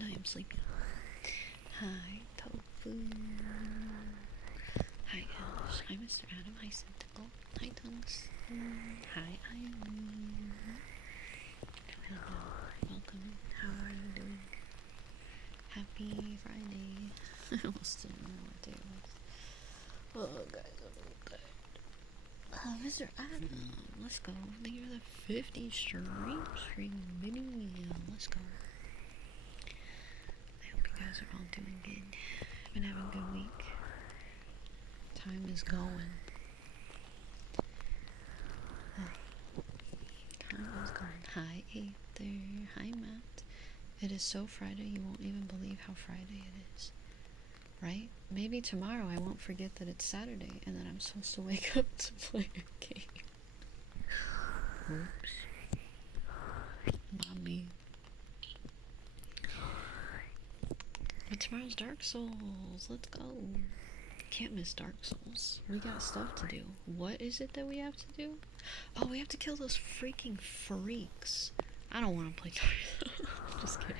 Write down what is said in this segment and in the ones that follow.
And I am sleepy. Hi, Tofu. Hi, Ash. Hi, Mr. Adam. Hi, Cyntical. Hi, Tongues. Hi, Irene. Hello. Welcome. How are you doing? Happy Friday. I almost didn't know what day it was. Oh, guys, I'm a little tired. Mr. Adam, let's go. Thank you for the 50 stream, baby. Let's go. I hope you guys are all doing good. Been having a good week. Time is going. Time is going. Hi, Aether. Hi, Matt. It is so Friday, you won't even believe how Friday it is. Right? Maybe tomorrow I won't forget that it's Saturday and that I'm supposed to wake up to play a game. Oops. Mommy. But tomorrow's Dark Souls. Let's go. Can't miss Dark Souls. We got stuff to do. What is it that we have to do? Oh, we have to kill those freaking freaks. I don't want to play Dark Souls. Just kidding.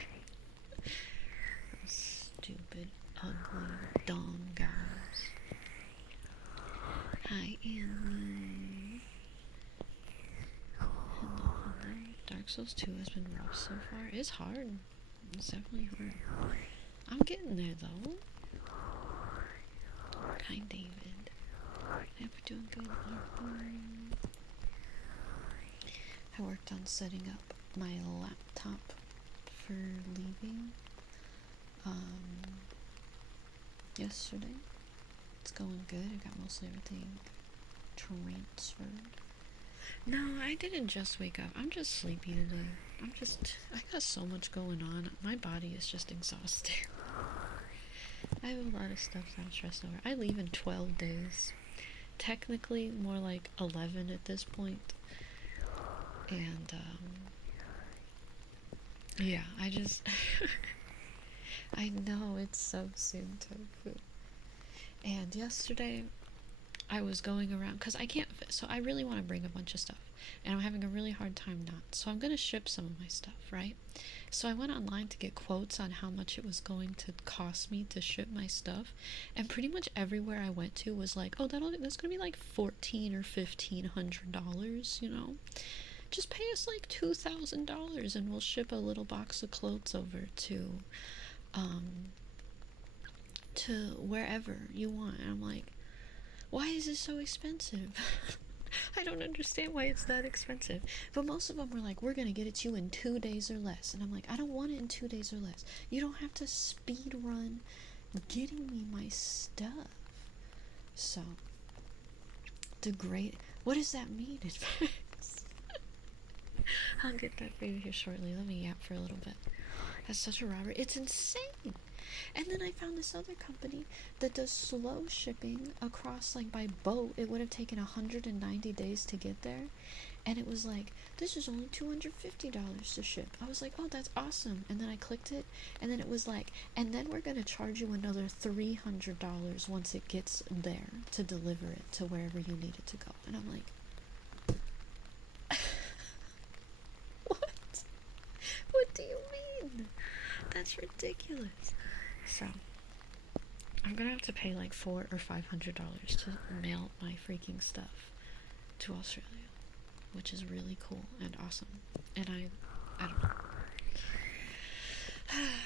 Stupid, ugly, dumb guys. Hi, Annie. Hello. Dark Souls 2 has been rough so far. It's hard. It's definitely hard. I'm getting there, though. Hi, David. Hope you're doing good, Ethan. I worked on setting up my laptop for leaving yesterday. It's going good. I got mostly everything transferred. No, I didn't just wake up. I'm just sleepy today. I got so much going on. My body is just exhausted. I have a lot of stuff that I'm stressed over. I leave in 12 days. Technically, more like 11 at this point. And, yeah, I just... I know, it's so soon, Tofu. And yesterday, I was going around, because I can't fit, so I really want to bring a bunch of stuff. And I'm having a really hard time not. So I'm going to ship some of my stuff, right? So I went online to get quotes on how much it was going to cost me to ship my stuff. And pretty much everywhere I went to was like, oh, that's going to be like $1,400 or $1,500, you know? Just pay us like $2,000 and we'll ship a little box of clothes over to wherever you want. And I'm like, why is it so expensive? I don't understand why it's that expensive. But most of them were like, we're gonna get it to you in 2 days or less. And I'm like, I don't want it in 2 days or less. You don't have to speed run getting me my stuff. So, what does that mean? I'll get that for you here shortly. Let me yap for a little bit. That's such a robbery. It's insane. And then I found this other company that does slow shipping across, like, by boat. It would have taken 190 days to get there. And it was like, this is only $250 to ship. I was like, oh, that's awesome. And then I clicked it, and then it was like, and then we're going to charge you another $300 once it gets there to deliver it to wherever you need it to go. And I'm like, what do you mean? That's ridiculous. So, I'm gonna have to pay like $400 or $500 to mail my freaking stuff to Australia, which is really cool and awesome. And I don't know.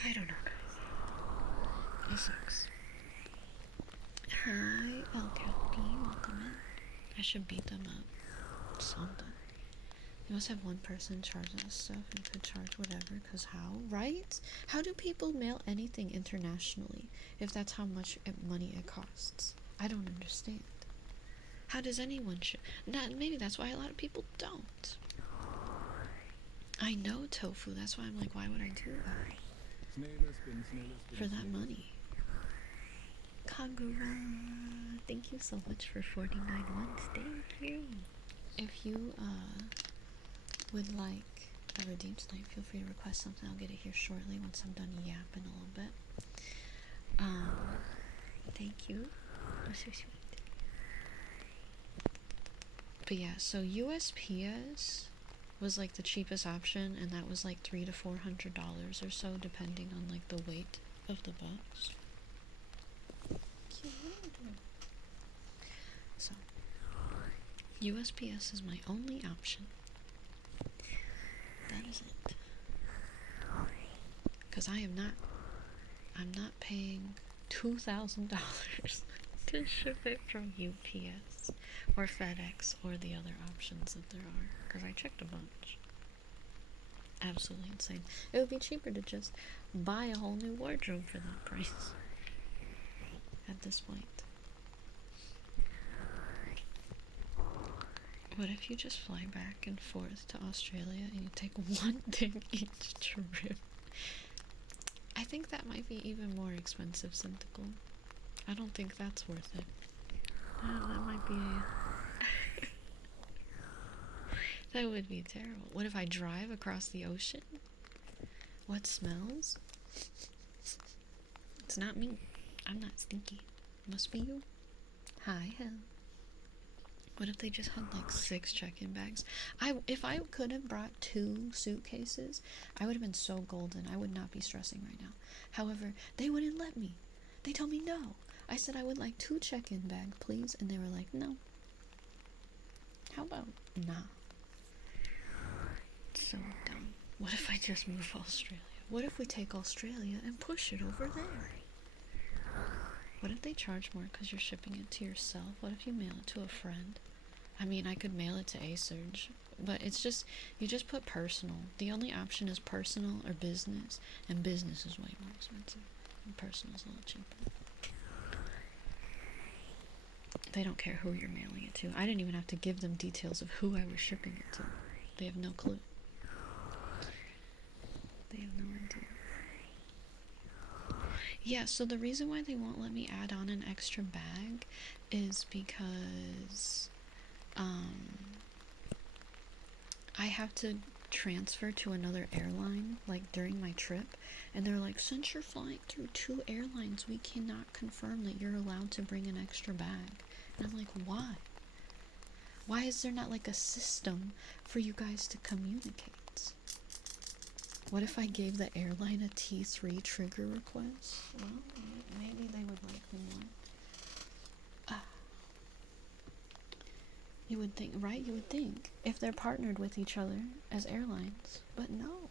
I don't know, guys. It sucks. Hi, El Capi, welcome in. I should beat them up. Something. You must have one person charging us stuff and could charge whatever, because how? Right? How do people mail anything internationally if that's how much money it costs? I don't understand. How does anyone maybe that's why a lot of people don't. I know, Tofu. That's why I'm like, why would I do that? For that money. Kagura, thank you so much for 49 months. Thank you. If you, would like a redeem tonight, feel free to request something. I'll get it here shortly once I'm done yapping a little bit. Thank you. So sweet. But yeah, so USPS was like the cheapest option, and that was like $300 to $400 or so, depending on like the weight of the box. So USPS is my only option. That is it. Because I'm not paying $2,000 to ship it from UPS or FedEx or the other options that there are. Because I checked a bunch. Absolutely insane. It would be cheaper to just buy a whole new wardrobe for that price at this point. What if you just fly back and forth to Australia and you take one thing each trip? I think that might be even more expensive, Syntical. I don't think that's worth it. That might be... that would be terrible. What if I drive across the ocean? What smells? It's not me. I'm not stinky. Must be you. Hi, hell. What if they just had like 6 check-in bags? If I could have brought 2 suitcases, I would have been so golden. I would not be stressing right now. However, they wouldn't let me. They told me no. I said I would like 2 check-in bags, please, and they were like, no. How about nah? So dumb. What if I just move Australia? What if we take Australia and push it over there? What if they charge more because you're shipping it to yourself? What if you mail it to a friend? I mean, I could mail it to A-Surge, but it's just, you just put personal. The only option is personal or business, and business is way more expensive, and personal is a little cheaper. They don't care who you're mailing it to. I didn't even have to give them details of who I was shipping it to. They have no clue. They have no idea. Yeah, so the reason why they won't let me add on an extra bag is because I have to transfer to another airline like during my trip, and they're like, since you're flying through 2 airlines, we cannot confirm that you're allowed to bring an extra bag. And I'm like, why is there not like a system for you guys to communicate? What if I gave the airline a T3 trigger request? Well, maybe they would like me more. You would think, right? You would think. If they're partnered with each other as airlines. But no.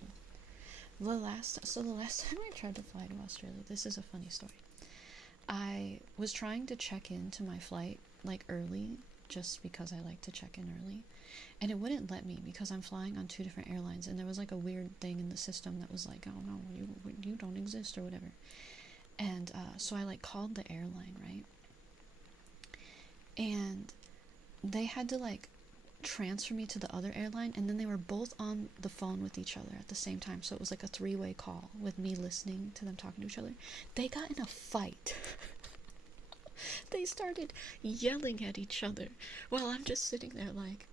The last time I tried to fly to Australia, this is a funny story. I was trying to check into my flight, like, early, just because I like to check in early. And it wouldn't let me because I'm flying on 2 different airlines, and there was like a weird thing in the system that was like, oh no, you don't exist or whatever. And so I like called the airline, right? And they had to like transfer me to the other airline, and then they were both on the phone with each other at the same time, so it was like a 3-way call with me listening to them talking to each other. They got in a fight. They started yelling at each other while I'm just sitting there like,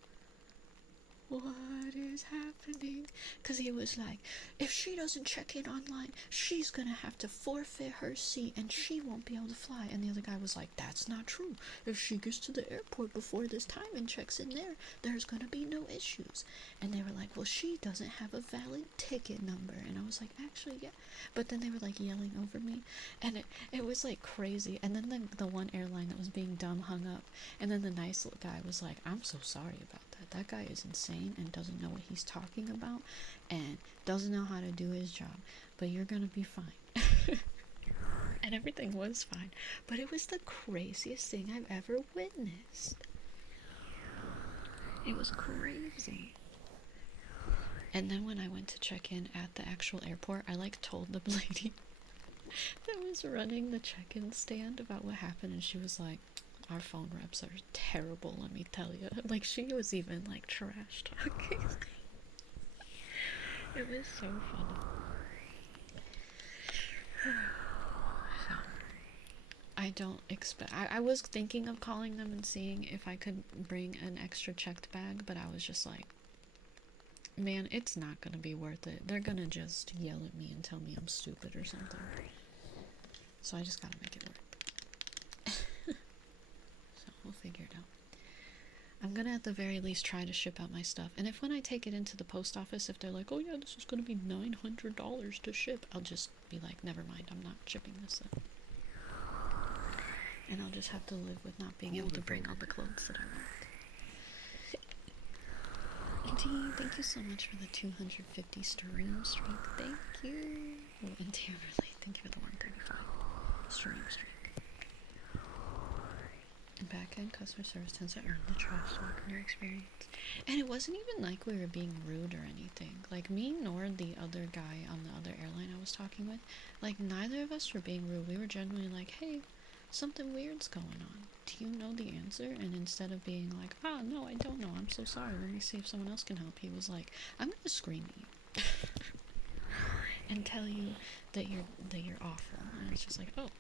what is happening? Because he was like, if she doesn't check in online, she's gonna have to forfeit her seat and she won't be able to fly. And the other guy was like, that's not true. If she gets to the airport before this time and checks in there, there's gonna be no issues. And they were like, well, she doesn't have a valid ticket number. And I was like, actually, yeah. But then they were like yelling over me, and it was like crazy. And then the one airline that was being dumb hung up, and then the nice little guy was like, I'm so sorry about that. That guy is insane and doesn't know what he's talking about and doesn't know how to do his job, but you're gonna be fine. And everything was fine, but it was the craziest thing I've ever witnessed. It was crazy. And then when I went to check in at the actual airport, I like told the lady that was running the check-in stand about what happened, and she was like, our phone reps are terrible, let me tell you. Like, she was even like trash talking. It was so funny. So, I don't expect, I was thinking of calling them and seeing if I could bring an extra checked bag, but I was just like, man, it's not gonna be worth it. They're gonna just yell at me and tell me I'm stupid or something. So I just gotta make it work. So we'll figure it out. I'm gonna at the very least try to ship out my stuff. And if when I take it into the post office, if they're like, oh yeah, this is gonna be $900 to ship, I'll just be like, never mind, I'm not shipping this then. And I'll just have to live with not being able to bring all the clothes that I want. Indeed, thank you so much for the 250 stream streak. Thank you. Oh, and Timberlake, thank you for the 135 stream streak. Back-end customer service tends to earn the trust in your experience. And it wasn't even like we were being rude or anything. Like, me nor the other guy on the other airline I was talking with, like, neither of us were being rude. We were genuinely like, hey, something weird's going on. Do you know the answer? And instead of being like, ah, no, I don't know, I'm so sorry, let me see if someone else can help, he was like, I'm gonna scream at you. And tell you that you're awful. And it's just like, oh,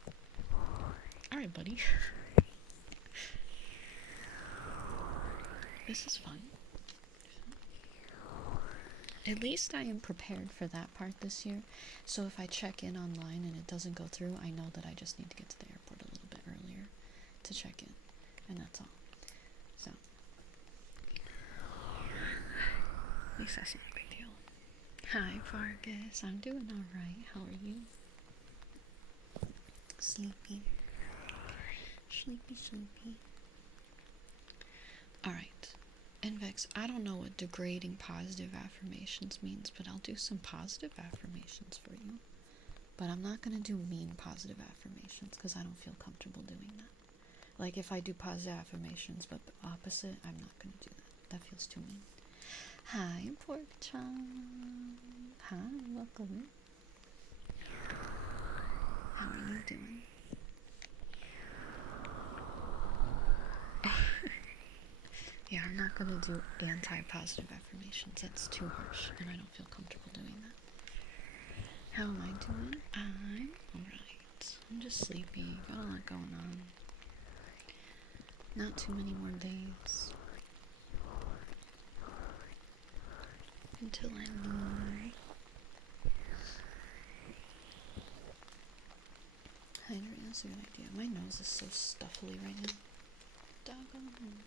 alright, buddy. This is fun. At least I am prepared for that part this year. So if I check in online and it doesn't go through, I know that I just need to get to the airport a little bit earlier to check in. And that's all. So, at least that's not a big deal. Hi, Vargas. I'm doing alright. How are you? Sleepy. Sleepy, sleepy. Alright. And Vex, I don't know what degrading positive affirmations means, but I'll do some positive affirmations for you. But I'm not going to do mean positive affirmations because I don't feel comfortable doing that. Like, if I do positive affirmations but the opposite, I'm not going to do that. That feels too mean. Hi, Pork Chop. Hi, welcome. How are you doing? Yeah, I'm not going to do anti-positive affirmations. That's too harsh, and I don't feel comfortable doing that. How am I doing? I'm alright. I'm just sleepy. Got a lot going on. Not too many more days until I move. Hydrating is a good idea. My nose is so stuffily right now. Doggone.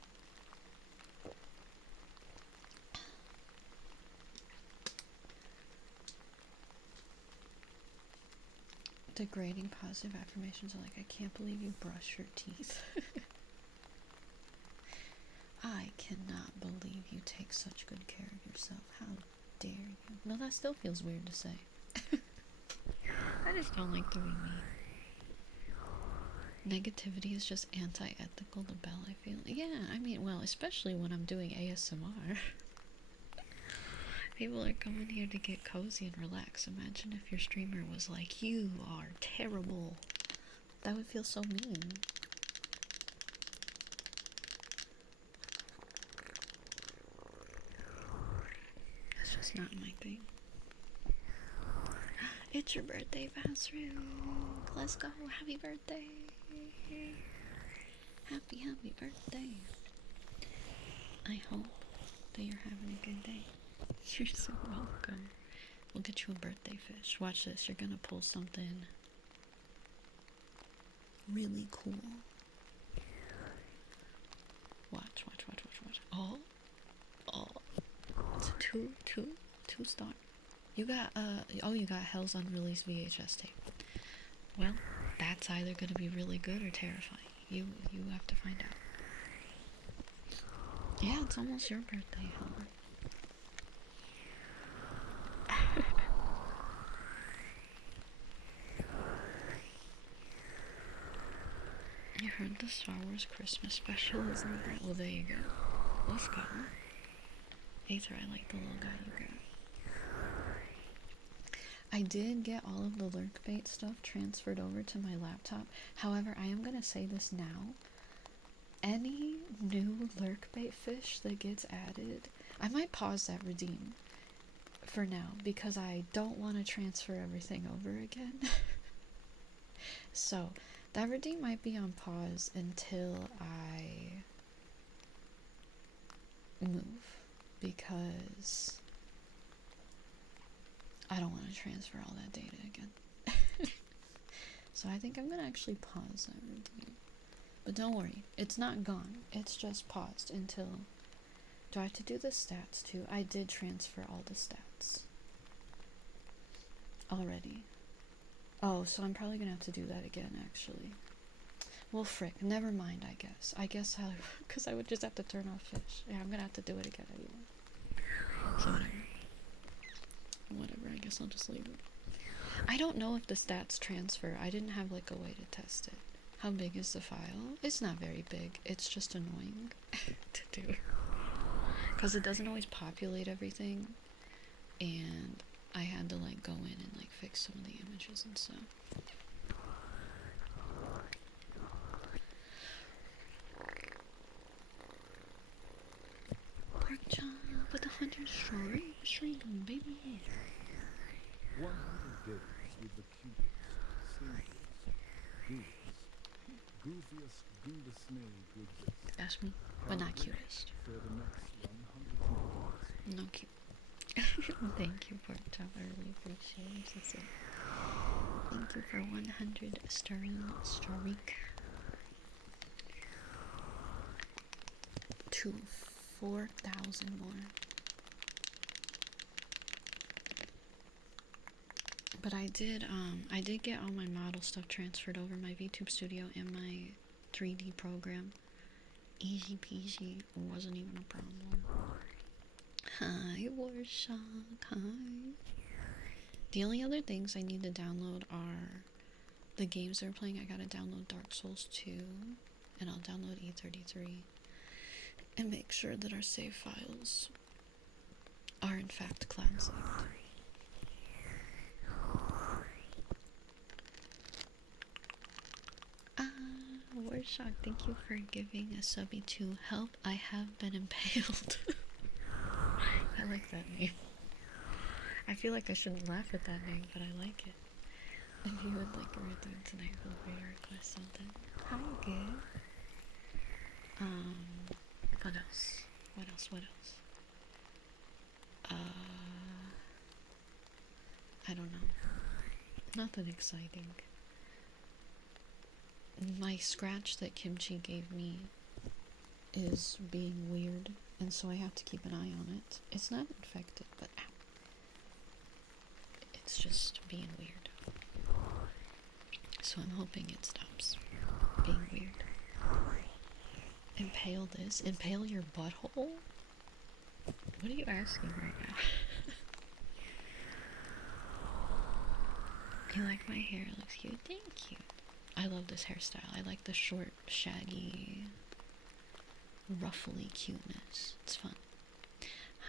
Degrading positive affirmations are like, I can't believe you brush your teeth. I cannot believe you take such good care of yourself. How dare you? No, that still feels weird to say. I just don't like the way negativity is just anti-ethical to Belle, I feel. Yeah, I mean, well, especially when I'm doing ASMR. People are coming here to get cozy and relax. Imagine if your streamer was like, you are terrible. That would feel so mean. That's just not my thing. It's your birthday, Vasru. Let's go. Happy birthday. Happy birthday. I hope that you're having a good day. You're so welcome. We'll get you a birthday fish. Watch this. You're gonna pull something really cool. Watch. Oh. It's a two star. You got you got Hell's unreleased VHS tape. Well, that's either gonna be really good or terrifying. You have to find out. Yeah, it's almost your birthday, huh? You heard the Star Wars Christmas special is over. Well, there you go. Let's go. Aether, I like the little guy you got. I did get all of the lurk bait stuff transferred over to my laptop. However, I am going to say this now. Any new lurk bait fish that gets added, I might pause that redeem for now because I don't want to transfer everything over again. So, that redeem might be on pause until I move because I don't want to transfer all that data again. So I think I'm going to actually pause that redeem. But don't worry, it's not gone. It's just paused until... Do I have to do the stats too? I did transfer all the stats already. Oh, so I'm probably gonna have to do that again, actually. Well, frick, never mind, I guess. Because I would just have to turn off fish. Yeah, I'm gonna have to do it again anyway. So whatever, I guess I'll just leave it. I don't know if the stats transfer. I didn't have like a way to test it. How big is the file? It's not very big. It's just annoying to do. Because it doesn't always populate everything. And I had to like go in and like fix some of the images and stuff. Pork chop with 100 strawberry stream, baby. 100 days with the cutest, silliest, gooziest, snail exists. That's me, but not cutest. For the next 100 years. No cute. Thank you, pork chop. I really appreciate it. Thank you for 100 streak. To 4,000 more. But I did get all my model stuff transferred over, my VTube Studio and my 3D program. Easy peasy, wasn't even a problem. Hi, Warshock, hi. The only other things I need to download are the games they're playing. I gotta download Dark Souls 2, and I'll download E33, and make sure that our save files are in fact cloud-saved. Warshock, thank you for giving a subby to help. I have been impaled. I like that name. I feel like I shouldn't laugh at that name, but I like it. If you would like a rhythm tonight, feel free to request something. Hi, good. What else? What else? I don't know. Nothing exciting. My scratch that Kimchi gave me is being weird, and so I have to keep an eye on it. It's not infected, but ow. It's just being weird. So I'm hoping it stops being weird. Impale this? Impale your butthole? What are you asking right now? You like my hair? It looks cute. Thank you. I love this hairstyle. I like the short, shaggy, ruffly cuteness. It's fun.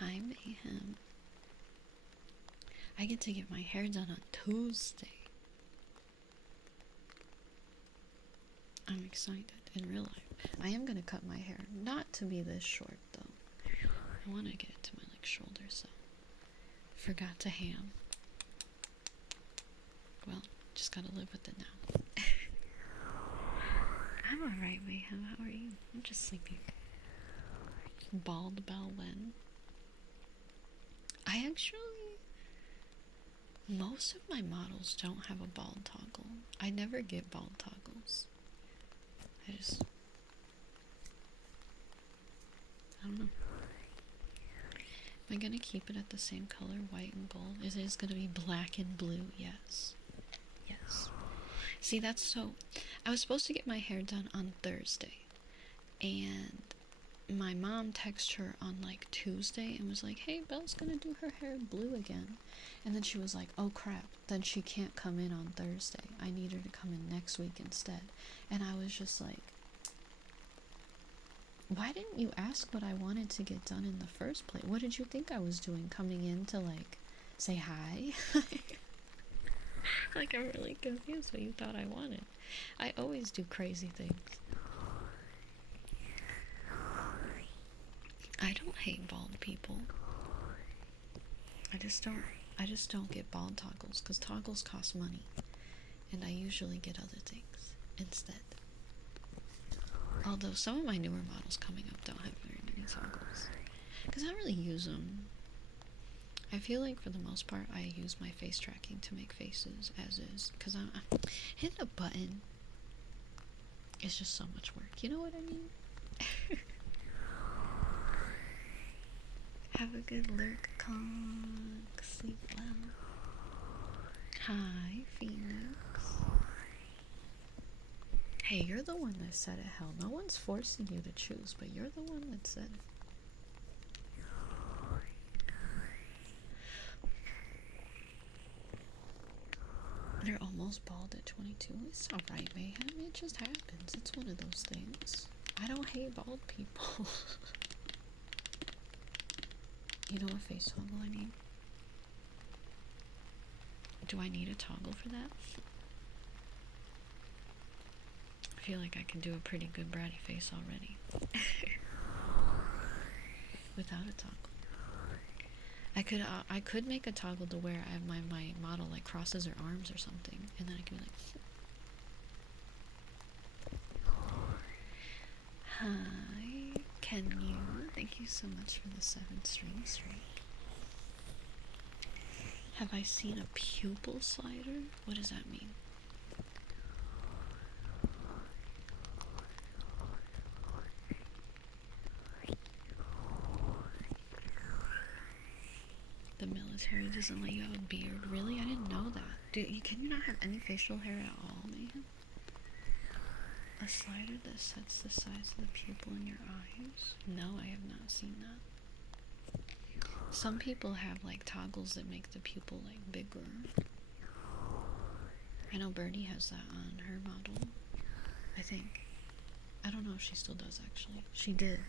Hi, Mayhem. I get to get my hair done on Tuesday. I'm excited in real life. I am gonna cut my hair. Not to be this short, though. I want to get it to my like shoulder, so. Forgot to ham. Well, just gotta live with it now. I'm alright, Mayhem. How are you? I'm just sleepy. Bald Belle when? I actually... Most of my models don't have a bald toggle. I never get bald toggles. I don't know. Am I gonna keep it at the same color, white and gold? Is it gonna be black and blue? Yes. Yes. See, that's so... I was supposed to get my hair done on Thursday, and my mom texted her on like Tuesday and was like, hey, Belle's gonna do her hair blue again. And then she was like, oh crap, then she can't come in on Thursday. I need her to come in next week instead. And I was just like, why didn't you ask what I wanted to get done in the first place? What did you think I was doing, coming in to like say hi? Like, I'm really confused what you thought I wanted. I always do crazy things. I don't hate bald people. I just don't get bald toggles, because toggles cost money, and I usually get other things instead. Although some of my newer models coming up don't have very many toggles, because I don't really use them. I feel like for the most part I use my face tracking to make faces as is, because I'm hitting a button It's just so much work. You know what I mean? Have a good lurk, Kong. Sleep well. Hi, Phoenix. Hey, you're the one that said it, hell. No one's forcing you to choose, but you're the one that said it. You're almost bald at 22. It's alright, Mayhem. It just happens. It's one of those things. I don't hate bald people. You know what face toggle I need? Do I need a toggle for that? I feel like I can do a pretty good bratty face already. Without a toggle. I could make a toggle to where I have my model like crosses her arms or something, and then I can be like, hi, can you? Thank you so much for the 7 string streak. Have I seen a pupil slider? What does that mean? The military doesn't let you have a beard. Really? I didn't know that. Can you not have any facial hair at all, man? A slider that sets the size of the pupil in your eyes? No, I have not seen that. Some people have like toggles that make the pupil like bigger. I know Birdie has that on her model. I think. I don't know if she still does actually. She did.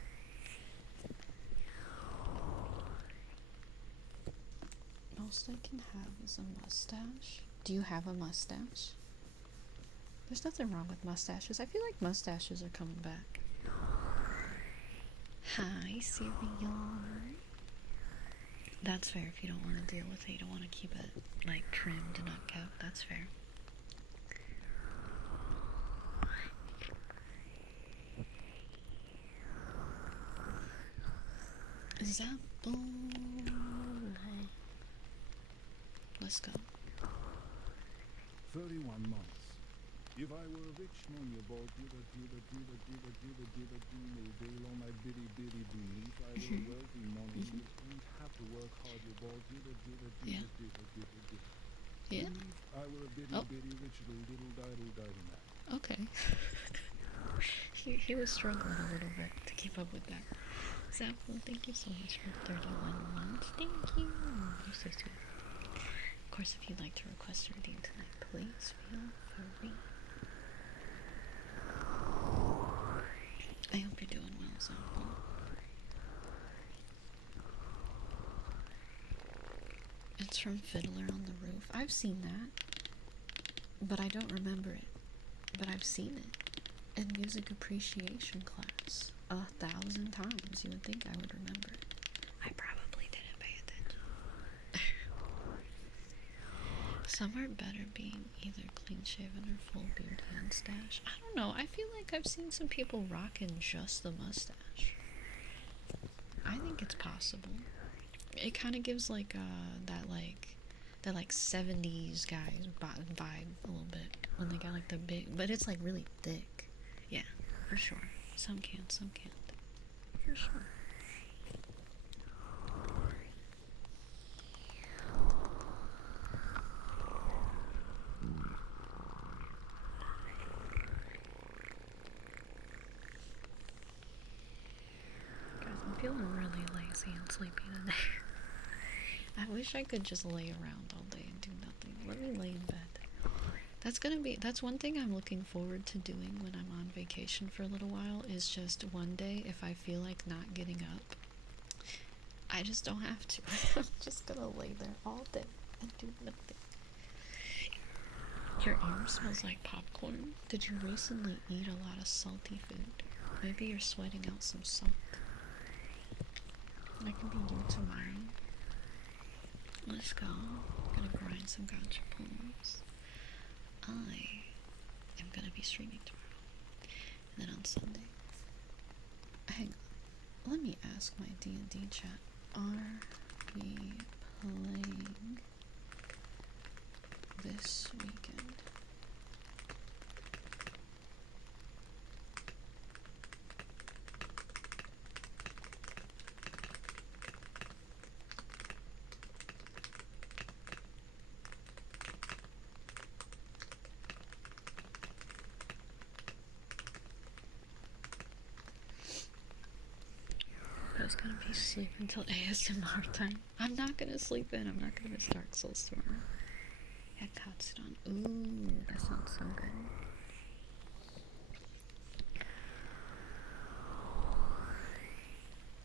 Most I can have is a mustache. Do you have a mustache? There's nothing wrong with mustaches. I feel like mustaches are coming back. Hi, cereal. That's fair if you don't want to deal with it. You don't want to keep it like trimmed and unkept. That's fair. Zapple. Let's go. 31 months. If I were a rich man, your ball dealer, on my bitty beneath. I were wealthy money, you wouldn't have to work hard, your ball dealer. Yeah. I were a bitty rich little diddle man. Okay. he was struggling a little bit to keep up with that. Zapple, thank you so much for 31 months. Thank you. You're so sweet. Of course, if you'd like to request a redeem tonight, please feel free. I hope you're doing well, Zapple. It's from Fiddler on the Roof. I've seen that, but I don't remember it. But I've seen it in music appreciation class 1,000 times. You would think I would remember it. I probably didn't pay attention. Some are better being either clean shaven or full beard and stash. I don't know. I feel like I've seen some people rocking just the mustache. I think it's possible. It kind of gives like that 70s guys vibe a little bit when they got like the big, but it's like really thick. Yeah, for sure. Some can, some can't. For sure. Guys, I'm feeling really lazy and sleepy today. I wish I could just lay around all day and do nothing. Let me lay in bed. That's one thing I'm looking forward to doing when I'm on vacation for a little while, is just one day, if I feel like not getting up, I just don't have to. I'm just gonna lay there all day and do nothing. Your arm smells like popcorn. Did you recently eat a lot of salty food? Maybe you're sweating out some salt. I can be you tomorrow. Let's go. I'm gonna grind some gotcha pulls. I am gonna be streaming tomorrow. And then on Sunday. Hang on. Let me ask my D&D chat. Are we playing this weekend? She's gonna be asleep until ASMR time. I'm not gonna sleep in. I'm not gonna miss Dark Souls tomorrow. Yeah, Katsudan. Ooh, that sounds so good.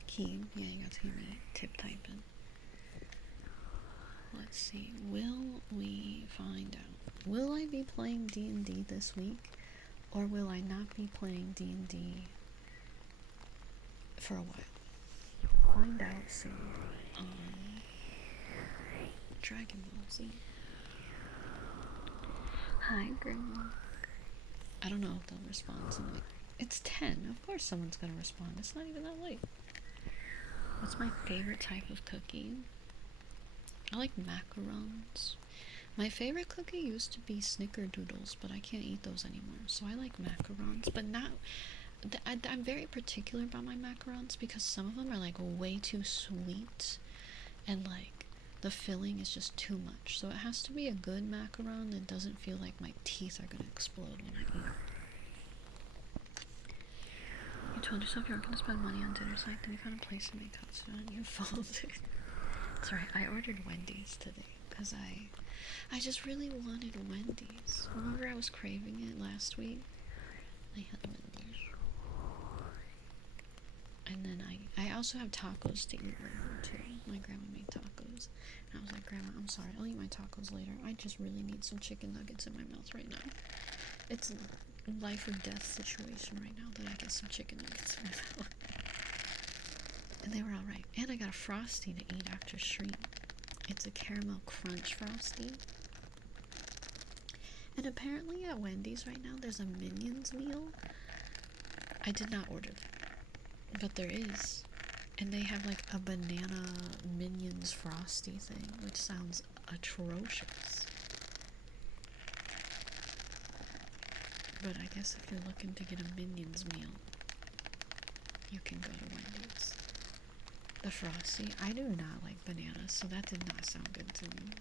Key. Yeah, you got to hear me tip typing. Let's see. Will we find out? Will I be playing D&D this week? Or will I not be playing D&D for a while? Find out soon. Dragon Ball Z. Hi, Grandma. I don't know if they'll respond tonight. It's 10. Of course someone's gonna respond. It's not even that late. What's my favorite type of cookie? I like macarons. My favorite cookie used to be snickerdoodles, but I can't eat those anymore. So I like macarons, but not... I'm very particular about my macarons because some of them are like way too sweet and like the filling is just too much. So it has to be a good macaron that doesn't feel like my teeth are gonna explode when I eat it. You told yourself you weren't gonna spend money on dinner tonight, then you found a place to make hot food and you folded. That's right, I ordered Wendy's today because I just really wanted Wendy's. Remember I was craving it last week? I had Wendy's. And then I also have tacos to eat later too. My grandma made tacos. And I was like, Grandma, I'm sorry, I'll eat my tacos later. I just really need some chicken nuggets in my mouth right now. It's a life or death situation right now that I get some chicken nuggets in my mouth. And they were alright. And I got a Frosty to eat after stream. It's a caramel crunch Frosty. And apparently at Wendy's right now there's a Minions meal. I did not order that, but there is. And they have like a banana Minions Frosty thing, which sounds atrocious. But I guess if you're looking to get a Minions meal, you can go to Wendy's. The Frosty, I do not like bananas, so that did not sound good to me.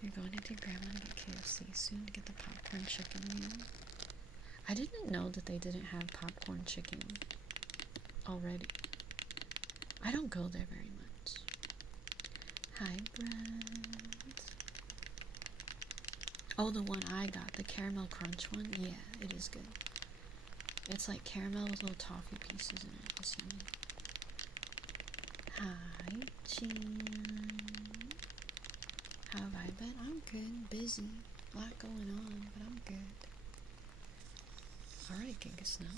You're going to your grandma to get KFC soon to get the popcorn chicken meal. I didn't know that they didn't have popcorn chicken already. I don't go there very much. Hi, Brad. Oh, the one I got, the caramel crunch one? Yeah, it is good. It's like caramel with little toffee pieces in it. It's yummy. Hi, Jan. How have I been? I'm good. Busy. A lot going on, but I'm good. Alright, Genghis now.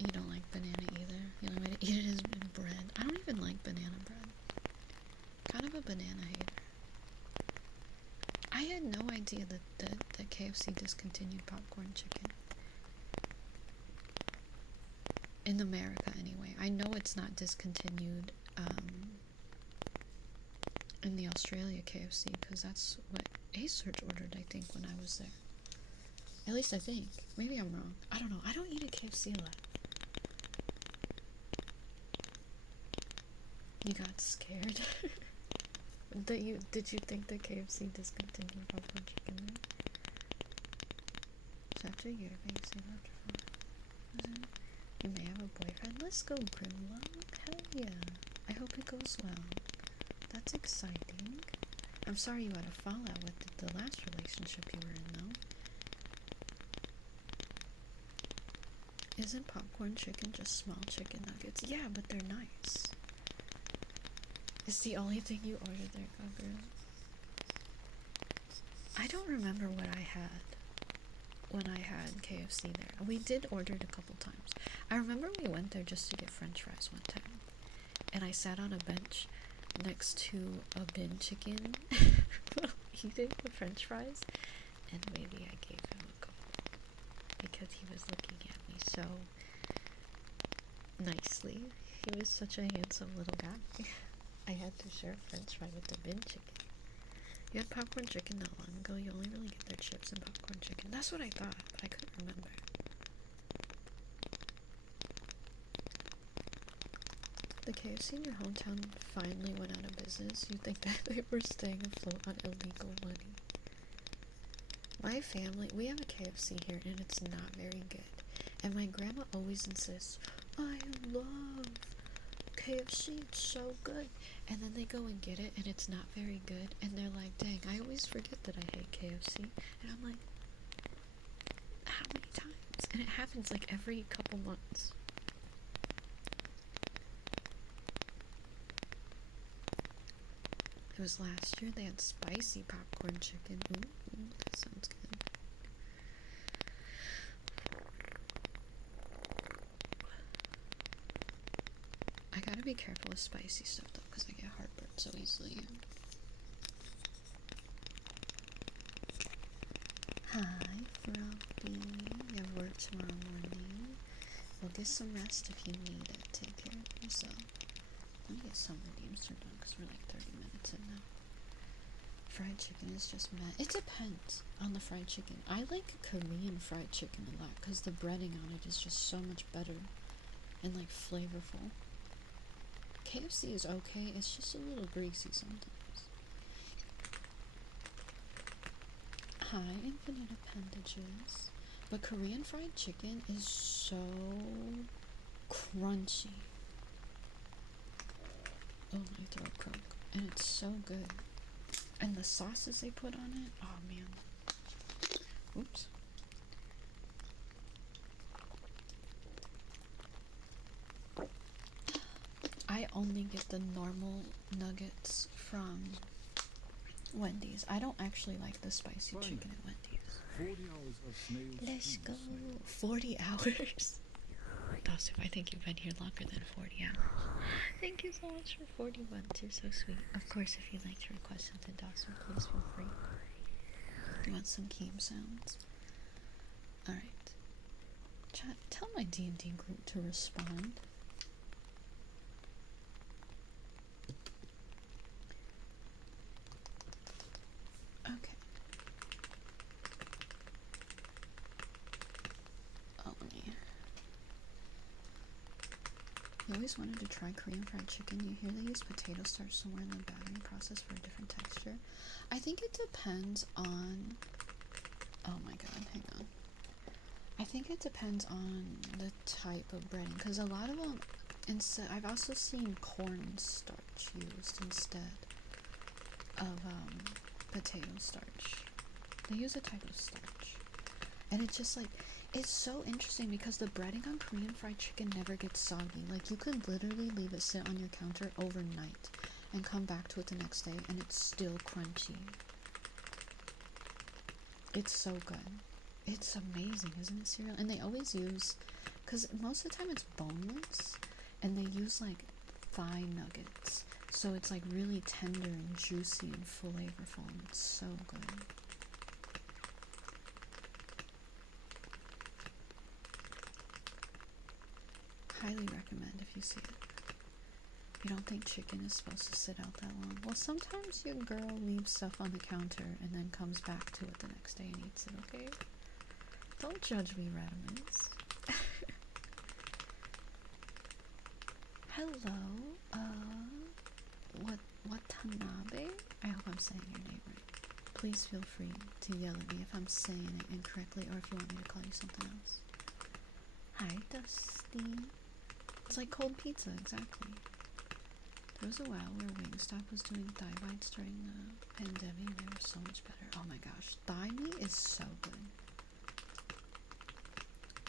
You don't like banana either. The only way to eat it is in bread. I don't even like banana bread. Kind of a banana hater. I had no idea that KFC discontinued popcorn chicken. In America, anyway. I know it's not discontinued in the Australia KFC, because that's what A-Search ordered, I think, when I was there. At least I think. Maybe I'm wrong. I don't know. I don't eat at KFC a lot. You got scared? Did you think that KFC discontinued popcorn chicken? So after a year, basically after 4. You may have a boyfriend. Let's go, Grimlock. Hell yeah. I hope it goes well. That's exciting. I'm sorry you had a fallout with the last relationship you were in, though. Isn't popcorn chicken just small chicken nuggets? Yeah, but they're nice. It's the only thing you ordered there, Gugger. I don't remember what I had when I had KFC there. We did order it a couple times. I remember we went there just to get french fries one time. And I sat on a bench next to a bin chicken eating the french fries. And maybe I gave him a couple because he was looking at me so nicely. He was such a handsome little guy. I had to share a french fry with the bin chicken. You had popcorn chicken not long ago. You only really get their chips and popcorn chicken. That's what I thought, but I couldn't remember. The KFC in your hometown finally went out of business. You think that they were staying afloat on illegal money? My family, we have a KFC here and it's not very good. And my grandma always insists, I love KFC, it's so good. And then they go and get it and it's not very good. And they're like, dang, I always forget that I hate KFC. And I'm like, how many times? And it happens like every couple months. It was last year, they had spicy popcorn chicken. Ooh, that sounds good. I gotta be careful with spicy stuff though, because I get heartburn so easily. Hi, Froggy. You have work tomorrow morning. Well, get some rest if you need it. Take care of yourself. Let me get some redeems turned on because we're like 30 minutes in now. Fried chicken is just meh. It depends on the fried chicken. I like Korean fried chicken a lot because the breading on it is just so much better and like flavorful. KFC is okay, it's just a little greasy sometimes. Hi, infinite appendages. But Korean fried chicken is so crunchy. Oh, my throat broke. And it's so good. And the sauces they put on it, oh man. Oops. I only get the normal nuggets from Wendy's. I don't actually like the spicy chicken at Wendy's. 40 hours of Snail's Let's food, go. Snail. 40 hours? Dawson, I think you've been here longer than 40 hours. Thank you so much for 40 months. You're so sweet. Of course, if you'd like to request something, Dawson, please feel free. You want some Keem sounds? Alright. Chat, tell my D&D group to respond. Okay. Oh, let me... You always wanted to try Korean fried chicken. You hear they use potato starch somewhere in the battering process for a different texture. I think it depends on... Oh my god, hang on. I think it depends on the type of breading, because a lot of them, I've also seen cornstarch used instead of potato starch. They use a type of starch, and it's just like, it's so interesting because the breading on Korean fried chicken never gets soggy. Like, you could literally leave it sit on your counter overnight and come back to it the next day and it's still crunchy. It's so good. It's amazing, isn't it, cereal? And they always use, because most of the time it's boneless, and they use like thigh nuggets, so it's like really tender and juicy and flavorful, and it's so good. Highly recommend if you see it. You don't think chicken is supposed to sit out that long? Well, sometimes your girl leaves stuff on the counter and then comes back to it the next day and eats it, okay? Don't judge me, Radimus. Hello, Watanabe? I hope I'm saying your name right. Please feel free to yell at me if I'm saying it incorrectly or if you want me to call you something else. Hi, Dusty. It's like cold pizza, exactly. There was a while where Wingstop was doing thigh bites during the pandemic and they were so much better. Oh my gosh, thigh meat is so good.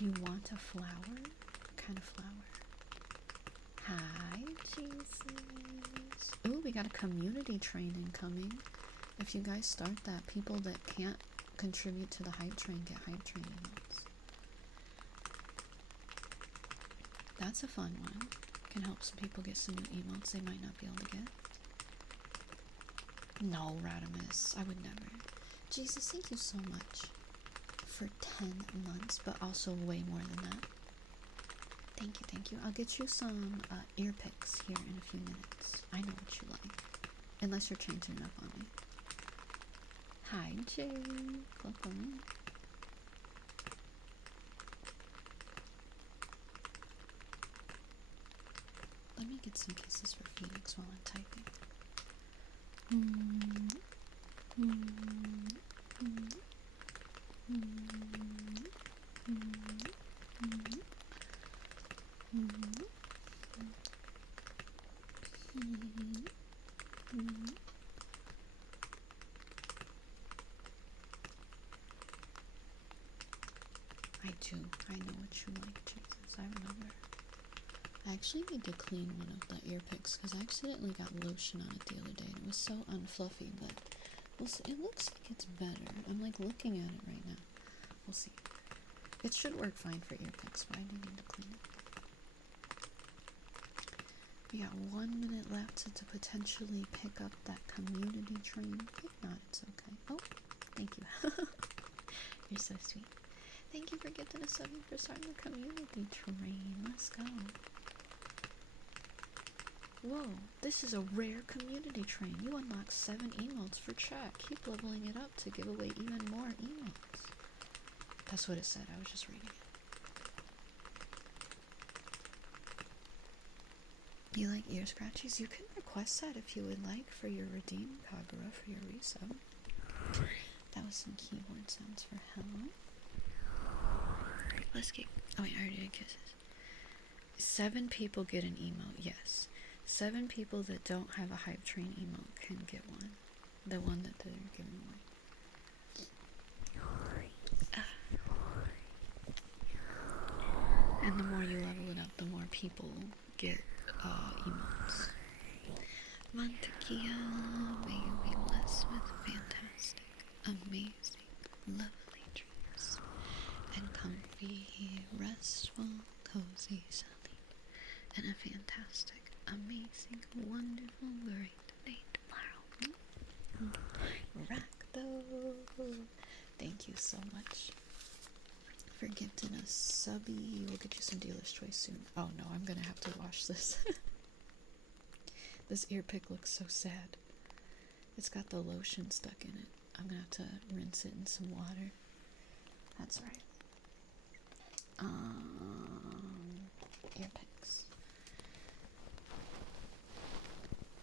You want a flower? What kind of flower? Hi, Jesus. Ooh, we got a community training coming. If you guys start that, people that can't contribute to the hype train get hype train emotes. That's a fun one. Can help some people get some new emotes they might not be able to get. No, Radimus, I would never. Jesus, thank you so much for 10 months, but also way more than that. Thank you, thank you. I'll get you some ear picks here in a few minutes. I know what you like. Unless you're changing it up on me. Hi, Jake. Welcome. Let me get some kisses for Phoenix while I'm typing. Mm-hmm. I do. I know what you like, Jesus. I remember. I actually need to clean one of the ear picks because I accidentally got lotion on it the other day and it was so unfluffy, but it looks like it's better. I'm like looking at it right now. We'll see. It should work fine for ear picks, but I do need to clean it. We got 1 minute left to potentially pick up that community train. If not, it's okay. Oh, thank you. You're so sweet. Thank you for gifting us something for starting the community train. Let's go. Whoa, this is a rare community train. You unlock 7 emotes for chat. Keep leveling it up to give away even more emotes. That's what it said. I was just reading it. You like ear scratchies? You can request that if you would like for your redeem, Kagura, for your resub. That was some keyboard sounds for hello. Let's keep. Oh wait, I already did kisses. 7 people get an emote, yes. 7 people that don't have a hype train emote can get one. The one that they're giving away. And the more you level it up, the more people get emotes. Montekia, may you be blessed with fantastic, amazing, lovely dreams, and comfy, restful, cozy sleep, and a fantastic, amazing, wonderful, great day tomorrow. Rakdo! Thank you so much for gifting us subby. We'll get you some dealer's choice soon. Oh no, I'm gonna have to wash this. This ear pick looks so sad. It's got the lotion stuck in it. I'm gonna have to rinse it in some water. That's right. Ear picks.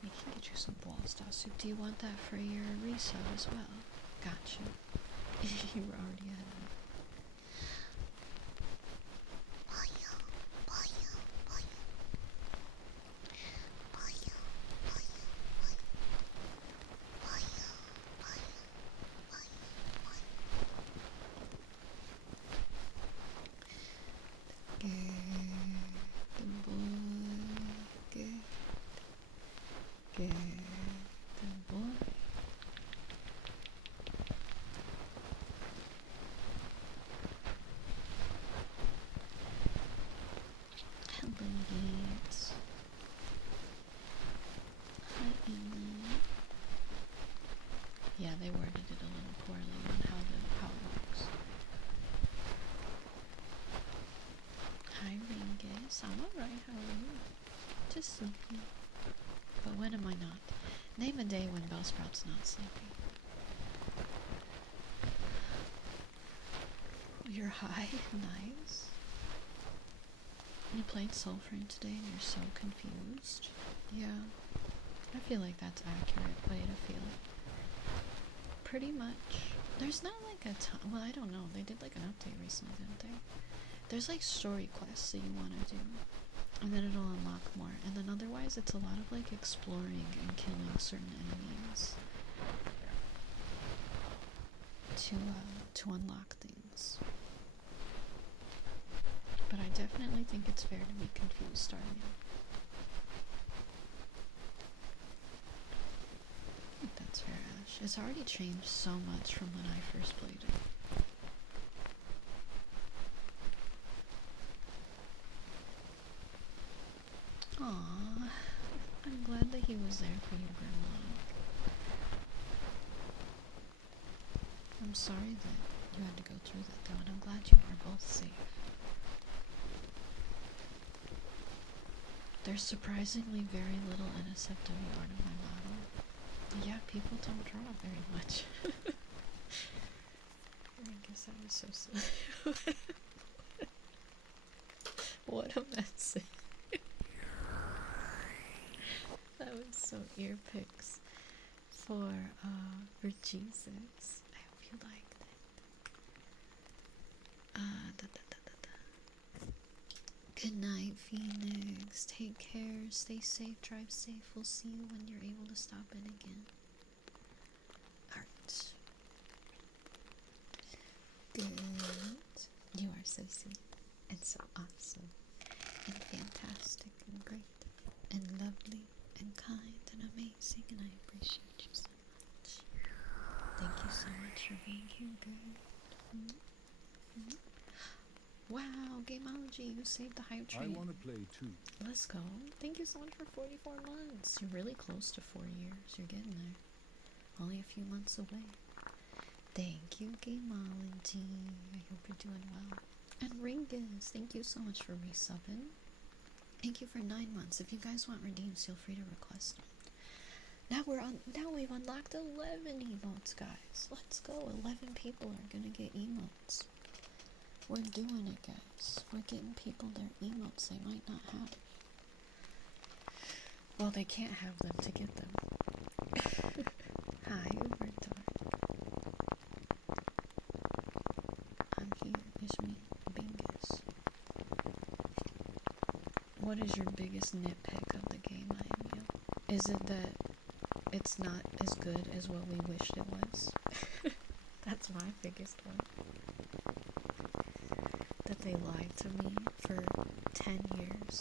We can get you some ball style soup. Do you want that for your resub as well? Gotcha. You were already ahead of me. Yeah, they worded it a little poorly on how it works. Hi, Ringus. I'm alright. How are you? Just sleepy. But when am I not? Name a day when Bellsprout's not sleepy. You're high? Nice. You played Soulframe today and you're so confused. Yeah. I feel like that's accurate way to feel it. Pretty much. There's not like a ton. Well, I don't know. They did like an update recently, didn't they? There's like story quests that you want to do. And then it'll unlock more. And then otherwise it's a lot of like exploring and killing certain enemies to unlock things. But I definitely think it's fair to be confused starting out. I think that's fair, Ash. It's already changed so much from when I first played it. Aww, I'm glad that he was there for you, Grandma. I'm sorry that you had to go through that though, and I'm glad you are both safe. There's surprisingly very little NSFW art on my model. Yeah, people don't draw very much. I guess that was so silly. What a mess. That was so ear picks for Jesus. I hope you liked it. Good night, Phoenix. Take care. Stay safe. Drive safe. We'll see you when you're able to stop in again. Alright. Good. You are so sweet and so awesome and fantastic and great and lovely and kind and amazing, and I appreciate you so much. Thank you so much for being here, girl. Wow, Gameology, you saved the hype train. I want to play too. Let's go. Thank you so much for 44 months. You're really close to 4 years. You're getting there. Only a few months away. Thank you, Gameology. I hope you're doing well. And Ringus, thank you so much for resubbing. Thank you for 9 months. If you guys want redeems, feel free to request them. Now we've unlocked 11 emotes, guys. Let's go. 11 people are gonna get emotes. We're doing it, guys. We're getting people their emotes they might not have. Well, they can't have them to get them. Hi, Uberdark. I'm here. It's me, Bingus. What is your biggest nitpick of the game, IMU? Is it that it's not as good as what we wished it was? That's my biggest one. That they lied to me for 10 years.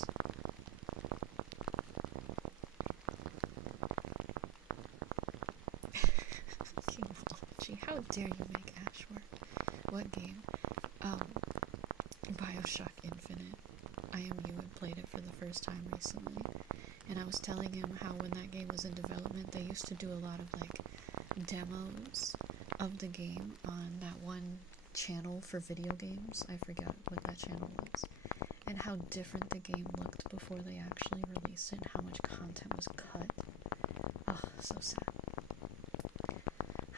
Gee, how dare you make Ash work? What game? Bioshock Infinite. IMU had played it for the first time recently, and I was telling him how when that game was in development, they used to do a lot of like demos of the game on that one channel for video games. I forgot what that channel was, and how different the game looked before they actually released it, and how much content was cut. Oh, so sad.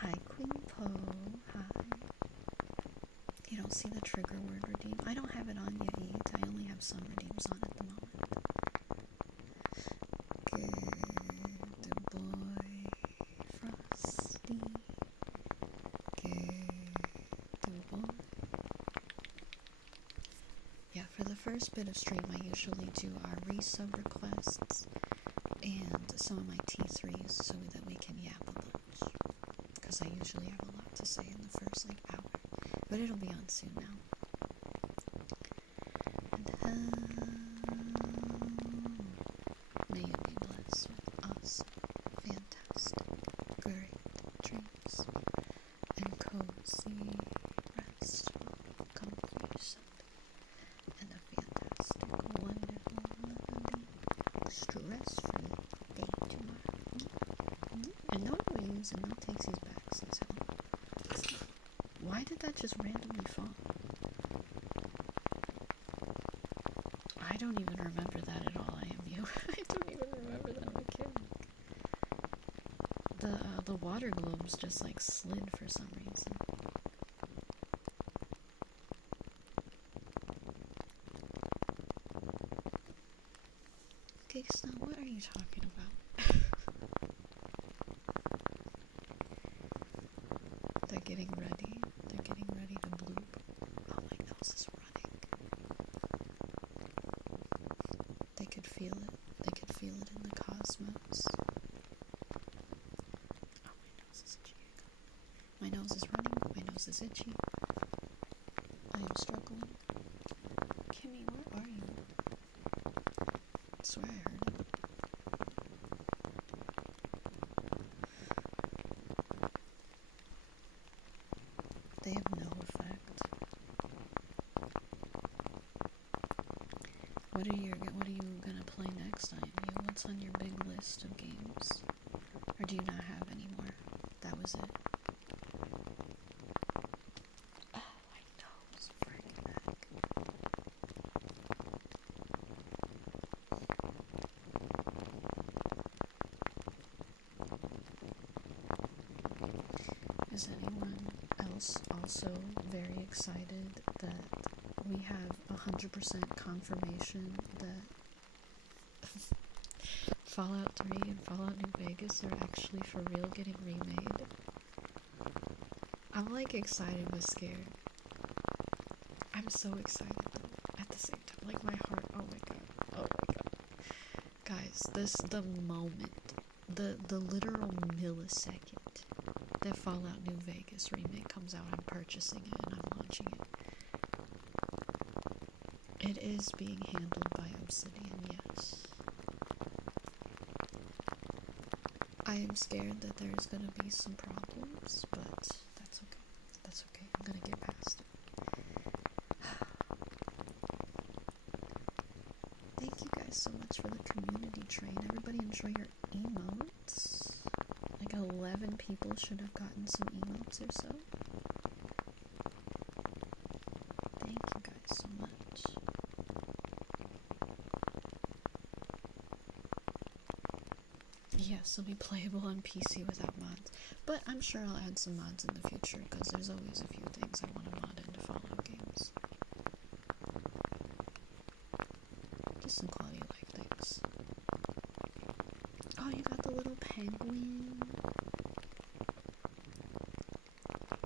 Hi, Queen Po. Hi. You don't see the trigger word redeem? I don't have it on yet, Eat. I only have some redeems on at the moment. Good boy, Frosty. Good boy. Yeah, for the first bit of stream, I usually do our resub requests and some of my T3s so that we can yap a bunch. Because I usually have a lot to say in the first like hour. But it'll be on soon now. And may you be blessed with awesome, fantastic, great dreams and cozy, restful, comfy sleep, and a fantastic, wonderful, lovely, stress-free day tomorrow. And no one will use and no takes his back, says hell. Why did that just randomly fall? I don't even remember that at all, IMU. I don't even remember that mechanic. The water globes just like slid for some reason. Okay, so what are you talking about? They're getting ready. They're getting ready to bloop. Oh, my nose is running. They could feel it. They could feel it in the cosmos. Oh, my nose is itchy. My nose is running. My nose is itchy. I am struggling. Kimmy, where are you? I swear I heard it. They have no effect. What are you gonna play next, IMU? What's on your big list of games? Or do you not have any more? That was it. Oh, my nose, friggin' heck. Is anyone else also very excited that we have 100% confirmation that Fallout 3 and Fallout New Vegas are actually for real getting remade? I'm like excited but scared. I'm so excited though, at the the same time. Like my heart. Oh my god. Oh my god. Guys, the moment, the literal millisecond that Fallout New Vegas remake comes out, I'm purchasing it and I'm launching it. It is being handled by Obsidian, yes. I am scared that there's gonna be some problems, but that's okay. That's okay. I'm gonna get past it. Thank you guys so much for the community train. Everybody enjoy your emotes. Like 11 people should have gotten some emotes or so. Thank you guys so much. Yes, it'll be playable on PC without mods. But I'm sure I'll add some mods in the future, because there's always a few things I want to mod into Fallout games. Just some quality of life things. Oh, you got the little penguin.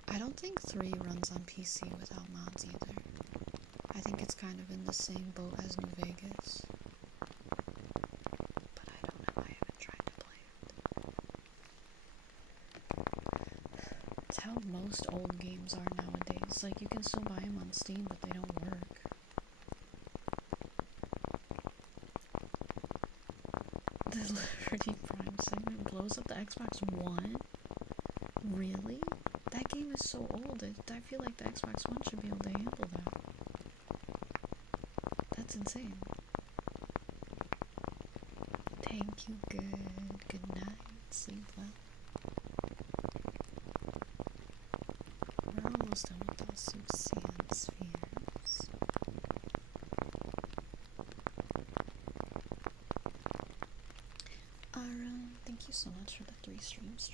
I don't think 3 runs on PC without mods either. I think it's kind of in the same boat as New Vegas. But I don't know, I haven't tried to play it. It's how most old games are nowadays. Like, you can still buy them on Steam, but they don't work. The Liberty Prime segment blows up the Xbox One? Really? That game is so old. I feel like the Xbox One should be able to handle that. That's insane. Thank you, good night. Sleep well. We're almost done with those sand spheres. Thank you so much for the 3 streams.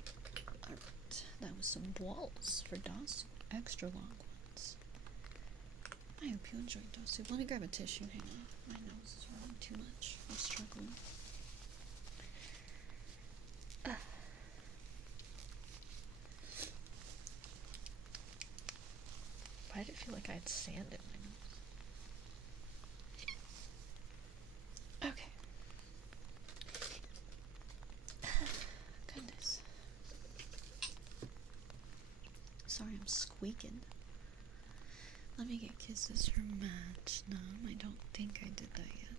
Alright, that was some balls for Dosu. Extra long ones. I hope you enjoyed Dosu. Let me grab a tissue. Hang on. My nose is running too much. I'm struggling. Why did it feel like I had sand in my nose? Okay. Goodness. Sorry, I'm squeaking. Let me get kisses for Match. No, I don't think I did that yet.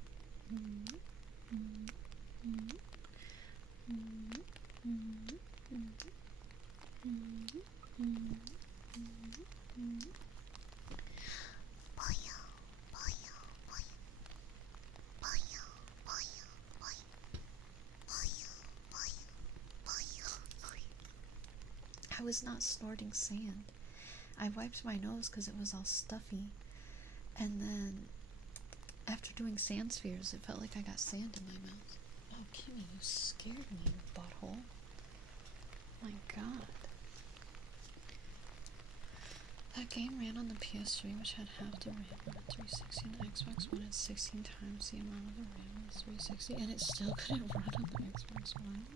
I was not snorting sand. I wiped my nose because it was all stuffy, and then after doing sand spheres, it felt like I got sand in my mouth. Oh, Kimmy, you scared me, you butthole. My god. That game ran on the PS3, which had half the RAM on the 360, and the Xbox One had 16 times the amount of the RAM on the 360, and it still couldn't run on the Xbox One.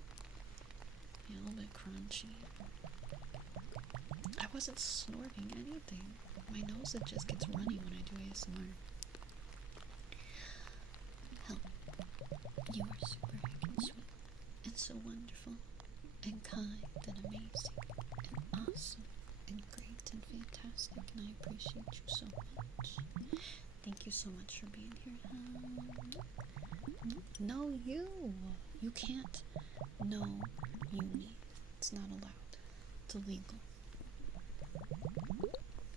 Yeah, a little bit crunchy. I wasn't snorting anything. My nose, it just gets runny when I do ASMR. Help. You are super and sweet, and so wonderful, and kind, and amazing, and awesome, and great, and fantastic, and I appreciate you so much. Thank you so much for being here. No, you! You can't no you me. It's not allowed. It's illegal.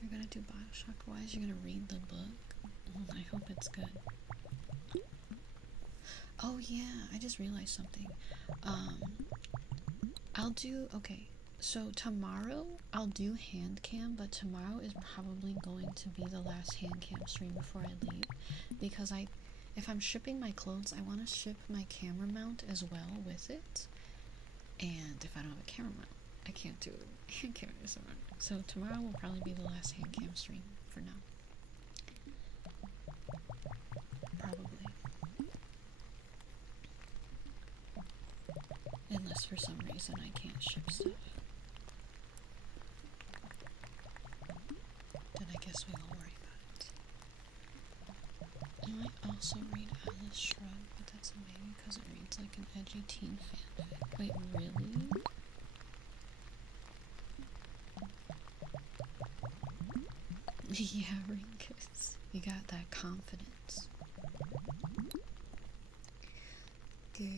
You're gonna do Bioshock Wise, you're gonna read the book. I hope it's good. Oh yeah, I just realized something. Okay, so tomorrow I'll do hand cam, but tomorrow is probably going to be the last hand cam stream before I leave, because if I'm shipping my clothes, I want to ship my camera mount as well with it, and if I don't have a camera mount, I can't do hand cam ASMR. So tomorrow will probably be the last hand cam stream for now. Probably. Unless for some reason I can't ship stuff. Then I guess we won't worry about might also read Alice Shrugged, but that's a maybe because it reads like an edgy teen fanfic. Wait, really? Yeah, Rinkus. You got that confidence. Good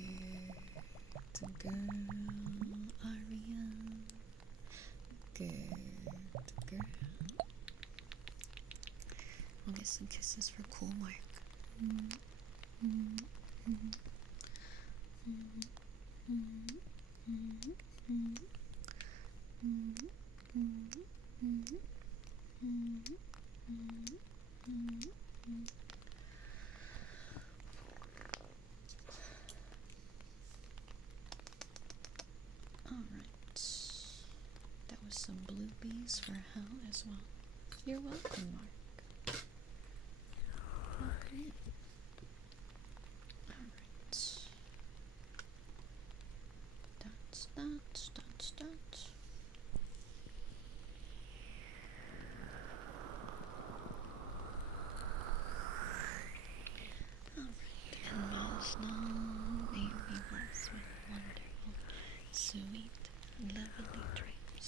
girl, Aria. Good girl. I'll get some kisses for cool Mark. Alright. That was some blue bees for hell as well. You're welcome, Mark. Okay. Alright. That's that. Alright, and Masna, may you be blessed with wonderful, sweet, lovely dreams.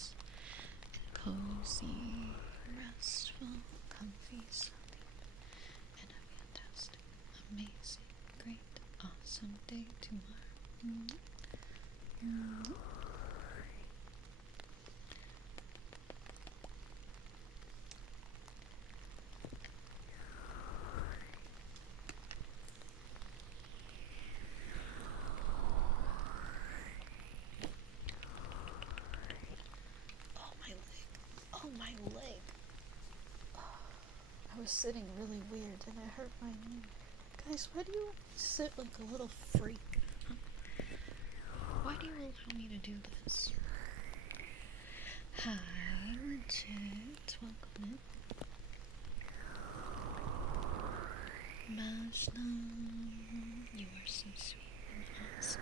Cozy, restful, comfy sleep. And a fantastic, amazing, great, awesome day tomorrow. Oh, my leg. I was sitting really weird and it hurt my knee. Guys, why do you sit like a little freak? Why do you allow me to do this? Hi, Legit. Welcome in. Masna, you are so sweet and awesome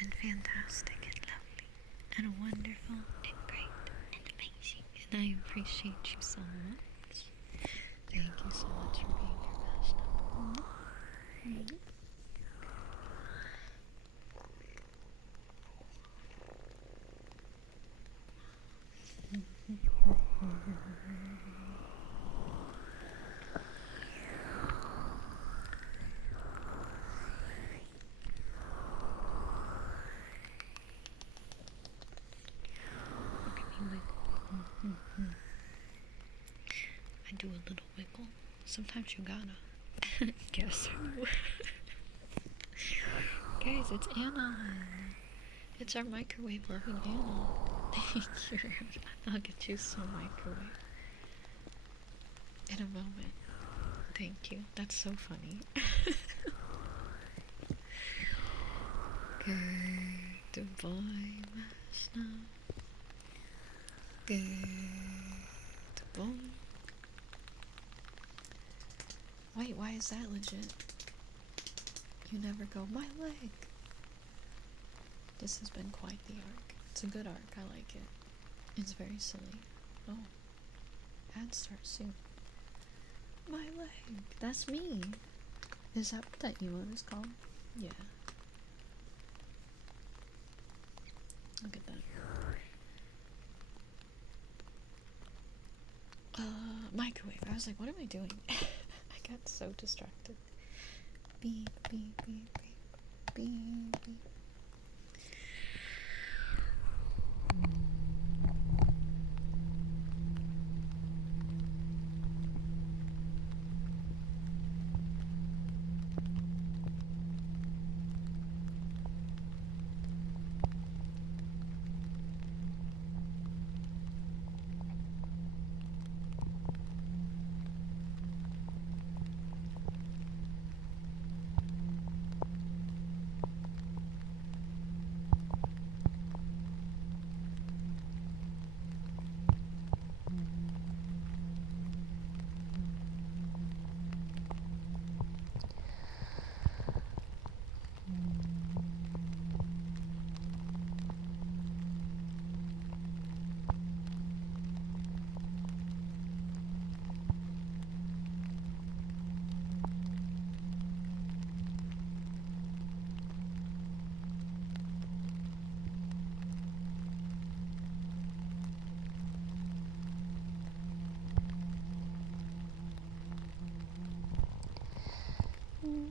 and fantastic and lovely and wonderful and great and amazing. And I appreciate you so much. Thank you so much for being here, Masna. I do a little wiggle. Sometimes you gotta. Guess who? Guys, it's Anna. It's our microwave loving Anna. Thank you. I'll get you some microwave in a moment. Thank you. That's so funny. Good boy, Masna. Good boy. Wait, why is that legit? You never go, my leg. This has been quite the arc. It's a good arc, I like it. It's very silly. Oh. Ads start soon. My leg. That's me. Is that what that emote is called? Yeah. Look at that. Microwave. I was like, what am I doing? I got so distracted. Beep, beep, beep, beep, beep, beep. Delicious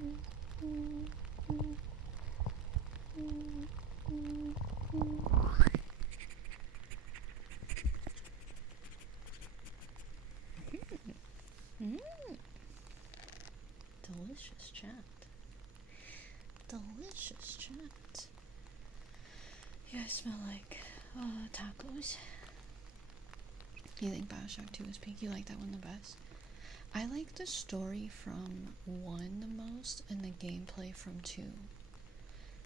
chat. Delicious chat. You guys smell like tacos. You think Bioshock 2 is peak? You like that one the best? I like the story from 1 the most and the gameplay from 2.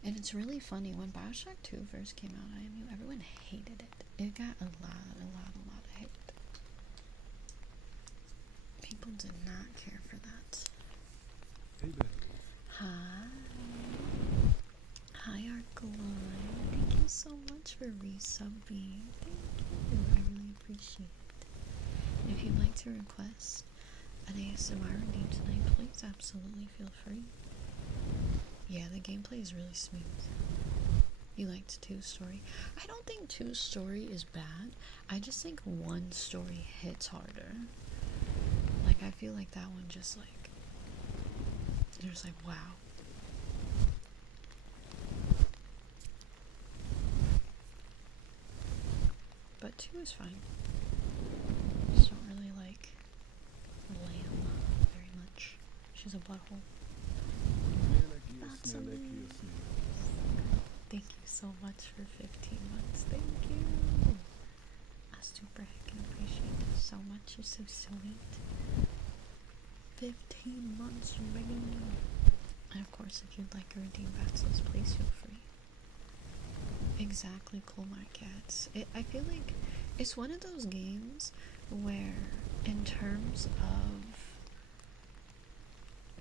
And it's really funny, when Bioshock 2 first came out, everyone hated it. It got a lot of hate. People did not care for that. Hey, Belle. Hi. Hi, Arcline. Thank you so much for resubbing. Thank you. I really appreciate it. If you'd like to request an ASMR redeem tonight, please absolutely feel free. Yeah, the gameplay is really smooth. You liked 2's story? I don't think 2's story is bad. I just think 1's story hits harder. Like, I feel like that one just like, you're just like, wow. But 2 is fine. Just don't really like Lamb very much. She's a butthole. Thank you so much for 15 months. Thank you. I super heckin' appreciate it so much. You're so sweet. 15 months, baby. And of course, if you'd like to redeem Batsos, please feel free. Exactly, Cool My Cats. I feel like it's one of those games where, in terms of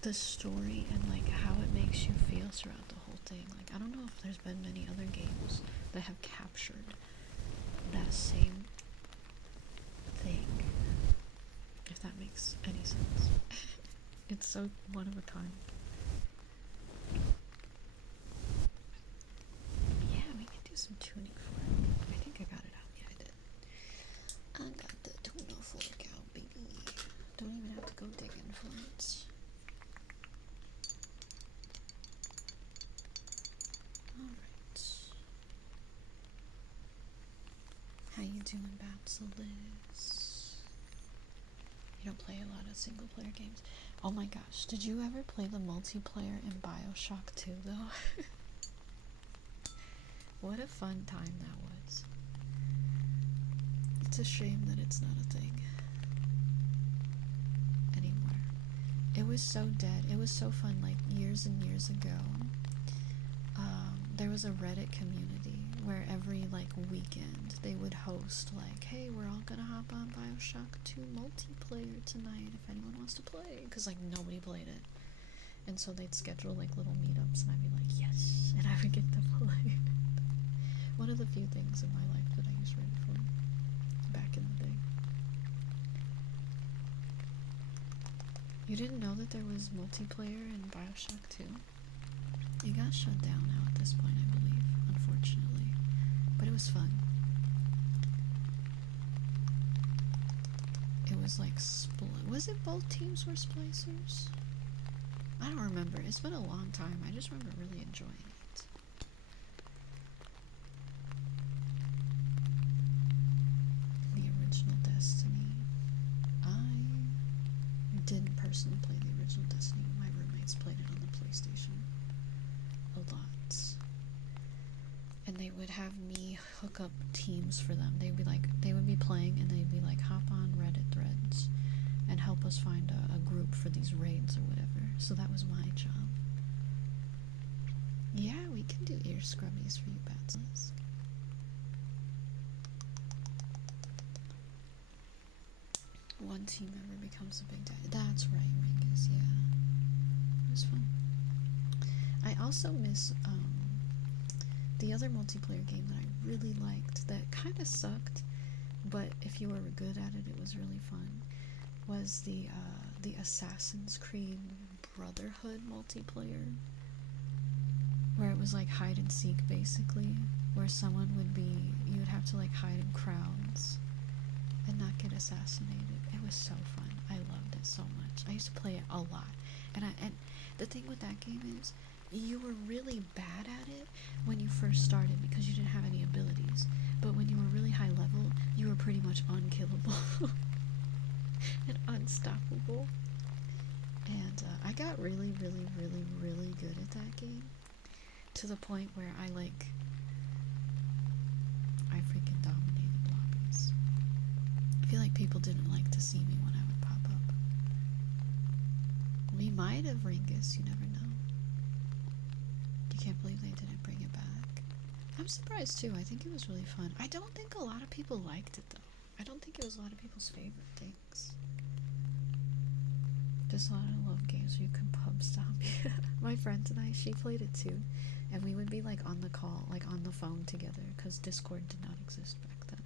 the story and like how it makes you feel throughout the whole thing, like I don't know if there's been many other games that have captured that same thing, if that makes any sense. It's so one of a kind. Yeah, we can do some tuning for it. I think I got it out. Yeah, I did. I got the tuna fork out, baby. Don't even have to go digging for it. Alright. How you doing, Babsaliz? You don't play a lot of single player games. Oh my gosh, did you ever play the multiplayer in Bioshock 2 though? What a fun time that was. It's a shame that it's not a thing anymore. It was so dead. It was so fun, like years and years ago. There was a Reddit community where every like weekend they would host like, hey, we're all gonna hop on Bioshock 2 multiplayer tonight if anyone wants to play, because like nobody played it. And so they'd schedule like little meetups and I'd be like, yes, and I would get to play. One of the few things in my life that I used Reddit for back in the day. You didn't know that there was multiplayer in Bioshock 2? It got shut down now at this point, I believe, unfortunately. But it was fun. It was like split. Was it both teams were splicers? I don't remember. It's been a long time. I just remember really enjoying it. The original Destiny. I didn't personally play the original Destiny. My roommates played it on the PlayStation a lot. And they would have me hook up teams for them. They would be playing and they'd be like, hop on Reddit threads and help us find a group for these raids or whatever. So that was my job. Yeah, we can do ear scrubbies for you, Batsless. One team member becomes a big daddy. That's right, Ringus, yeah. It was fun. I also miss the other multiplayer game that I really liked that kind of sucked, but if you were good at it, it was really fun, was the Assassin's Creed Brotherhood multiplayer, where it was like hide and seek basically, where someone would be, you would have to like hide in crowds and not get assassinated. It was so fun. I loved it so much. I used to play it a lot. And the thing with that game is you were really bad at it when you first started because you didn't have any abilities. But when you were really high level, you were pretty much unkillable and unstoppable. And I got really, really, really, really good at that game to the point where I freaking dominated lobbies. I feel like people didn't like to see me when I would pop up. We might have Ringus, you never know. You can't believe they didn't bring it back. I'm surprised too. I think it was really fun. I don't think a lot of people liked it though. I don't think it was a lot of people's favorite things. Just a lot of love games where you can pub stomp. My friend and I, she played it too. And we would be like on the call, like on the phone together, because Discord did not exist back then.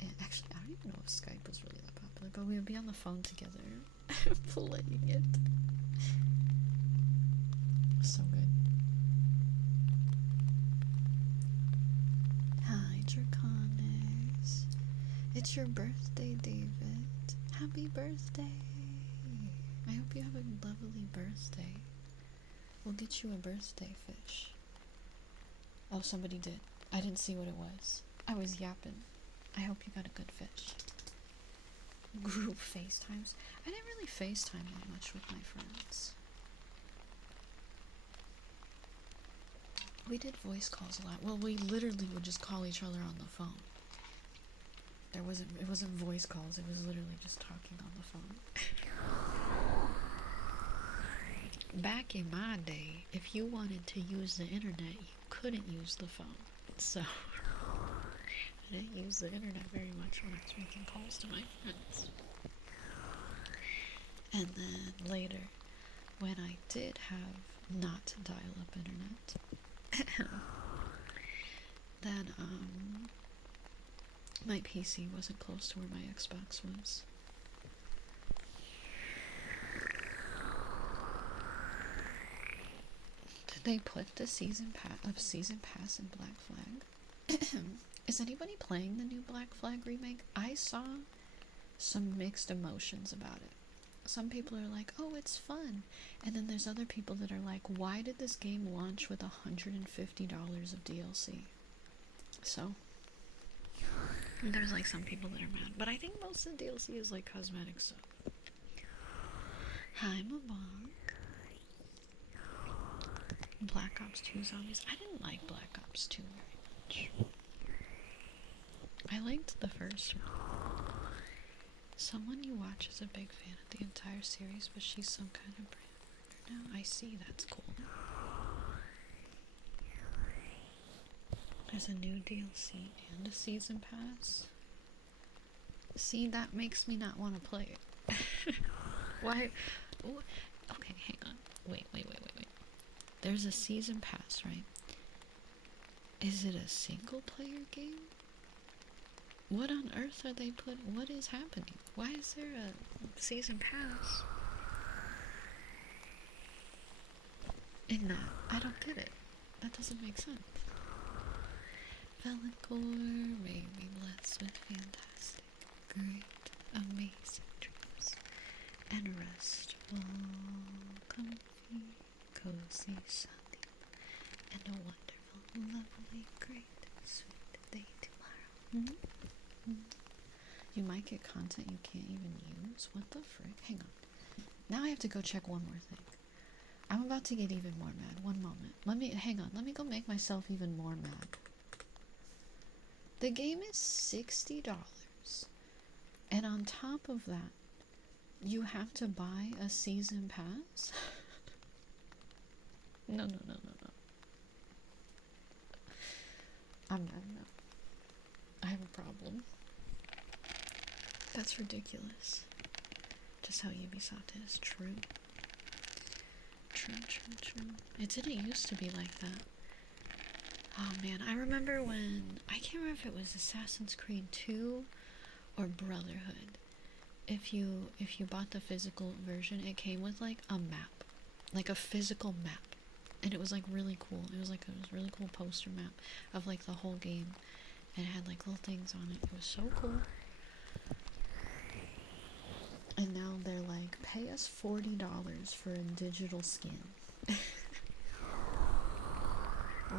And actually, I don't even know if Skype was really that popular, but we would be on the phone together playing it. So good. Hi, Draconis. It's your birthday, David. Happy birthday. I hope you have a lovely birthday. We'll get you a birthday fish. Oh, somebody did. I didn't see what it was. I was yapping. I hope you got a good fish. Group FaceTimes. I didn't really FaceTime that much with my friends. We did voice calls a lot. Well, we literally would just call each other on the phone. It wasn't voice calls, it was literally just talking on the phone. Back in my day, if you wanted to use the internet, you couldn't use the phone. So I didn't use the internet very much when I was making calls to my friends. And then later, when I did have not dial-up internet, then my PC wasn't close to where my Xbox was. Did they put the season pass in Black Flag? Is anybody playing the new Black Flag remake? I saw some mixed emotions about it. Some people are like, oh, it's fun. And then there's other people that are like, why did this game launch with $150 of DLC? So there's like some people that are mad. But I think most of the DLC is like cosmetic stuff. Hi, Mabonk. Black Ops 2 Zombies. I didn't like Black Ops 2 very much. I liked the first one. Someone you watch is a big fan of the entire series, but she's some kind of brand partner now. I see, that's cool. There's a new DLC and a season pass. See, that makes me not want to play it. Why? Ooh, okay, hang on. Wait. There's a season pass, right? Is it a single player game? What on earth are they putting? What is happening? Why is there a season pass in that? I don't get it. That doesn't make sense. Valancourt may be blessed with fantastic, great, amazing dreams and restful, comfy, cozy, sunny, and a wonderful, lovely, great, sweet day tomorrow. Mm-hmm. You might get content you can't even use. What the frick? Hang on. Now I have to go check one more thing. I'm about to get even more mad. One moment. Hang on. Let me go make myself even more mad. The game is $60. And on top of that, you have to buy a season pass? No. I'm mad now. I have a problem. That's ridiculous. Just how Ubisoft is. True. It didn't used to be like that. Oh man, I remember when, I can't remember if it was Assassin's Creed 2 or Brotherhood. If you bought the physical version, it came with like a map. Like a physical map. And it was like really cool. It was a really cool poster map of like the whole game. And it had like little things on it. It was so cool. And now they're like, pay has $40 for a digital skin.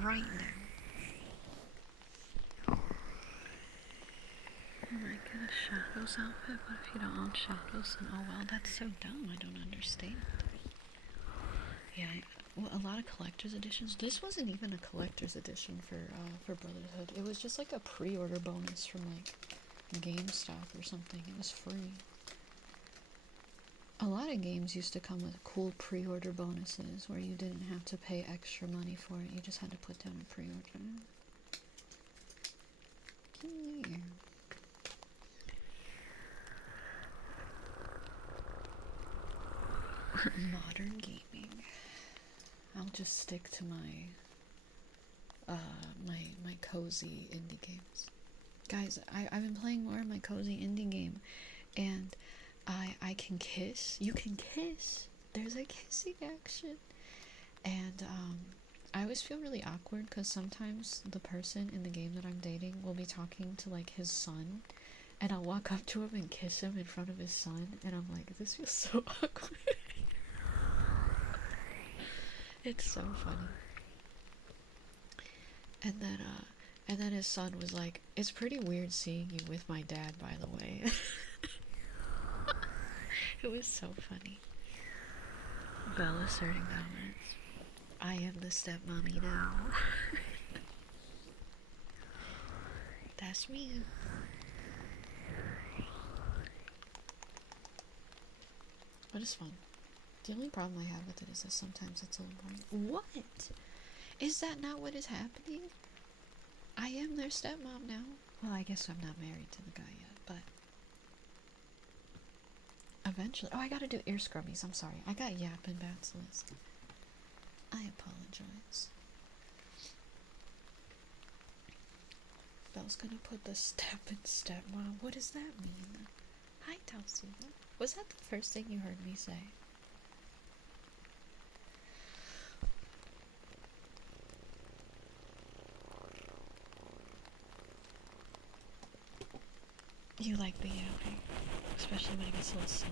Right now. You might get a Shadows outfit, but if you don't own Shadows, then oh well, that's so dumb, I don't understand. Yeah, well, a lot of collector's editions. This wasn't even a collector's edition for Brotherhood. It was just like a pre-order bonus from like GameStop or something. It was free. A lot of games used to come with cool pre-order bonuses where you didn't have to pay extra money for it. You just had to put down a pre-order. Yeah. Modern gaming. I'll just stick to my cozy indie games. Guys, I've been playing more of my cozy indie game, and I can kiss. You can kiss. There's a kissing action. And I always feel really awkward because sometimes the person in the game that I'm dating will be talking to like his son, and I'll walk up to him and kiss him in front of his son, and I'm like, this feels so awkward. It's so funny. And then his son was like, it's pretty weird seeing you with my dad, by the way. It was so funny. Belle asserting dominance. I am the stepmommy now. That's me. But it's fun. The only problem I have with it is that sometimes it's a little boring. What? Is that not what is happening? I am their stepmom now. Well, I guess I'm not married to the guy yet, but eventually. Oh, I gotta do ear scrubbies. I'm sorry. I got yapping Bacillus. I apologize. Belle's gonna put the step in stepmom. What does that mean? Hi, Talsuba. Was that the first thing you heard me say? You like the yapping, especially when it gets a little silly.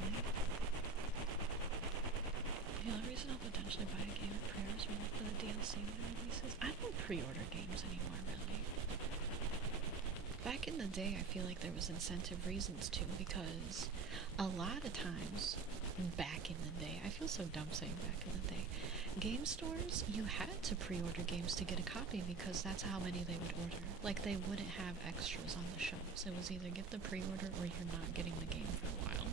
The only reason I'll potentially buy a game at pre-order is for the DLC releases. I don't pre-order games anymore, really. Back in the day, I feel like there was incentive reasons to, because a lot of times, back in the day, I feel so dumb saying back in the day, game stores, you had to pre-order games to get a copy because that's how many they would order. Like, they wouldn't have extras on the shelves. It was either get the pre-order or you're not getting the game for a while.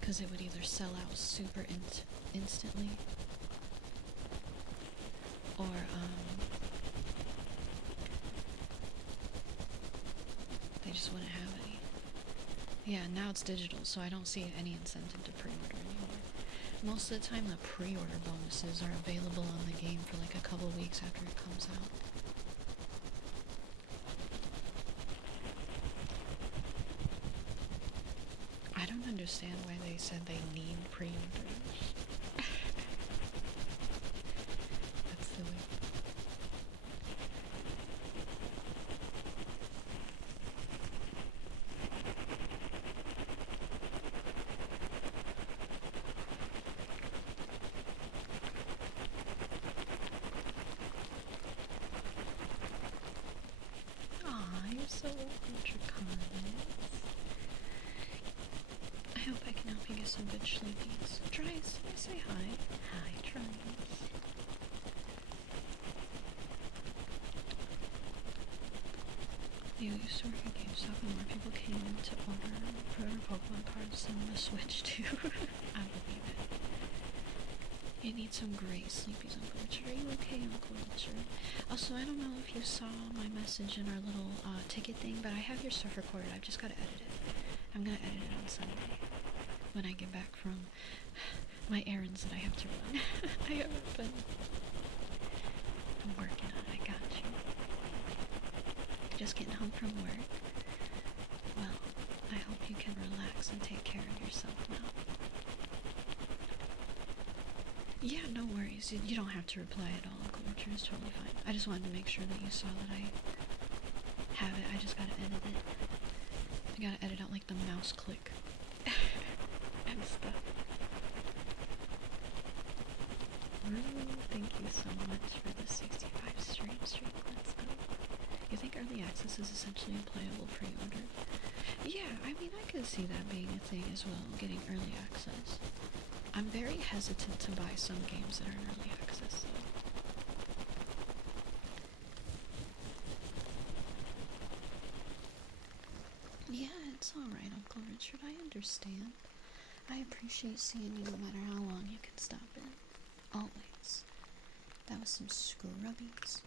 Because it would either sell out super instantly, or they just wouldn't have any. Yeah, now it's digital, so I don't see any incentive to pre-order anymore. Most of the time, the pre-order bonuses are available on the game for like a couple weeks after it comes out. I don't understand why they said they need pre-orders. That's silly. Aw, you're so welcome, Draconis. I hope I can help you get some good sleepies. Trice, say hi. Hi, Trice. You used to work at GameStop and more people came in to order Pokemon cards than the Switch too. I believe it. You need some great sleepies, Uncle Richard. Are you okay, Uncle Richard? Also, I don't know if you saw my message in our little ticket thing, but I have your stuff recorded. I've just got to edit it. I'm going to edit it on Sunday when I get back from my errands that I have to run. I haven't been. I'm working on it. I got you. Just getting home from work. Well, I hope you can relax and take care of yourself now. Yeah, no worries. You don't have to reply at all, Uncle Richard. It's totally fine. I just wanted to make sure that you saw that I have it. I just gotta edit it. I gotta edit out like the mouse click and stuff. Thank you so much for the 65 stream streak. Let's go. You think early access is essentially a playable pre-order? Yeah, I mean, I could see that being a thing as well, getting early access. I'm very hesitant to buy some games that are in early access, though. Yeah, it's alright, Uncle Richard, I understand. I appreciate seeing you no matter how long you can stop in. Always. That was some scrubbies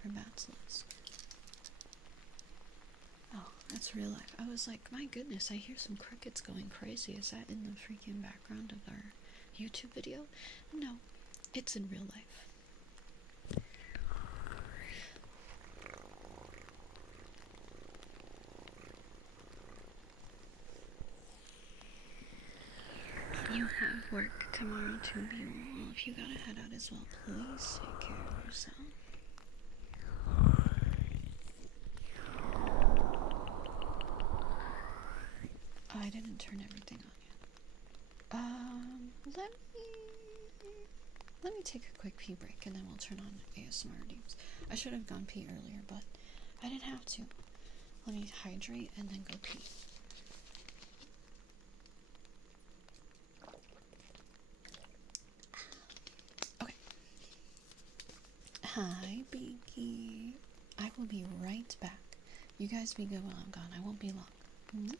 for Basilisk. Oh, that's real life. I was like, my goodness, I hear some crickets going crazy. Is that in the freaking background of our YouTube video? No, it's in real life. You have work tomorrow too, B-roll. If you gotta head out as well, please take care of yourself. Oh, I didn't turn everything on yet. Let me take a quick pee break and then we'll turn on ASMR redeems. I should have gone pee earlier, but I didn't have to. Let me hydrate and then go pee. Okay. Hi, Binky. I will be right back. You guys be good while I'm gone. I won't be long. Mm-hmm.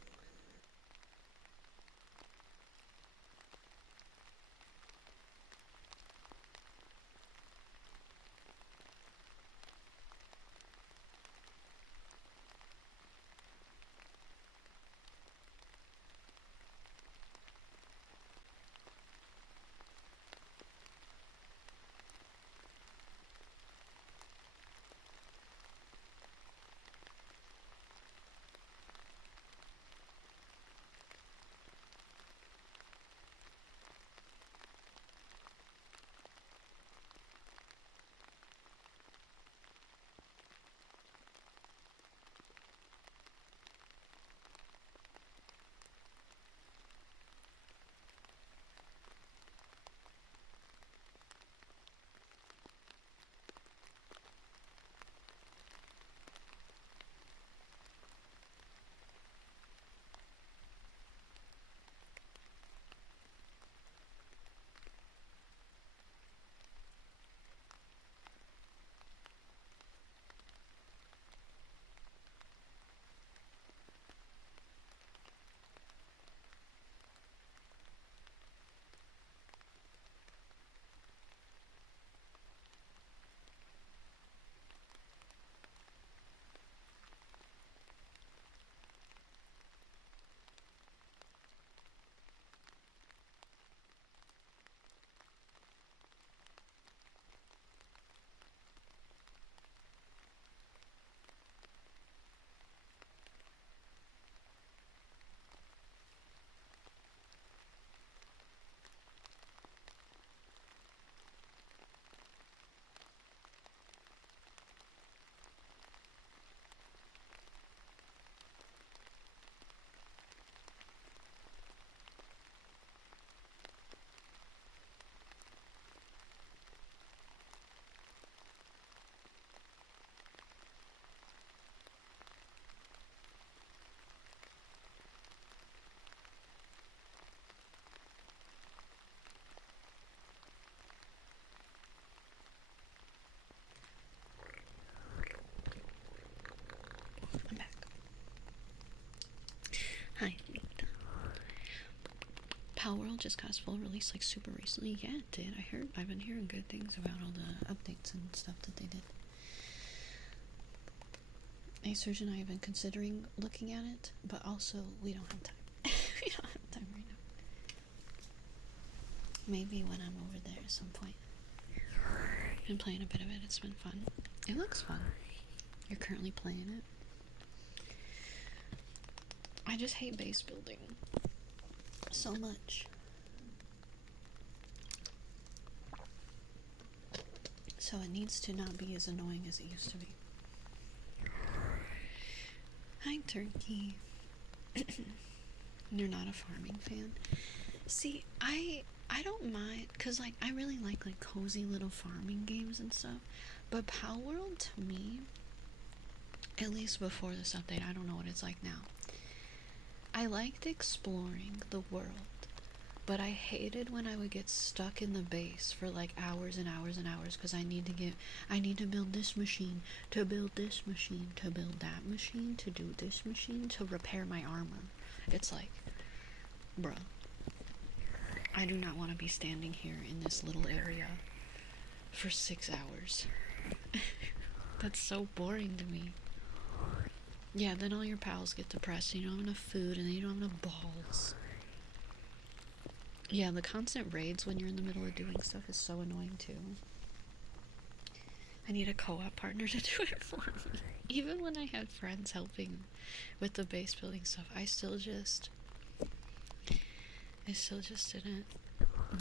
I'm back. Hi, Nita. Power World just got its full release like super recently. Yeah, it did. I've been hearing good things about all the updates and stuff that they did. Surge and I have been considering looking at it, but also we don't have time. We don't have time right now. Maybe when I'm over there at some point. I've been playing a bit of it. It's been fun. It looks fun. You're currently playing it. I just hate base building so much. So it needs to not be as annoying as it used to be. Hi, Turkey. You're not a farming fan? See, I don't mind, cause like I really like cozy little farming games and stuff. But Pal World to me, at least before this update, I don't know what it's like now. I liked exploring the world, but I hated when I would get stuck in the base for like hours and hours and hours because I need to build this machine, to build this machine, to build that machine, to do this machine, to repair my armor. It's like, bruh, I do not want to be standing here in this little area for 6 hours. That's so boring to me. Yeah, then all your pals get depressed and you don't have enough food and then you don't have enough balls. Yeah, the constant raids when you're in the middle of doing stuff is so annoying too. I need a co-op partner to do it for me. Even when I had friends helping with the base building stuff, I still just didn't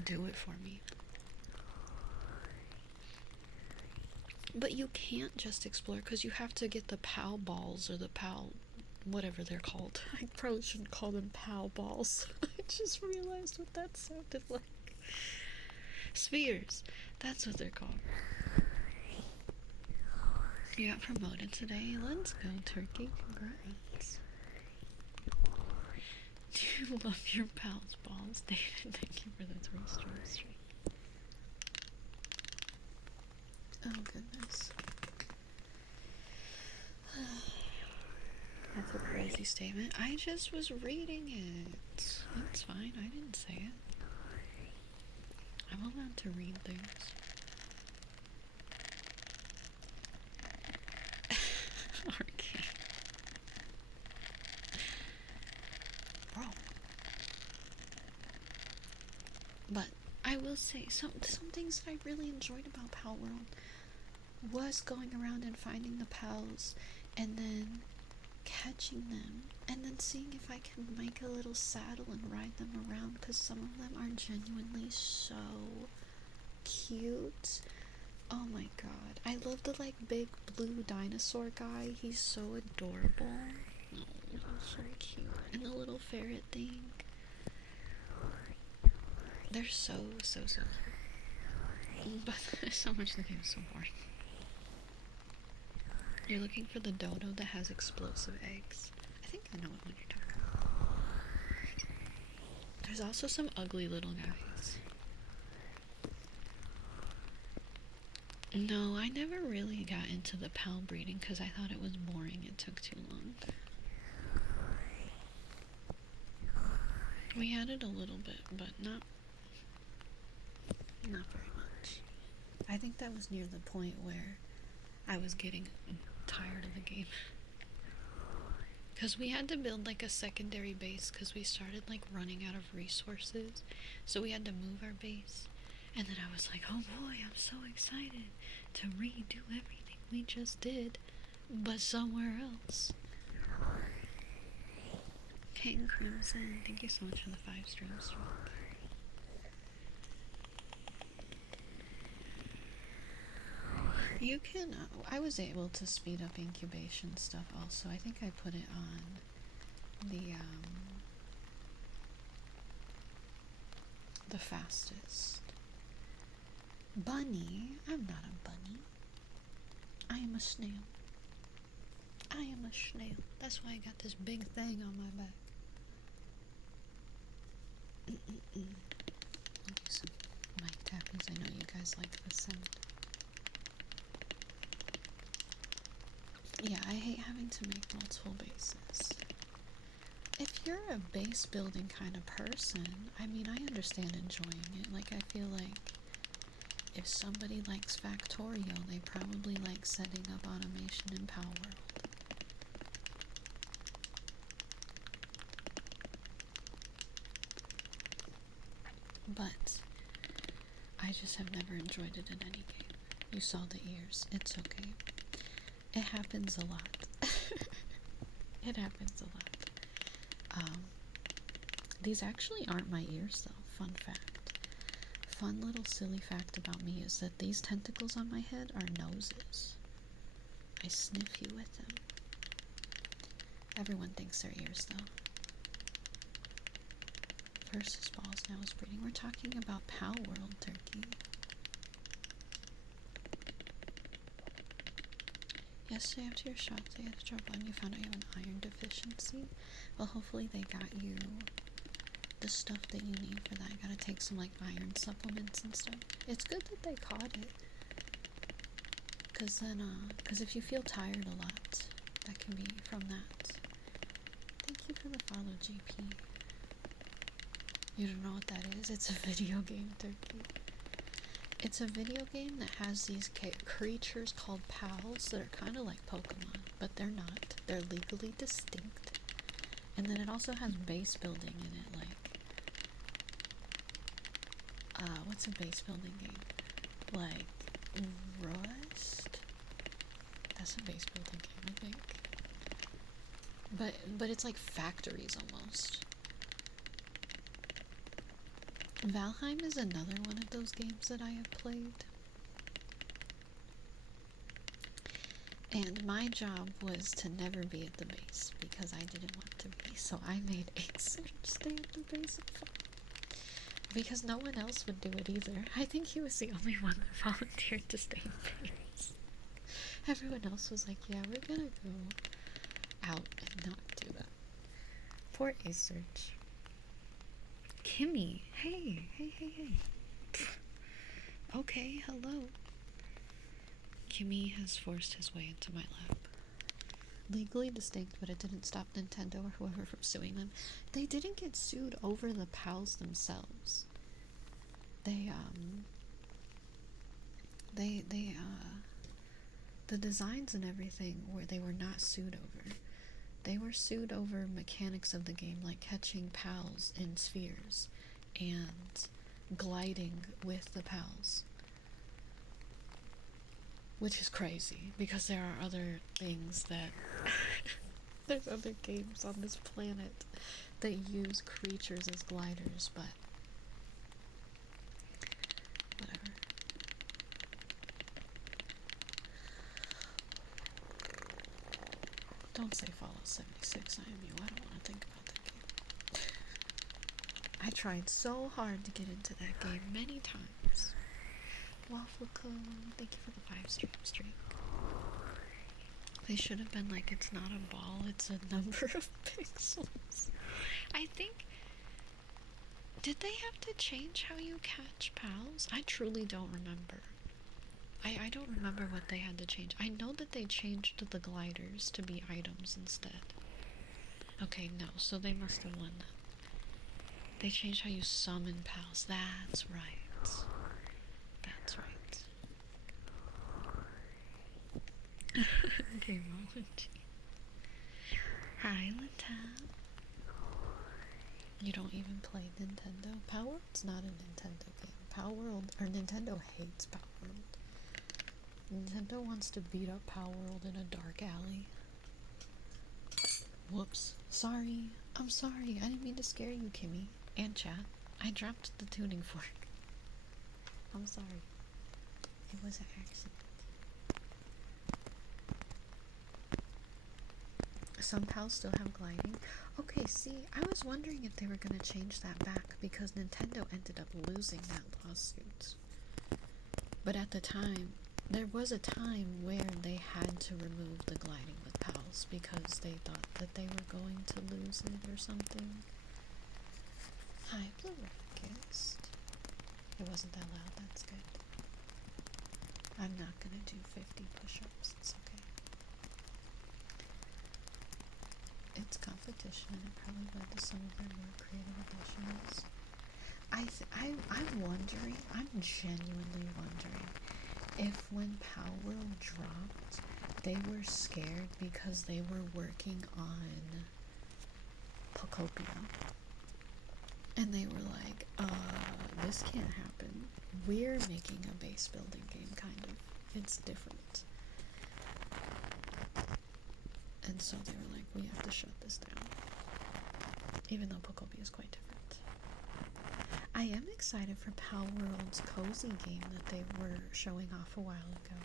do it for me. But you can't just explore because you have to get the PAL balls or the PAL whatever they're called. I probably shouldn't call them PAL balls. I just realized what that sounded like. Spheres. That's what they're called. You got promoted today. Let's go, Turkey. Congrats. You love your pals balls, David. Thank you for the 3 streams. Oh, goodness. That's a crazy statement. I just was reading it. That's fine. I didn't say it. I'm allowed to read things. Okay. Bro. But I will say, some things that I really enjoyed about Pal World was going around and finding the pals and then catching them and then seeing if I can make a little saddle and ride them around because some of them are genuinely so cute. Oh my god. I love the like big blue dinosaur guy. He's so adorable. Oh, he's so cute. And the little ferret thing. They're so cute. But so much the game is so boring. You're looking for the dodo that has explosive eggs. I think I know what one you're talking about. There's also some ugly little guys. No, I never really got into the pal breeding because I thought it was boring. It took too long. We had it a little bit, but not very much. I think that was near the point where I was getting tired of the game. Because we had to build like a secondary base because we started like running out of resources. So we had to move our base. And then I was like, oh boy, I'm so excited to redo everything we just did, but somewhere else. King Crimson, thank you so much for the 5 streams. You can, I was able to speed up incubation stuff also. I think I put it on the fastest. Bunny? I'm not a bunny. I am a snail. I am a snail. That's why I got this big thing on my back. I'll do some mic tappies. I know you guys like the sound. Yeah, I hate having to make multiple bases. If you're a base building kind of person, I mean, I understand enjoying it. Like, I feel like if somebody likes Factorio, they probably like setting up automation in Power World. But I just have never enjoyed it in any game. You saw the ears. It's okay. It happens a lot. It happens a lot. These actually aren't my ears though. Fun fact. Fun little silly fact about me is that these tentacles on my head are noses. I sniff you with them. Everyone thinks they're ears though. versus balls now is breeding. We're talking about Pal World Turkey. Yesterday after your shot, they had to drop on you found out you have an iron deficiency. Well, hopefully they got you the stuff that you need for that. I gotta take some like iron supplements and stuff. It's good that they caught it. Cause if you feel tired a lot, that can be from that. Thank you for the follow, GP. You don't know what that is? It's a video game, Turkey. It's a video game that has these creatures called pals that are kind of like Pokemon, but they're not. They're legally distinct. And then it also has base building in it, like, what's a base building game? Like, Rust? That's a base building game, I think. But it's like factories almost. Valheim is another one of those games that I have played. And my job was to never be at the base because I didn't want to be. So I made Acer stay at the base and fight. Because no one else would do it either. I think he was the only one that volunteered to stay at base. Everyone else was like, yeah, we're gonna go out and not do that. Poor Acer. Kimmy, hey. Okay, hello. Kimmy has forced his way into my lap. Legally distinct, but it didn't stop Nintendo or whoever from suing them. They didn't get sued over the pals themselves. The designs and everything they were not sued over. They were sued over mechanics of the game, like catching pals in spheres and gliding with the pals. Which is crazy, because there are other things that... There's other games on this planet that use creatures as gliders, but... whatever. Don't say Fallout 76 IMU, I don't want to think about that game. I tried so hard to get into that game many times. Waffle Cone, thank you for the 5 stream. They should have been like, it's not a ball, it's a number of pixels. I think... Did they have to change how you catch pals? I truly don't remember. I don't remember what they had to change. I know that they changed the gliders to be items instead. Okay, no, so they must have won that. They changed how you summon pals. That's right. That's right. Gameology. Hi, Latab. You don't even play Nintendo? Power World's not a Nintendo game. Power World, or Nintendo hates Power World. Nintendo wants to beat up Power World in a dark alley. Whoops. Sorry. I'm sorry. I didn't mean to scare you, Kimmy. And chat. I dropped the tuning fork. I'm sorry. It was an accident. Some pals still have gliding. Okay, see, I was wondering if they were going to change that back because Nintendo ended up losing that lawsuit. But at the time, there was a time where they had to remove the gliding with pals because they thought that they were going to lose it or something. Hi, Blue Rockets. It wasn't that loud, that's good. I'm not gonna do 50 push-ups, it's okay. It's competition and it probably led to some of their more creative additions. I'm wondering, I'm genuinely wondering if when Power World dropped, they were scared because they were working on Pokopia. And they were like, this can't happen. We're making a base building game, kind of. It's different. And so they were like, we have to shut this down. Even though Pokopia is quite different. I am excited for Power World's cozy game that they were showing off a while ago.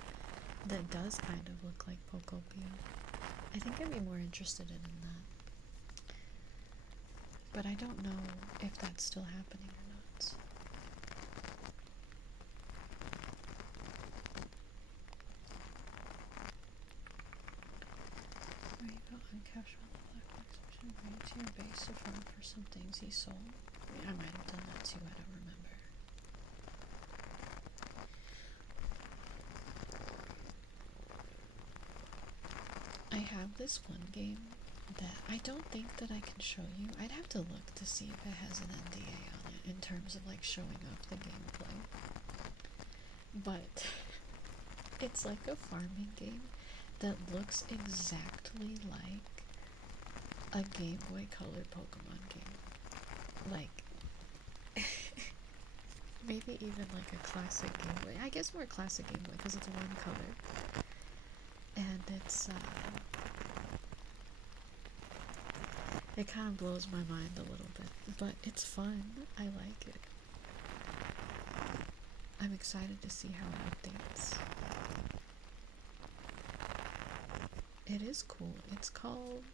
That does kind of look like Pokopia. I think I'd be more interested in that. but I don't know if that's still happening or not. Where you go uncapture on the black box section, bring it to your base to farm for some things he sold. I might have done that too, I don't remember. I have this one game that I don't think that I can show you. I'd have to look to see if it has an NDA on it in terms of like showing off the gameplay. But it's like a farming game that looks exactly like a Game Boy Color Pokemon game. Like, maybe even like a classic Game Boy. I guess more classic Game Boy because it's one color. And it's, it kind of blows my mind a little bit. But it's fun. I like it. I'm excited to see how it updates. It is cool. It's called...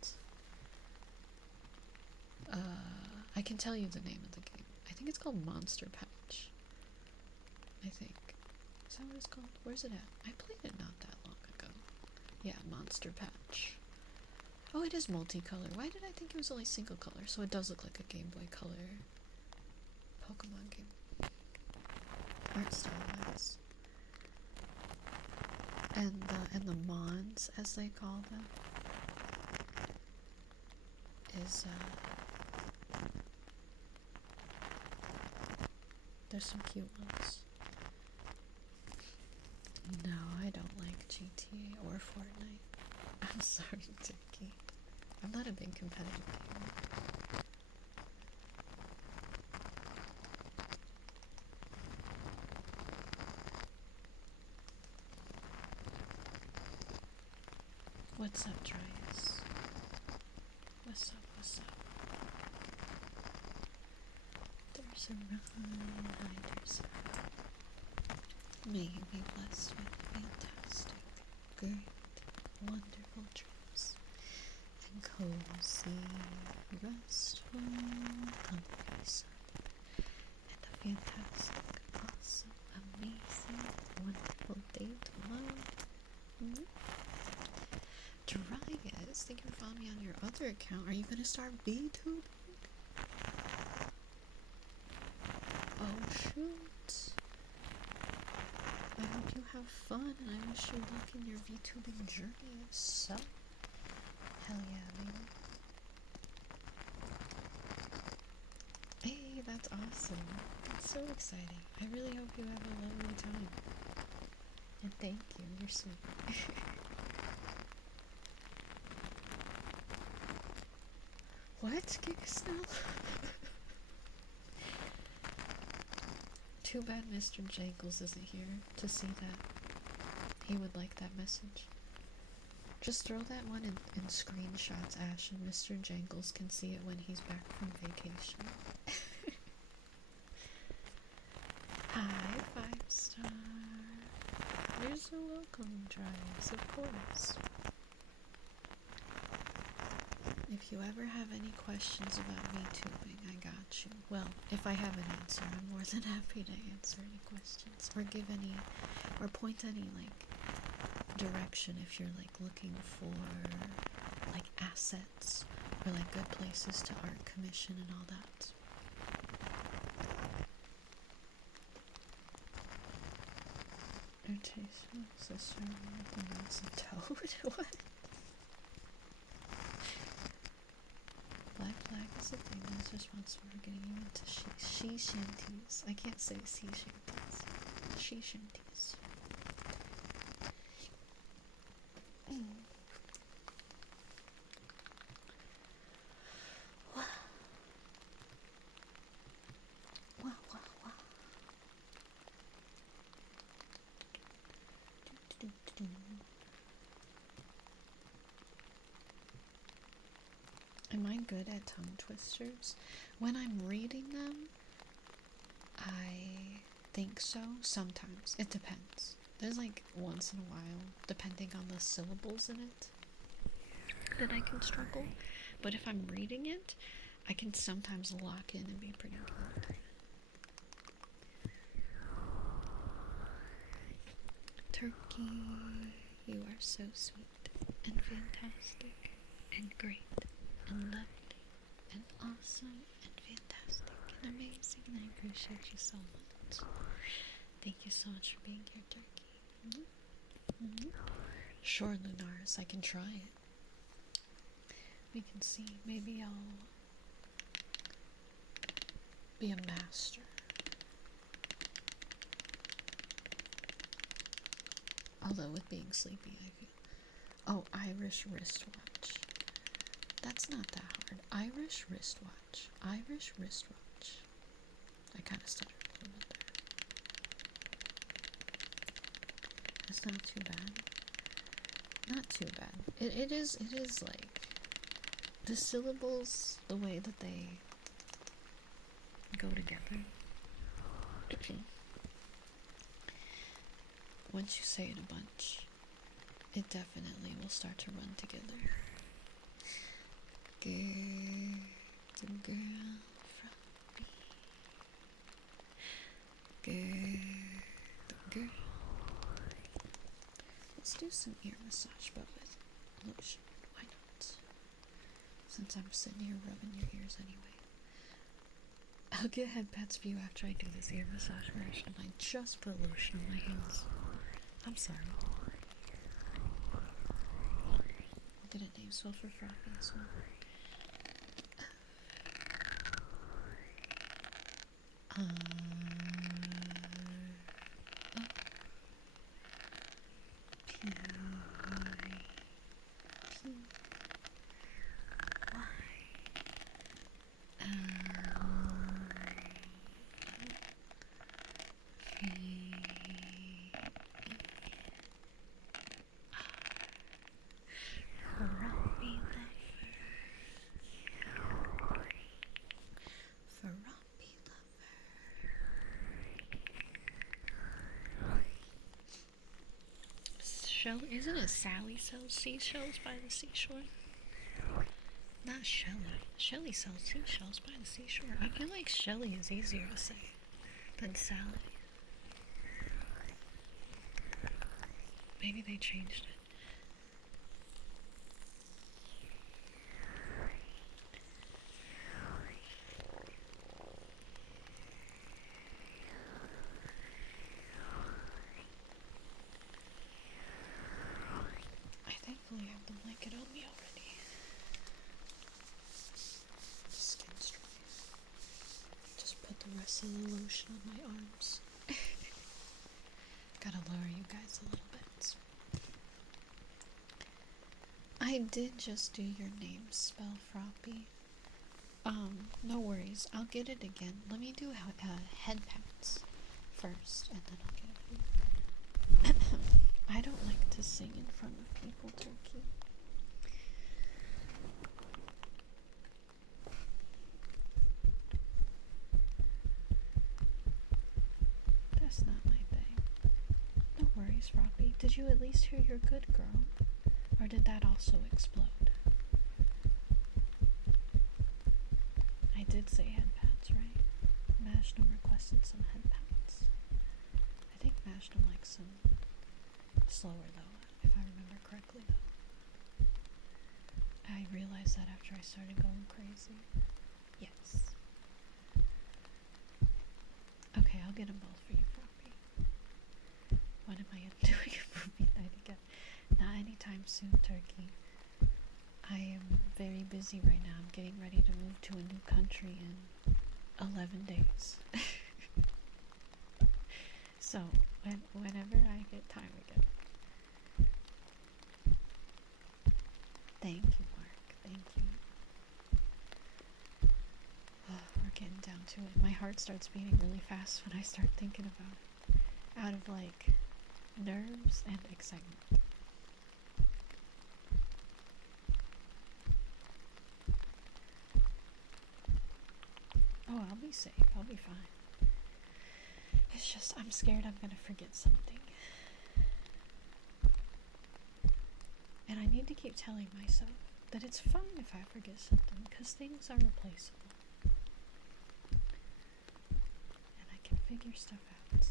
I can tell you the name of the game. I think it's called Monster Patch. I think. Is that what it's called? Where's it at? I played it not that long ago. Yeah, Monster Patch. Oh, it is multicolor. Why did I think it was only single color? So it does look like a Game Boy Color Pokemon game. Art style wise. And the Mons, as they call them, is there's some cute ones. No, I don't like GTA or Fortnite. I'm sorry, Turkey. I'm not a big competitive gamer. What's up, Dryas? What's up, what's up? There's a run, hiders. May you be blessed with fantastic, great, wonderful dreams, and cozy, restful, comfy sleep, and a fantastic, awesome, amazing, wonderful day tomorrow. Dryas, think you found me on your other account. Are you gonna start VTubing? Oh shoot. I hope you have fun, and I wish you luck in your VTubing journey. So, hell yeah, baby. Hey, that's awesome. That's so exciting. I really hope you have a lovely time. And thank you, you're sweet. What? Giga Snail? Too bad Mr. Jangles isn't here to see that. He would like that message. Just throw that one in screenshots, Ash, and Mr. Jangles can see it when he's back from vacation. Hi, 5-star. You're so welcome, Dryas, of course. If you ever have any questions about VTubing, I got you. Well, if I have an answer, I'm more than happy to answer any questions. Or give any, or point any, like, direction if you're, like, looking for, like, assets. Or, like, good places to art commission and all that. Your taste makes a certain with a mouse and toad? What? Black flag is the thing that is responsible for getting you into she shanties. I can't say sea shanties. She shanties. Wow. Am I good at tongue twisters? When I'm reading them, I think so. Sometimes. It depends. There's like once in a while, depending on the syllables in it, that I can struggle. But if I'm reading it, I can sometimes lock in and be pretty good. Turkey, you are so sweet and fantastic and great and lovely and awesome and fantastic and amazing, and I appreciate you so much. Thank you so much for being here, Turkey. Mm-hmm. Sure, Lunaris, I can try it. We can see. Maybe I'll be a master. Although with being sleepy, I feel... Oh, Irish wristwatch. That's not that hard. Irish wristwatch. Irish wristwatch. I kind of stuttered a little bit there. It's not too bad. Not too bad. It is like... The syllables, the way that they go together. Once you say it a bunch, it definitely will start to run together. Good girl from me. Good girl. Let's do some ear massage, but with lotion. Why not? Since I'm sitting here rubbing your ears anyway. I'll get head pats for you after I do this ear massage first, and I just put lotion on my hands. I'm sorry. I'll get a name swell for Frothy as well. Isn't it Sally sells seashells by the seashore? Not Shelly. Shelly sells seashells by the seashore. I feel like Shelly is easier to say than Sally. Maybe they changed it. I have the blanket on me already. The skin's dry. Just put the rest of the lotion on my arms. Gotta lure you guys a little bit. I did just do your name spell, Froppy. No worries. I'll get it again. Let me do head pats first, and then I'll get it for you. I don't like to sing in front of people, Turkey. That's not my thing. No worries, Robbie. Did you at least hear your good girl? Or did that also explode? I did say head pats, right? Mashnam requested some head pats. I think Mashnam likes some slower though, if I remember correctly though. I realized that after I started going crazy. Yes. Okay, I'll get them both for you, Floppy. When am I doing a movie night again? Not anytime soon, Turkey. I am very busy right now. I'm getting ready to move to a new country in 11 days. So, whenever I get time again. Thank you, Mark. Thank you. Oh, we're getting down to it. My heart starts beating really fast when I start thinking about it. Out of, like, nerves and excitement. Oh, I'll be safe. I'll be fine. It's just, I'm scared I'm gonna forget something. And I need to keep telling myself that it's fine if I forget something, because things are replaceable. And I can figure stuff out.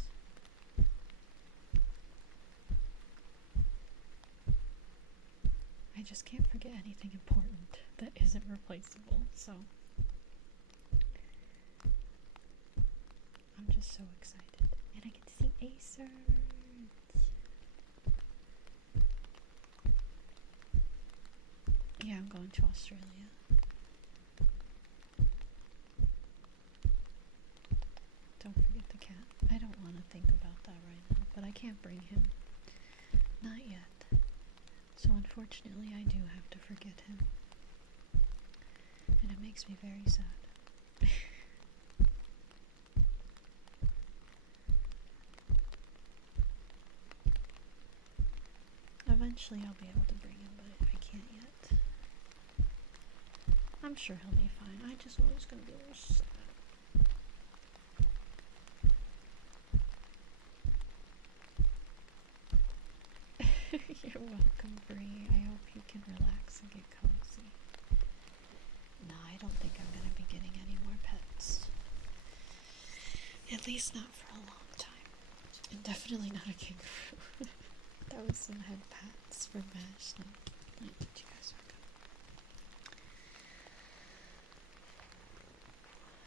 I just can't forget anything important that isn't replaceable, so I'm just so excited. And I get to see Acer. Yeah, I'm going to Australia. Don't forget the cat. I don't want to think about that right now, but I can't bring him. Not yet. So unfortunately, I do have to forget him. And it makes me very sad. Eventually I'll be able to bring him, but I can't yet. I'm sure he'll be fine. I just know it's gonna be a little sad. You're welcome, Bree. I hope you can relax and get cozy. No, I don't think I'm gonna be getting any more pets. At least not for a long time. And definitely not a kangaroo. That was some head pats for Bash. No, I think you guys are good.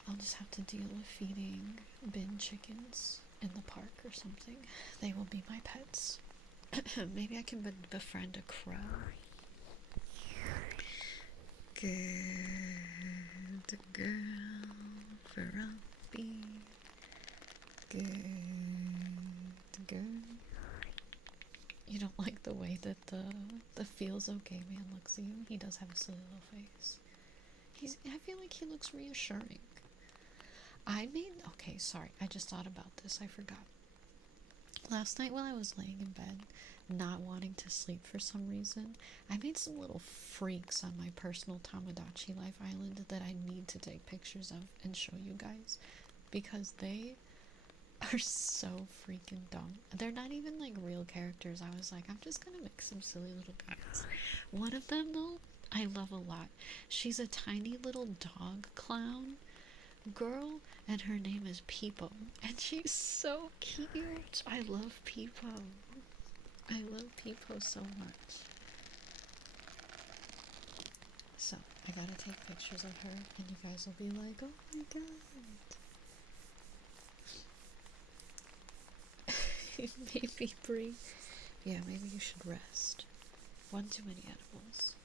I'll just have to deal with feeding bin chickens in the park or something. They will be my pets. Maybe I can befriend a crow. Good girl for Rumpy. Good girl. You don't like the way that the feels okay man looks at you? He does have a silly little face. I feel like he looks reassuring. Okay, sorry, I just thought about this, I forgot. Last night while I was laying in bed, not wanting to sleep for some reason, I made some little freaks on my personal Tamagotchi Life Island that I need to take pictures of and show you guys, because they are so freaking dumb. They're not even like real characters. I was like, I'm just gonna make some silly little guys. One of them, though, I love a lot. She's a tiny little dog clown girl, and her name is Peepo, and she's so cute. I love Peepo. I love Peepo so much. So I gotta take pictures of her, and you guys will be like, oh my god. Maybe Brie. Yeah, maybe you should rest. One too many edibles.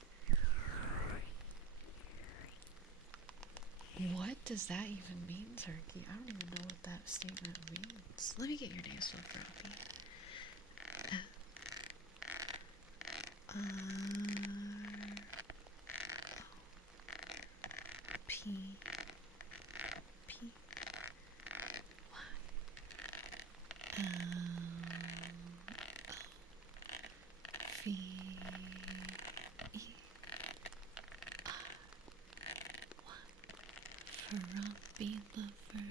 What does that even mean, Turkey? I don't even know what that statement means. Let me get your names so grumpy. P P Y V E Frumpy lover.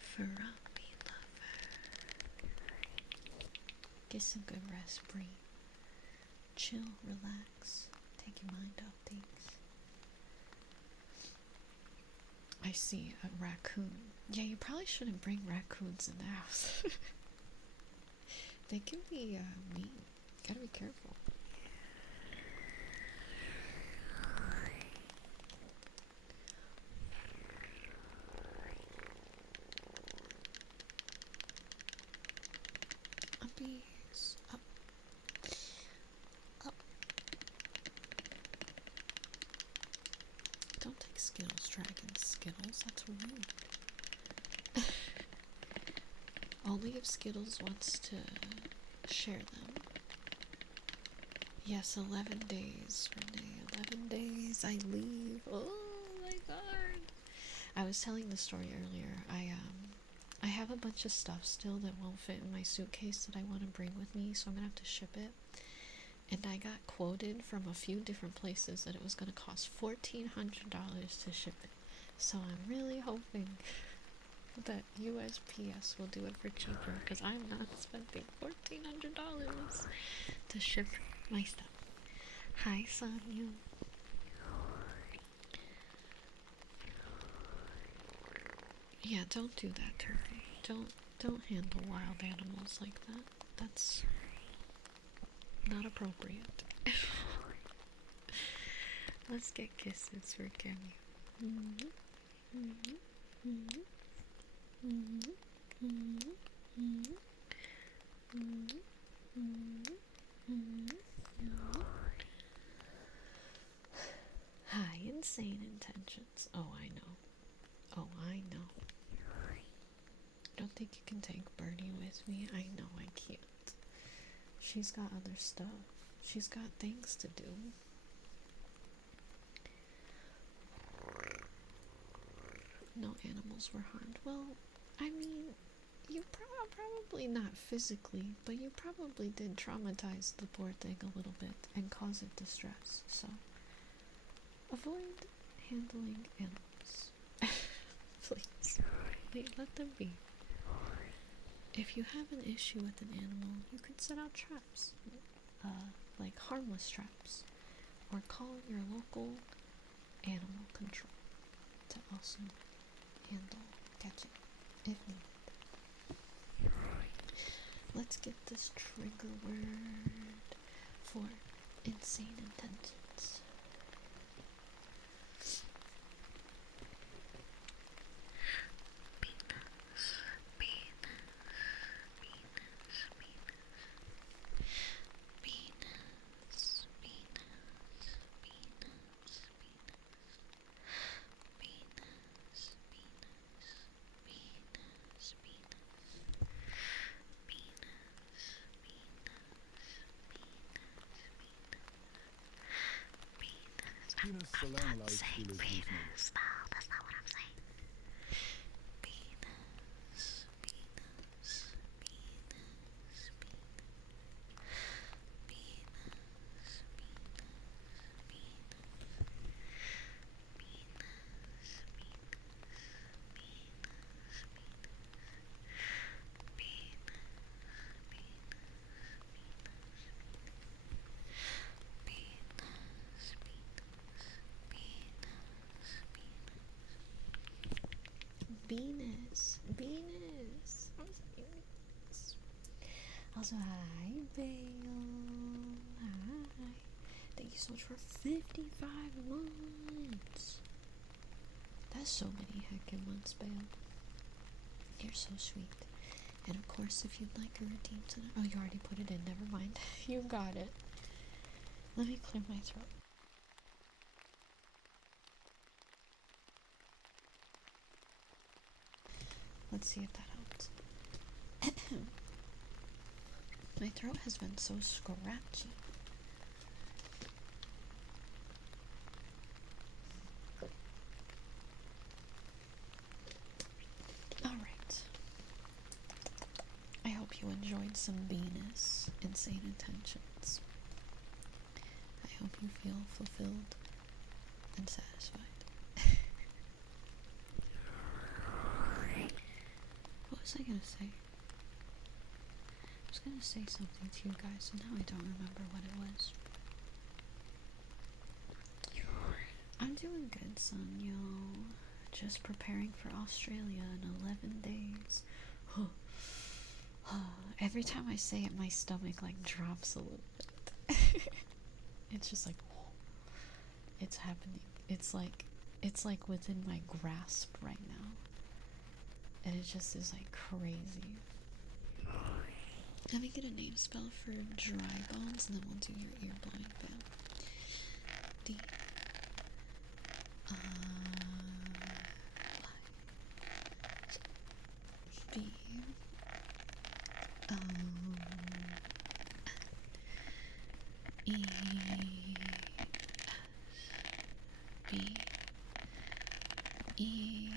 Frumpy lover. Get some good rest, Bree. Chill, relax, take your mind off things. I see a raccoon. Yeah, you probably shouldn't bring raccoons in the house. They can be mean. Gotta be careful. Uppies. Up. Up. Don't take Skittles, Dragon. Skittles? That's rude. Only if Skittles wants to share them. Yes, 11 days, Renee. 11 days. I leave. Oh my god. I was telling the story earlier. I have a bunch of stuff still that won't fit in my suitcase that I want to bring with me, so I'm gonna have to ship it. And I got quoted from a few different places that it was gonna cost $1,400 to ship it. So I'm really hoping that USPS will do it for cheaper, because I'm not spending $1,400 to ship My stuff. Hi, Sonia. Yeah, don't do that, Turkey. Don't handle wild animals like that. That's not appropriate. Let's get kisses for Kenny. Mm-hmm. Mm-hmm. Mm-hmm. Mm-hmm. Mm-hmm. Mm-hmm. Mm-hmm. Mm-hmm. High insane intentions. Oh, I know. Oh, I know. Don't think you can take Birdie with me. I know I can't. She's got other stuff. She's got things to do. No animals were harmed. Well, I mean, you probably not physically, but you probably did traumatize the poor thing a little bit and cause it distress. So, avoid handling animals. Please. Let them be. If you have an issue with an animal, you can set out traps, like harmless traps, or call your local animal control to also handle catching if needed. Let's get this trigger word for insane intentions. Venus Salamalize School is reasonable. No, that's not what I'm saying. Venus, Venus, Venus, Venus, Venus, Venus, Venus. I'm saying Venus. Also, hi, Belle. Hi. Thank you so much for 55 months. That's so many heckin' months, Belle. You're so sweet. And of course, if you'd like a redeem tonight. Oh, you already put it in. Never mind. You got it. Let me clear my throat. Let's see if that helps. My throat has been so scratchy. Alright. I hope you enjoyed some Venus insane intentions. I hope you feel fulfilled and satisfied. What was I gonna say? I was gonna say something to you guys, and now I don't remember what it was. I'm doing good, son, yo. Just preparing for Australia in 11 days. Every time I say it, my stomach like drops a little bit. It's just like, it's happening. It's like within my grasp right now. And it just is like crazy. Let me get a name spell for dry bones, and then we'll do your ear blind bell. D B E B E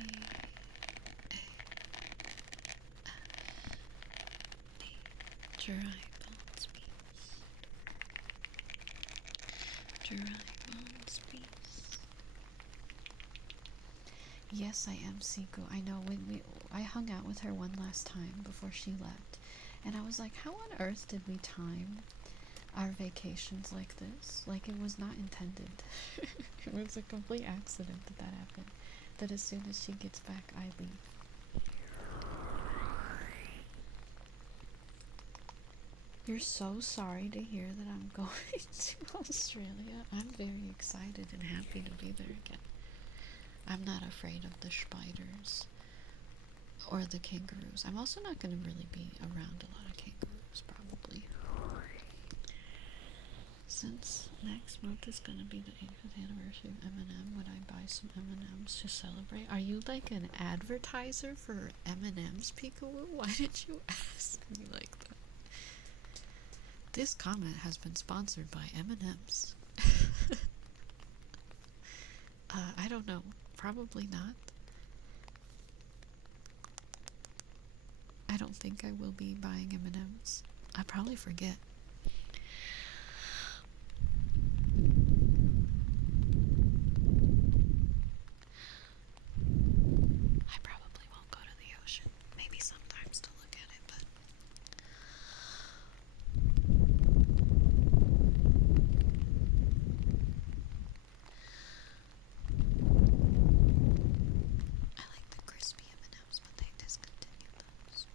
Dry bones beast. Dry bones beast. Yes, I am Siku. I know I hung out with her one last time before she left, and I was like, how on earth did we time our vacations like this. Like, it was not intended. It was a complete accident that that happened. That as soon as she gets back, I leave. You're so sorry to hear that I'm going to Australia. I'm very excited and happy to be there again. I'm not afraid of the spiders or the kangaroos. I'm also not going to really be around a lot of kangaroos, probably. Since next month is going to be the 80th anniversary of M&M, would I buy some M&Ms to celebrate? Are you like an advertiser for M&M's, Peekaboo? Why did you ask me like that? This comment has been sponsored by M&M's. I don't know. Probably not. I don't think I will be buying M&M's. I probably forget. I probably won't go to the ocean. Maybe sometimes to look at it, but I like the crispy M&Ms, but they discontinued those.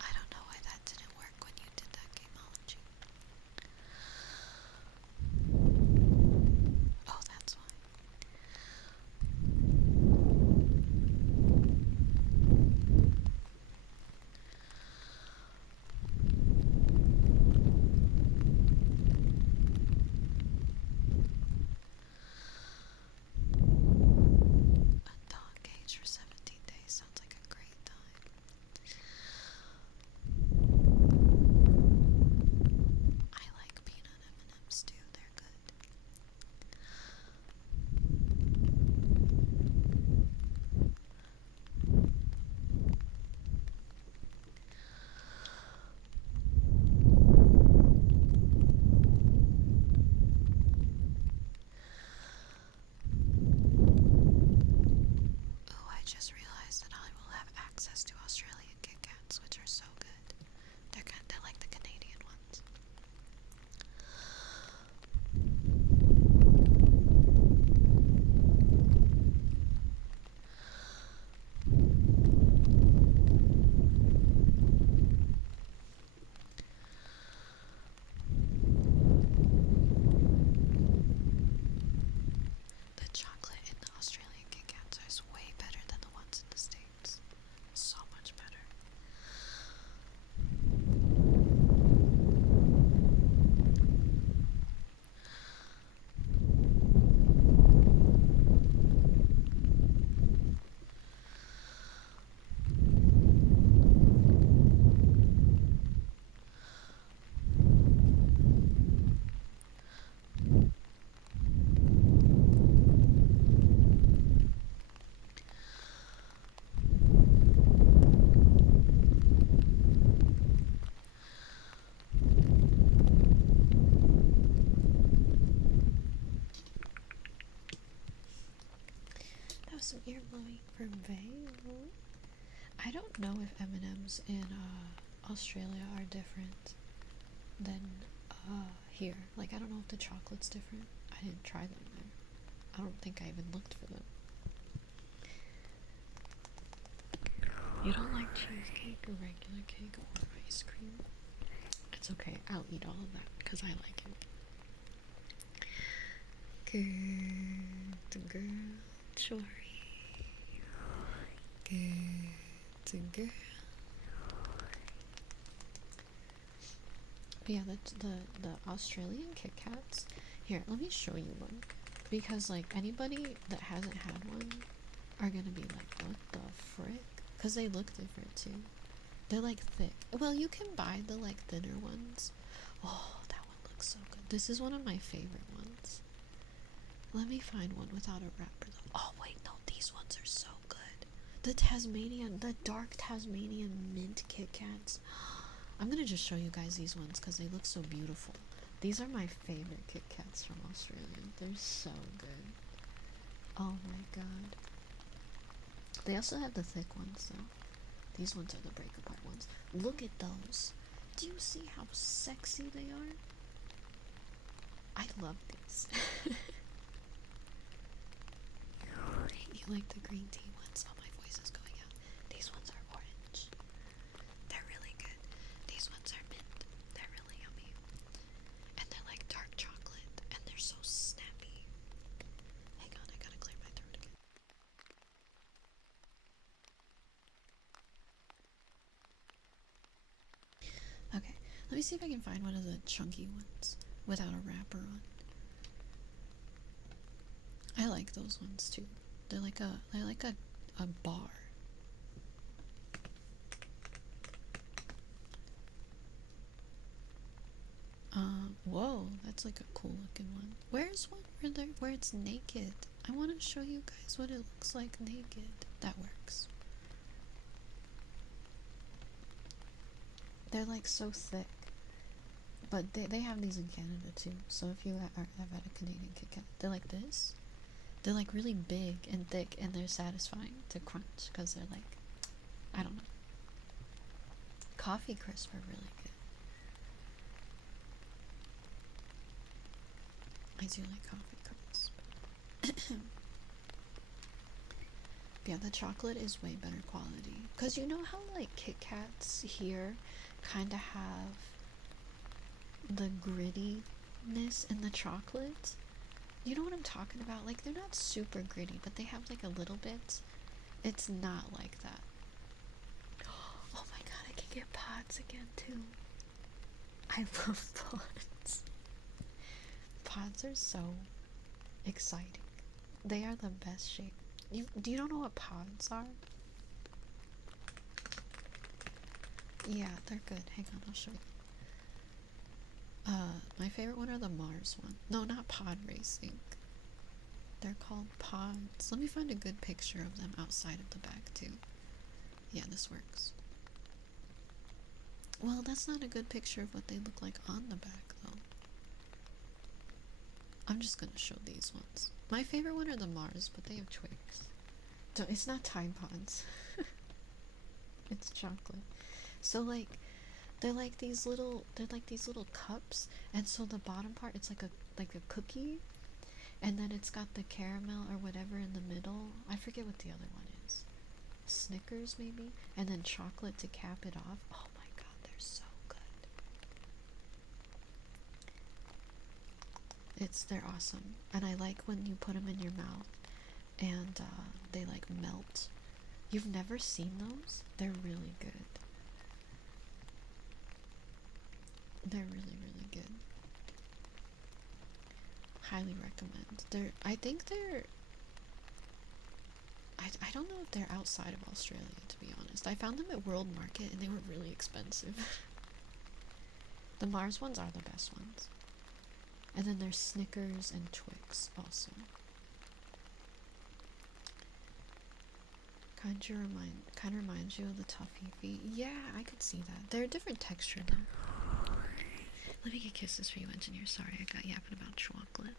I don't know why that didn't work when you did that gameology. Oh, that's why. A dog cage for 17 days sounds like a great time. I like peanut M&Ms too, they're good. Oh, I just realized that I will have access to Australian Kit Kats, which are so good. They're like the Canadian ones. The chocolate in the Australian Kit Kats is way better than the ones in the States. So much better. That was some ear blowing from Belle. I don't know if M&Ms in Australia are different than here. Like, I don't know if the chocolate's different. I didn't try them there. I don't think I even looked for them. You don't like cheesecake or regular cake or ice cream? It's okay. I'll eat all of that because I like it. Good girl, Jory. Good girl. But yeah, the Australian Kit Kats. Here, let me show you one. Because, like, anybody that hasn't had one are gonna be like, what the frick? Because they look different, too. They're, like, thick. Well, you can buy the, like, thinner ones. Oh, that one looks so good. This is one of my favorite ones. Let me find one without a wrapper though. Oh wait, no, these ones are so good. The dark Tasmanian mint Kit Kats. I'm gonna just show you guys these ones because they look so beautiful. These are my favorite Kit Kats from Australia. They're so good. Oh my god. They also have the thick ones though. These ones are the break apart ones. Look at those. Do you see how sexy they are? I love these. You like the green tea ones? Oh, my voice is going out. These ones are orange. They're really good. These ones are mint. They're really yummy. And they're like dark chocolate. And they're so snappy. Hang on, I gotta clear my throat again. Okay, let me see if I can find one of the chunky ones without a wrapper on. I like those ones too. They're like a bar. Whoa, that's like a cool looking one. Where's one where it's naked? I want to show you guys what it looks like naked. That works. They're like so thick. But they have these in Canada too. So if you have had a Canadian Kit Kat, they're like this. They're like really big and thick, and they're satisfying to crunch because they're like, I don't know. Coffee Crisp are really good. I do like Coffee Crisp. Yeah, the chocolate is way better quality. Because you know how like Kit Kats here kind of have the grittiness in the chocolate? You know what I'm talking about? Like, they're not super gritty, but they have like a little bit. It's not like that. Oh my god, I can get pods again too. I love pods. Pods are so exciting. They are the best shape. Do you don't know what pods are? Yeah, they're good. Hang on, I'll show you. My favorite one are the Mars one. No, not pod racing. They're called pods. Let me find a good picture of them outside of the bag too. Yeah, this works. Well, that's not a good picture of what they look like on the back though. I'm just gonna show these ones. My favorite one are the Mars, but they have Twix. So it's not Tide Pods. It's chocolate. So like they're like these little cups, and so the bottom part it's like a cookie, and then it's got the caramel or whatever in the middle. I forget what the other one is. Snickers maybe, and then chocolate to cap it off. Oh my god, they're so good. They're awesome, and I like when you put them in your mouth and they like melt. You've never seen those? They're really good. They're really, really good. Highly recommend. I think they're I don't know if they're outside of Australia, to be honest. I found them at World Market and they were really expensive. The Mars ones are the best ones. And then there's Snickers and Twix also. Kind of reminds you of the Toffee. Yeah, I could see that. They're a different texture though. Let me get kisses for you, engineer. Sorry, I got yapping about chocolate.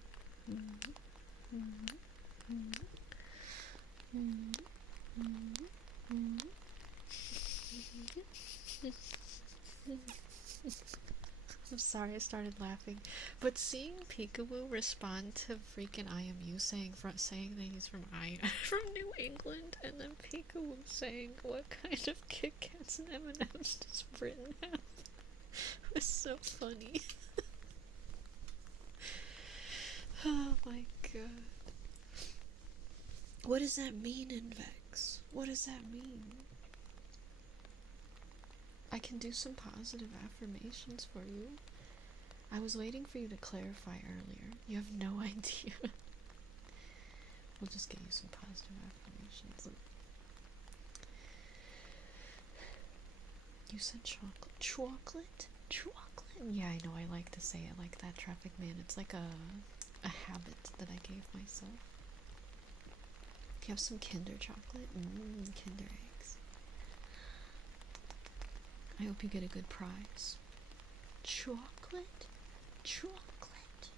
I'm sorry, I started laughing, but seeing Peekaboo respond to freaking IMU saying that he's from from New England, and then Peekaboo saying what kind of Kit Kats and M&Ms does Britain have was so funny. Oh my god. What does that mean, Invex? What does that mean? I can do some positive affirmations for you. I was waiting for you to clarify earlier. You have no idea. We'll just get you some positive affirmations. You said chocolate. Chocolate? Chocolate? Yeah, I know. I like to say it like that, Traffic Man. It's like a a habit that I gave myself. Have some Kinder chocolate. Kinder eggs. I hope you get a good prize. Chocolate? Chocolate.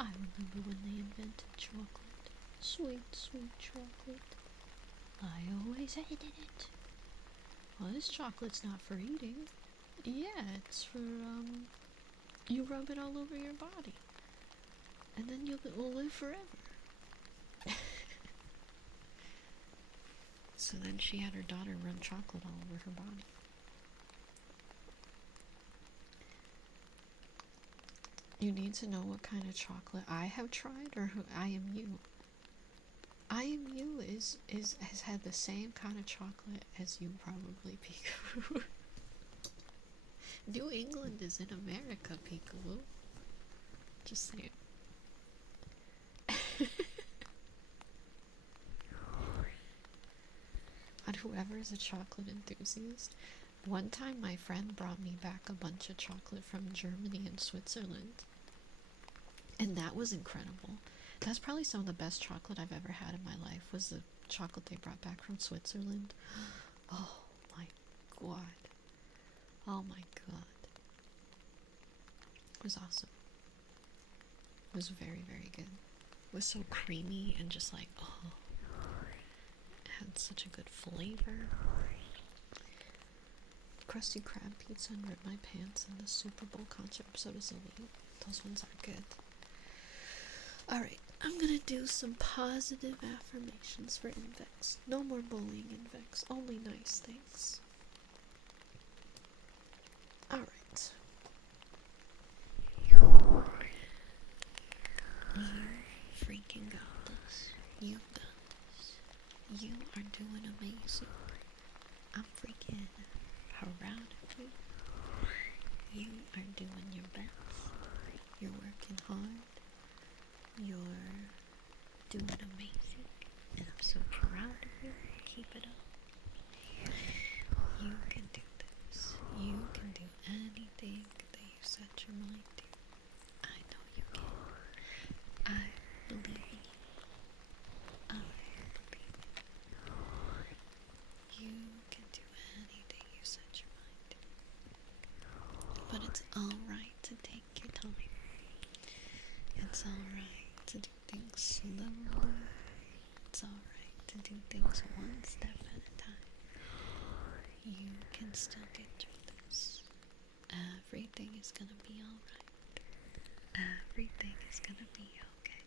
I remember when they invented chocolate. Sweet, sweet chocolate. I always hated it. Well, this chocolate's not for eating. Yeah, it's for, you rub it all over your body. And then you'll live forever. So then she had her daughter rub chocolate all over her body. You need to know what kind of chocolate I have tried, or who I Am You. I Am You has had the same kind of chocolate as you probably, Peekaboo. New England is in America, Peekaboo. Just saying. And whoever is a chocolate enthusiast, one time my friend brought me back a bunch of chocolate from Germany and Switzerland. And that was incredible. That's probably some of the best chocolate I've ever had in my life, was the chocolate they brought back from Switzerland. Oh my god. Oh my god. It was awesome. It was very, very good. It was so creamy and just like, oh. It had such a good flavor. Krusty Krab pizza and Rip My Pants and the Super Bowl concert episode is elite. Those ones are good. Alright, I'm gonna do some positive affirmations for Invex. No more bullying, Invex. Only nice things. Alright. You freaking got this. You got this. You are doing amazing. I'm freaking proud of you. You are doing your best. You're working hard. You're doing amazing. And I'm so proud of you. Keep it up. You can do this. You can do anything that you set your mind to. I know you can. I believe in you. I believe in you. You can do anything you set your mind to. But it's alright to take your time. It's alright to do things slowly. It's alright to do things one step at a time. You can still get through this. Everything is gonna be alright. Everything is gonna be okay.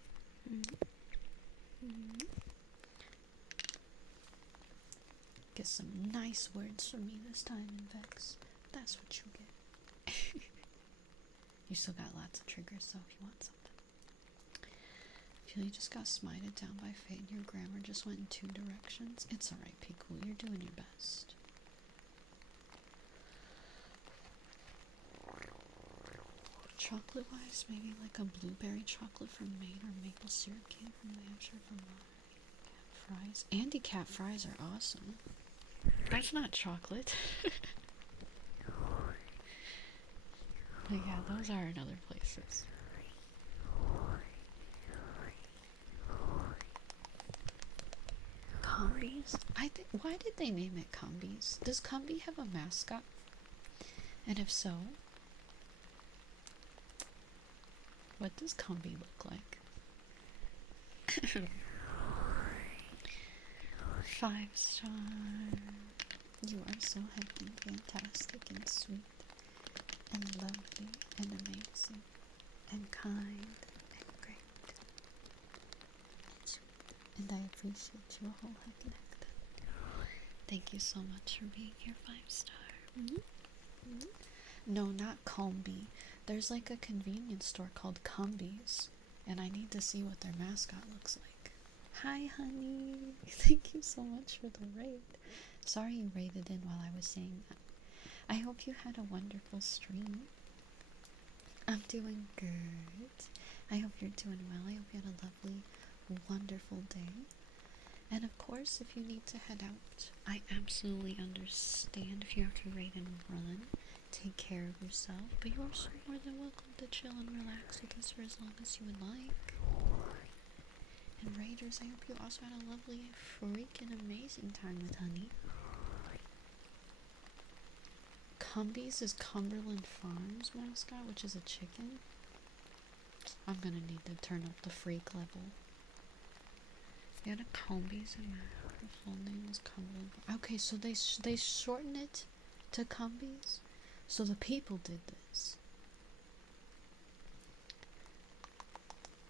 Get some nice words from me this time, Invex. That's what you get. You still got lots of triggers, so if you want something. Feel you just got smited down by fate and your grammar just went in two directions. It's alright, Peekaboo. You're doing your best. Chocolate wise, maybe like a blueberry chocolate from Maine or maple syrup cake from New Hampshire from Cat fries. Andy Cat fries are awesome. That's not chocolate. But yeah, those are in other places. Combies? Why did they name it Combies? Does Combi have a mascot? And if so, what does Combi look like? 5-star. You are so happy, fantastic, and sweet, and lovely, and amazing, and kind, and great, and sweet. And I appreciate you a whole heck of that. Thank you so much for being here, 5-star. No, not Combi. There's like a convenience store called Combies, and I need to see what their mascot looks like. Hi, honey. Thank you so much for the raid. Sorry you raided in while I was saying that. I hope you had a wonderful stream. I'm doing good. I hope you're doing well. I hope you had a lovely, wonderful day. And of course, if you need to head out, I absolutely understand if you have to raid and run. take care of yourself, but you are so more than welcome to chill and relax with us for as long as you would like. And Raiders, I hope you also had a lovely, freaking amazing time with Honey. Cumbies is Cumberland Farms mascot, which is a chicken. I'm gonna need to turn up the freak level. Yeah, the Cumbies and the full name is Cumberland. Okay, so they shorten it to Cumbies. So the people did this.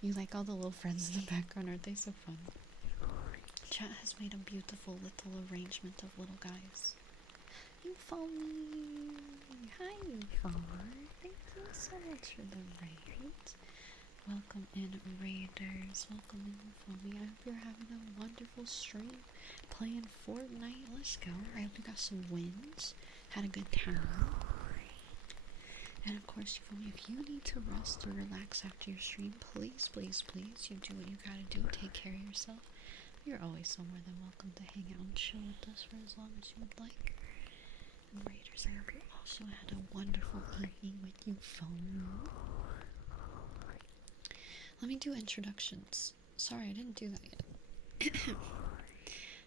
You like all the little friends in the background, aren't they so fun? Chat has made a beautiful little arrangement of little guys. Euphony! Hi, Euphony! Thank you so much for the raid. Welcome in, Raiders. Welcome in, Euphony. I hope you're having a wonderful stream. Playing Fortnite. Let's go. I hope you got some wins. Had a good time. And of course, Euphony, if you need to rest or relax after your stream, please, please, please, you do what you gotta do. Take care of yourself. You're always so more than welcome to hang out and chill with us for as long as you would like. And Raiders, I hope you also had a wonderful evening with Euphony. Let me do introductions. Sorry, I didn't do that yet.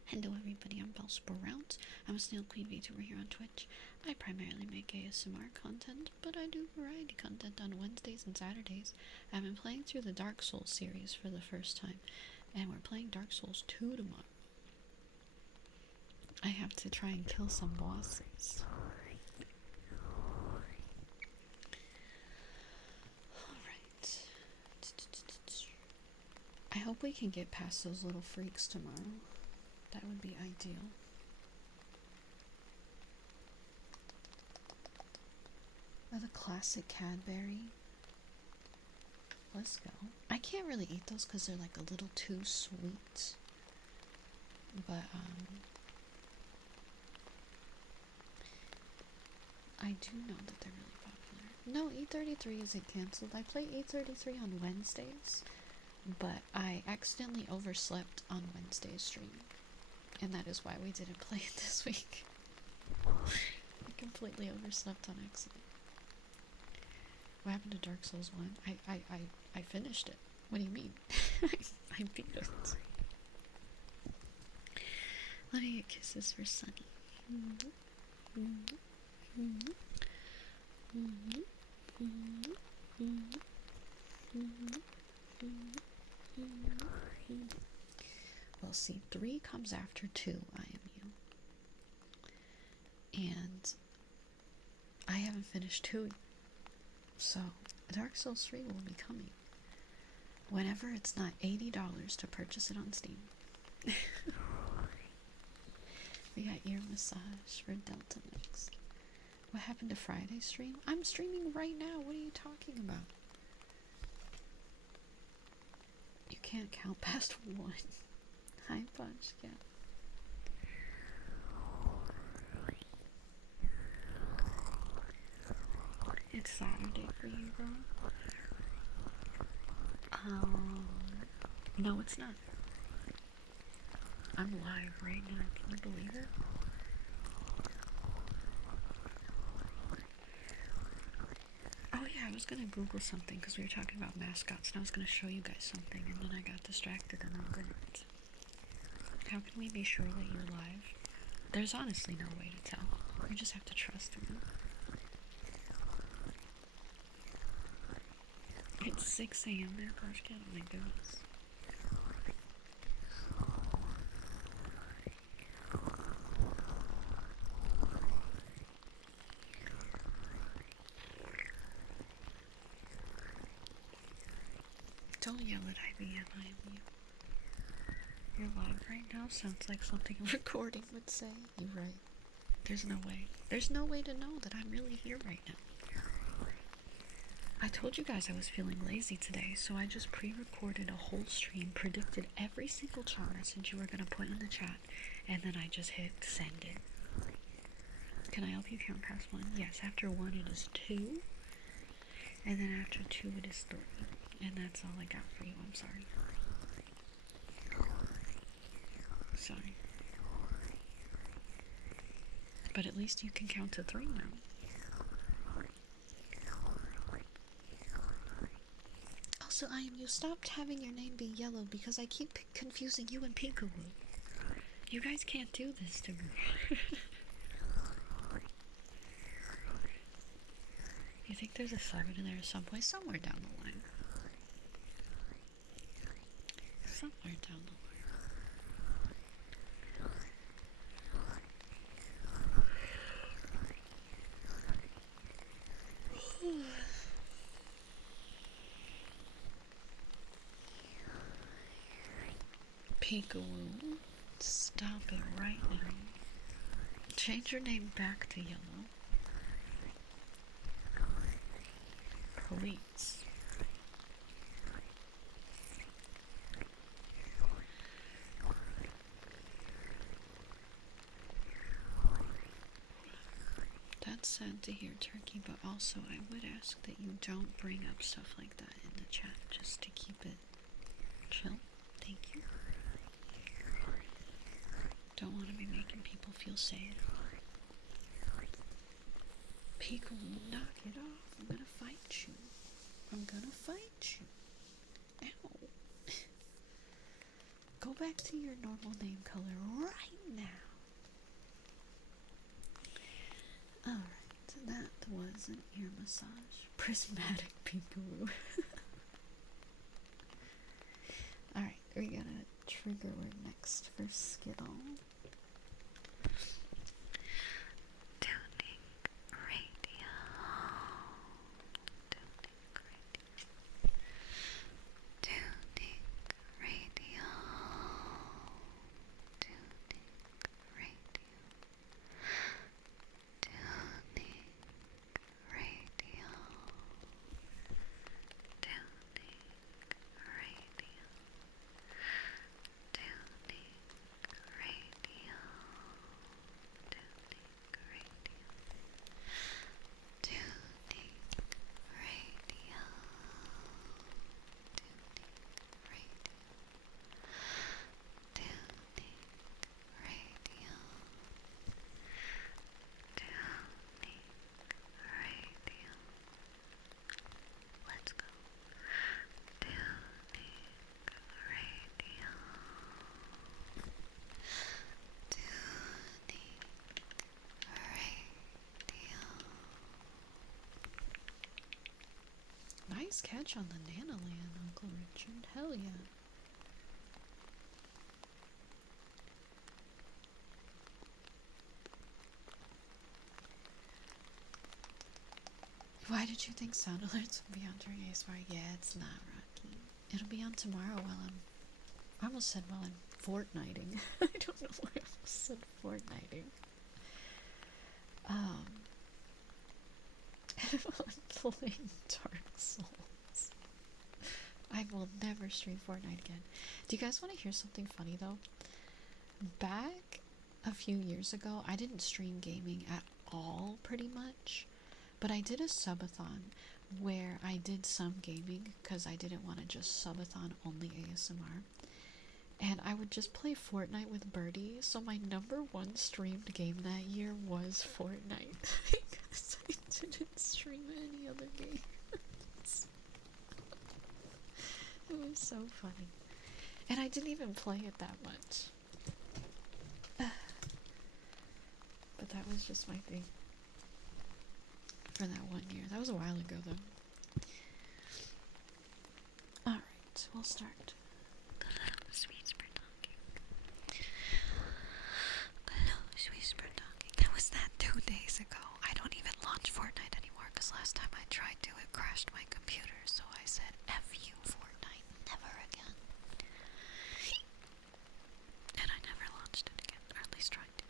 Hello everybody, I'm Belle. I'm a Snail Queen VTuber here on Twitch. I primarily make ASMR content, but I do variety content on Wednesdays and Saturdays. I've been playing through the Dark Souls series for the first time, and we're playing Dark Souls 2 tomorrow. I have to try and kill some bosses. Alright. I hope we can get past those little freaks tomorrow. That would be ideal. Or the classic Cadbury. Let's go. I can't really eat those because they're like a little too sweet. But, I do know that they're really popular. No, E33 isn't cancelled. I play E33 on Wednesdays, but I accidentally overslept on Wednesday's stream. And that is why we didn't play it this week. I completely overslept on accident. What happened to Dark Souls 1? I finished it. What do you mean? I beat it. Let me get kisses for Sunny. Well, see, 3 comes after 2, I am you. And I haven't finished 2, so Dark Souls 3 will be coming. Whenever it's not $80 to purchase it on Steam. We got ear massage for Delta next. What happened to Friday's stream? I'm streaming right now. What are you talking about? You can't count past 1. Hi, Punch. Yeah. It's Saturday for you, bro. No, it's not. I'm live right now. Can you believe it? Oh yeah, I was gonna Google something because we were talking about mascots, and I was gonna show you guys something, and then I got distracted and I didn't. How can we be sure that you're live? There's honestly no way to tell. You just have to trust me. It's 6 a.m. there, Koshka. Oh my goodness. Don't yell at IBM, I am you. You're live right now sounds like something a recording would say. You're right. There's no way. There's no way to know that I'm really here right now. I told you guys I was feeling lazy today, so I just pre-recorded a whole stream, predicted every single chat message you were going to put in the chat, and then I just hit send it. Can I help you count past 1? Yes, after 1 it is 2, and then after 2 it is 3, and that's all I got for you. I'm sorry. Sorry. But at least you can count to 3 now. Also, I am. You stopped having your name be Yellow because I keep confusing you and Peekaboo. You guys can't do this to me. You think there's a 7 in there at some point? Somewhere down the line. Somewhere down the line. Peekaboo, stop it right now. Change your name back to Yellow. Please. That's sad to hear, Turkey, but also I would ask that you don't bring up stuff like that in the chat, just to keep it chill. Thank you. Don't want to be making people feel sad. Peekaboo, knock it off. I'm gonna fight you. I'm gonna fight you. Ow. Go back to your normal name color right now. Alright, that was an ear massage. Prismatic Peekaboo. Alright, we got a trigger word next for Skittle. Tuning radio. Tuning radio. Tuning radio. Tuning radio. Tuning radio. Tuning radio. Let's go. Nice catch on the Nanoland, Uncle Richard. Hell yeah. Why did you think sound alerts would be on during ASMR? Yeah, it's not, Rocky. It'll be on tomorrow while I almost said while I'm fortnighting. I don't know why I almost said fortnighting. While I'm playing Dark Souls. I will never stream Fortnite again. Do you guys want to hear something funny though? Back a few years ago, I didn't stream gaming at all, pretty much. But I did a subathon where I did some gaming because I didn't want to just subathon only ASMR. And I would just play Fortnite with Birdie. So my #1 streamed game that year was Fortnite because I didn't stream any other games. It was so funny. And I didn't even play it that much. But that was just my thing. For that 1 year. That was a while ago though. Alright, we'll start. Close whisper talking. Close whisper talking. That was that 2 days ago. I don't even launch Fortnite anymore because last time I tried to, it crashed my computer. So I said, F you, Fortnite. Never again. And I never launched it again. Or at least tried to.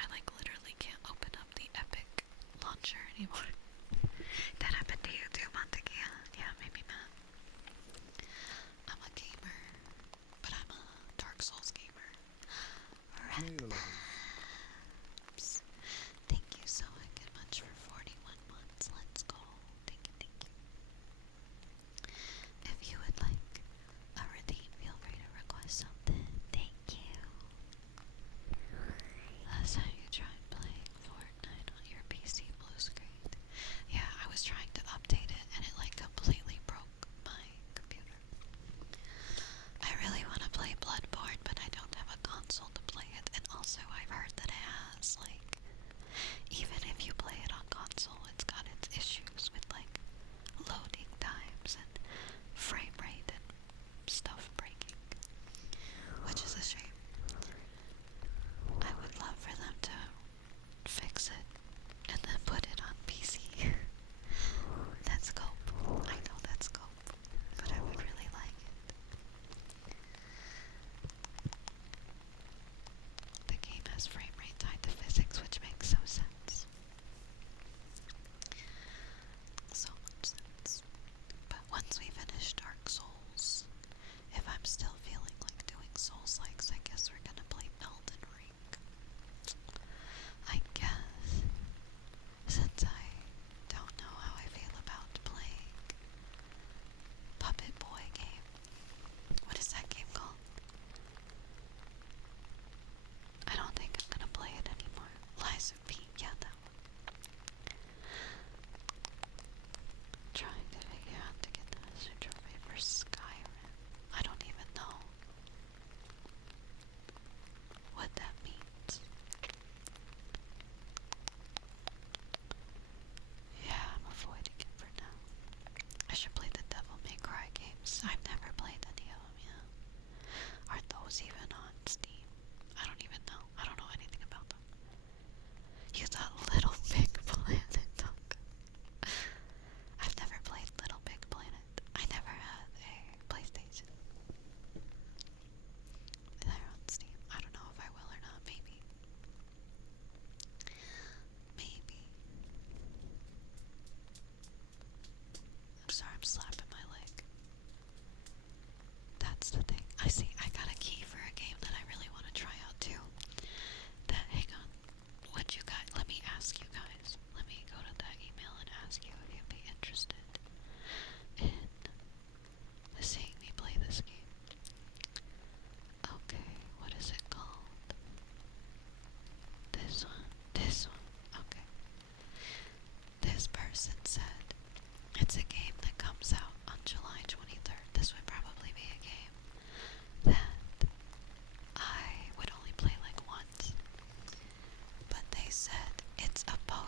I literally can't open up the Epic launcher anymore. That happened to you too, Montagia? Yeah, maybe Matt. I'm a gamer, but I'm a Dark Souls gamer. Oops. Thank you so much for 41 months. Let's go. Thank you. If you would like a redeem, feel free to request something. Thank you. Last time you tried playing Fortnite on your PC blue screen. Yeah, I was trying to update it and it completely broke my computer.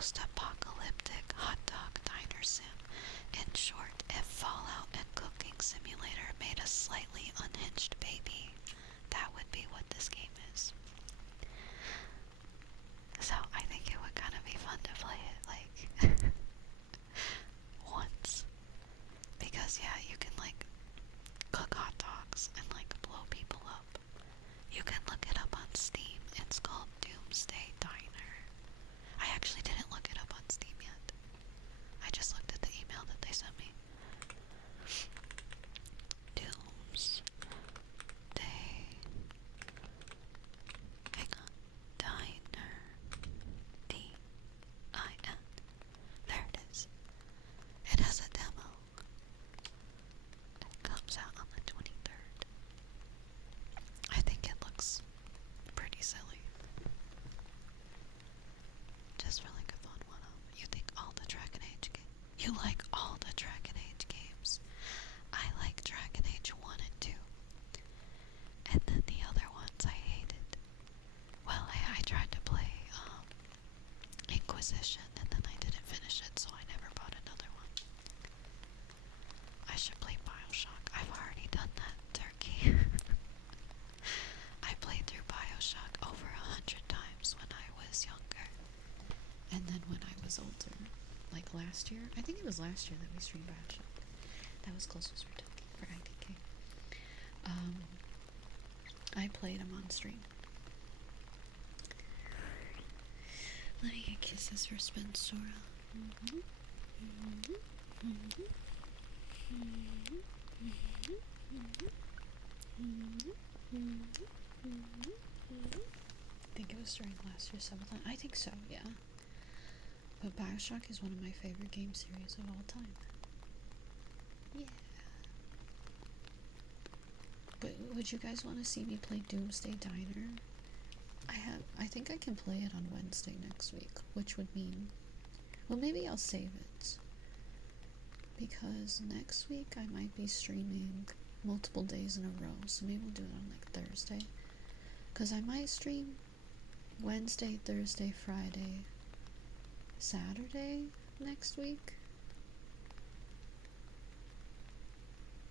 post-apocalyptic hot dog diner sim. In short, if Fallout and Cooking Simulator made a slightly unhinged baby, that would be what this game is. So I think it would kind of be fun to play it, like, once. Because, yeah, you can, like, cook hot dogs and, like, blow people up. You can look it up on Steam. It's called Doomsday Diner. I actually didn't look it up on Steam yet. I just looked at the email that they sent me. Doomsday. Hang on. Diner. D-I-N. There it is. It has a demo. It comes out on the 23rd. I think it looks pretty silly. Just for like a fun one. You think all the Dragon Age games? You like all the Dragon Age games? I like Dragon Age 1 and 2. And then the other ones I hated. Well, I tried to play Inquisition and then I didn't finish it, so I never bought another one. I should play Bioshock. I've already done that, turkey. I played through Bioshock over 100 times when I was younger. And then when I was older, like last year, I think it was last year that we streamed Bioshock. That was closest for IDK. I played them on stream. Let me get kisses for Spencer. I think it was during last year's 7th. I think so, yeah. But Bioshock is one of my favorite game series of all time. Yeah. But would you guys want to see me play Doomsday Diner? I think I can play it on Wednesday next week, which would mean, well, maybe I'll save it. Because next week I might be streaming multiple days in a row, so maybe we'll do it on like Thursday. Because I might stream Wednesday, Thursday, Friday, Saturday next week.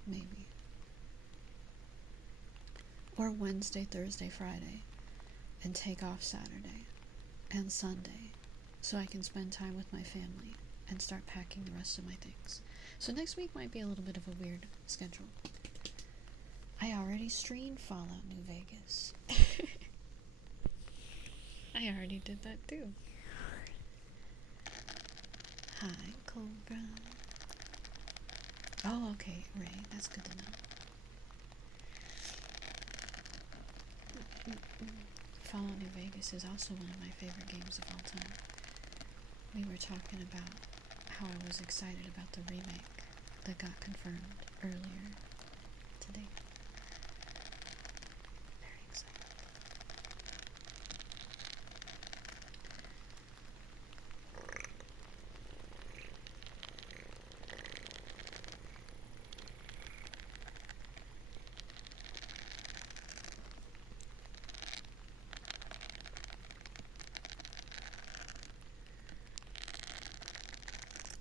Maybe. Or Wednesday, Thursday, Friday, and take off Saturday and Sunday so I can spend time with my family and start packing the rest of my things. So next week might be a little bit of a weird schedule. I already streamed Fallout New Vegas. I already did that too. Hi, Cobra. Oh, okay, Ray, that's good to know. Fallout New Vegas is also one of my favorite games of all time. We were talking about how I was excited about the remake that got confirmed earlier today. Very excited.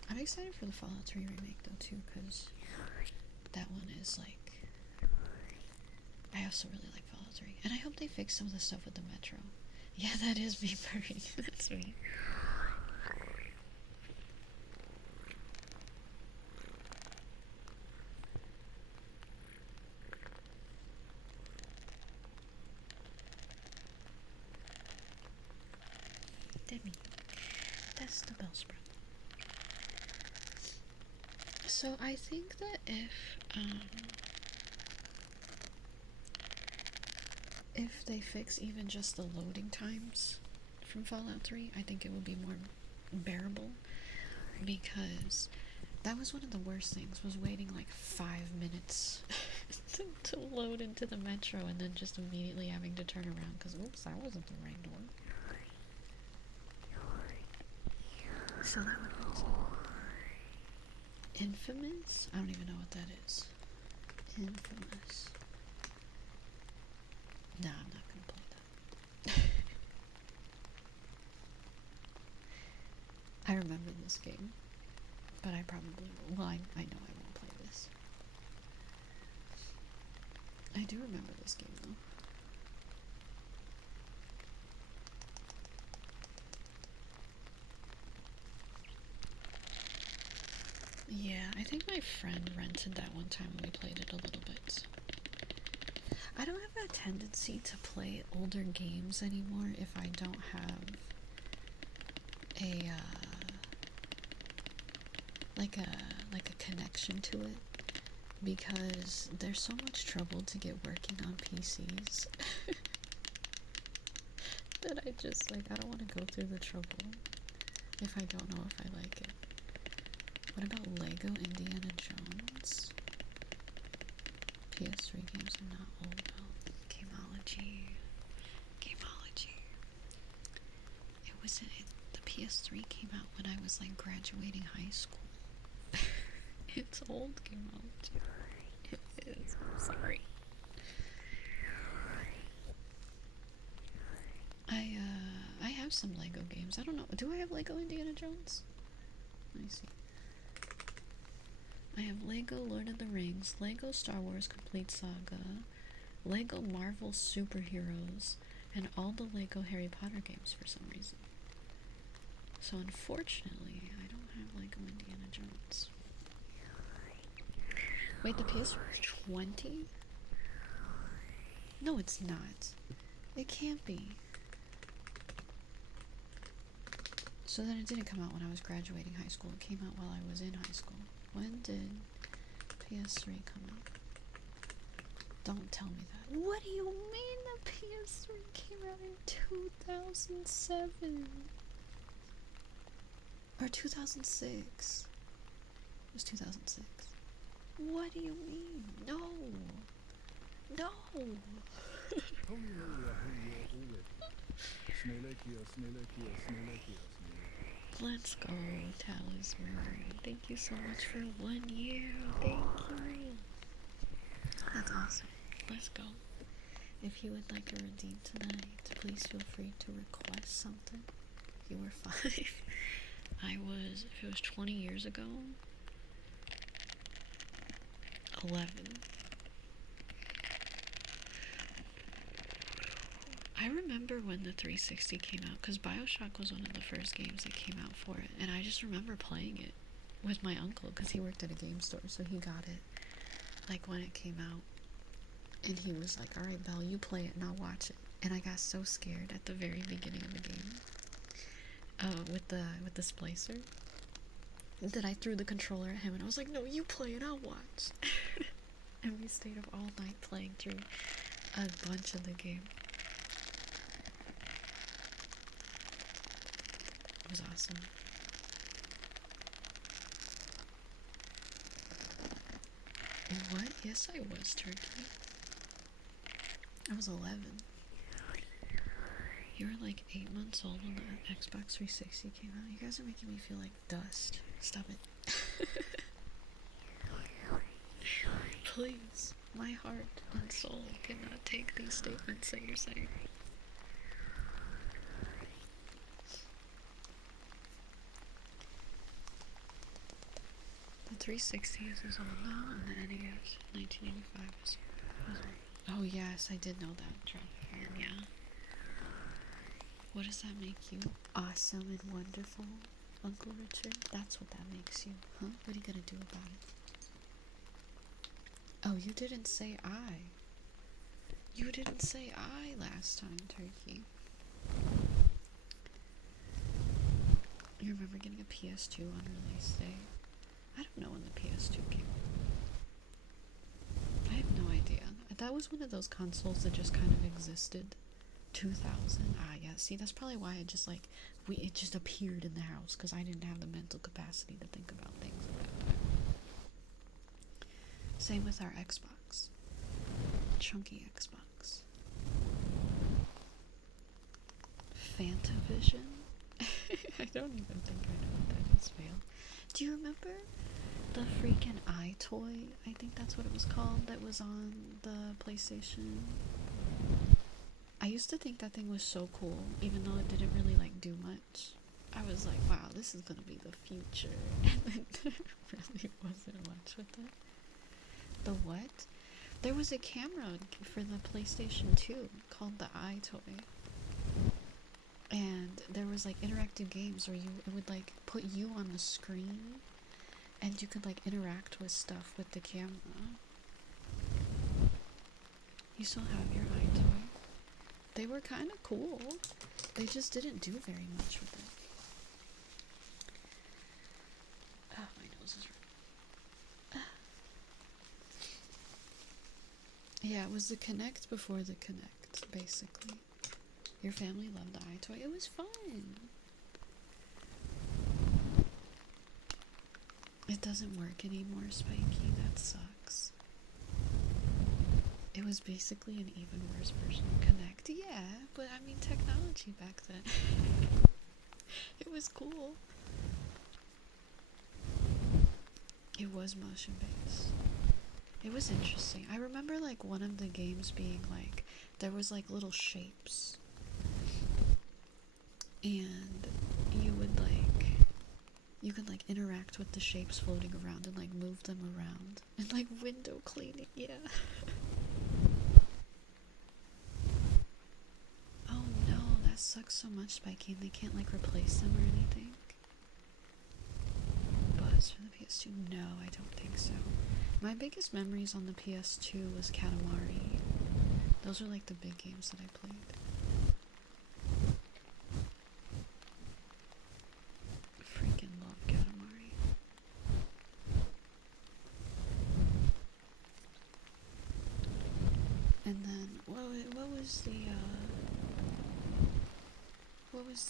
I'm excited for the Fallout 3 remake though too, because that one is like, I also really like Fallout 3, and I hope they fix some of the stuff with the Metro. Yeah, that is me purring. That's me. Demi. That's the bell sprout. So I think that if they fix even just the loading times from Fallout 3, I think it would be more bearable, because that was one of the worst things, was waiting like 5 minutes to load into the metro and then just immediately having to turn around because, oops, that wasn't the right door. So that would be Infamous? I don't even know what that is. Infamous. Nah, I'm not gonna play that. I remember this game, but I probably, well, I know I won't play this. I do remember this game though. Yeah, I think my friend rented that one time and we played it a little bit. I don't have a tendency to play older games anymore if I don't have a like a connection to it, because there's so much trouble to get working on PCs that I just like I don't want to go through the trouble if I don't know if I like it. What about Lego Indiana Jones? PS3 games are not old though. Gameology. Gamology. It was the PS3 came out when I was like graduating high school. It's old Gameology. It is. I'm sorry. I have some Lego games. I don't know. Do I have Lego Indiana Jones? Let me see. I have Lego Lord of the Rings, Lego Star Wars Complete Saga, Lego Marvel Superheroes, and all the Lego Harry Potter games for some reason. So unfortunately, I don't have Lego Indiana Jones. Wait, the PS4 is 20? No, it's not. It can't be. So then it didn't come out when I was graduating high school. It came out while I was in high school. When did PS3 come out? Don't tell me that. What do you mean the PS3 came out in 2007? Or 2006? It was 2006. What do you mean? No! No! Holy moly, already. Snail. Let's go, Talisman. Thank you so much for 1 year. Thank you. That's awesome. Let's go. If you would like a redeem tonight, please feel free to request something. You were 5. If it was 20 years ago, 11. I remember when the 360 came out, because Bioshock was one of the first games that came out for it, and I just remember playing it with my uncle, because he worked at a game store, so he got it, like, when it came out, and he was like, alright, Belle, you play it, and I'll watch it, and I got so scared at the very beginning of the game, with the splicer, that I threw the controller at him, and I was like, no, you play it, I'll watch, and we stayed up all night playing through a bunch of the game. It was awesome. And what? Yes, I was, Turkey. I was 11. You were like 8 months old when the Xbox 360 came out. You guys are making me feel like dust. Stop it. Please. My heart and soul cannot take these statements that you're saying. The 360 is old now, and the NES 1985 was oh yes, I did know that. Traffic, yeah. What does that make you? Awesome and wonderful, Uncle Richard? That's what that makes you, huh? What are you gonna do about it? Oh, you didn't say I. You didn't say I last time, Turkey. You remember getting a PS2 on release day? I don't know when the PS2 came out. I have no idea. That was one of those consoles that just kind of existed. 2000. Ah, yeah. See, that's probably why it just like it just appeared in the house, because I didn't have the mental capacity to think about things at that time. Same with our Xbox. Chunky Xbox. Fantavision? I don't even think I know what that is, Vale. Do you remember the freaking iToy? I think that's what it was called, that was on the PlayStation. I used to think that thing was so cool, even though it didn't really like do much. I was like, wow, this is gonna be the future. And then there really wasn't much with it. The what? There was a camera for the PlayStation 2 called the iToy. And there was like interactive games where it would like put you on the screen and you could like interact with stuff with the camera. You still have your iToy. They were kind of cool. They just didn't do very much with it. Oh, my nose is running. Yeah, it was the Kinect before the Kinect, basically. Your family loved the iToy. It was fun. It doesn't work anymore, Spiky. That sucks. It was basically an even worse version of Kinect. Yeah, but I mean technology back then. It was cool. It was motion based. It was interesting. I remember like one of the games being like there was like little shapes. And you could like interact with the shapes floating around and like move them around. And like window cleaning, yeah. Oh no, that sucks so much, Spiky, and they can't like replace them or anything. Buzz for the PS2? No, I don't think so. My biggest memories on the PS2 was Katamari. Those are like the big games that I played. Freaking love Katamari. And then what was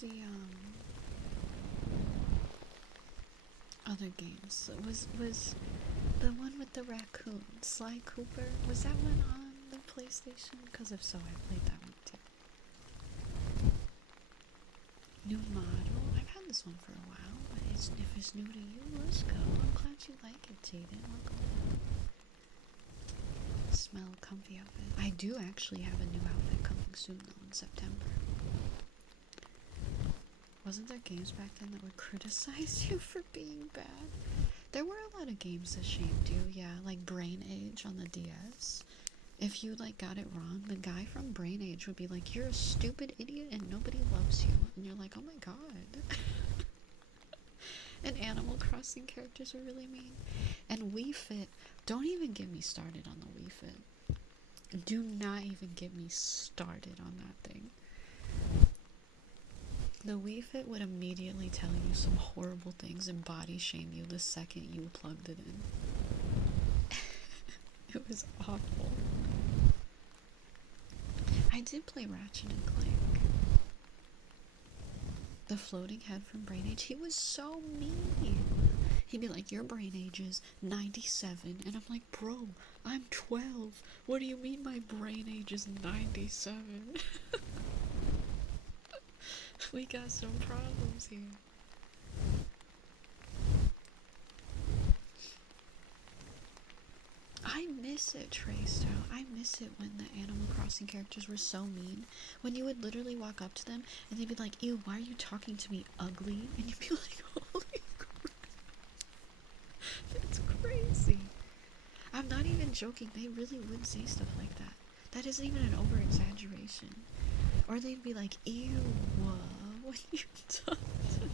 the other games? Was the one with the raccoon, Sly Cooper? Was that one on the PlayStation? Because if so, I played that one too. New model? I've had this one for a while, but if it's new to you, let's go. I'm glad you like it, Jaden. Welcome. Smell comfy outfit. I do actually have a new outfit coming soon though, in September. Wasn't there games back then that would criticize you for being bad? There were a lot of games that shamed you, yeah, like Brain Age on the DS. If you like got it wrong, the guy from Brain Age would be like, you're a stupid idiot and nobody loves you. And you're like, oh my god. And Animal Crossing characters were really mean. And Wii Fit, don't even get me started on the Wii Fit. Do not even get me started on that thing. The Wii Fit would immediately tell you some horrible things and body shame you the second you plugged it in. It was awful. I did play Ratchet and Clank. The floating head from Brain Age, he was so mean. He'd be like, your brain age is 97. And I'm like, bro, I'm 12. What do you mean my brain age is 97? We got some problems here. I miss it, Trace. I miss it when the Animal Crossing characters were so mean. When you would literally walk up to them and they'd be like, ew, why are you talking to me ugly? And you'd be like, holy crap. That's crazy. I'm not even joking. They really would say stuff like that. That isn't even an over-exaggeration. Or they'd be like, ew, when you talk to them.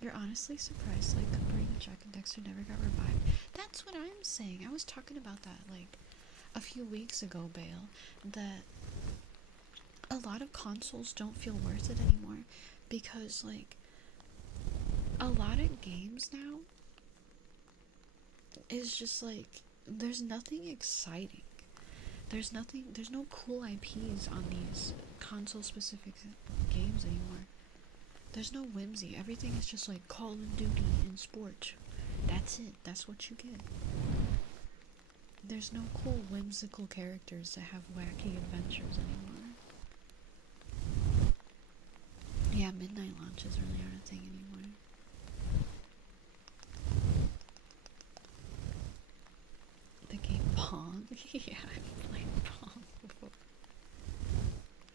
You're honestly surprised like Cooper and Jack and Dexter never got revived. That's what I'm saying. I was talking about that like a few weeks ago, Bale, that a lot of consoles don't feel worth it anymore because like a lot of games now is just like there's nothing exciting. There's no cool IPs on these console specific games anymore. There's no whimsy. Everything is just like Call of Duty and sports. That's it. That's what you get. There's no cool whimsical characters that have wacky adventures anymore. Yeah, midnight launches really aren't a thing anymore. The game Pong? Yeah, I've played Pong before.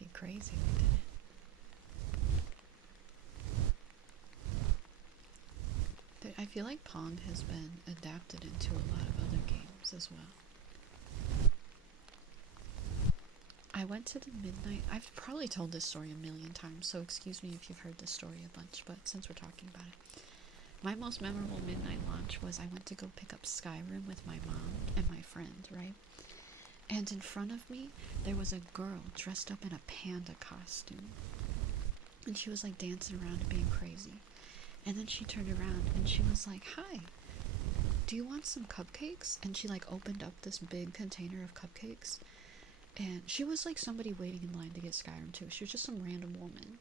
It'd be crazy if we did it. feel like Pong has been adapted into a lot of other games as well. I went to the midnight. I've probably told this story a million times, so excuse me if you've heard this story a bunch, but since we're talking about it. My most memorable midnight launch was I went to go pick up Skyrim with my mom and my friend, right? And in front of me, there was a girl dressed up in a panda costume. And she was like dancing around and being crazy. And then she turned around and she was like, "Hi, do you want some cupcakes?" And she like opened up this big container of cupcakes. And she was like somebody waiting in line to get Skyrim too. She was just some random woman.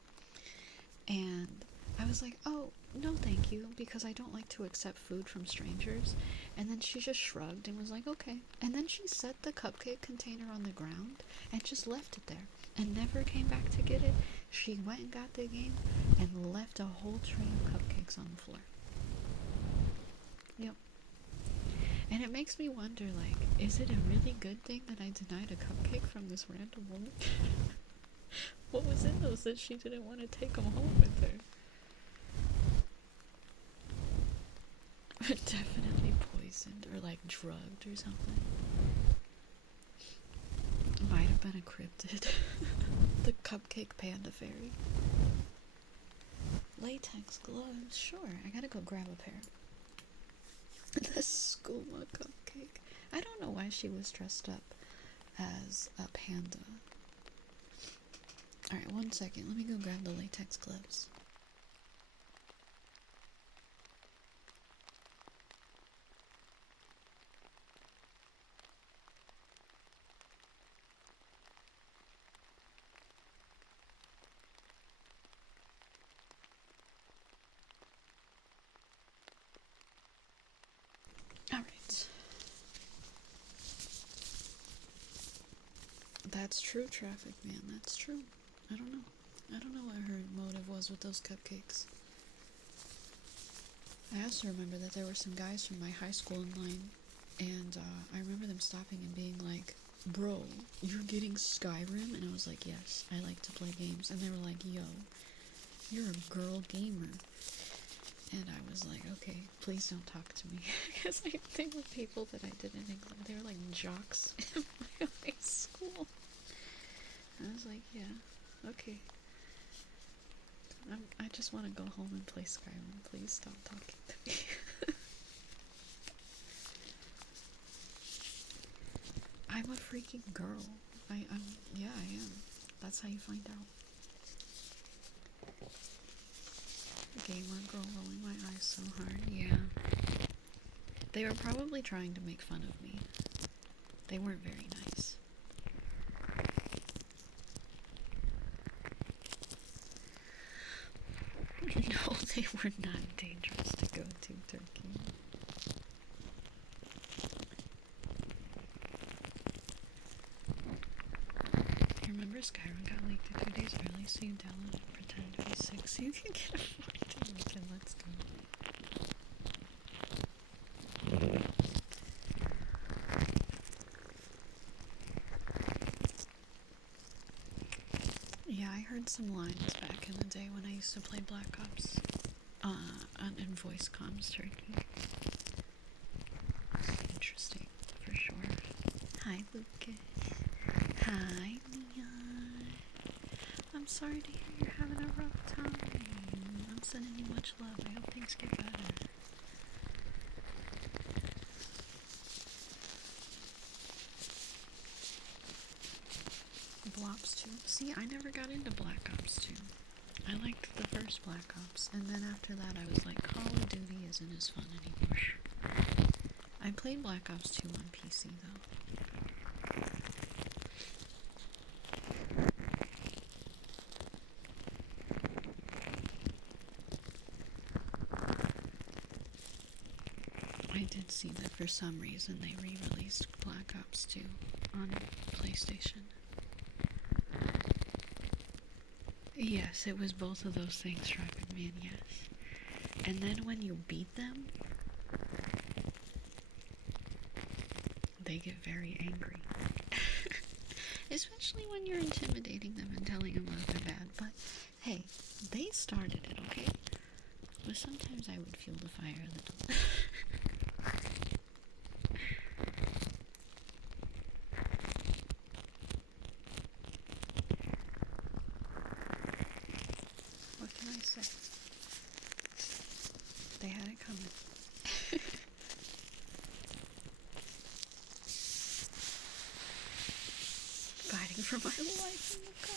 And I was like, "Oh, no thank you, because I don't like to accept food from strangers." And then she just shrugged and was like, "Okay." And then she set the cupcake container on the ground and just left it there and never came back to get it. She went and got the game and left a whole tray of cupcakes on the floor. Yep. And it makes me wonder, like, is it a really good thing that I denied a cupcake from this random woman? What was in those that she didn't want to take them home with her? Definitely poisoned or like drugged or something. Might have been a cryptid. The cupcake panda fairy. Latex gloves, sure. I gotta go grab a pair. The skooma cupcake. I don't know why she was dressed up as a panda. Alright, 1 second. Let me go grab the latex gloves. Alright. That's true, Traffic Man. That's true. I don't know. I don't know what her motive was with those cupcakes. I also remember that there were some guys from my high school in line, and I remember them stopping and being like, "Bro, you're getting Skyrim?" And I was like, "Yes, I like to play games." And they were like, "Yo, you're a girl gamer." And I was like, "Okay, please don't talk to me." Because they were people that I didn't include. They were like jocks in my high school. And I was like, "Yeah, okay. I just want to go home and play Skyrim. Please stop talking to me." I'm a freaking girl. Yeah, I am. That's how you find out. Gamer girl rolling my eyes so hard. Yeah. They were probably trying to make fun of me. They weren't very nice. No, they were not dangerous to go to, Turkey. You remember Skyrim got leaked 2 days early, so you download it, pretend to be 6, so you can get a 14 weekend. Let's go. Yeah, I heard some lines back in the day when I used to play Black Ops in voice comms, Turkey. Interesting, for sure. Hi, Lucas. Hi, Leon. I'm sorry to hear you're having a rough time. I'm sending you much love. I hope things get better. Ops 2. See, I never got into Black Ops 2. I liked the first Black Ops, and then after that I was like, Call of Duty isn't as fun anymore. I played Black Ops 2 on PC though. I did see that for some reason they re-released Black Ops 2 on PlayStation. Yes, it was both of those things, Traffic Man, yes. And then when you beat them, they get very angry. Especially when you're intimidating them and telling them that they're bad. But hey, they started it, okay? sometimes I would fuel the fire a little. What can I say? They had it coming. Fighting for my life in the car.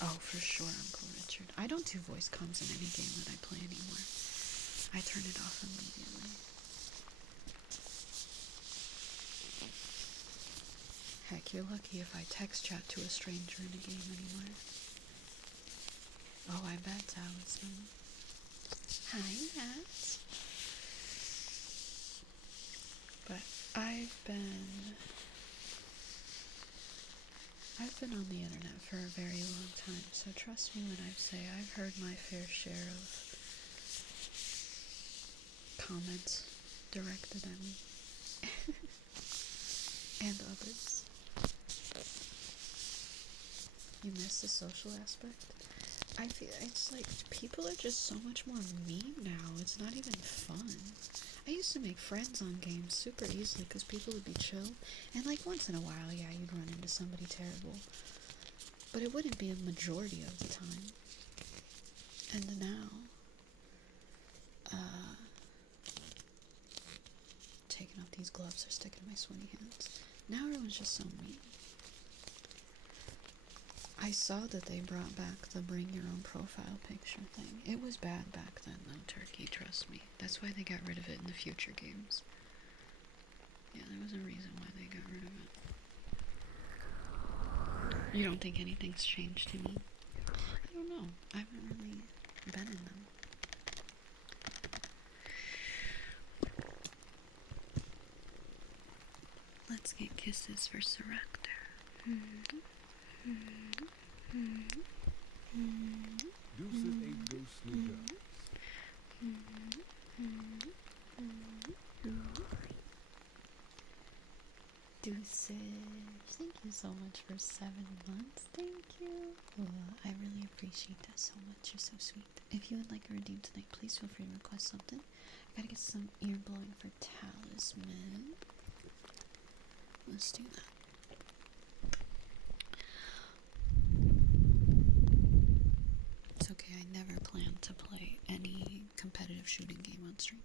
Oh, for sure, Uncle Richard. I don't do voice comms in any game that I play anymore. I turn it off immediately. Heck, you're lucky if I text chat to a stranger in a game anymore. Oh, I bet, Allison. Hi, Matt. But I've been on the internet for a very long time, so trust me when I say I've heard my fair share of comments directed at me. And others. You miss the social aspect? I feel it's like people are just so much more mean now. It's not even fun. I used to make friends on games super easily because people would be chill, and like once in a while, yeah, you'd run into somebody terrible, but it wouldn't be a majority of the time. And now, taking off these gloves are sticking to my sweaty hands. Now everyone's just so mean. I saw that they brought back the bring your own profile picture thing. It was bad back then though, Turkey, trust me. That's why they got rid of it in the future games. Yeah, there was a reason why they got rid of it. You don't think anything's changed in me? I don't know. I haven't really been in them. Let's get kisses for Surrector. Deuces ate ghostly girls. Deuces. Thank you so much for 7 months. Thank you. I really appreciate that so much. You're so sweet. If you would like a redeem tonight, please feel free to request something. I gotta get some ear blowing for Talisman. Let's do that. It's okay, I never plan to play any competitive shooting game on stream.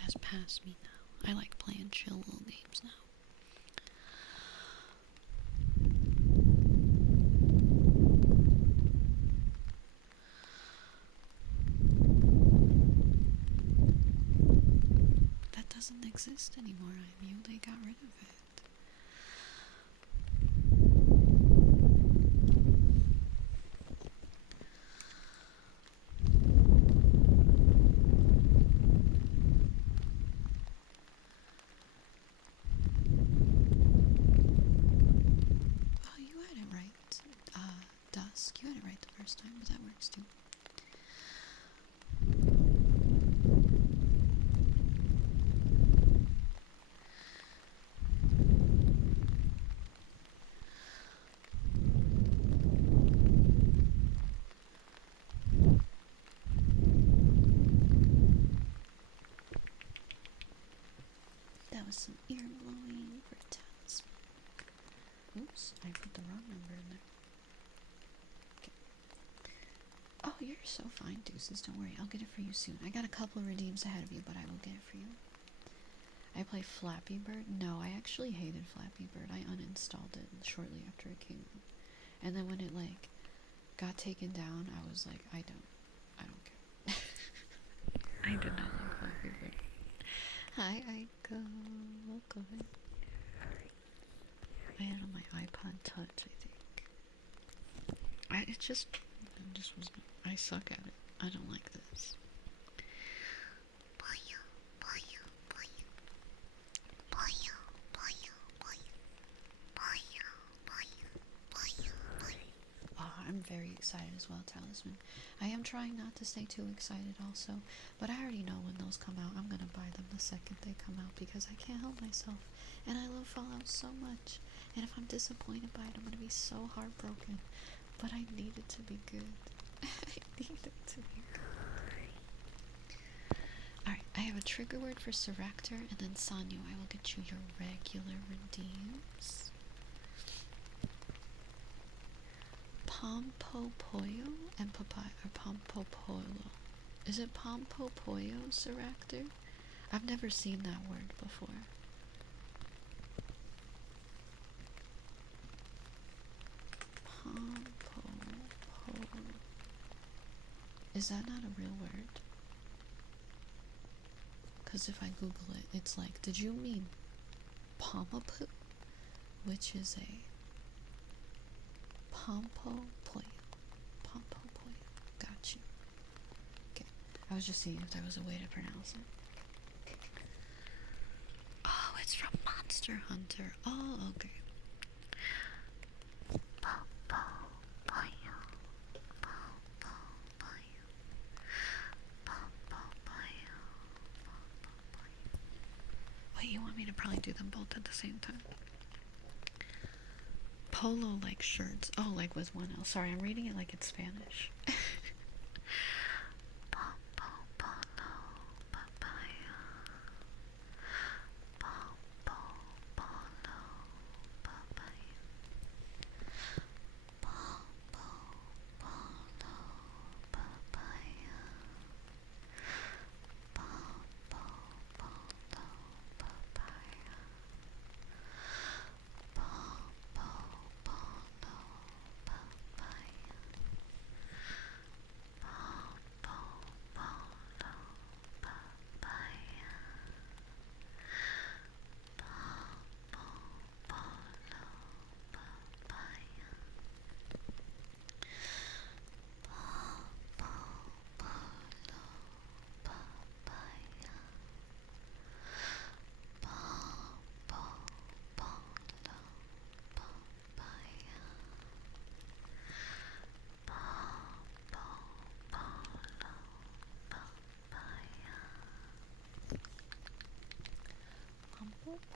That's past me now. I like playing chill little games now. That doesn't exist anymore, I knew they got rid of it. Oh, you had it right. Dusk. You had it right the first time, but that works too. That was some ear blowing for Talisman. Oops, I put the wrong number in there. Okay. Oh, you're so fine, Deuces. Don't worry, I'll get it for you soon. I got a couple of redeems ahead of you, but I will get it for you. I play Flappy Bird? No, I actually hated Flappy Bird. I uninstalled it shortly after it came out. And then when it, like, got taken down, I was like, I don't care. I did not like Flappy Bird. Hi, Aiko. Welcome. I had it on my iPod Touch, I think. It just was. I suck at it. I don't like this. excited as well, Talisman. I am trying not to stay too excited also, but I already know when those come out. I'm gonna buy them the second they come out because I can't help myself. And I love Fallout so much. And if I'm disappointed by it, I'm gonna be so heartbroken. But I need it to be good. I need it to be good. Alright, I have a trigger word for Serector, and then Sanyo, I will get you your regular redeems. Pompopoyo and papaya, or Pompopolo. Is it Pompopoyo, Serector? I've never seen that word before. Pompopo. Is that not a real word? Because if I Google it, it's like, did you mean Pompopo? Which is a Pompopoyo. Pompopoyo. Got you. Okay. I was just seeing if there was a way to pronounce it. Oh, it's from Monster Hunter. Oh, okay. Wait, you want me to probably do them both at the same time? Polo like shirts. Oh, like with one L. Sorry, I'm reading it like it's Spanish.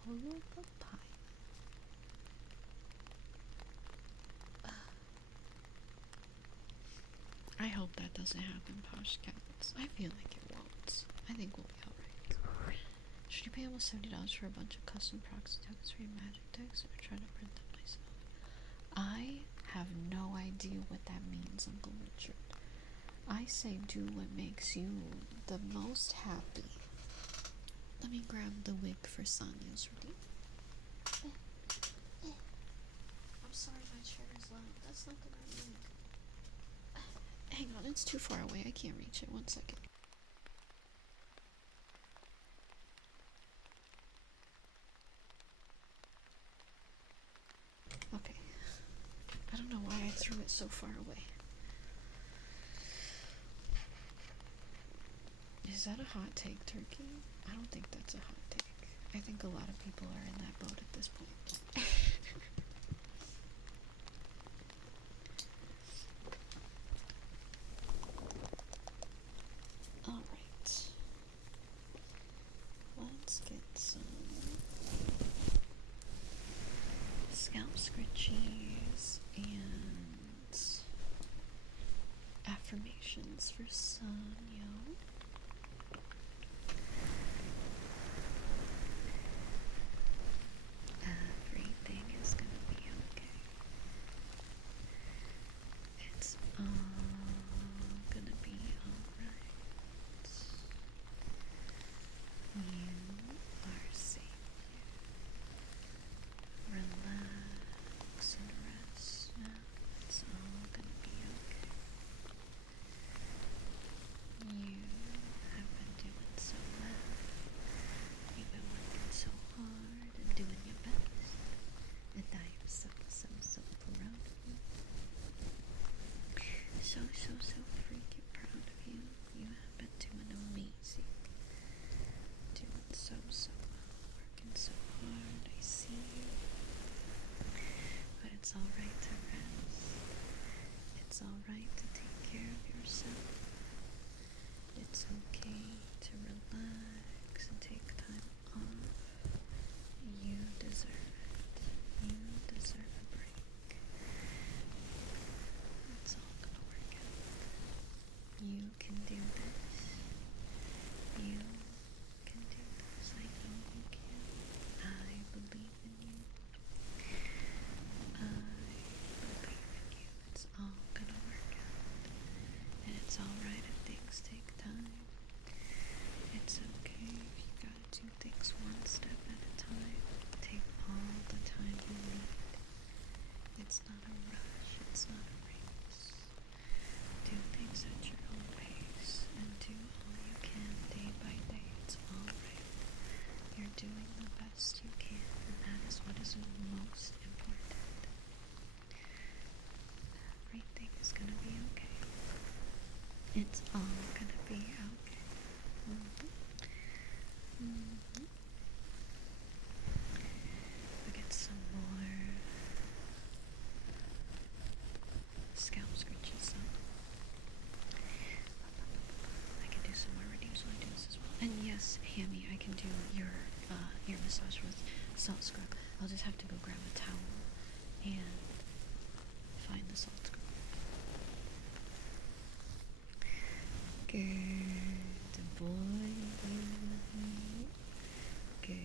Polo papaya. I hope that doesn't happen, Posh Cats. I feel like it won't. I think we'll be alright. Should you pay almost $70 for a bunch of custom proxy tokens for your magic decks, or try to print them myself? I have no idea what that means, Uncle Richard. I say do what makes you the most happy. Let me grab the wig for Sanya's redeem. I'm sorry my chair is loud. That's not the right wig. Hang on, it's too far away. I can't reach it. 1 second. Okay. I don't know why I threw it so far away. Is that a hot take, Turkey? I don't think that's a hot take. I think a lot of people are in that boat at this point. Alright. Let's get some scalp scritchies and affirmations for Sanyo. Everything is gonna be okay. It's all gonna be alright. You are safe. Relax and rest now. It's all gonna be okay. It's alright to take care of yourself. It's okay to relax and take time off. You deserve it. You deserve a break. It's all gonna work out. You can do this. You can do this. I know you can. I believe in you. I believe in you. It's all gonna work out. And it's alright if things take time. It's okay if you gotta do things one step at a time. Take all the time you need. It's not a rush. It's not a race. Do things at your own pace and do all you can day by day. It's alright. You're doing the best you can, and that is what is most important. Everything is gonna be okay. It's all gonna be okay. I'll get some more scalp scratches up. I can do some more reduced ones as well. And yes, Hammy, I can do your massage with salt scrub. I'll just have to go grab a towel and find the salt scrub. Good boy, baby. Good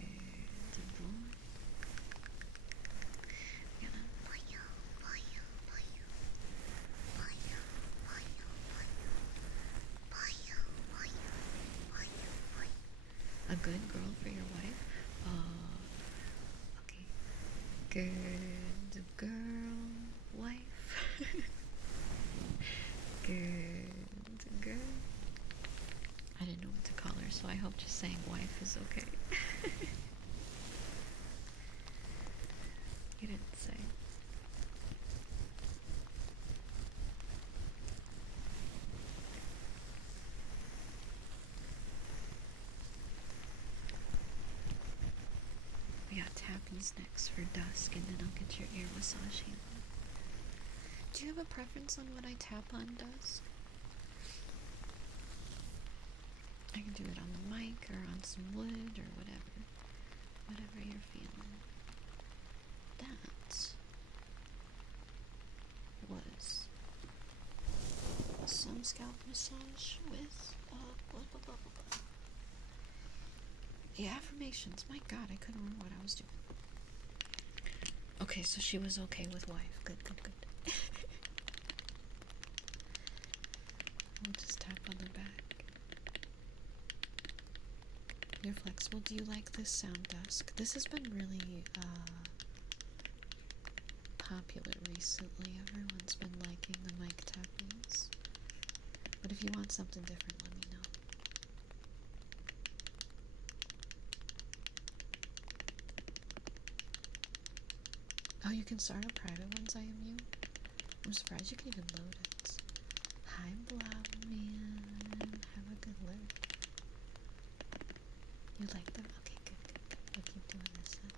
boy. A good girl for your wife? Okay. Good girl, wife. Good girl. I didn't know what to call her, so I hope just saying wife is okay. You didn't say. We got tappies next for dusk, and then I'll get your ear massage handled. Do you have a preference on what I tap on dusk? I can do it on the mic or on some wood or whatever. Whatever you're feeling. That was some scalp massage with blah, blah, blah, blah, blah. The affirmations. My God, I couldn't remember what I was doing. Okay, so she was okay with wife. Good, good, good. We'll just tap on the back. You're flexible. Do you like this sound dusk? This has been really popular recently. Everyone's been liking the mic tappings. But if you want something different, let me know. Oh, you can start a private once I am you? I'm surprised you can even load it. Hi, Blob Man. Have a good look. You like them? Okay, good, good, good. We'll keep doing this then.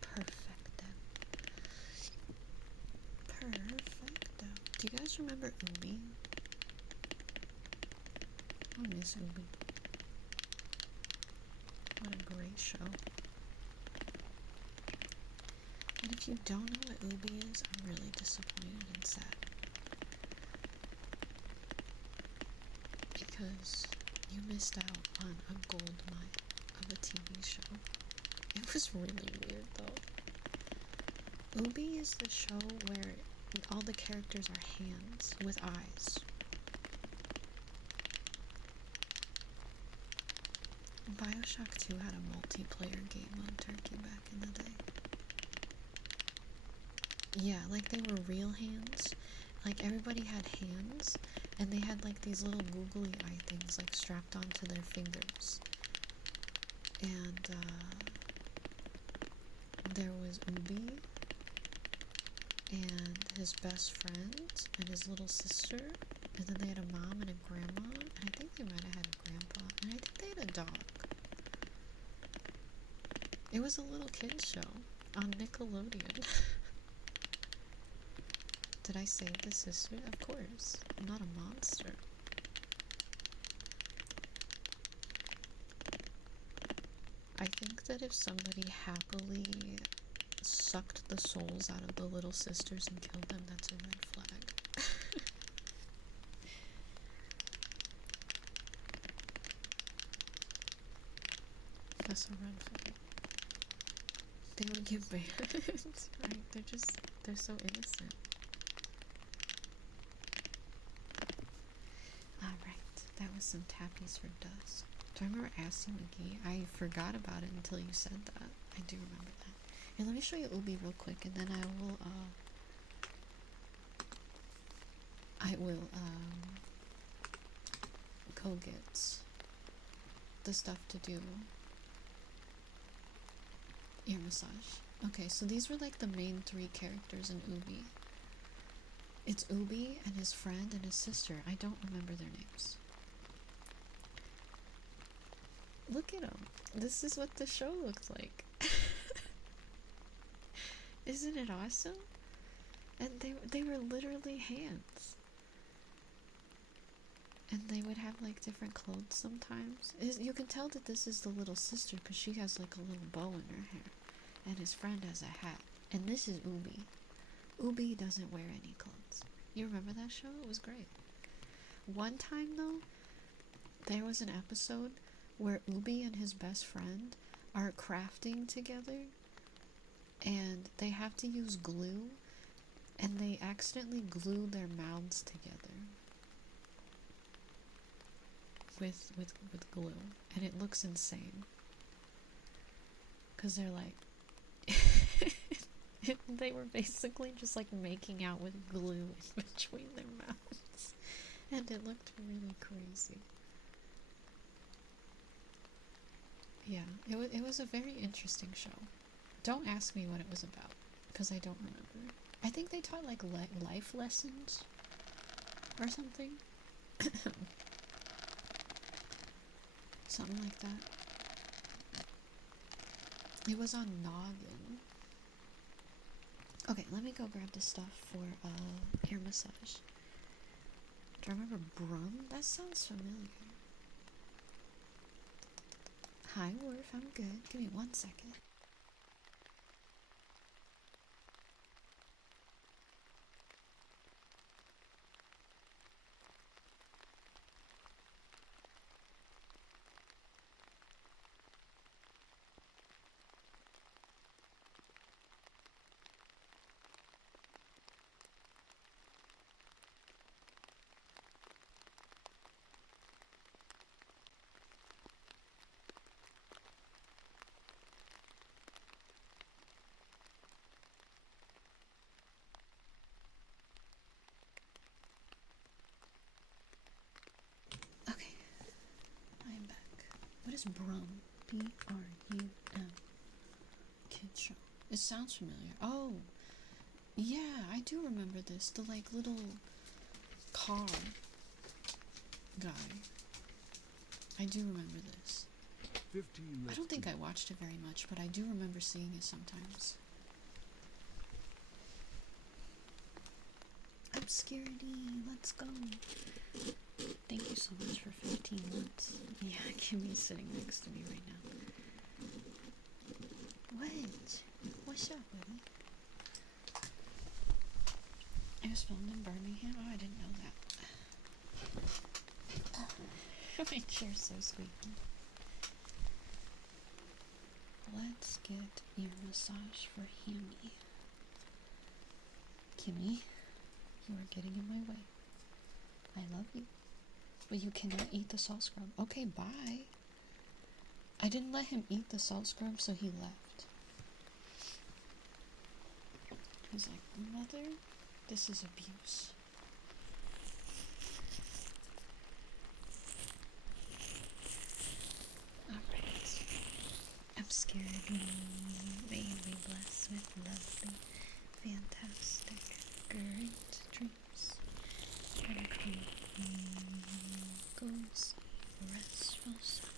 Perfecto. Perfecto. Do you guys remember Ubi? I miss Ubi. What a great show. And if you don't know what Ubi is, I'm really disappointed and sad. Because you missed out on a gold mine of a TV show. It was really weird though. Ubi is the show where all the characters are hands with eyes. BioShock 2 had a multiplayer game on Turkey back in the day. Yeah, like they were real hands. Like everybody had hands, and they had like these little googly eye things like strapped onto their fingers. And there was Ubi and his best friend and his little sister, and then they had a mom and a grandma, and I think they might have had a grandpa, and I think they had a dog. It was a little kid show on Nickelodeon. Did I save the sister? Of course. I'm not a monster. I think that if somebody happily sucked the souls out of the little sisters and killed them, that's a red flag. That's a red flag. They don't get banned, right? They're so innocent. Alright, that was some tappies for dusk. Do I remember asking McGee? I forgot about it until you said that. I do remember that. And let me show you Ubi real quick, and then I will go get the stuff to do ear massage. Okay, so these were like the main 3 characters in Ubi. It's Ubi and his friend and his sister. I don't remember their names. Look at them. This is what the show looks like. Isn't it awesome? And they were literally hands. And they would have like different clothes sometimes. You can tell that this is the little sister because she has like a little bow in her hair. And his friend has a hat. And this is Ubi. Ubi doesn't wear any clothes. You remember that show? It was great. One time though, there was an episode where Ubi and his best friend are crafting together. And they have to use glue. And they accidentally glue their mouths together. With glue, and it looks insane because they're like they were basically just like making out with glue in between their mouths, and it looked really crazy. Yeah, it was a very interesting show. Don't ask me what it was about because I don't remember. I think they taught like life lessons or something. Something like that. It was on Noggin. Okay, let me go grab the stuff for ear massage. Do I remember Brum? That sounds familiar. Hi, Worf, I'm good. Give me 1 second. Okay, I'm back. What is Brum? B-R-U-M. Kid show. It sounds familiar. Oh, yeah, I do remember this. The like little car guy. I do remember this. 15 I don't think I watched it very much, but I do remember seeing it sometimes. Obscurity, let's go. Thank you so much for 15 months. Yeah, Kimmy's sitting next to me right now. What? What's up, Willie? It was filmed in Birmingham? Oh, I didn't know that. My chair's so squeaky. Let's get ear massage for Hammy. Kimmy, you are getting in my way. I love you. But you cannot eat the salt scrub. Okay, bye. I didn't let him eat the salt scrub, so he left. He's like, Mother, this is abuse. Alright. Obscurity. May you be blessed with lovely, fantastic, great dreams. And goals, restful sleep,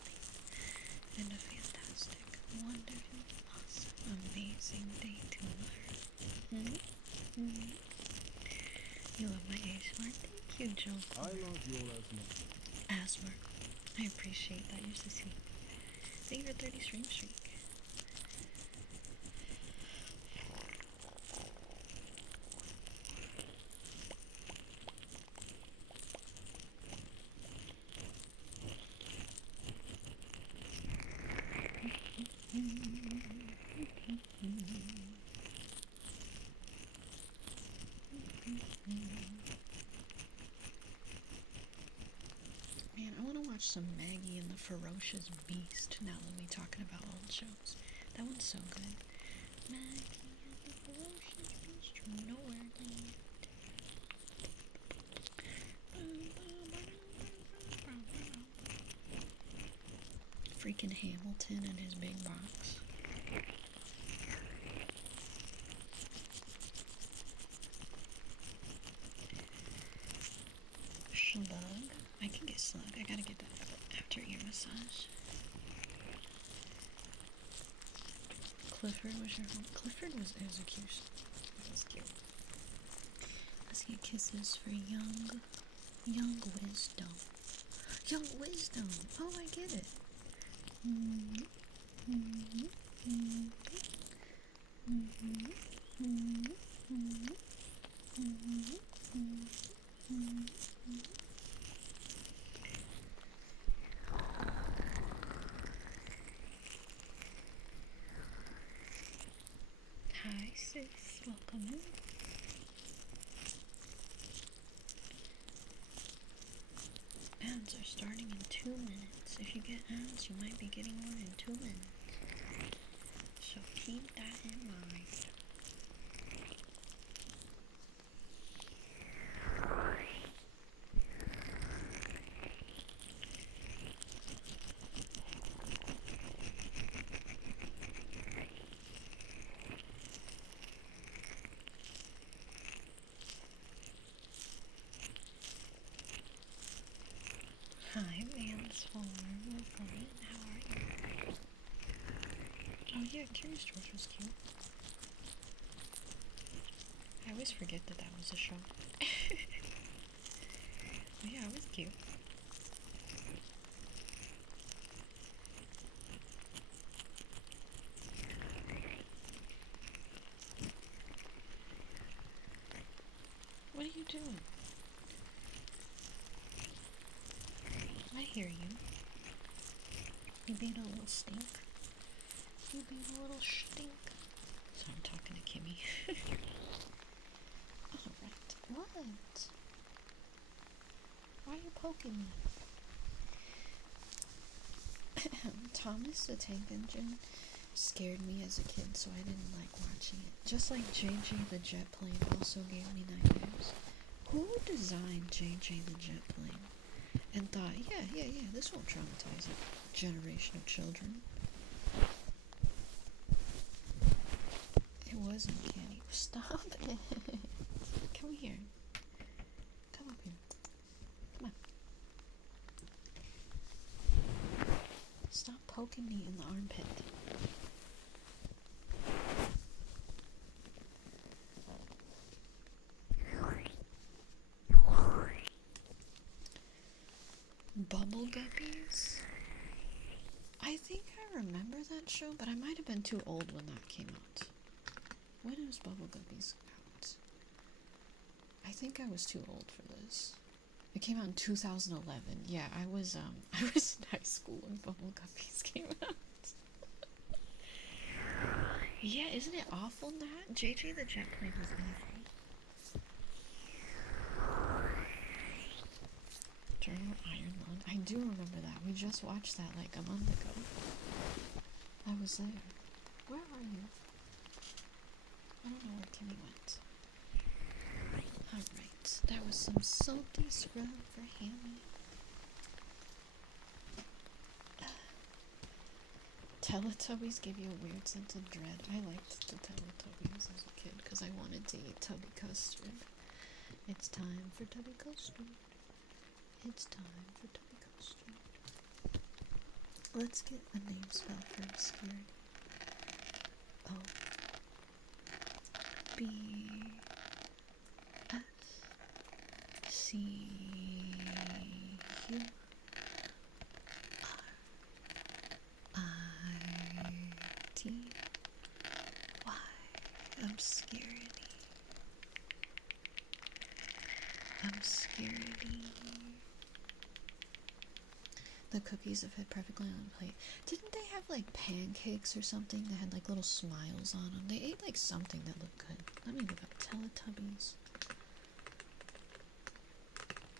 and a fantastic, wonderful, awesome, amazing day tomorrow. You love my ASMR. Thank you, Joe. I love your asthma. ASMR. I appreciate that. You're so sweet. Thank you for 30 stream streak. Man, I want to watch some Maggie and the Ferocious Beast now that we're talking about old shows. That one's so good. Maggie and the Ferocious Beast from nowhere. Freaking Hamilton and his big box. Slug. I can get Slug. I gotta get that after ear massage. Clifford was your home. Clifford was a cute. It was cute. Let's get kisses for young wisdom. Young wisdom. Oh, I get it. Hi sis, welcome in. Ads are starting in 2 minutes. If you get ads, you might be getting one in 2 minutes. So keep that in mind. Hi, Mansform. Welcome in. How are you? Oh yeah, Curious George was cute. I always forget that that was a show. Yeah, it was cute. What are you doing? I hear you. You being a little stink. You being a little stink. So I'm talking to Kimmy. Alright. What? Why are you poking me? Thomas the Tank Engine scared me as a kid, so I didn't like watching it. Just like JJ the Jet Plane also gave me nightmares. Who designed JJ the Jet Plane and thought, yeah, this won't traumatize a generation of children? It was uncanny. Stop it. Come here. Come up here. Come on. Stop poking me in the armpit. Bubble Guppies? I think I remember that show, but I might have been too old when that came out. When was Bubble Guppies out? I think I was too old for this. It came out in 2011. Yeah, I was in high school when Bubble Guppies came out. Yeah, isn't it awful, Nat? JJ the Jet Plane was awful. Journal Iron Lung. I do remember that. We just watched that like a month ago. I was there. Where are you? I don't know where Kimmy went. Alright, that was some salty scrub for Hammy. Teletubbies give you a weird sense of dread. I liked the Teletubbies as a kid because I wanted to eat Tubby Custard. It's time for Tubby Custard. It's time for Tubby Custard. Let's get a name spell for obscurity. O B S I'm scaredy. I'm scaredy. The cookies have fit perfectly on the plate. Didn't they have like pancakes or something that had like little smiles on them? They ate like something that looked good. Let me look up Teletubbies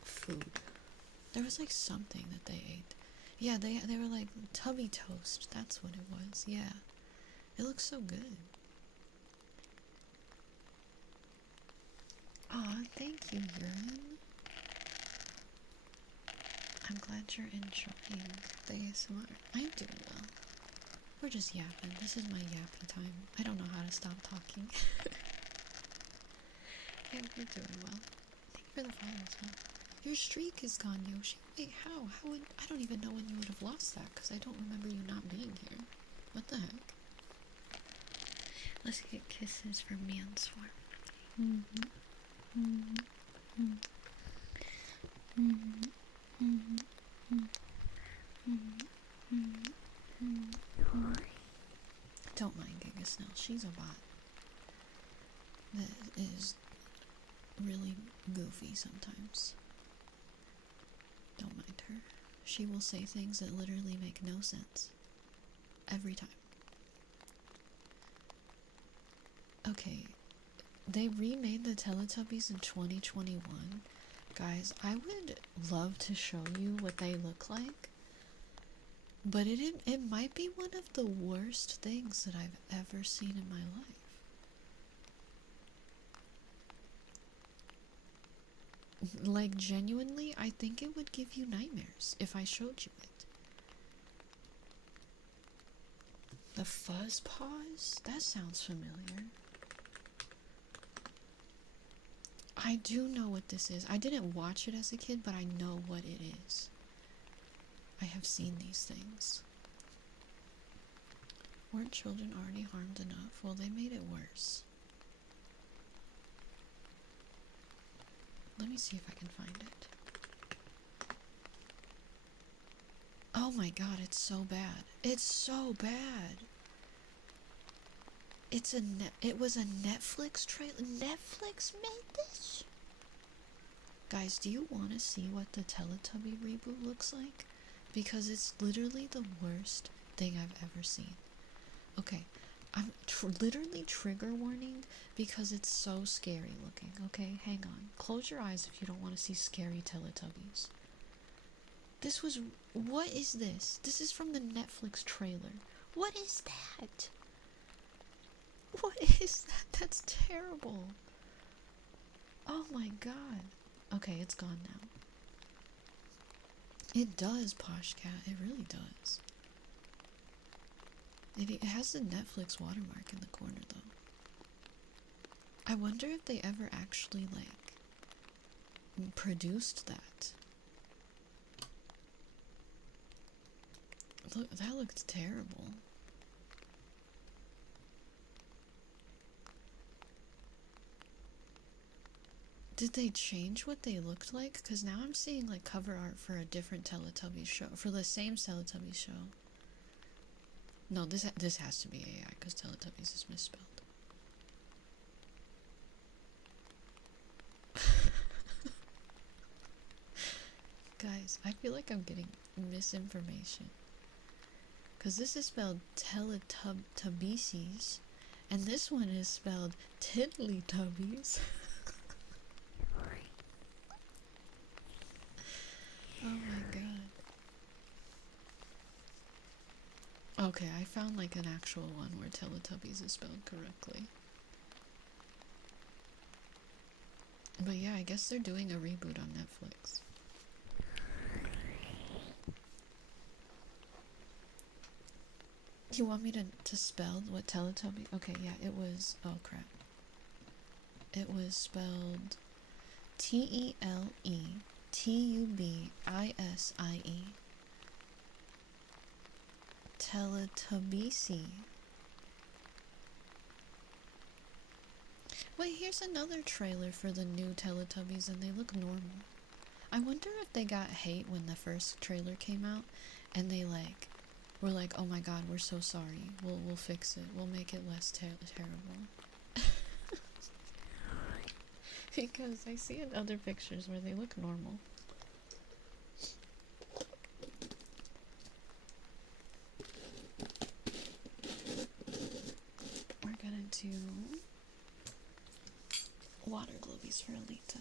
food. There was like something that they ate. Yeah, they were like Tubby Toast. That's what it was. Yeah. It looks so good. Aw, thank you, Yurin. I'm glad you're enjoying the ASMR. I'm doing well. We're just yapping. This is my yappy time. I don't know how to stop talking. Yeah, we're doing well. Thank you for the follow as well. Your streak is gone, Yoshi. Wait, how? How would... I don't even know when you would have lost that, because I don't remember you not being here. What the heck? Let's get kisses for man's form. Don't mind Giga Snail. She's a bot that is really goofy sometimes. Don't mind her. She will say things that literally make no sense. Every time. Okay, they remade the Teletubbies in 2021. Guys, I would love to show you what they look like, but it might be one of the worst things that I've ever seen in my life. Like, genuinely, I think it would give you nightmares if I showed you it. The fuzz paws? That sounds familiar. I do know what this is. I didn't watch it as a kid, but I know what it is. I have seen these things. Weren't children already harmed enough? Well, they made it worse. Let me see if I can find it. Oh my god, it's so bad. It's so bad. It was a Netflix trailer. Netflix made this? Guys, do you want to see what the Teletubby reboot looks like? Because it's literally the worst thing I've ever seen. Okay, I'm literally trigger warning because it's so scary looking. Okay, hang on. Close your eyes if you don't want to see scary Teletubbies. What is this? This is from the Netflix trailer. What is that? What is that? That's terrible. Oh my god. Okay, it's gone now. It does, Posh Cat. It really does. It has the Netflix watermark in the corner, though. I wonder if they ever actually, like, produced that. Look, that looks terrible. Did they change what they looked like? Because now I'm seeing, like, cover art for a different Teletubbies show. For the same Teletubbies show. No, this has to be AI, because Teletubbies is misspelled. Guys, I feel like I'm getting misinformation. Because this is spelled Teletubbies, and this one is spelled Tiddlytubbies. Oh my god. Okay, I found like an actual one where Teletubbies is spelled correctly. But yeah, I guess they're doing a reboot on Netflix. You want me to spell what Teletubby? Okay, yeah, it was... Oh, crap. It was spelled Teletubbisie. Teletubbies. Wait, here's another trailer for the new Teletubbies and they look normal. I wonder if they got hate when the first trailer came out, and they like were like, "Oh my God, we're so sorry. We'll fix it. We'll make it less terrible." Because I see in other pictures where they look normal. We're gonna do water globies for Alita.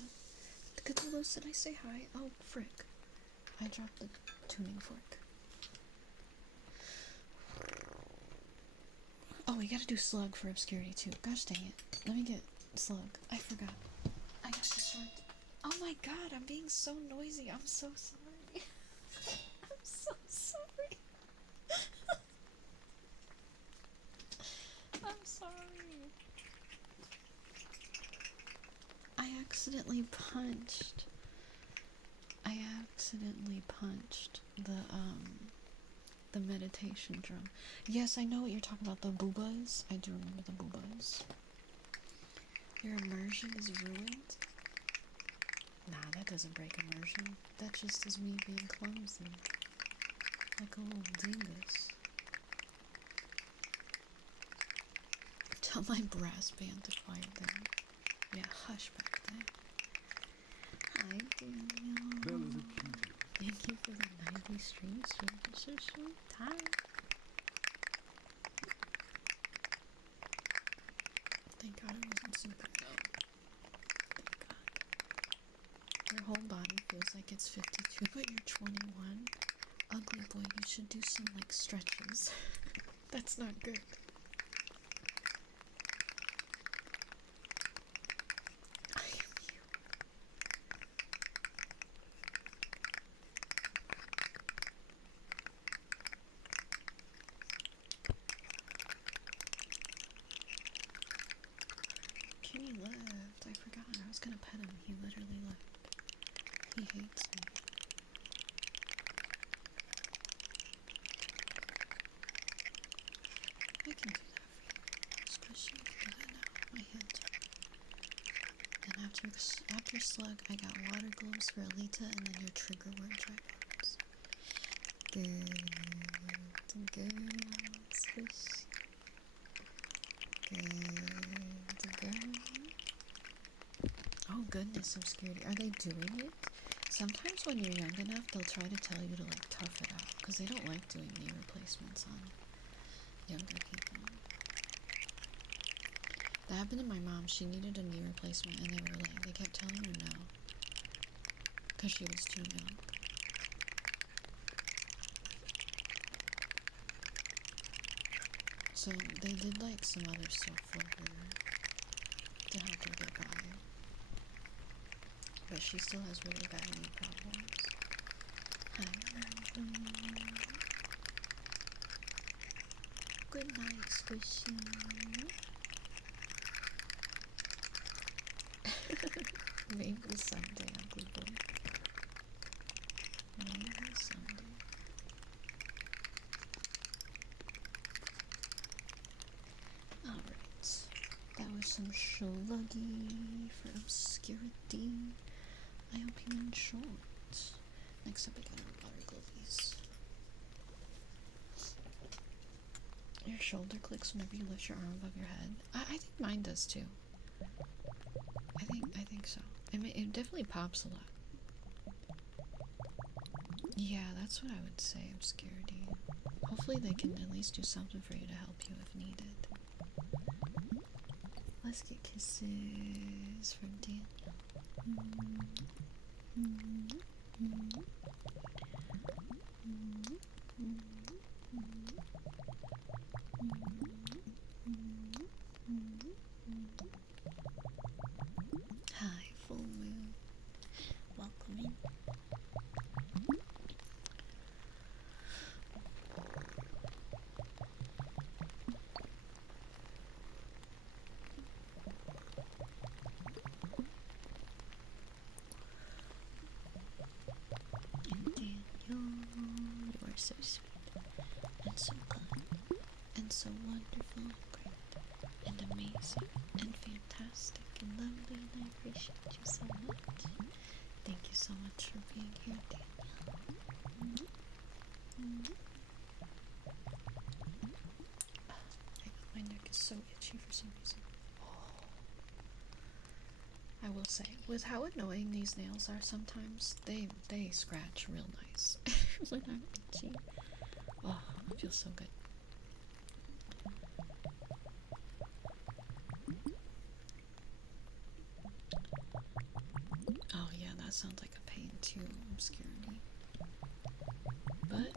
Cthulhu, did I say hi? Oh, frick. I dropped the tuning fork. Oh, we gotta do Slug for obscurity too. Gosh dang it. Let me get Slug. I forgot. I got distracted. Oh my god, I'm being so noisy. I'm so sorry. I'm so sorry. I'm sorry. I accidentally punched. The meditation drum. Yes, I know what you're talking about. The boobas. I do remember the boobas. Your immersion is ruined? Nah, that doesn't break immersion. That just is me being clumsy. Like a little dingus. Tell my brass band to quiet down. Yeah, hush back there. Hi, Daniel. Belle is a cutie. Thank you for the 90 streams. So sweet. Hi. Thank God it wasn't super low. Thank God. Your whole body feels like it's 52, but you're 21. Ugly boy, you should do some, like, stretches. That's not good. I am you. Kenny left. I forgot. I was gonna pet him. He literally left. He hates me. I can do that for you. Squishy, I can do that now. My hands are. And after Slug, I got water globes for Alita, and then your trigger word tripods. Good. Squish. Good girl. Oh goodness, obscurity. Are they doing it? Sometimes when you're young enough, they'll try to tell you to like tough it out, because they don't like doing knee replacements on younger people. That happened to my mom. She needed a knee replacement, and they kept telling her no, because she was too young. So they did like some other stuff for her to help her get by. But she still has really bad knee problems. Good night, Squishy. Maybe someday, ugly boy. Maybe someday. Alright. That was some Shuluggy for obscurity. I hope you enjoyed. Next up, we got our water glovies. Your shoulder clicks whenever you lift your arm above your head. I think mine does too. I think so. It definitely pops a lot. Yeah, that's what I would say, obscurity. Hopefully they can at least do something for you to help you if needed. Let's get kisses from Daniel. Hi, full moon. Welcome in. Daniel, you are so sweet and so kind and so wonderful and great and amazing and fantastic and lovely, and I appreciate you so much. Thank you so much for being here, Daniel. My neck is so itchy for some reason. I will say, with how annoying these nails are sometimes, they scratch real nice when I'm itchy. Oh, it feels so good. Oh yeah, that sounds like a pain too, obscurity. But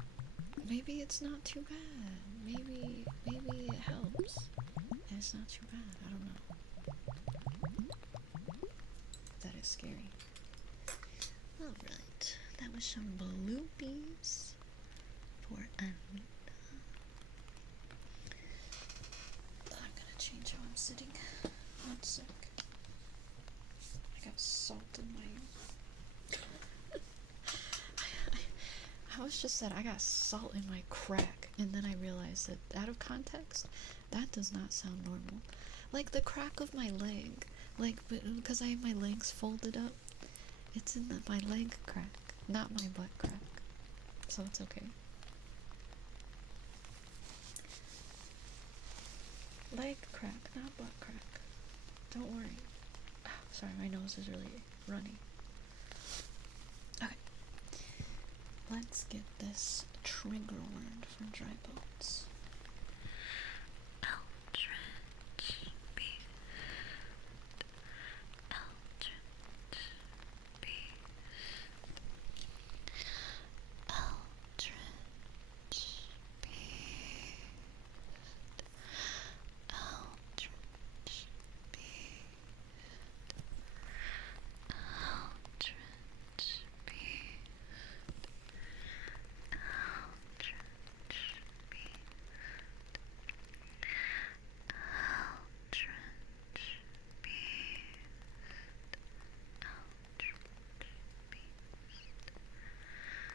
maybe it's not too bad. Maybe it helps. And it's not too bad. I don't know. That is scary. Alright, that was some bloopies for Anita. I'm gonna change how I'm sitting. 1 sec. I got salt in my... I was just said I got salt in my crack, and then I realized that out of context, that does not sound normal. Like the crack of my leg, like because I have my legs folded up, it's in my leg crack, not my butt crack, so it's okay. Leg crack, not butt crack. Don't worry. Oh, sorry, my nose is really runny. Okay. Let's get this trigger word for dry bones. Eldritch beast. Eldritch beast. Eldritch beast. Eldritch beast. Eldritch beast.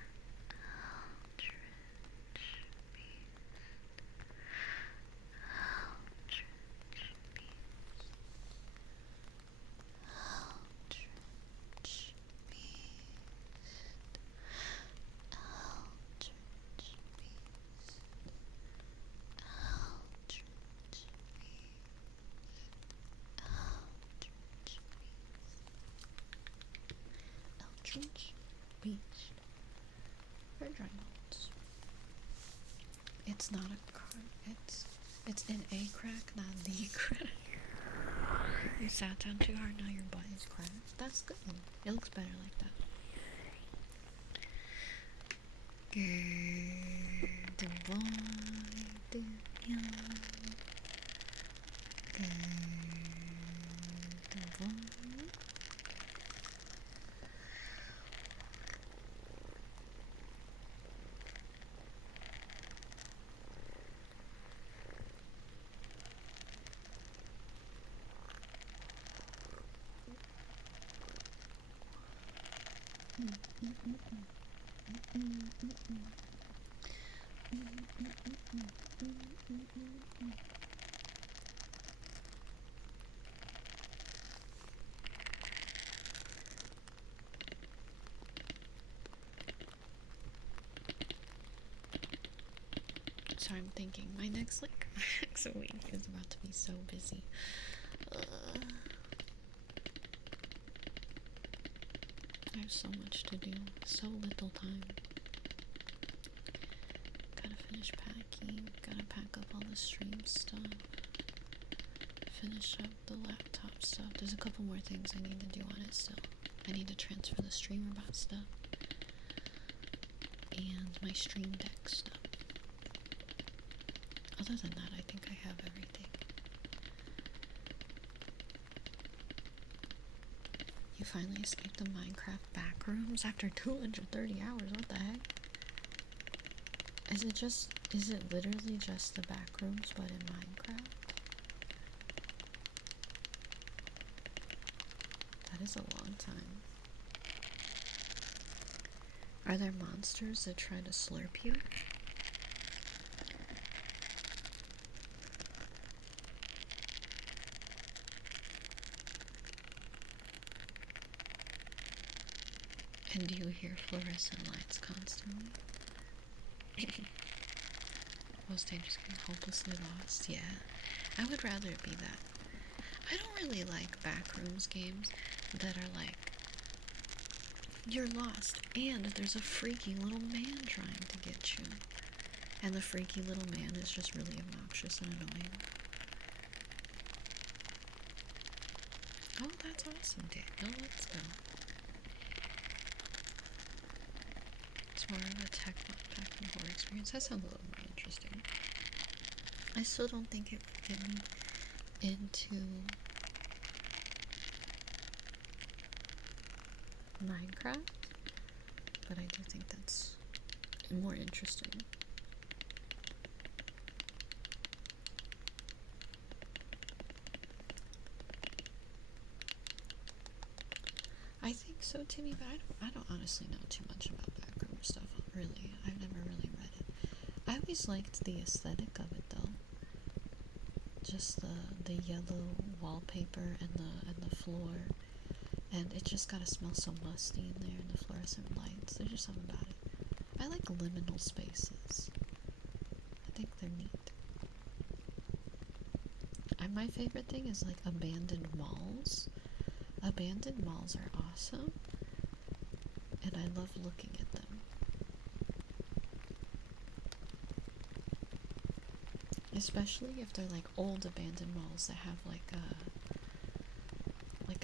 Eldritch beast. Eldritch beast for dry bones. It's not a crack. It's an A crack, not the crack. You sat down too hard, now your butt is cracked. That's good. It looks better like that. Good boy, Daniel. Good boy. So I'm thinking my next week is about to be so busy. I have so much to do, so little time. Gotta finish packing, gotta pack up all the stream stuff, finish up the laptop stuff. There's a couple more things I need to do on it still. I need to transfer the streamer bot stuff and my stream deck stuff. Other than that, I think I have everything. You finally escaped the Minecraft backrooms after 230 hours, what the heck? Is it literally just the backrooms, but in Minecraft? That is a long time. Are there monsters that try to slurp you? And do you hear fluorescent lights constantly? Most dangerous game, hopelessly lost. Yeah, I would rather it be that. I don't really like backrooms games that are like, you're lost and there's a freaky little man trying to get you. And the freaky little man is just really obnoxious and annoying. Oh, that's awesome, Daniel. Let's go. It's more of a tech backroom horror experience. That sounds a little more interesting. I still don't think it would get me into Minecraft, but I do think that's more interesting. I think so, Timmy, but I don't honestly know too much about backroom stuff, really. I've never really read it. I always liked the aesthetic of it, though. Just the yellow wallpaper and the floor, and it just gotta smell so musty in there, and the fluorescent lights. There's just something about it. I like liminal spaces. I think they're neat. And my favorite thing is like abandoned malls. Abandoned malls are awesome, and I love looking at them. Especially if they're like old abandoned malls that have like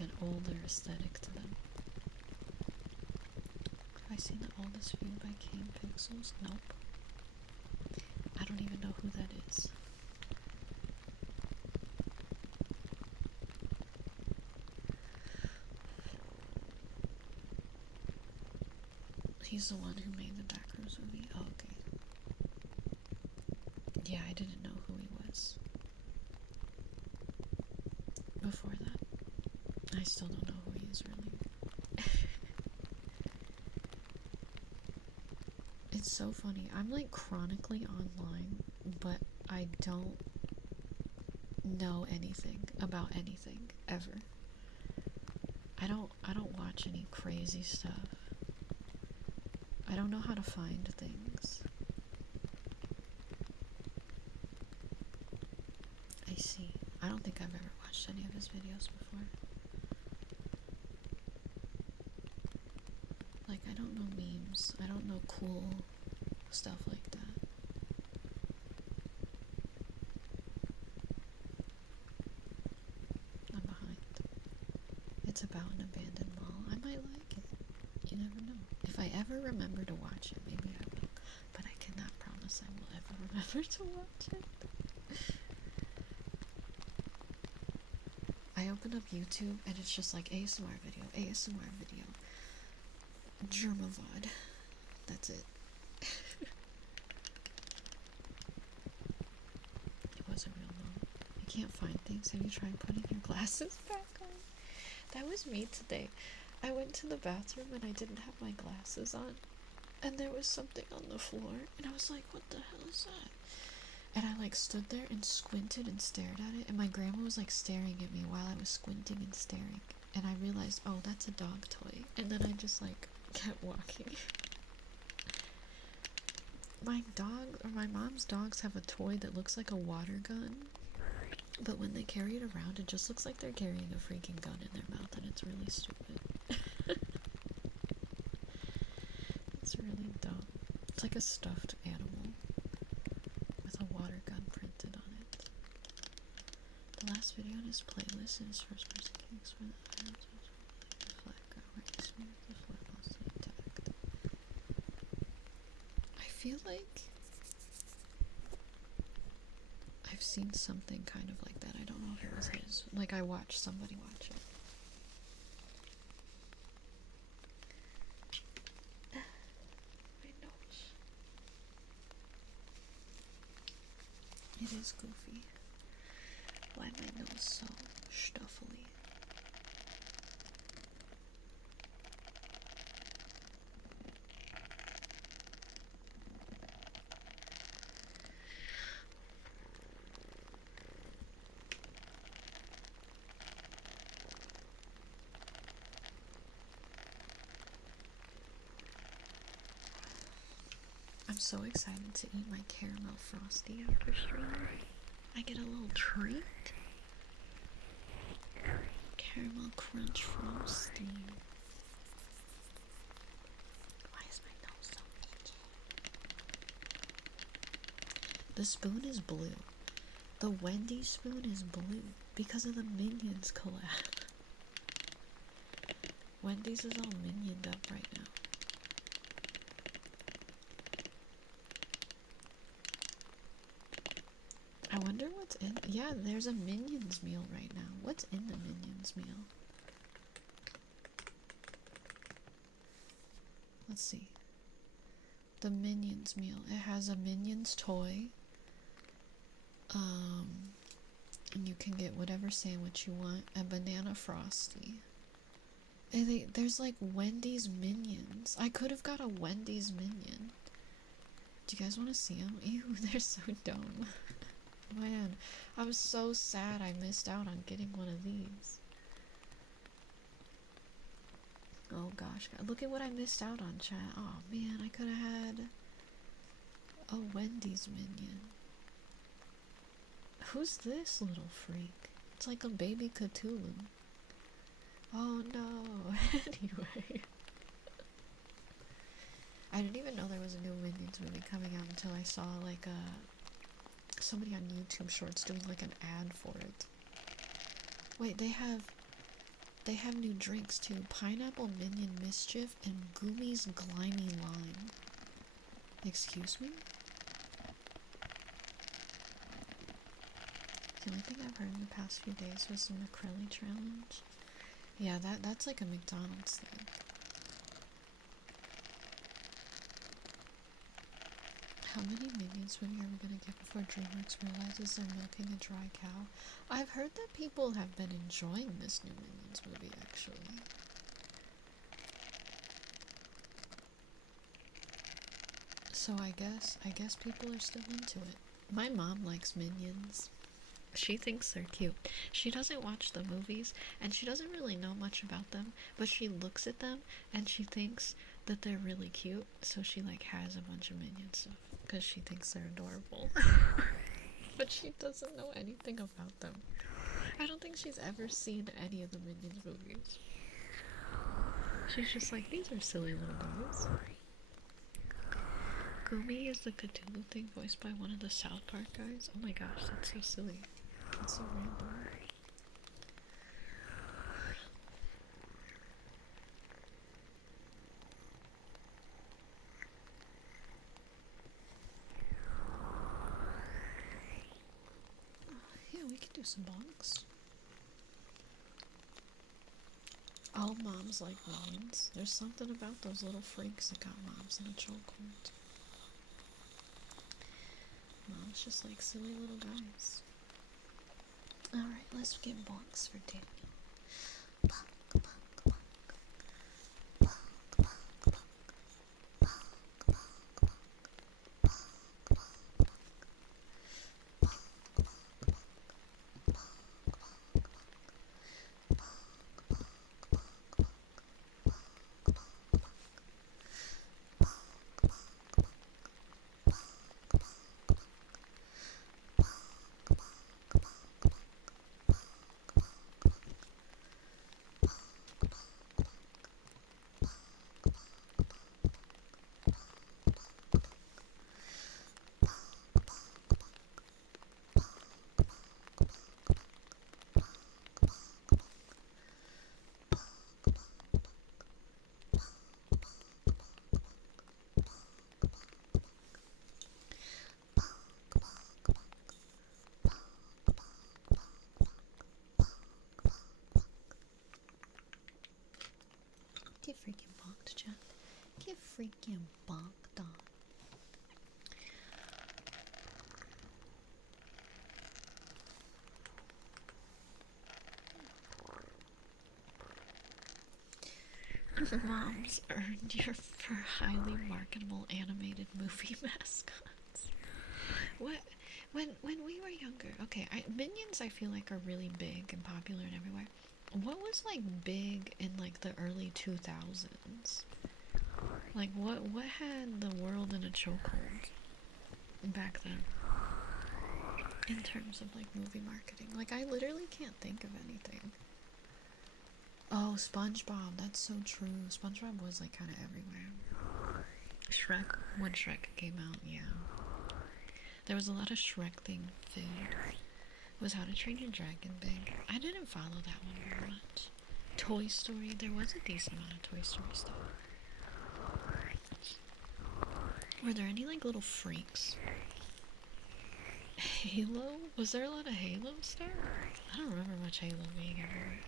an older aesthetic to them. Have I seen the oldest view by King Pixels? Nope. I don't even know who that is. He's the one who made the Backrooms movie? Oh, okay. Yeah, I didn't know who he was before that. I still don't know who he is, really. It's so funny. I'm like chronically online, but I don't know anything about anything ever. I don't watch any crazy stuff. I don't know how to find things. I see. I don't think I've ever watched any of his videos before. Like, I don't know memes. I don't know cool stuff like that. I'm behind. It's about an abandoned mall. I might like it. You never know. If I ever remember to watch it, maybe I will. But I cannot promise I will ever remember to watch it. I open up YouTube and it's just like ASMR video, Germavod. That's it. It was a real moment. You can't find things. Have you tried putting your glasses back on? That was me today. I went to the bathroom and I didn't have my glasses on. And there was something on the floor. And I was like, what the hell is that? And I like stood there and squinted and stared at it. And my grandma was like staring at me while I was squinting and staring. And I realized, oh, that's a dog toy. And then I just like kept walking. My mom's dogs have a toy that looks like a water gun. But when they carry it around, it just looks like they're carrying a freaking gun in their mouth, and it's really stupid. It's really dumb. It's like a stuffed animal with a water gun printed on it. The last video on his playlist is first person kings where the items was the flat got where he smeared the floor mostly intact. I feel like I've seen something kind of like that. I don't know if it was his. Like, I watched somebody watch it. My nose. It is goofy. Why my nose so stuffily? I'm so excited to eat my caramel frosty after stream. I get a little treat. Caramel crunch frosty. Why is my nose so itchy? The spoon is blue. The Wendy's spoon is blue because of the Minions collab. Wendy's is all minioned up right now. I wonder what's in. Yeah, there's a Minions meal right now. What's in the Minions meal? Let's see. The Minions meal. It has a Minions toy. And you can get whatever sandwich you want. A banana frosty. And there's like Wendy's Minions. I could have got a Wendy's Minion. Do you guys want to see them? Ew, they're so dumb. Man, I was so sad I missed out on getting one of these. Oh gosh, look at what I missed out on, chat. Oh man, I could have had a Wendy's Minion. Who's this little freak? It's like a baby Cthulhu. Oh no. Anyway. I didn't even know there was a new Minions movie coming out until I saw like somebody on YouTube Shorts doing like an ad for it. Wait, they have new drinks too. Pineapple Minion Mischief and Goomy's Glimy Lime. Excuse me? The only thing I've heard in the past few days was the McCrelly challenge. Yeah, that's like a McDonald's thing. How many Minions movie are we gonna get before DreamWorks realizes they're milking a dry cow? I've heard that people have been enjoying this new Minions movie, actually. So I guess people are still into it. My mom likes Minions. She thinks they're cute. She doesn't watch the movies, and she doesn't really know much about them, but she looks at them, and she thinks that they're really cute, so she, like, has a bunch of Minion stuff, because she thinks they're adorable. But she doesn't know anything about them. I don't think she's ever seen any of the Minions movies. She's just like, these are silly little guys. Goomy is the Cthulhu thing voiced by one of the South Park guys. Oh my gosh, that's so silly. That's so random. Yeah, we can do some bonks. All moms like Minions. There's something about those little freaks that got moms in a chokehold. Moms just like silly little guys. Alright, let's get bonks for Daniel. Bonk, bonk, bonk. Bonk, bonk, bonk. Bonk, bonk, bonk. Bonk, bonk, bonk. Get freaking bonked, chat. Get freaking bonked on. Moms earned your for highly marketable animated movie mascots. What? When we were younger, okay, Minions I feel like are really big and popular and everywhere. What was like big in like the early 2000s? Like, what had the world in a chokehold back then in terms of like movie marketing? Like, I literally can't think of anything. Oh, SpongeBob, that's so true. SpongeBob was like kind of everywhere. Shrek, when Shrek came out, yeah. There was a lot of Shrek themed food. Was How to Train Your Dragon big? I didn't follow that one very much. Toy Story, there was a decent amount of Toy Story stuff. Were there any like little freaks? Halo? Was there a lot of Halo stuff? I don't remember much Halo being everywhere.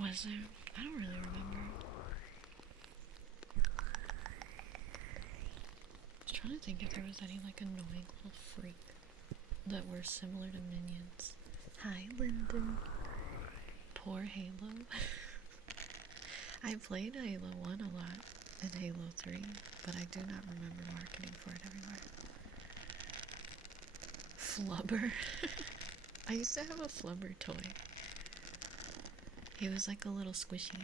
Was there? I don't really remember. I was trying to think if there was any like annoying little freak that were similar to minions. Hi, Lyndon. Poor Halo. I played Halo 1 a lot and Halo 3, but I do not remember marketing for it everywhere. Flubber. I used to have a Flubber toy. He was like a little squishy.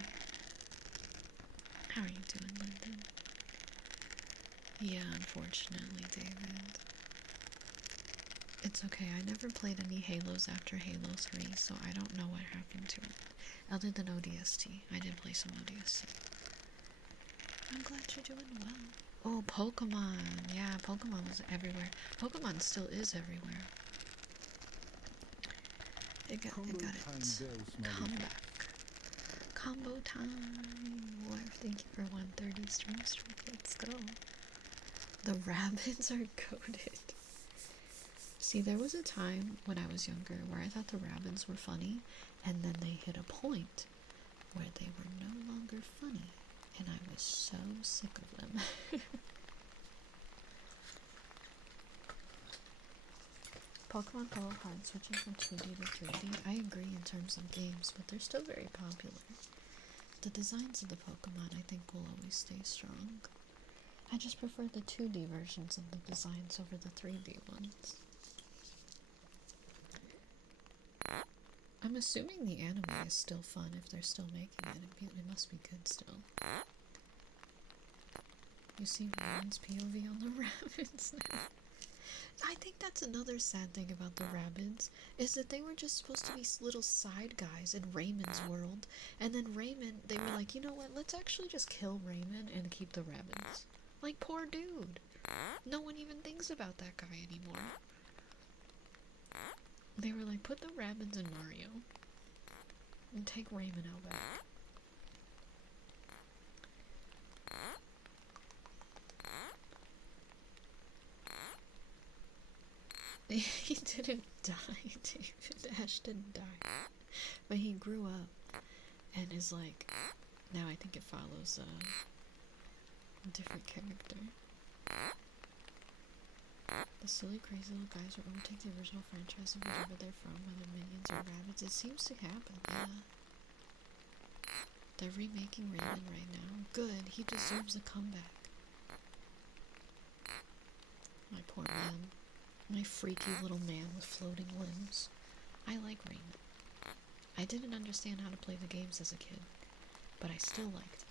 How are you doing, Lyndon? Yeah, unfortunately, David. It's okay, I never played any Halos after Halo 3, so I don't know what happened to it. Other than ODST. I did play some ODST. I'm glad you're doing well. Oh, Pokemon. Yeah, Pokemon was everywhere. Pokemon still is everywhere. It got its comeback. Combo time. Wow, thank you for 130 stream streak. Let's go. The rabbits are goated. See, there was a time when I was younger where I thought the rabbits were funny, and then they hit a point where they were no longer funny, and I was so sick of them. Pokemon Go hard switching from 2D to 3D. I agree in terms of games, but they're still very popular. The designs of the Pokemon, I think, will always stay strong. I just prefer the 2D versions of the designs over the 3D ones. I'm assuming the anime is still fun if they're still making it. It must be good still. You see Ryan's POV on the rabbits now. I think that's another sad thing about the rabbits, is that they were just supposed to be little side guys in Raymond's world, and then Raymond, they were like, you know what, let's actually just kill Raymond and keep the rabbits. Like, poor dude. No one even thinks about that guy anymore. They were like, put the rabbits in Mario and take Raymond out back. He didn't die, David. Ash didn't die. But he grew up and is like, now I think it follows a different character. The silly, crazy little guys will overtake the original franchise of whatever they're from, whether minions or rabbits. It seems to happen, yeah. They're remaking Raymond right now. Good, he deserves a comeback. My poor man. My freaky little man with floating limbs. I like Raymond. I didn't understand how to play the games as a kid, but I still liked it.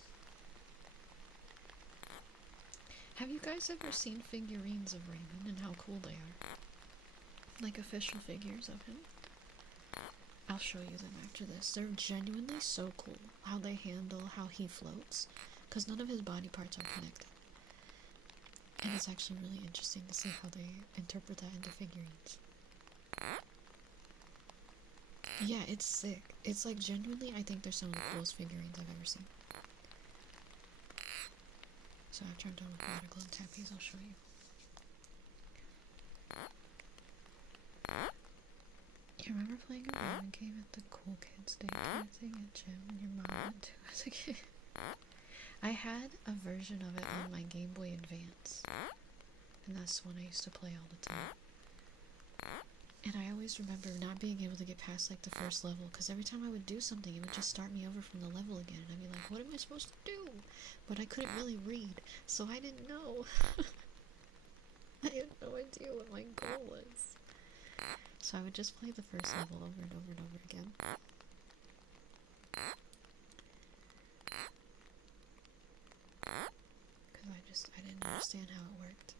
Have you guys ever seen figurines of Raymond and how cool they are? Like official figures of him? I'll show you them after this. They're genuinely so cool. How they handle how he floats, because none of his body parts are connected. And it's actually really interesting to see how they interpret that into figurines. Yeah, it's sick. It's like genuinely, I think they're some of the coolest figurines I've ever seen. So after I'm done with water glow tappies, I'll show you. You remember playing a Raymond game at the Cool Kids Day kind of thing at gym and your mom went to as a kid? I had a version of it on my Game Boy Advance, and that's one I used to play all the time. And I always remember not being able to get past like the first level, because every time I would do something, it would just start me over from the level again, and I'd be like, what am I supposed to do? But I couldn't really read, so I didn't know. I had no idea what my goal was. So I would just play the first level over and over and over again. Because I didn't understand how it worked.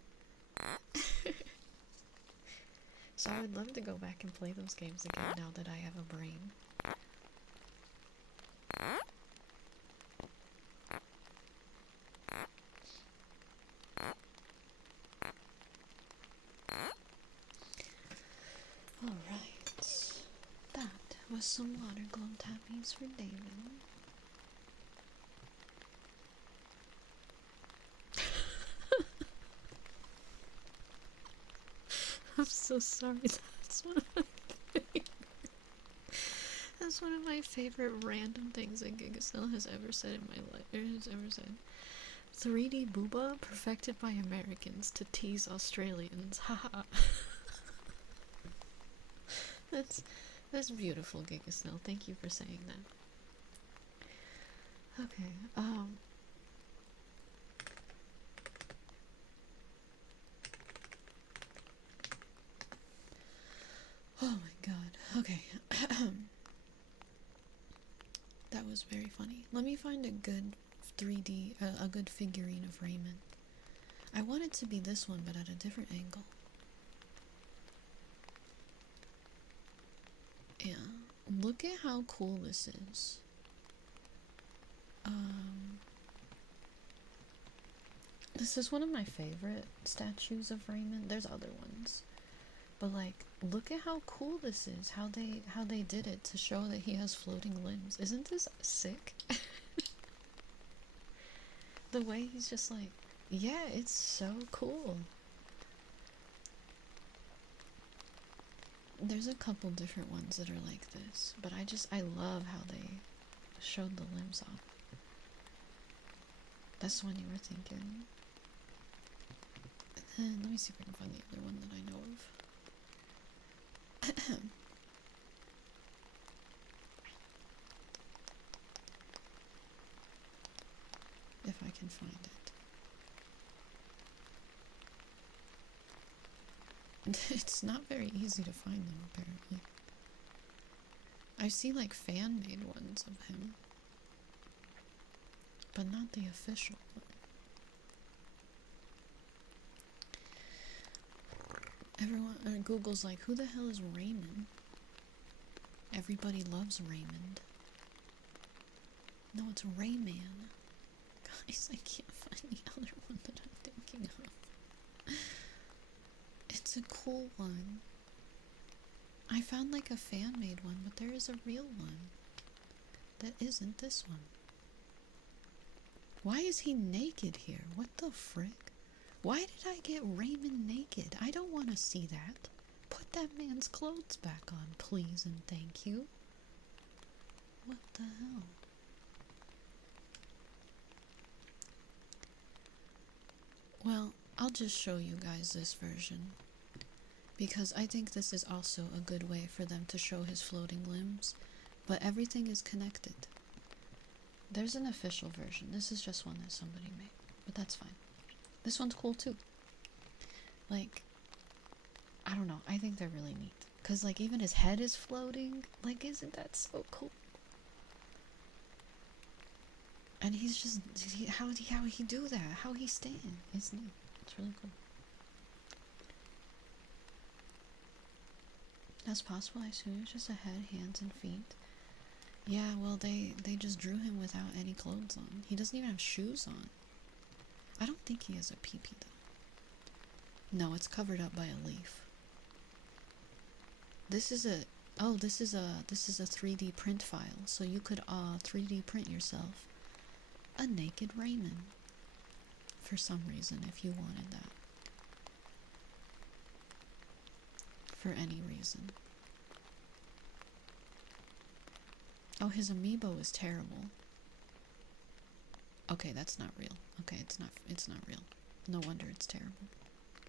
So I would love to go back and play those games again now that I have a brain. Alright. That was some water globe tappies for David. I'm so sorry. That's one of my favorite random things that Gigasell has ever said in my life. Or has ever said. 3D booba perfected by Americans to tease Australians. Haha. That's beautiful, Gigasell. Thank you for saying that. Okay. Oh my god. Okay. That was very funny. Let me find a good 3D, a good figurine of Raymond. I want it to be this one, but at a different angle. Yeah. Look at how cool this is. This is one of my favorite statues of Raymond. There's other ones. But like, look at how cool this is. How they did it to show that he has floating limbs. Isn't this sick? The way he's just like, yeah, it's so cool. There's a couple different ones that are like this, but I love how they showed the limbs off. That's the one you were thinking. And then, let me see if I can find the other one that I know of. If I can find it. It's not very easy to find them, apparently. I see like fan-made ones of him, but not the official one. Everyone, Google's like, who the hell is Raymond? Everybody loves Raymond. No, it's Rayman. Guys, I can't find the other one that I'm thinking of. It's a cool one. I found like a fan-made one, but there is a real one that isn't this one. Why is he naked here? What the frick? Why did I get Raymond naked? I don't want to see that. Put that man's clothes back on, please and thank you. What the hell? Well, I'll just show you guys this version, because I think this is also a good way for them to show his floating limbs, but everything is connected. There's an official version. This is just one that somebody made, but that's fine. This one's cool too. Like, I don't know, I think they're really neat. Because, like, even his head is floating. Like, isn't that so cool? And he's just, how he do that? How he stand? It's neat. It's really cool. That's possible, I assume it's just a head, hands, and feet. Yeah, well, they just drew him without any clothes on. He doesn't even have shoes on. I don't think he has a pee-pee, though. No, it's covered up by a leaf. This is a 3D print file, so you could 3D print yourself a naked Raymond for some reason if you wanted that. For any reason. Oh, his amiibo is terrible. Okay, that's not real. Okay, it's not real. No wonder it's terrible.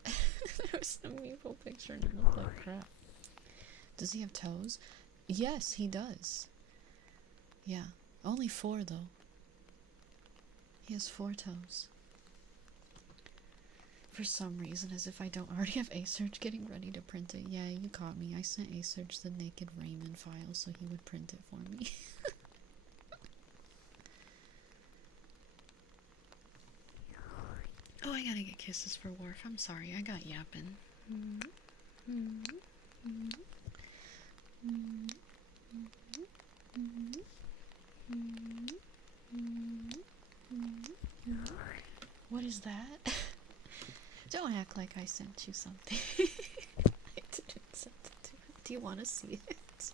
There was an amiibo picture and it looked like crap. Does he have toes? Yes, he does. Yeah. Only 4 though. He has 4 toes. For some reason, as if I don't already have A-Search getting ready to print it. Yeah, you caught me. I sent A-Search the naked Raymond file so he would print it for me. I gotta get kisses for Worf. I'm sorry, I got yapping. What is that? Don't act like I sent you something. I didn't send it to you. Do you want to see it?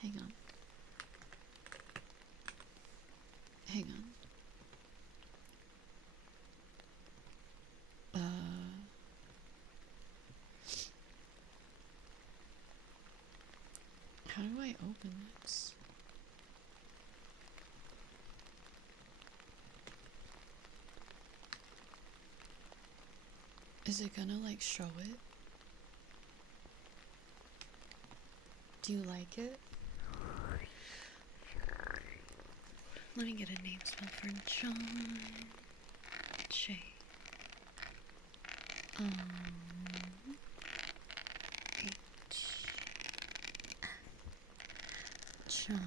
Hang on. Hang on. How do I open this? Is it gonna like show it? Do you like it? Let me get a name spell for John J. H. John.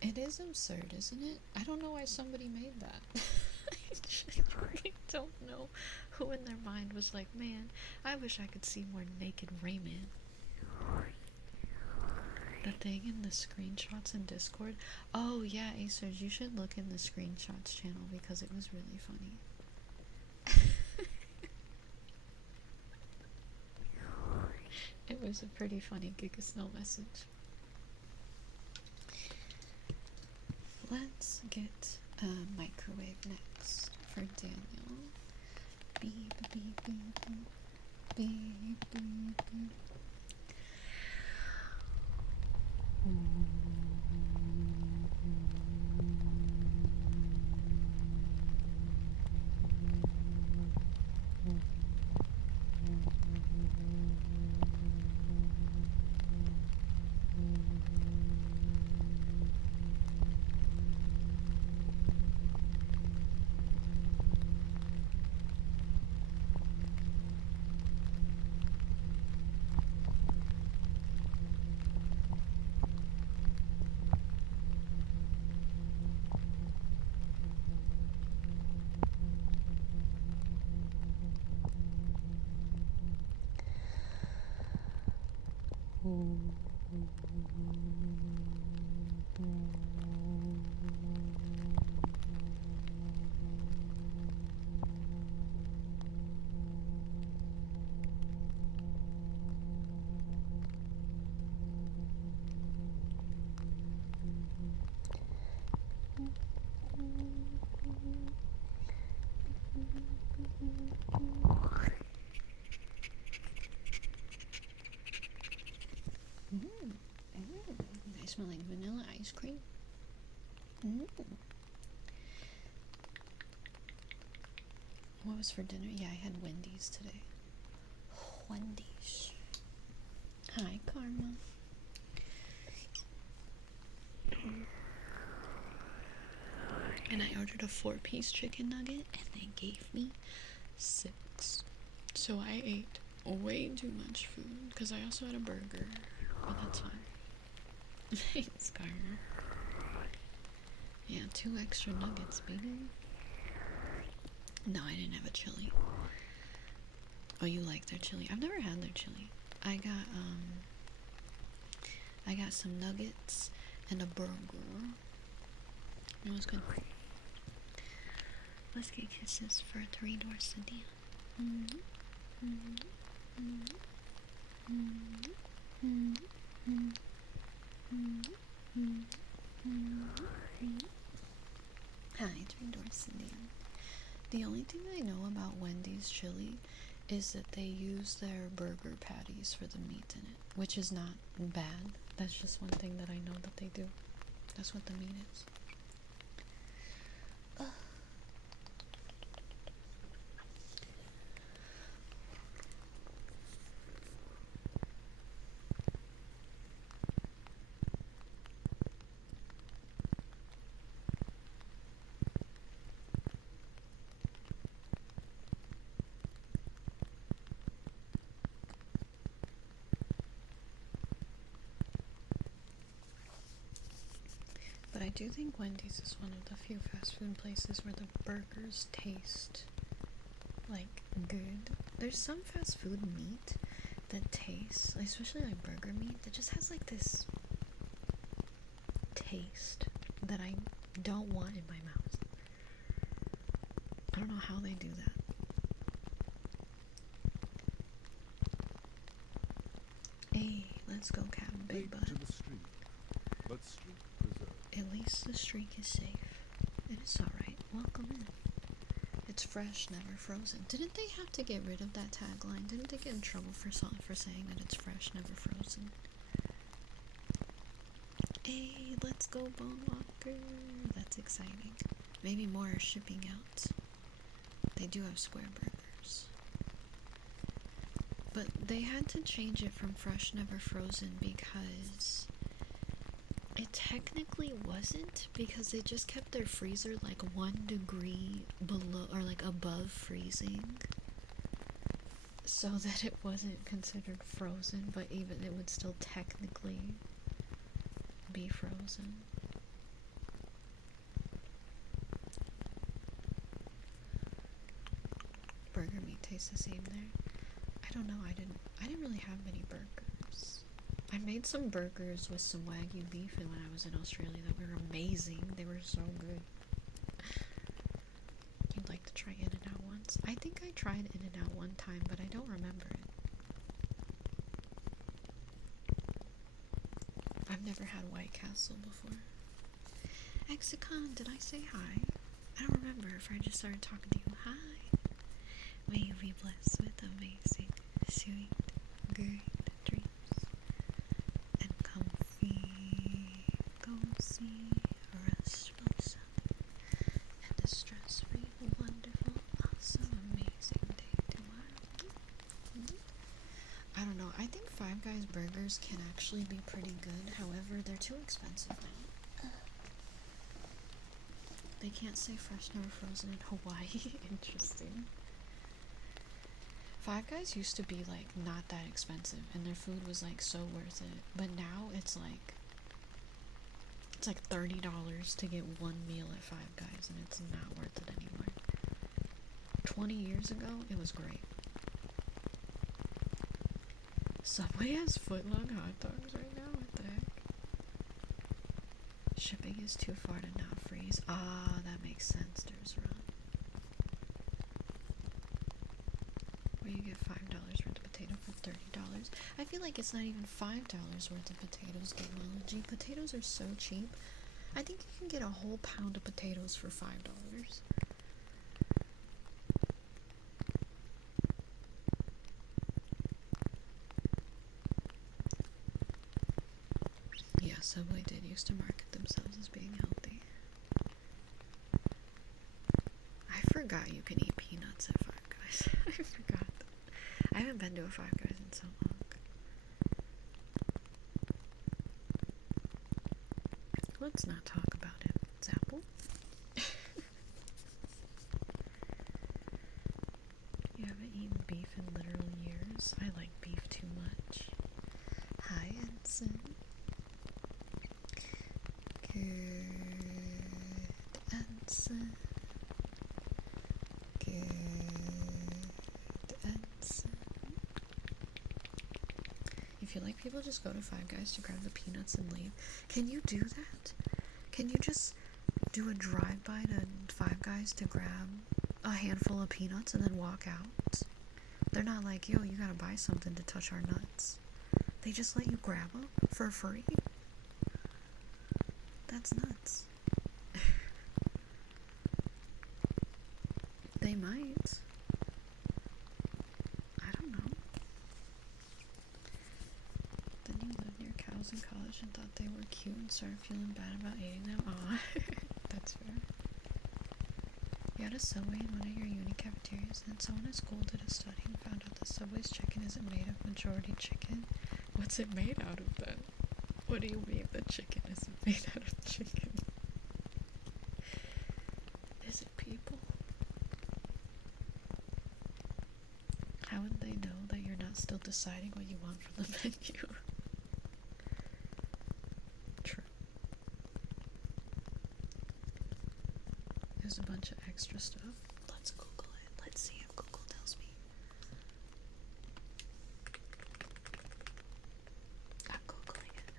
It is absurd, isn't it? I don't know why somebody made that. I really don't know who in their mind was like, man, I wish I could see more naked Rayman. The thing in the screenshots in Discord. Oh yeah, Acers, you should look in the screenshots channel because it was really funny. It was a pretty funny Giga Snow message. Let's get a microwave next for Daniel. Beep, beep, beep, beep, beep, beep, beep. I smell like vanilla ice cream. What was for dinner? Yeah, I had Wendy's today. Wendy's. Hi, Karma. And I ordered a 4-piece chicken nugget, and they gave me 6. So I ate way too much food, because I also had a burger, but that's fine. Thanks, Karma. Yeah, 2 extra nuggets, baby. No, I didn't have a chili. Oh, you like their chili? I've never had their chili. I got some nuggets and a burger. It was good. Let's get kisses for 3 doors to deal. Hi, 3 doors to deal. The only thing I know about Wendy's chili is that they use their burger patties for the meat in it, which is not bad. That's just one thing that I know that they do. That's what the meat is. But I do think Wendy's is one of the few fast food places where the burgers taste like good. There's some fast food meat that tastes, especially like burger meat, that just has like this taste that I don't want in my mouth. I don't know how they do that. Hey, let's go, Captain Big Take Butt. to the street, but street preserved. At least the streak is safe. And it's alright. Welcome in. It's fresh, never frozen. Didn't they have to get rid of that tagline? Didn't they get in trouble for saying that it's fresh, never frozen? Hey, let's go, Bone Walker. That's exciting. Maybe more are shipping out. They do have square burgers. But they had to change it from fresh, never frozen because it technically wasn't, because they just kept their freezer like 1 degree below or like above freezing so that it wasn't considered frozen, but even it would still technically be frozen. Burger meat tastes the same there. I don't know, I didn't really have many burgers. I made some burgers with some Wagyu beef when I was in Australia that were amazing. They were so good. You'd like to try In-N-Out once? I think I tried In-N-Out one time, but I don't remember it. I've never had White Castle before. Exicon, did I say hi? I don't remember if I just started talking to you. Hi. May you be blessed with amazing, sweet, great dreams. And comfy, cozy, restful sun. And a stress-free, wonderful, awesome, amazing day tomorrow. I don't know. I think Five Guys burgers can actually be pretty good. However, they're too expensive now. They can't say fresh, never frozen in Hawaii. Interesting. Five Guys used to be like not that expensive and their food was like so worth it. But now it's like $30 to get one meal at Five Guys and it's not worth it anymore. 20 years ago, it was great. Subway has footlong hot dogs right now? What the heck? Shipping is too far to not freeze. Ah, that makes sense, there's Ron. Where you get $5 worth of potato for $30. I feel like it's not even $5 worth of potatoes, Gamology. Potatoes are so cheap. I think you can get a whole pound of potatoes for $5. Yeah, Subway did used to market themselves as being healthy. I forgot you can eat peanuts at Five Guys. I forgot that. I haven't been to a Five Guys in so long. Let's not talk about it. It's Apple. You haven't eaten beef in literal years. I like beef too much. Hi, Ensign. Good Ensign. Good Ensign. If you like people just go to Five Guys to grab the peanuts and leave. Can you do that? Can you just do a drive-by to Five Guys to grab a handful of peanuts and then walk out? They're not like, yo, you gotta buy something to touch our nuts. They just let you grab them for free. That's nuts. They might. I don't know. Then you lived near cows in college and thought they were cute and started feeling bad about eating them. Aw, that's fair. You had a Subway in one of your uni cafeterias, and then someone at school did a study and found out that Subway's chicken isn't made of majority chicken. What's it made out of then? What do you mean the chicken isn't made out of chicken? Is it people? How would they know that you're not still deciding what you want from the menu? True. there's a bunch of extra stuff. Let's Google it. Let's see if Google tells me. I'm Googling it.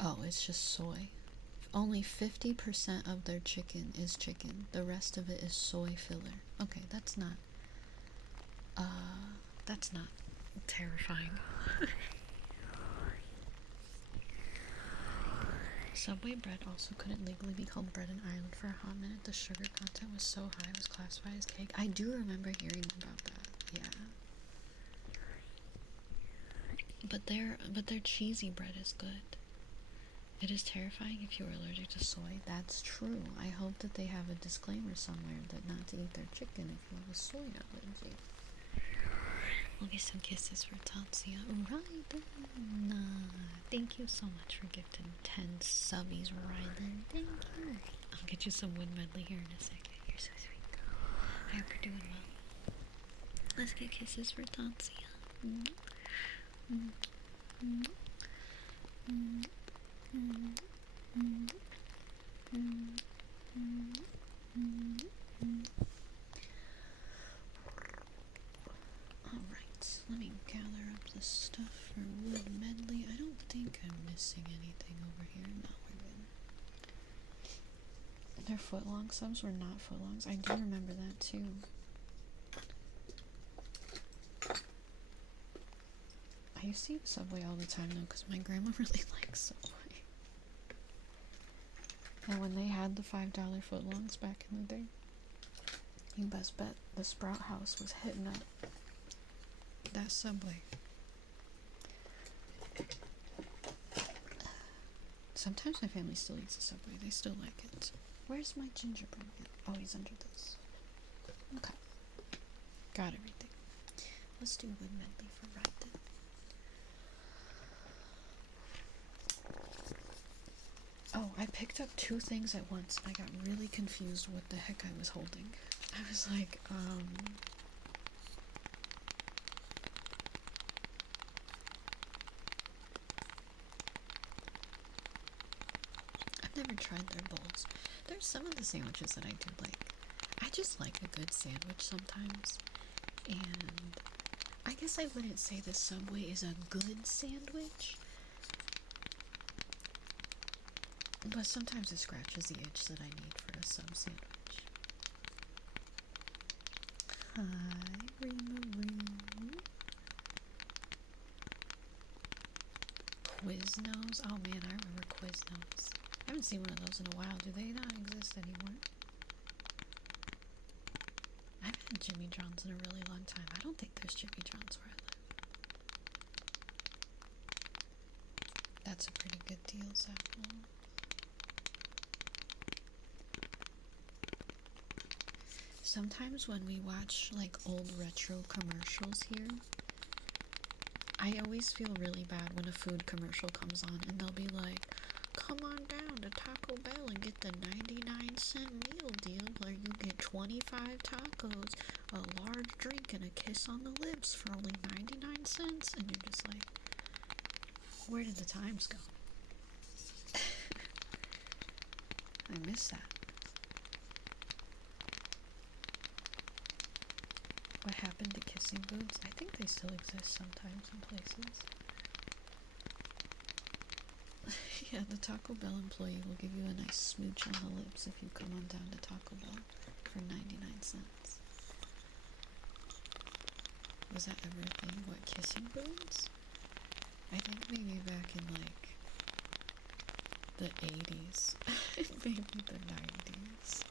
Oh, it's just soy. Only 50% of their chicken is chicken. The rest of it is soy filler. Okay, that's not terrifying. Subway bread also couldn't legally be called bread in Ireland for a hot minute. The sugar content was so high it was classified as cake. I do remember hearing about that. Yeah. But their cheesy bread is good. It is terrifying if you are allergic to soy. That's true. I hope that they have a disclaimer somewhere that not to eat their chicken if you have a soy allergy. We'll get some kisses for Tatsuya. Right. Thank you so much for gifting 10 subbies, Rylan. Thank you. I'll get you some wood medley here in a second. You're so sweet. I hope you're doing well. Let's get kisses for Tatsuya. Alright, let me gather up the stuff for wood medley. I don't think I'm missing anything over here. No, we're good. Their footlong subs were not footlongs. I do remember that too. I used to eat Subway all the time though because my grandma really likes Subway. And when they had the $5 footlongs back in the day, you best bet the Sprout House was hitting up that Subway. Sometimes my family still eats the Subway. They still like it. Where's my gingerbread? Oh, he's under this. Okay. Got everything. Let's do wood medley for Ryden. Oh, I picked up 2 things at once and I got really confused what the heck I was holding. I was like, I've never tried their bowls. There's some of the sandwiches that I do like. I just like a good sandwich sometimes. And I guess I wouldn't say the Subway is a good sandwich, but sometimes it scratches the itch that I need for a sub sandwich. Hi, Rima. Quiznos? Oh man, I remember Quiznos. I haven't seen one of those in a while. Do they not exist anymore? I haven't had Jimmy John's in a really long time. I don't think there's Jimmy John's where I live. That's a pretty good deal, Zapple. Sometimes when we watch like old retro commercials here, I always feel really bad when a food commercial comes on and they'll be like, come on down to Taco Bell and get the 99-cent meal deal where you get 25 tacos, a large drink, and a kiss on the lips for only 99 cents. And you're just like, where did the times go? I miss that. What happened to kissing booths? I think they still exist sometimes in places. Yeah, the Taco Bell employee will give you a nice smooch on the lips if you come on down to Taco Bell for 99 cents. Was that ever a thing? What, kissing booths? I think maybe back in like the 80s, maybe the 90s.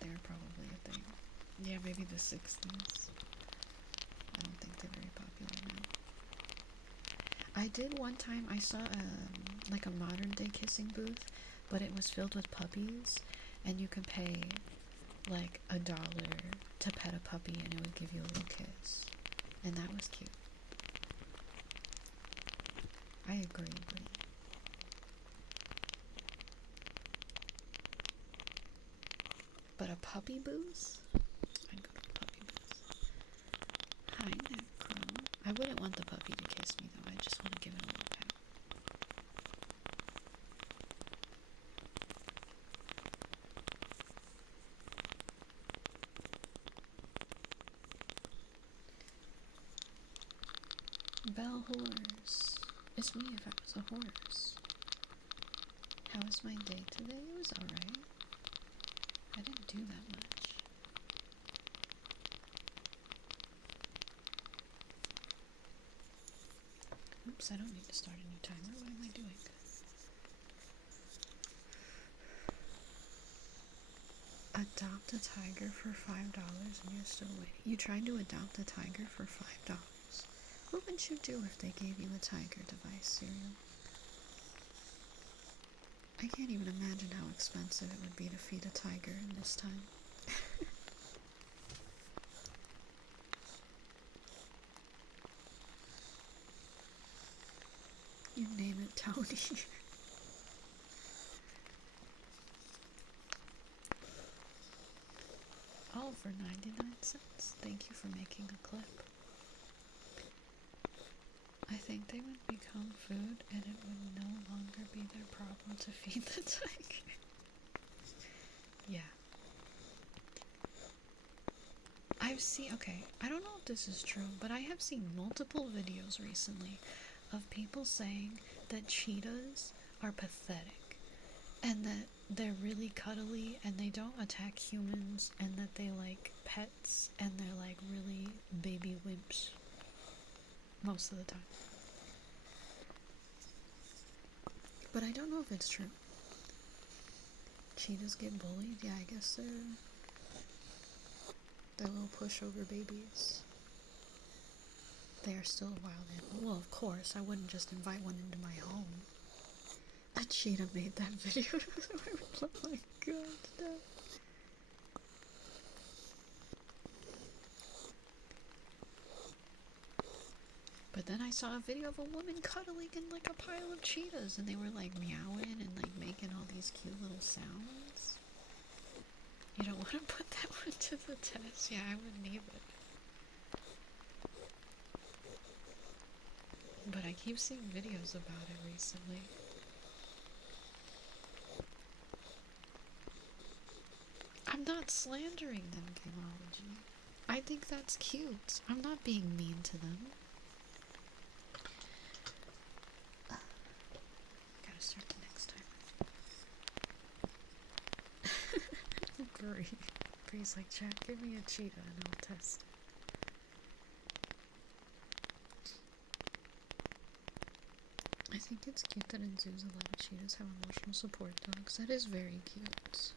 They were probably a thing. Yeah, maybe the 60s. I don't think they're very popular now. I did one time, I saw like a modern day kissing booth, but it was filled with puppies, and you could pay like $1 to pet a puppy and it would give you a little kiss. And that was cute. I agree. But a puppy booth? I'd go to a puppy booth. Hi, Necro. I wouldn't want the puppy to kiss me though. I just want to give it a little pat. Belle horse. It's me if I was a horse. How was my day today? It was alright. I didn't do that much. Oops, I don't need to start a new timer. What am I doing? Adopt a tiger for $5 and you're still waiting. You tried to adopt a tiger for $5. What would you do if they gave you a tiger device cereal? I can't even imagine how expensive it would be to feed a tiger in this time. You name it Tony. All for 99 cents. Thank you for making a clip. I think they would become food and it would no longer be their problem to feed the tiger. Yeah. Okay, I don't know if this is true, but I have seen multiple videos recently of people saying that cheetahs are pathetic and that they're really cuddly and they don't attack humans and that they like pets and they're like really baby wimps most of the time. But I don't know if it's true. Cheetahs get bullied? Yeah, I guess they're little pushover babies. They are still a wild animal. Well, of course, I wouldn't just invite one into my home. A cheetah made that video. Oh my god, no. But then I saw a video of a woman cuddling in like a pile of cheetahs and they were like meowing and like making all these cute little sounds. You don't want to put that one to the test. Yeah, I wouldn't either. But I keep seeing videos about it recently. I'm not slandering them, Gamology. I think that's cute. I'm not being mean to them. Gotta start the next time. Great. Bree's like, Jack, give me a cheetah and I'll test it. I think it's cute that in zoos a lot of cheetahs have emotional support dogs. That is very cute.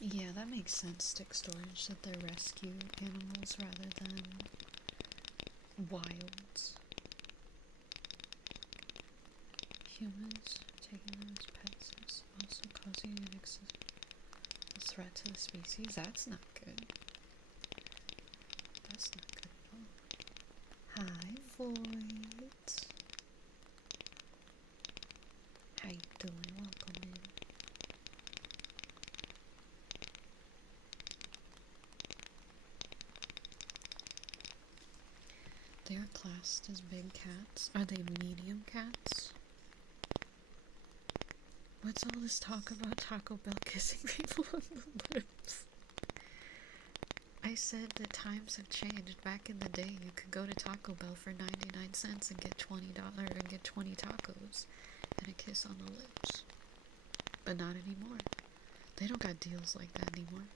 Yeah, that makes sense, Stick Storage, that they're rescue animals rather than wilds. Humans taking them as pets is also causing an threat to the species. That's not good. That's not good at all. Hi, Void. How you doing? Welcome in. They are classed as big cats. Are they medium cats? What's all this talk about Taco Bell kissing people on the lips? I said that times have changed. Back in the day, you could go to Taco Bell for 99 cents and get $20 and get 20 tacos and a kiss on the lips. But not anymore. They don't got deals like that anymore.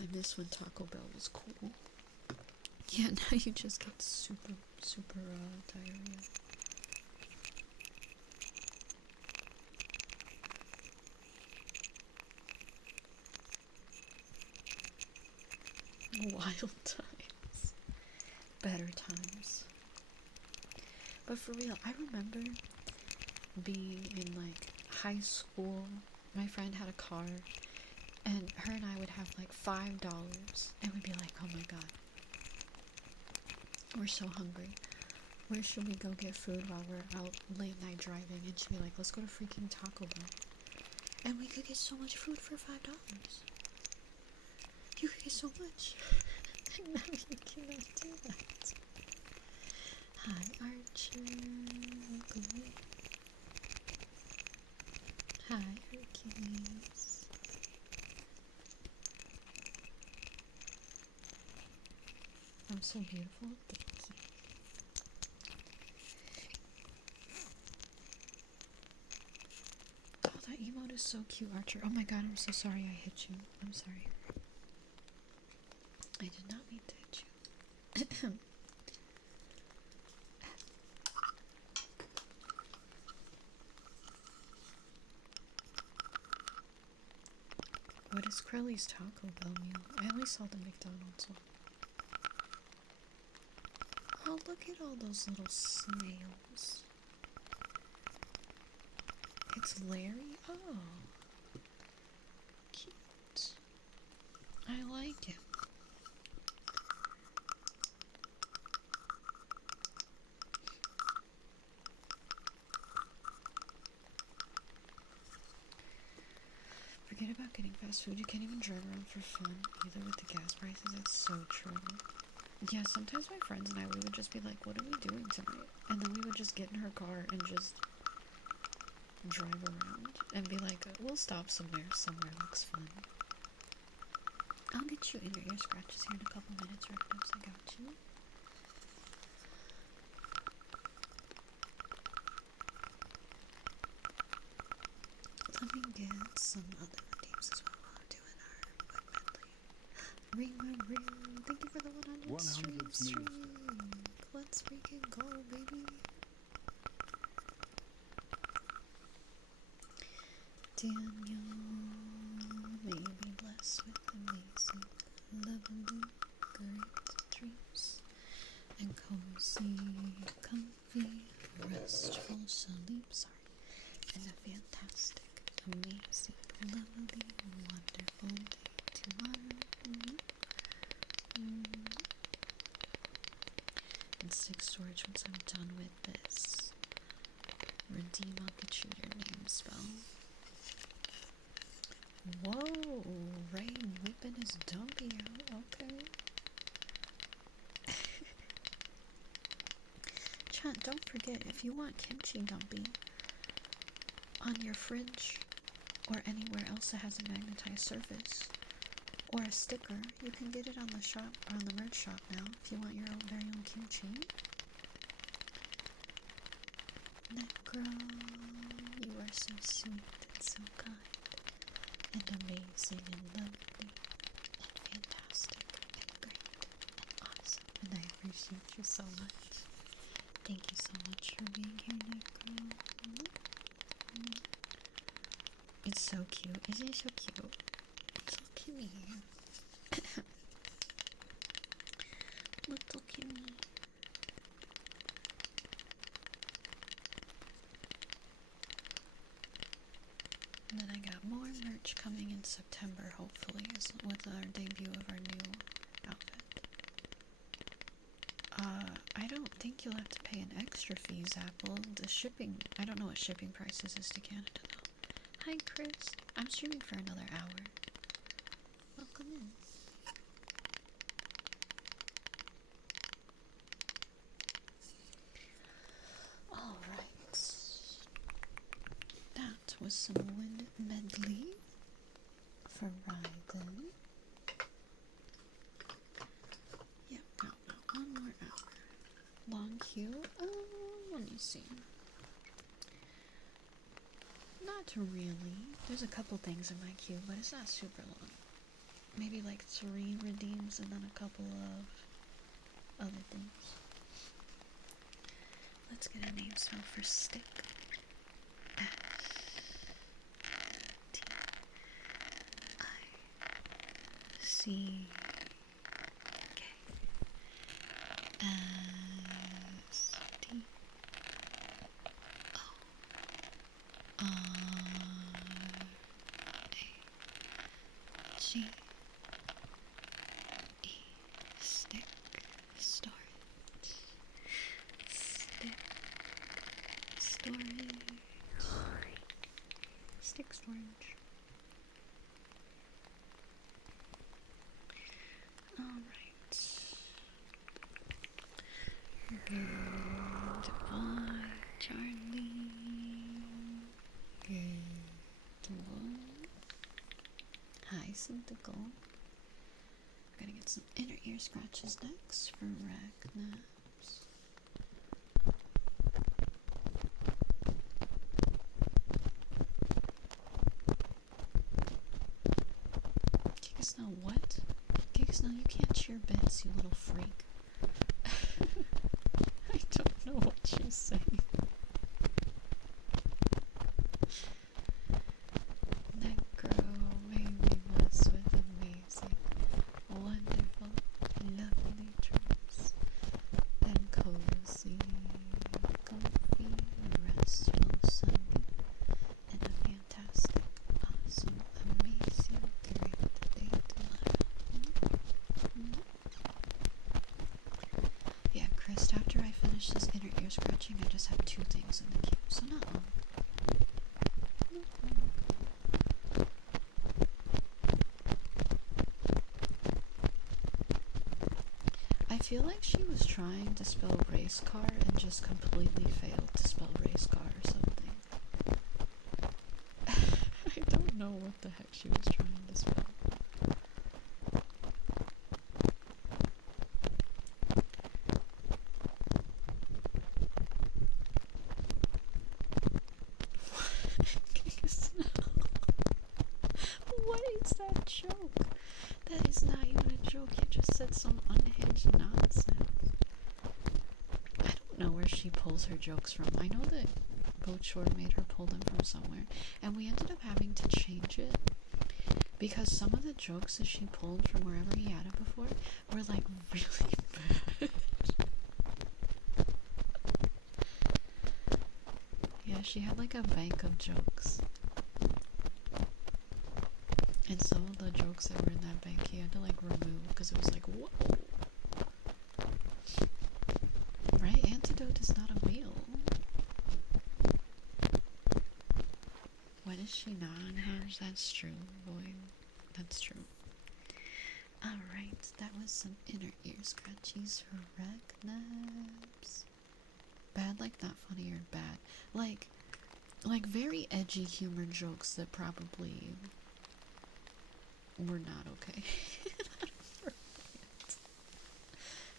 I miss when Taco Bell was cool. Yeah, now you just get super diarrhea. Wild times. Better times. But for real, I remember being in like high school. My friend had a car and her and I would have like $5 and we'd be like, oh my god, we're so hungry. Where should we go get food while we're out late night driving? And she'd be like, let's go to freaking Taco Bell. And we could get so much food for $5. You could get so much. And now you cannot do that. Hi, Archer. Welcome in. Hi, Hercules. I'm so beautiful. Thank you. Oh, that emote is so cute, Archer. Oh my god, I'm so sorry I hit you. I'm sorry. I did not mean to hit you. What is Crowley's Taco Bell meal? I only saw the McDonald's one. Oh, look at all those little snails. It's Larry? Oh. Cute. I like it. Forget about getting fast food. You can't even drive around for fun, either with the gas prices. It's so true. Yeah, sometimes my friends and I, we would just be like, what are we doing tonight? And then we would just get in her car and just drive around and be like, we'll stop somewhere looks fun. I'll get you in your ear scratches here in a couple minutes, Rectus. I got you. Let me get some other teams as well while I'm doing our web medley. Ring, thank you for the 100 stream. Let's freaking go, baby. Daniel, may you be blessed with amazing, lovely, great dreams and cozy, comfy, restful sleep. Sorry, and a fantastic, amazing, lovely, wonderful day tomorrow. And 6 storage once I'm done with this. Redeem, I'll get you your name spell. Whoa, Rain whipping his dumpy out, okay. Chat, don't forget, if you want kimchi dumpy on your fridge or anywhere else that has a magnetized surface or a sticker, you can get it on the shop, or on the merch shop now, if you want your own very own kimchi. Necro, you are so sweet and so kind. And amazing and lovely and fantastic and great and awesome. And I appreciate you so much. Thank you so much for being here, Necro. It's so cute. Isn't it so cute? It's so cute. Little Kimmy. And then I got more merch coming in September, hopefully, with our debut of our new outfit. I don't think you'll have to pay an extra fee, Apple. The shipping, I don't know what shipping prices is to Canada, though. Hi, Chris. I'm streaming for another hour. Welcome in. Alright. That was some wind medley for Ryden. Yep, got about 1 more hour. Long queue? Let me see. Not really. There's a couple things in my queue, but it's not super long. Maybe like 3 redeems and then a couple of other things. Let's get a name spell for stick. S-T-I-C-K. S-T-O-R-A-G-E. Stick storage. Stick storage. Stick storage. Charlie. Hey. Hi, Syntacle. We're gonna get some inner ear scratches next for Ragnaps. Gigasnell, what? Gigasnell, you can't cheer bits, you little freak. I don't know what she's saying. Necro made me blessed with amazing, wonderful, lovely dreams. And cozy, comfy, restful Sunday. And a fantastic, awesome, amazing, great day tomorrow. Yeah, Chris, after I finish this inner ear scratching, I just have 2 things in the queue, so not long. I feel like she was trying to spell race car and just completely failed to spell race car or something. I don't know what the heck she was trying to spell. What is that joke? That is not even a joke. You just said some unhinged nonsense. I don't know where she pulls her jokes from. I know that Bochor made her pull them from somewhere, and we ended up having to change it because some of the jokes that she pulled from wherever he had it before were like really bad. Yeah, she had like a bank of jokes. And some of the jokes that were in that bank he had to like remove because it was like, whoa. Right? Antidote is not a meal. When is she not unhinged? That's true, boy. That's true. Alright, that was some inner ear scratchies for Ragnaps. Bad, like not funny or bad. Like very edgy humor jokes that probably were not okay.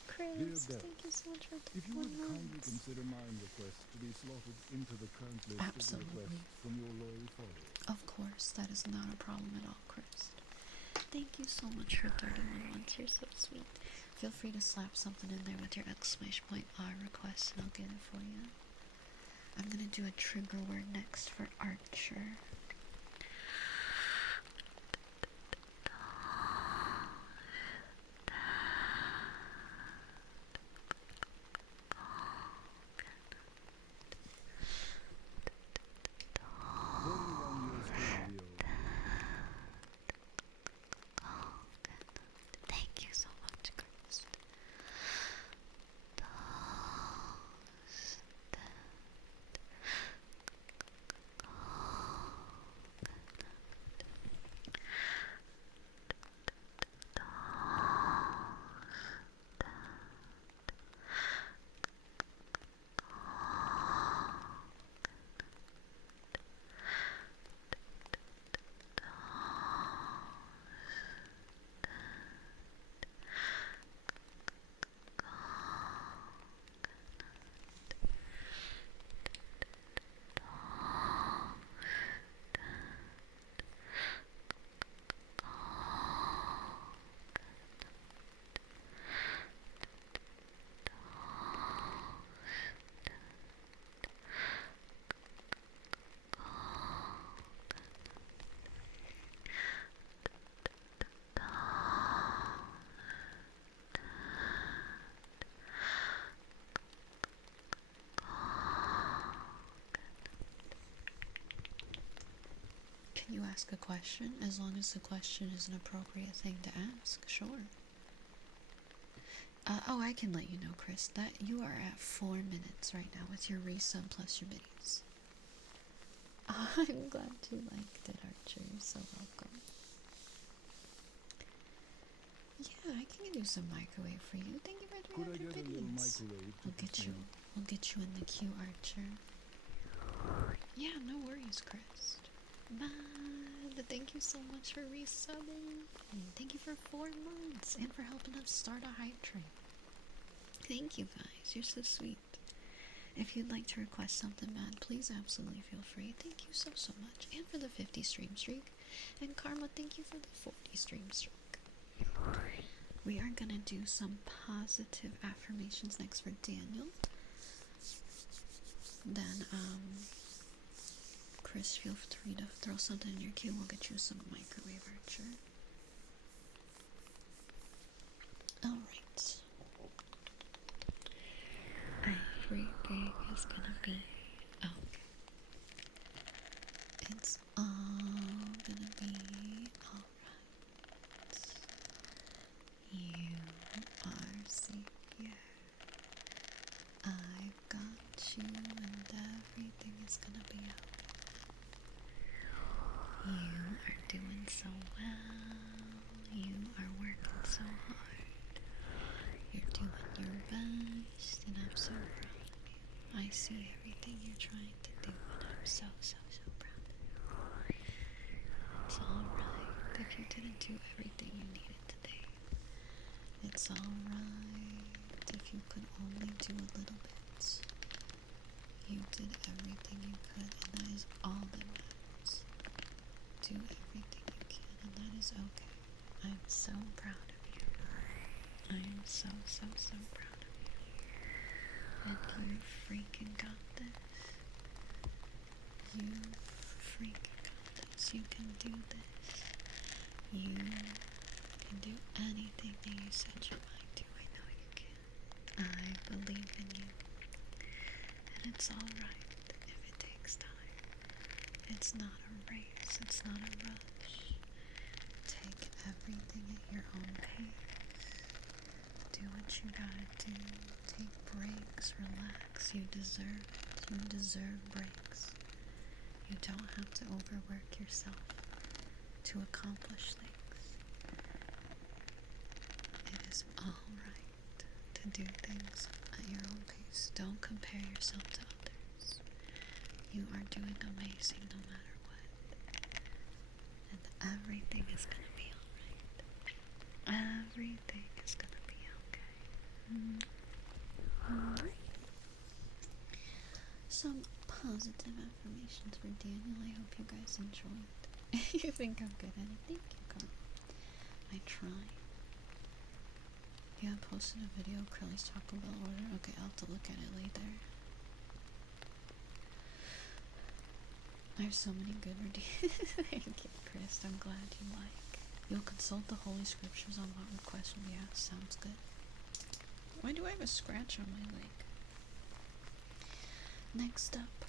Chris, Belle, thank you so much for if you 1 would kindly month. consider my request to be slotted into the current list of Absolutely. requests from your loyal followers. Of course, that is not a problem at all, Chris. Thank you so much for 31 months. You're so sweet. Feel free to slap something in there with your exclamation point R request and I'll get it for you. I'm gonna do a trigger word next for Archer. Thank you so much, Chris. Can you ask a question? As long as the question is an appropriate thing to ask, sure. Oh, I can let you know, Chris, that you are at 4 minutes right now with your resub plus your biddies. I'm glad you liked it, Archer. You're so welcome. Yeah, I can do some microwave for you. Thank you for Could I 300 get a little biddies. microwave to We'll get you in the queue, Archer. Yeah, no worries, Chris. Bye. Thank you so much for resubbing. Thank you for 4 months and for helping us start a hype train. Thank you guys. You're so sweet. If you'd like to request something, man, please absolutely feel free. Thank you so, so much. And for the 50 stream streak. And Karma, thank you for the 40 stream streak. We are gonna do some positive affirmations next for Daniel. Then, Chris, feel free to throw something in your queue. We'll get you some microwave archer. Alright. Everything is gonna be okay. It's all gonna be alright. You are safe. I've got you, and everything is gonna be okay. You are doing so well. You are working so hard. You're doing your best, and I'm so proud of you. I see everything you're trying to do, and I'm so, so, so proud of you. It's alright if you didn't do everything you needed today. It's alright if you could only do a little bit. You did everything you could, and that is all that matters. Do everything you can, and that is okay. I'm so proud of you. I am so, so, so proud of you. And you freaking got this. You freaking got this. You can do this. You can do anything that you set your mind to. I know you can. I believe in you. And it's alright if it takes time. It's not a race. It's not a rush. Take everything at your own pace. Do what you gotta do. Take breaks. Relax. You deserve it. You deserve breaks. You don't have to overwork yourself to accomplish things. It is alright to do things at your own pace. Don't compare yourself to others. You are doing amazing no matter what. And everything is gonna be alright. Everything is gonna be okay. Some positive affirmations for Daniel. I hope you guys enjoyed. You think I'm good at it? Thank you, God. I try. You have posted a video of Curly's Taco Bell order? Okay, I'll have to look at it later. There's so many good reviews. Thank you, Chris. I'm glad you like. You'll consult the Holy Scriptures on what requests will be asked. Sounds good. Why do I have a scratch on my leg? Next up,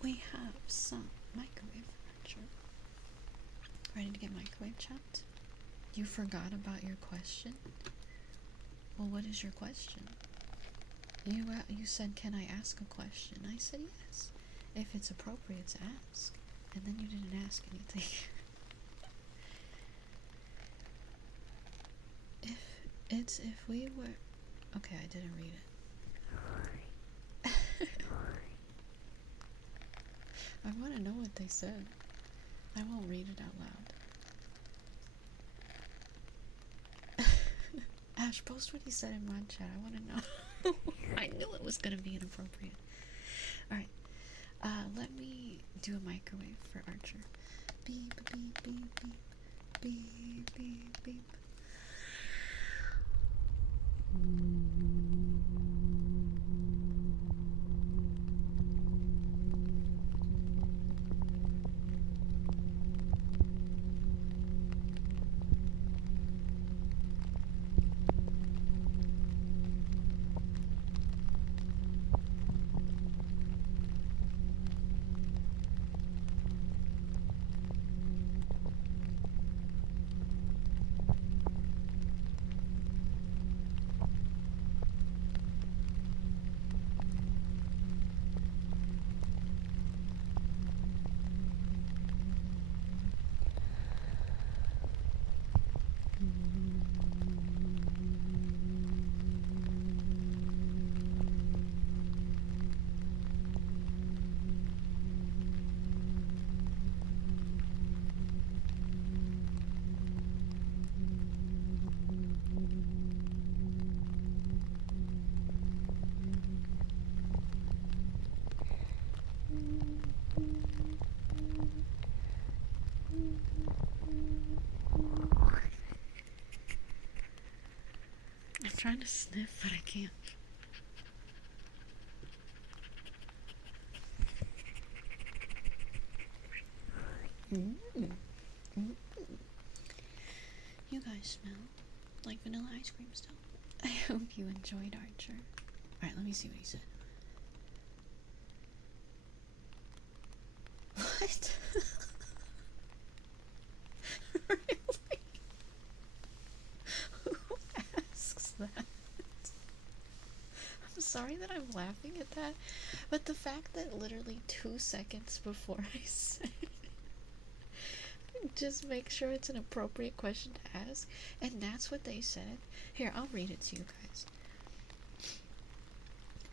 we have some microwave furniture. Ready to get microwave chopped? You forgot about your question? Well, what is your question? You said, can I ask a question? I said yes, if it's appropriate to ask. And then you didn't ask anything. If we were... Okay, I didn't read it. I want to know what they said. I won't read it out loud. Ash, post what he said in my chat. I want to know. I knew it was going to be inappropriate. Alright. Let me do a microwave for Archer. Beep, beep, beep, beep. Beep, beep, beep. trying to sniff, but I can't. You guys smell like vanilla ice cream still. I hope you enjoyed Archer. Alright, let me see what he said. What? Really? Who asks that? I'm sorry that I'm laughing at that, but the fact that literally 2 seconds before I said just make sure it's an appropriate question to ask, and that's what they said. Here, I'll read it to you guys.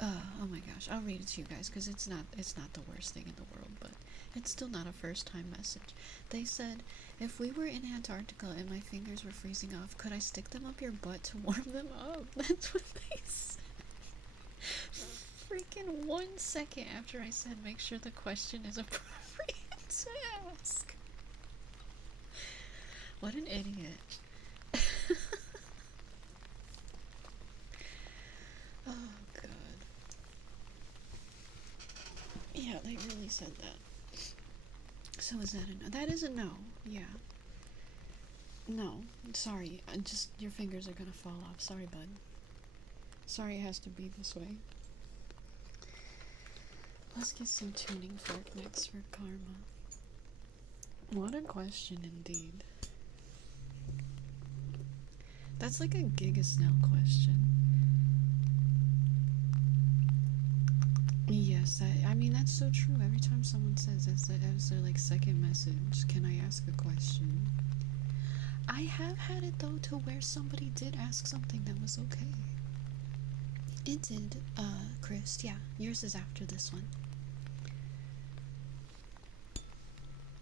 Oh my gosh, I'll read it to you guys because it's not the worst thing in the world, but it's still not a first time message. They said, if we were in Antarctica and my fingers were freezing off, could I stick them up your butt to warm them up? That's what they said. Freaking 1 second after I said make sure the question is appropriate to ask. What an idiot. Oh god. Yeah, they really said that. So is that a no? That is a no. Yeah. No. Sorry. Just your fingers are gonna fall off. Sorry, bud. Sorry it has to be this way. Let's get some tuning fork next for karma. What a question indeed. That's like a Giga Snail question. Yes, I mean that's so true. Every time someone says as their like second message, can I ask a question? I have had it though to where somebody did ask something that was okay. It did, Chris. Yeah, yours is after this one.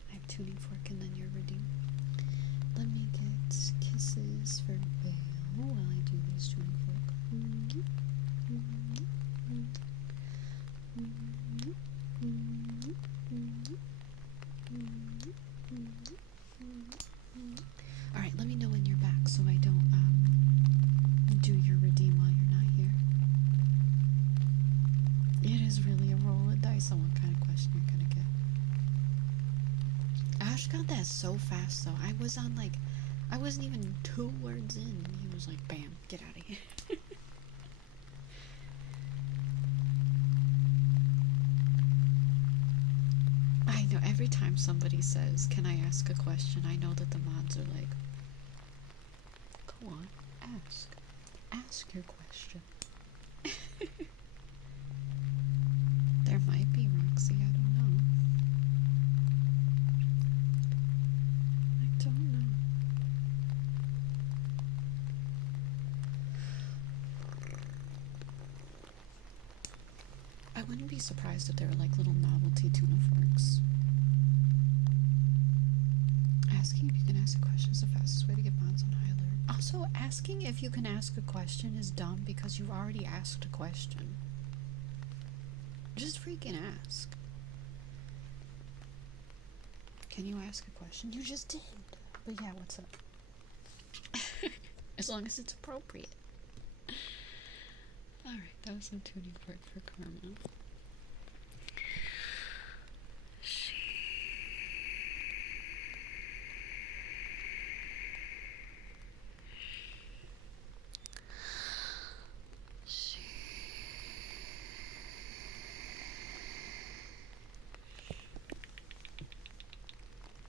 I have tuning fork and then your redeem. Let me get kisses for Belle while I do this tuning fork. Alright, let me know when you're back so I don't do your redeem while you're not here. It is really a roll of dice on what kind of question you're gonna get. Ash got that so fast though. I wasn't even 2 words in. He was like, bam, get out of here. I know, every time somebody says, can I ask a question, I know that the mods are like, go on, ask. Ask your question. There might be, Roxy, I don't know. I don't know. I wouldn't be surprised if there were like little novelty tuna forks. Asking if you can ask a question is the fastest way to get mods on high alert. Also, asking if you can ask a question is dumb because you've already asked a question. Just freaking ask. Can you ask a question? You just did. But yeah, what's up? As long as it's appropriate. Alright, that was some tuning fork for karma.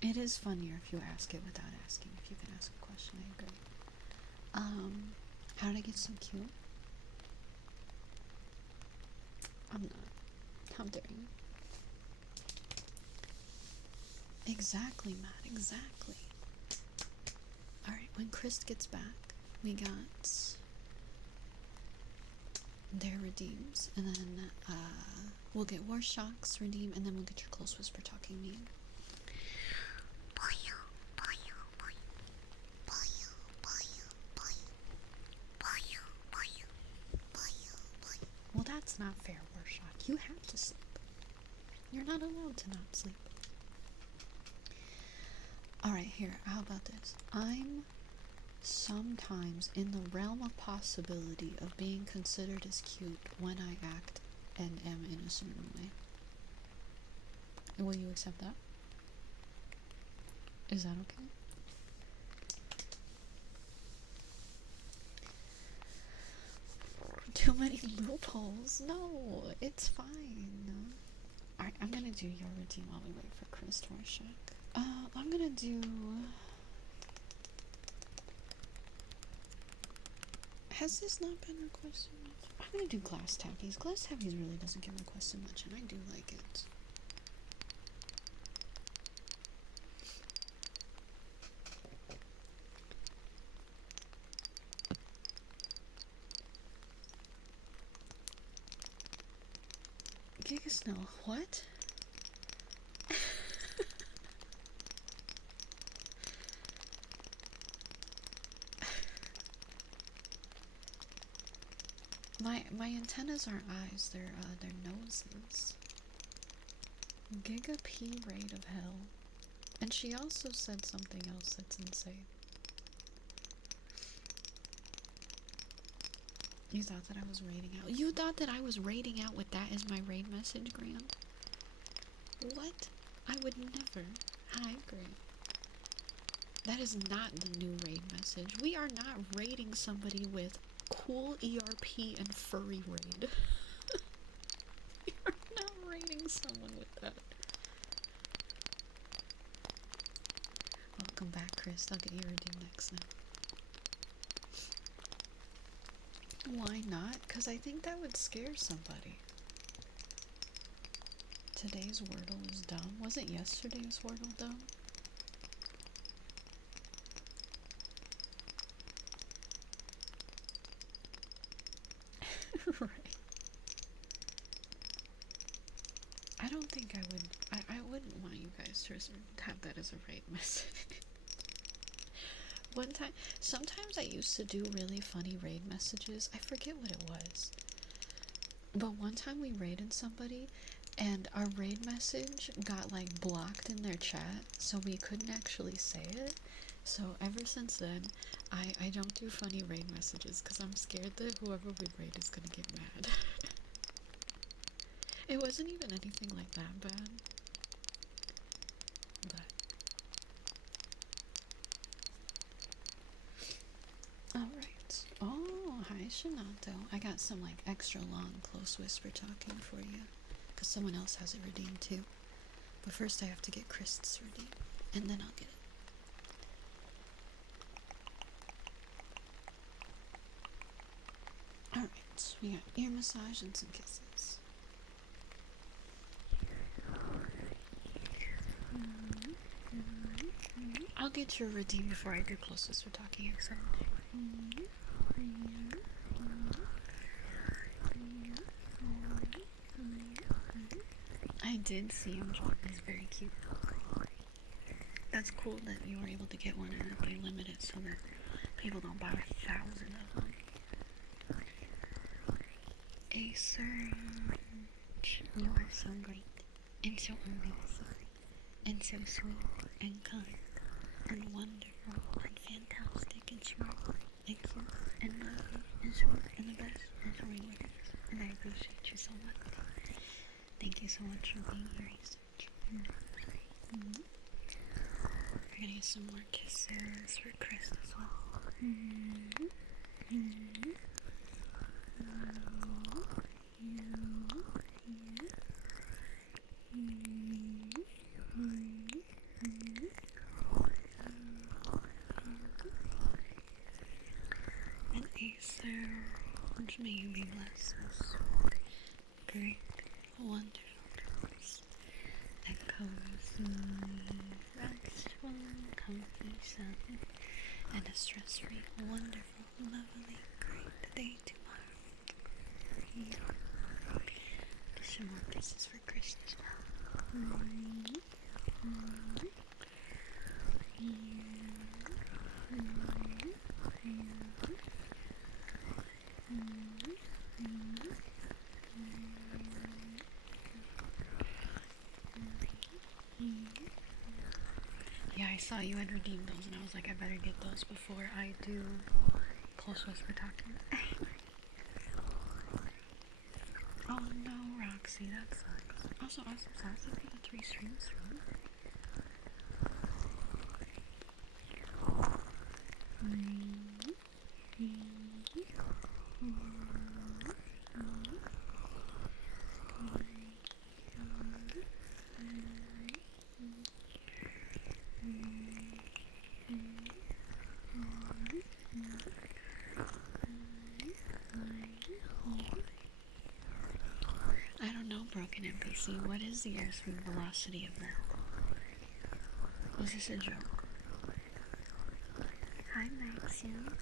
It is funnier if you ask it without asking. If you can ask a question, I agree. How did I get so cute? I'm not. How dare you? Exactly, Matt. Exactly. Alright, when Chris gets back, we got their redeems, and then we'll get War Shocks redeem, and then we'll get your Close Whisper Talking meme. Well, that's not fair, Warshock. You have to sleep. You're not allowed to not sleep. Alright, here, how about this? I'm sometimes in the realm of possibility of being considered as cute when I act and am in a certain way. Will you accept that? Is that okay? Too many loopholes. No, it's fine. Alright, I'm gonna do your routine while we wait for Chris to check. I'm gonna do... Has this not been requested much? I'm gonna do glass tappies. Glass tappies really doesn't get requested much, and I do like it. Giga Snail, what? My antennas aren't eyes, they're noses. Giga P rate of hell. And she also said something else that's insane. You thought that I was raiding out. You thought that I was raiding out with that as my raid message, Graham? What? I would never. Hi, Graham. That is not the new raid message. We are not raiding somebody with cool ERP and furry raid. We are not raiding someone with that. Welcome back, Chris. I'll get you redeemed next now. Why not? Because I think that would scare somebody. Today's Wordle is dumb. Wasn't yesterday's Wordle dumb? Right. I don't think I would. I wouldn't want you guys to have that as a raid message. One time, sometimes I used to do really funny raid messages. I forget what it was. But one time we raided somebody, and our raid message got like blocked in their chat, so we couldn't actually say it. So ever since then, I don't do funny raid messages because I'm scared that whoever we raid is gonna get mad. It wasn't even anything like that bad. But alright. Oh, hi Shinato. I got some like extra long close whisper talking for you. Because someone else has it redeemed too. But first I have to get Chris's redeemed. And then I'll get it. Alright, we got ear massage and some kisses. I'll get your redeem before I do closest for talking exam. I did see him drop. He's very cute. That's cool that you were able to get one and that they limit it so that people don't buy 1,000 of them. Acer, you are so great, and so amazing, and so sweet, and kind, and wonderful, and fantastic, and smart, and cute, and lovely, and sweet, and the best, and so many words, and I appreciate you so much. Thank you so much for being here, Acer. We're gonna get some more kisses for Chris as well. And Acer, may you be blessed with great, wonderful rest that comes restful, comfy sun, and a stress-free, wonderful, lovely, great day tomorrow. Just some more kisses for Chris as well. Yeah, I saw you had redeemed those, and I was like, I better get those before I do close whisper talking. Oh no, Roxy, that sucks. Also, awesome sauce for the 3 streams from. I don't know, broken NPC. What is the airspeed velocity of that? Was this a joke? Hi, Maxium.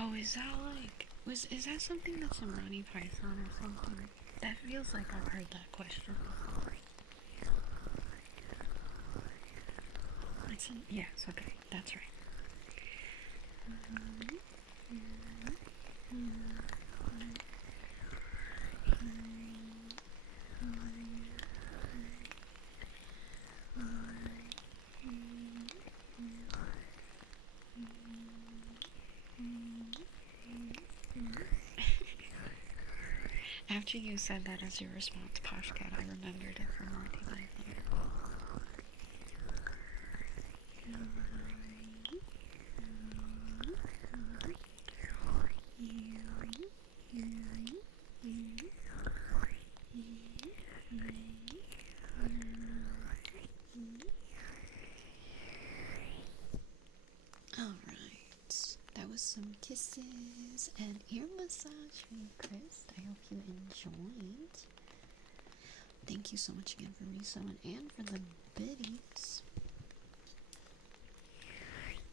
Oh, is that like... Is that something that's in Monty Python or something? That feels like I've heard that question before. It's in... Yes, okay, that's right. After you said that as your response, Poshcat, I remembered it from Monty Python. Alright, that was some kisses and ear massage for you, Chris. I hope you enjoyed. Thank you so much again for resewing and for the biddies.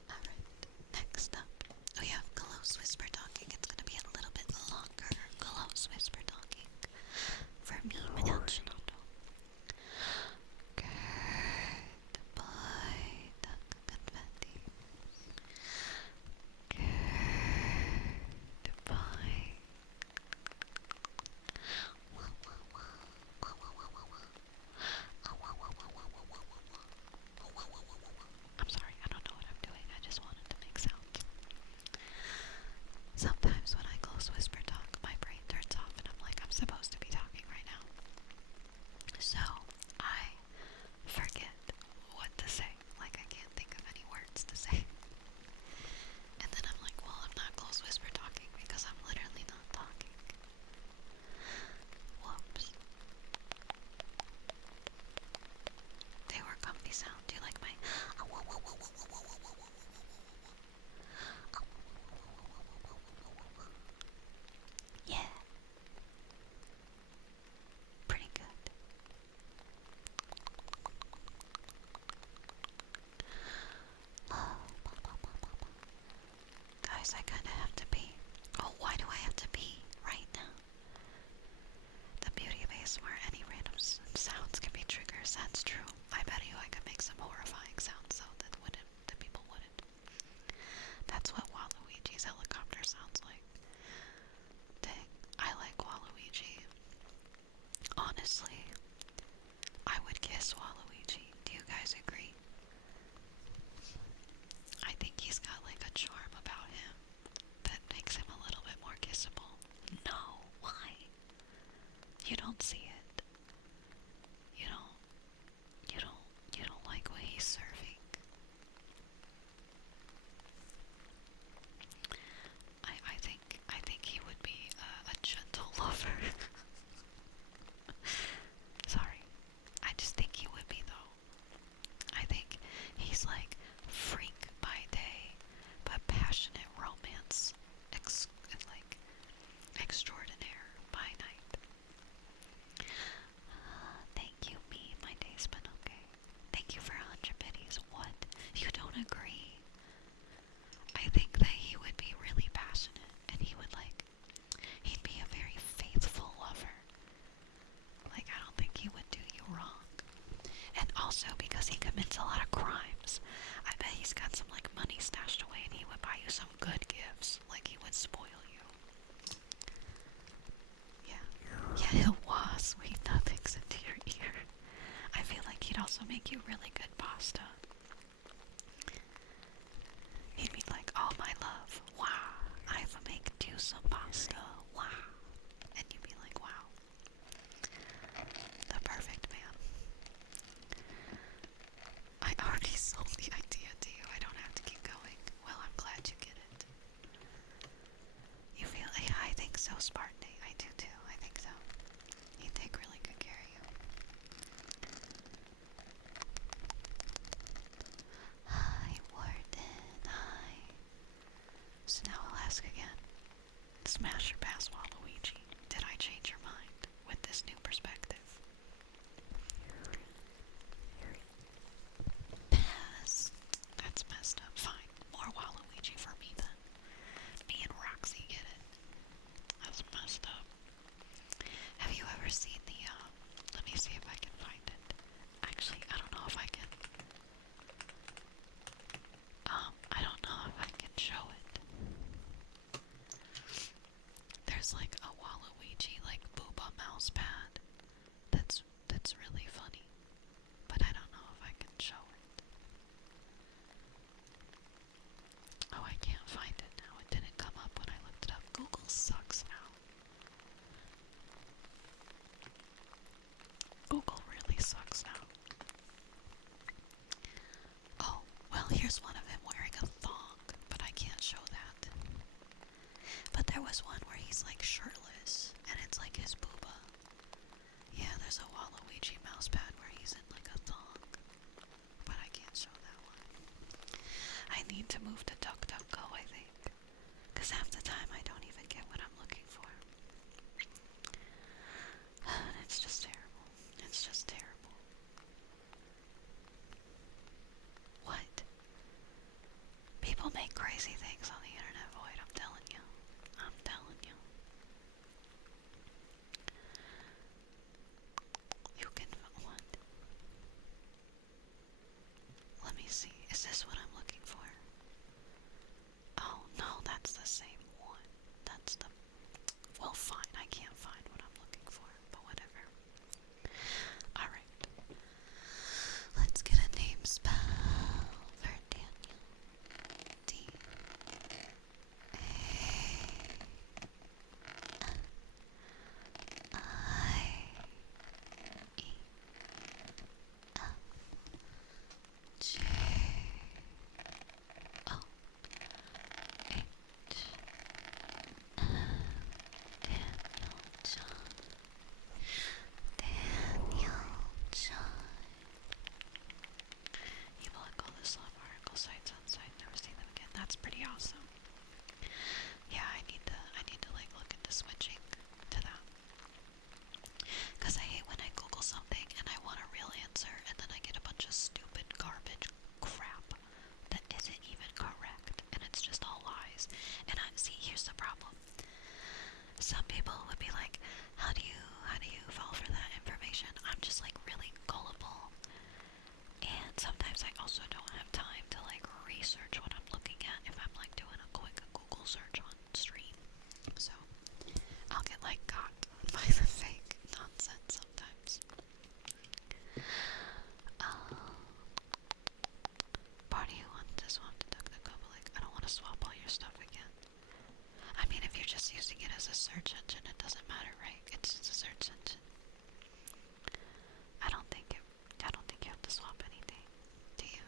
Alright, next up, we have close whisper talking. It's gonna be a little bit longer close whisper talking for me and Shinoto. Goodbye, duck confetti. Goodbye. I'm sorry, I don't know what I'm doing. I just wanted to make sounds. Sometimes when I close whisper talk, my brain turns off and I'm like, I'm supposed to be talking right now. So I forget what to say. Like, I can't think of any words to say. And then I'm like, well, I'm not close whisper talking because I'm literally not talking. Whoops. They were comfy sound. Do you like my... Yeah. Pretty good. Guys, I kinda have to pee. Oh, why do I have to pee right now? The beauty of ASMR, any random sounds can be triggers. That's true. I bet you I could make some horrifying sounds though that people wouldn't. That's what Waluigi's helicopter sounds like. Dang, I like Waluigi. Honestly, I would kiss Waluigi. Do you guys agree? I think he's got like a charm about him that makes him a little bit more kissable. No, why? You don't see it. You don't like what he's serving. I think he would be a gentle lover. Sorry. I just think he would be though. I think he's like freak by day, but passionate romance, like extraordinaire by night. also because he commits a lot of crimes. I bet he's got some like money stashed away and he would buy you some good gifts. Like he would spoil you. Yeah. Yeah, it was. Sweet nothings into your ear. I feel like he'd also make you really good pasta. He'd be like, oh my love, wow, I've make you some pasta, wow. And you'd be like, wow, the perfect man. I already sold the idea to you. I don't have to keep going. Well, I'm glad you get it. You feel, yeah, I think so, Spartan. I do too. I think so. He'd take really good care of you. Hi, Warden. Hi. So now I'll ask again. Smash or pass, Waluigi? Did I change your mind with this new perspective? Pass. That's messed up. Fine. More Waluigi for me then. Me and Roxy get it. That's messed up. Have you ever seen the, let me see if I can find it. Actually, I don't know if I can, I don't know if I can show it. There's like a Waluigi, like, Booba mouse pad that's really funny, but I don't know if I can show it. Oh, I can't find it now. It didn't come up when I looked it up. Google sucks now. Google really sucks now. Oh, well, here's one of him wearing a thong, but I can't show that. But there was one where he's like shirtless, and it's like his booba. Yeah, there's a Waluigi mousepad where he's in like a thong, but I can't show that one. I need to move to DuckDuckGo, I think, because half the time I don't even get what I'm looking for. It's just terrible. It's just terrible. What? People make crazy things on the internet, Void, I'm telling you. I'm telling you. You can, what? Let me see. Is this what I'm looking for? Oh, no, that's the same one. That's the, well, fine. I can't find what I'm looking for, but whatever. Alright. Let's get a name spell for Daniel. D. A. I. E. L. J. O. H. Daniel John. Daniel John. You will like all the slum article sites on site, never seen them again. That's pretty awesome. Yeah, I need to like look into switching to that. Cause I hate when I Google something and I want a real answer and then I get a bunch of stupid garbage crap that isn't even correct and it's just all lies. And I see, here's the problem. Some people would be like, how do you fall for that information? I'm just like really gullible. And sometimes I also don't have time to like research what I'm looking at if I'm like doing a quick Google search on stream. So I'll get like got by the fake nonsense sometimes. Part of you just want to DuckDuckGo, but like I don't want to swap all your stuff again. I mean, if you're just using it as a search engine, it doesn't matter, right? It's just a search engine. I don't think you have to swap anything, do you?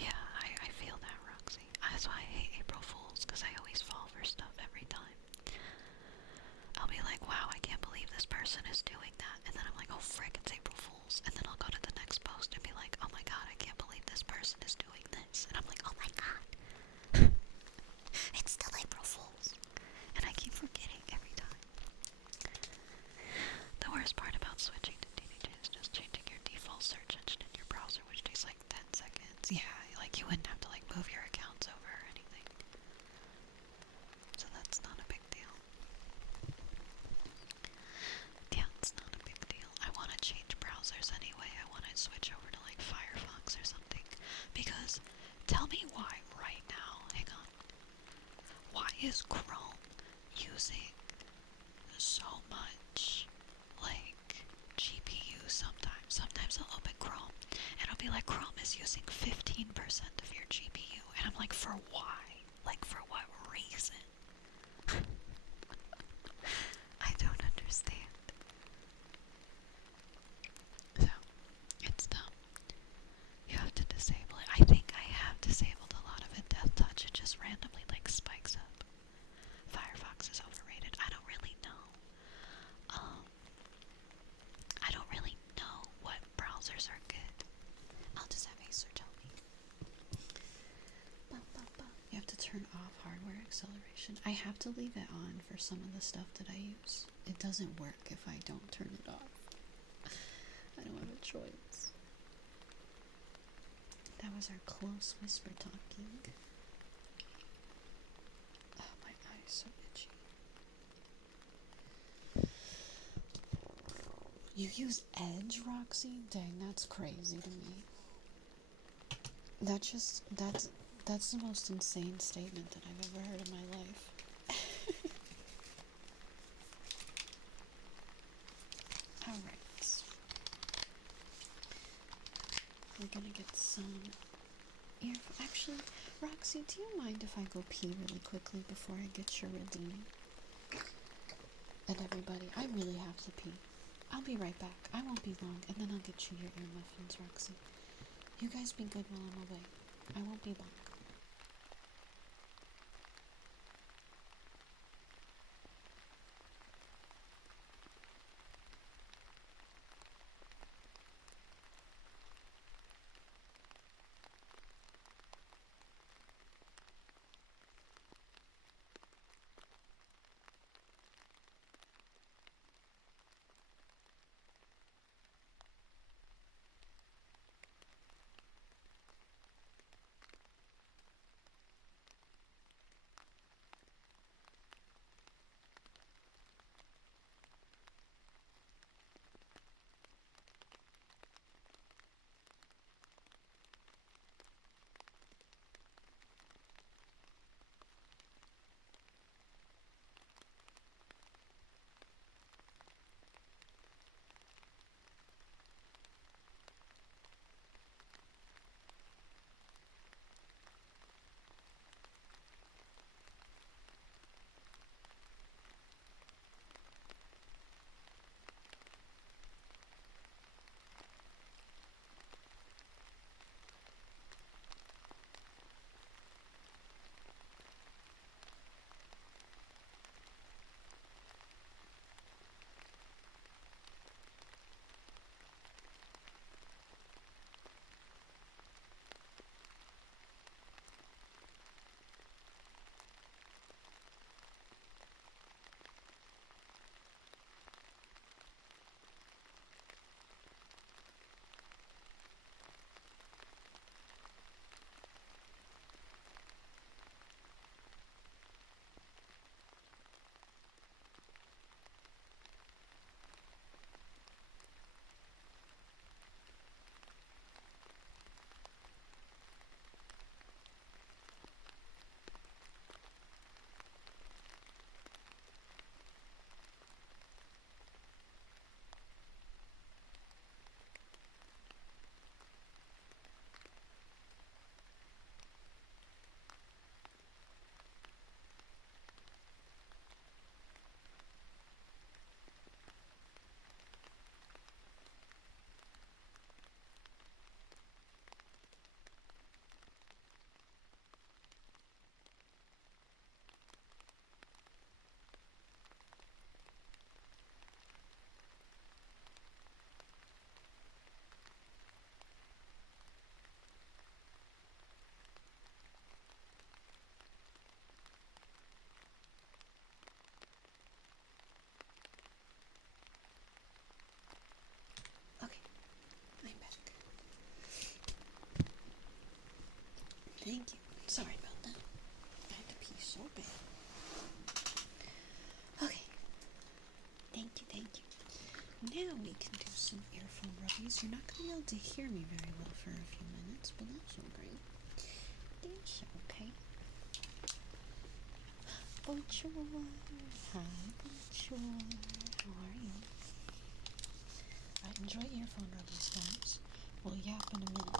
Yeah, I feel that, Roxy. That's why I hate April Fools, because I always fall for stuff every time. I'll be like, wow, I can't believe this person is doing that, and then I'm like, oh frick, it's April Fools, and then I'll go to the next post and be like, oh my god, I can't believe this person is doing this, and I'm like, oh my god, it's still April Fools, and I is Chrome using so much, like, GPU sometimes? Sometimes I'll open Chrome, and it'll be like, Chrome is using 15% of your GPU, and I'm like, for why? Like, for what reason? I don't understand. So, it's dumb. You have to disable it. I think I have disabled a lot of it. Death Touch, it just randomly, like, spikes up. Firefox is overrated. I don't really know. I don't really know what browsers are good. I'll just have Acer tell me. You have to turn off hardware acceleration. I have to leave it on for some of the stuff that I use. It doesn't work if I don't turn it off. I don't have a choice. That was our close whisper talking. Oh, my eye's so itchy. You use Edge, Roxy? Dang, that's crazy to me. That's the most insane statement that I've ever heard in my life. Alright. We're gonna get some actually, Roxy, do you mind if I go pee really quickly before I get your redeem? And everybody, I really have to pee. I'll be right back. I won't be long, and then I'll get you your ear muffins, Roxy. You guys be good while I'm away. I won't be back. Thank you. Sorry about that. I had to pee so bad. Okay. Thank you, thank you. Now we can do some earphone rubbies. You're not going to be able to hear me very well for a few minutes, but that's all right. That's okay. Bonjour. Hi, bonjour. How are you? Enjoy earphone rubbing sounds. We'll yap in a minute.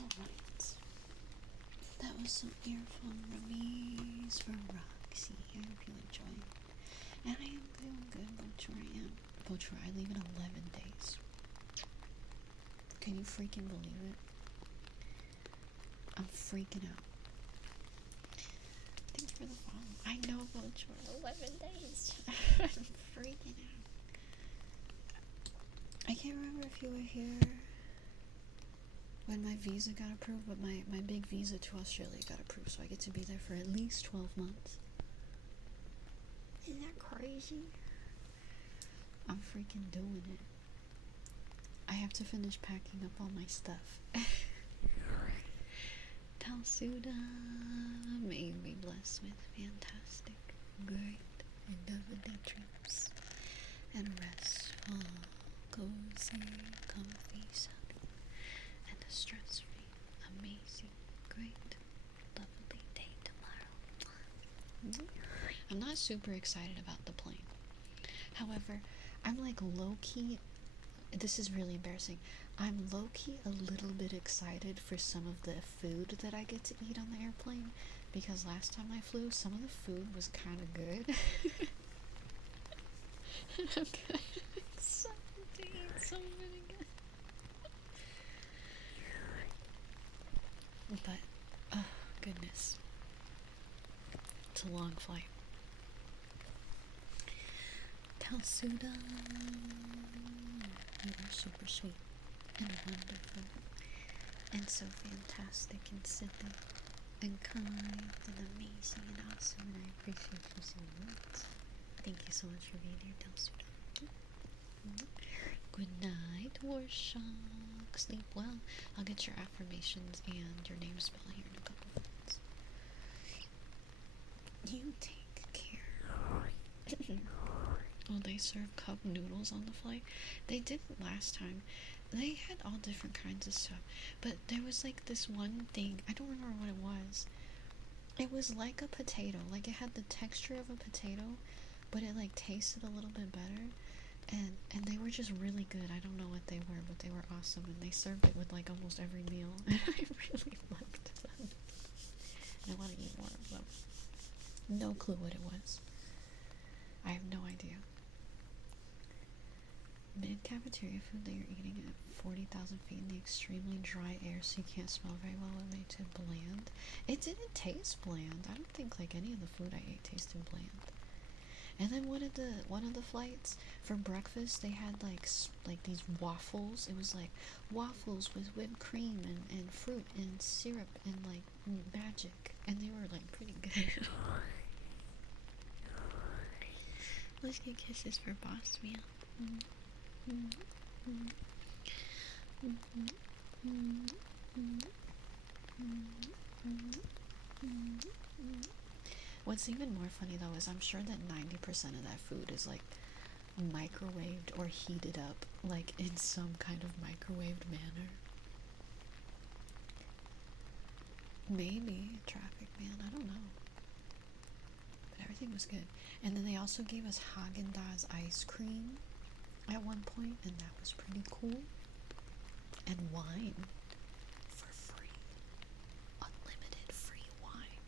Alright. That was some earphone rubbies for Roxy. I hope you enjoy. And I am doing good, Bocher. I am. Bocher, I leave in 11 days. Can you freaking believe it? I'm freaking out. Thanks for the follow. I know, Bocher. 11 days. I'm freaking out. I can't remember if you were here when my visa got approved, but my big visa to Australia got approved, so I get to be there for at least 12 months. Isn't that crazy? I'm freaking doing it. I have to finish packing up all my stuff. Talsuda, may you be blessed with fantastic, great, and everyday trips, and restful, cozy, comfy sun, and a stress-free, amazing, great, lovely day tomorrow. I'm not super excited about the plane. However, I'm like low-key, this is really embarrassing, I'm low-key a little bit excited for some of the food that I get to eat on the airplane, because last time I flew, some of the food was kind of good. I'm kind of excited to eat some of it again. But, oh goodness, it's a long flight. Talsuda, you are super sweet and wonderful and so fantastic and silly and kind and amazing and awesome, and I appreciate you so much. Thank you so much for being here, Talsuda. Good night, Warshock. Sleep well. I'll get your affirmations and your name spell here in a couple minutes. You take care. Oh, they serve cup noodles on the flight. They didn't last time. They had all different kinds of stuff, but there was like this one thing, I don't remember what it was. It was like a potato, like it had the texture of a potato, but it like tasted a little bit better, and they were just really good. I don't know what they were, but they were awesome, and they served it with like almost every meal, and I really liked them. I want to eat more of them. No clue what it was. I have no idea. Mid-cafeteria food they are eating at 40,000 feet in the extremely dry air, so you can't smell very well. It made it bland. It didn't taste bland. I don't think like any of the food I ate tasted bland. And then one of the flights for breakfast, they had like these waffles. It was like waffles with whipped cream and fruit and syrup and like magic, and they were like pretty good. Let's get kisses for Boss Meal. What's even more funny though is I'm sure that 90% of that food is like microwaved or heated up, like in some kind of microwaved manner. Maybe Traffic Man, I don't know. But everything was good. And then they also gave us Haagen-Dazs ice cream at one point, and that was pretty cool. And wine for free. Unlimited free wine.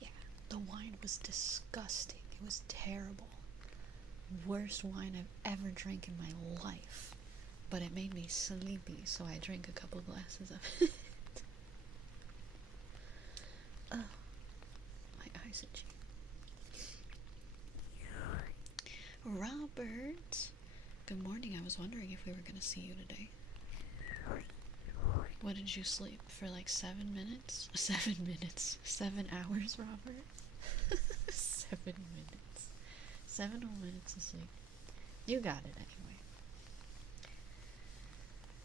Yeah, the wine was disgusting. It was terrible. Worst wine I've ever drank in my life. But it made me sleepy, so I drank a couple glasses of it. Oh, my eyes itchy. Robert! Good morning. I was wondering if we were going to see you today. What did you sleep for, like 7 minutes? 7 minutes. 7 hours, Robert? 7 minutes. 7 whole minutes of sleep. You got it anyway.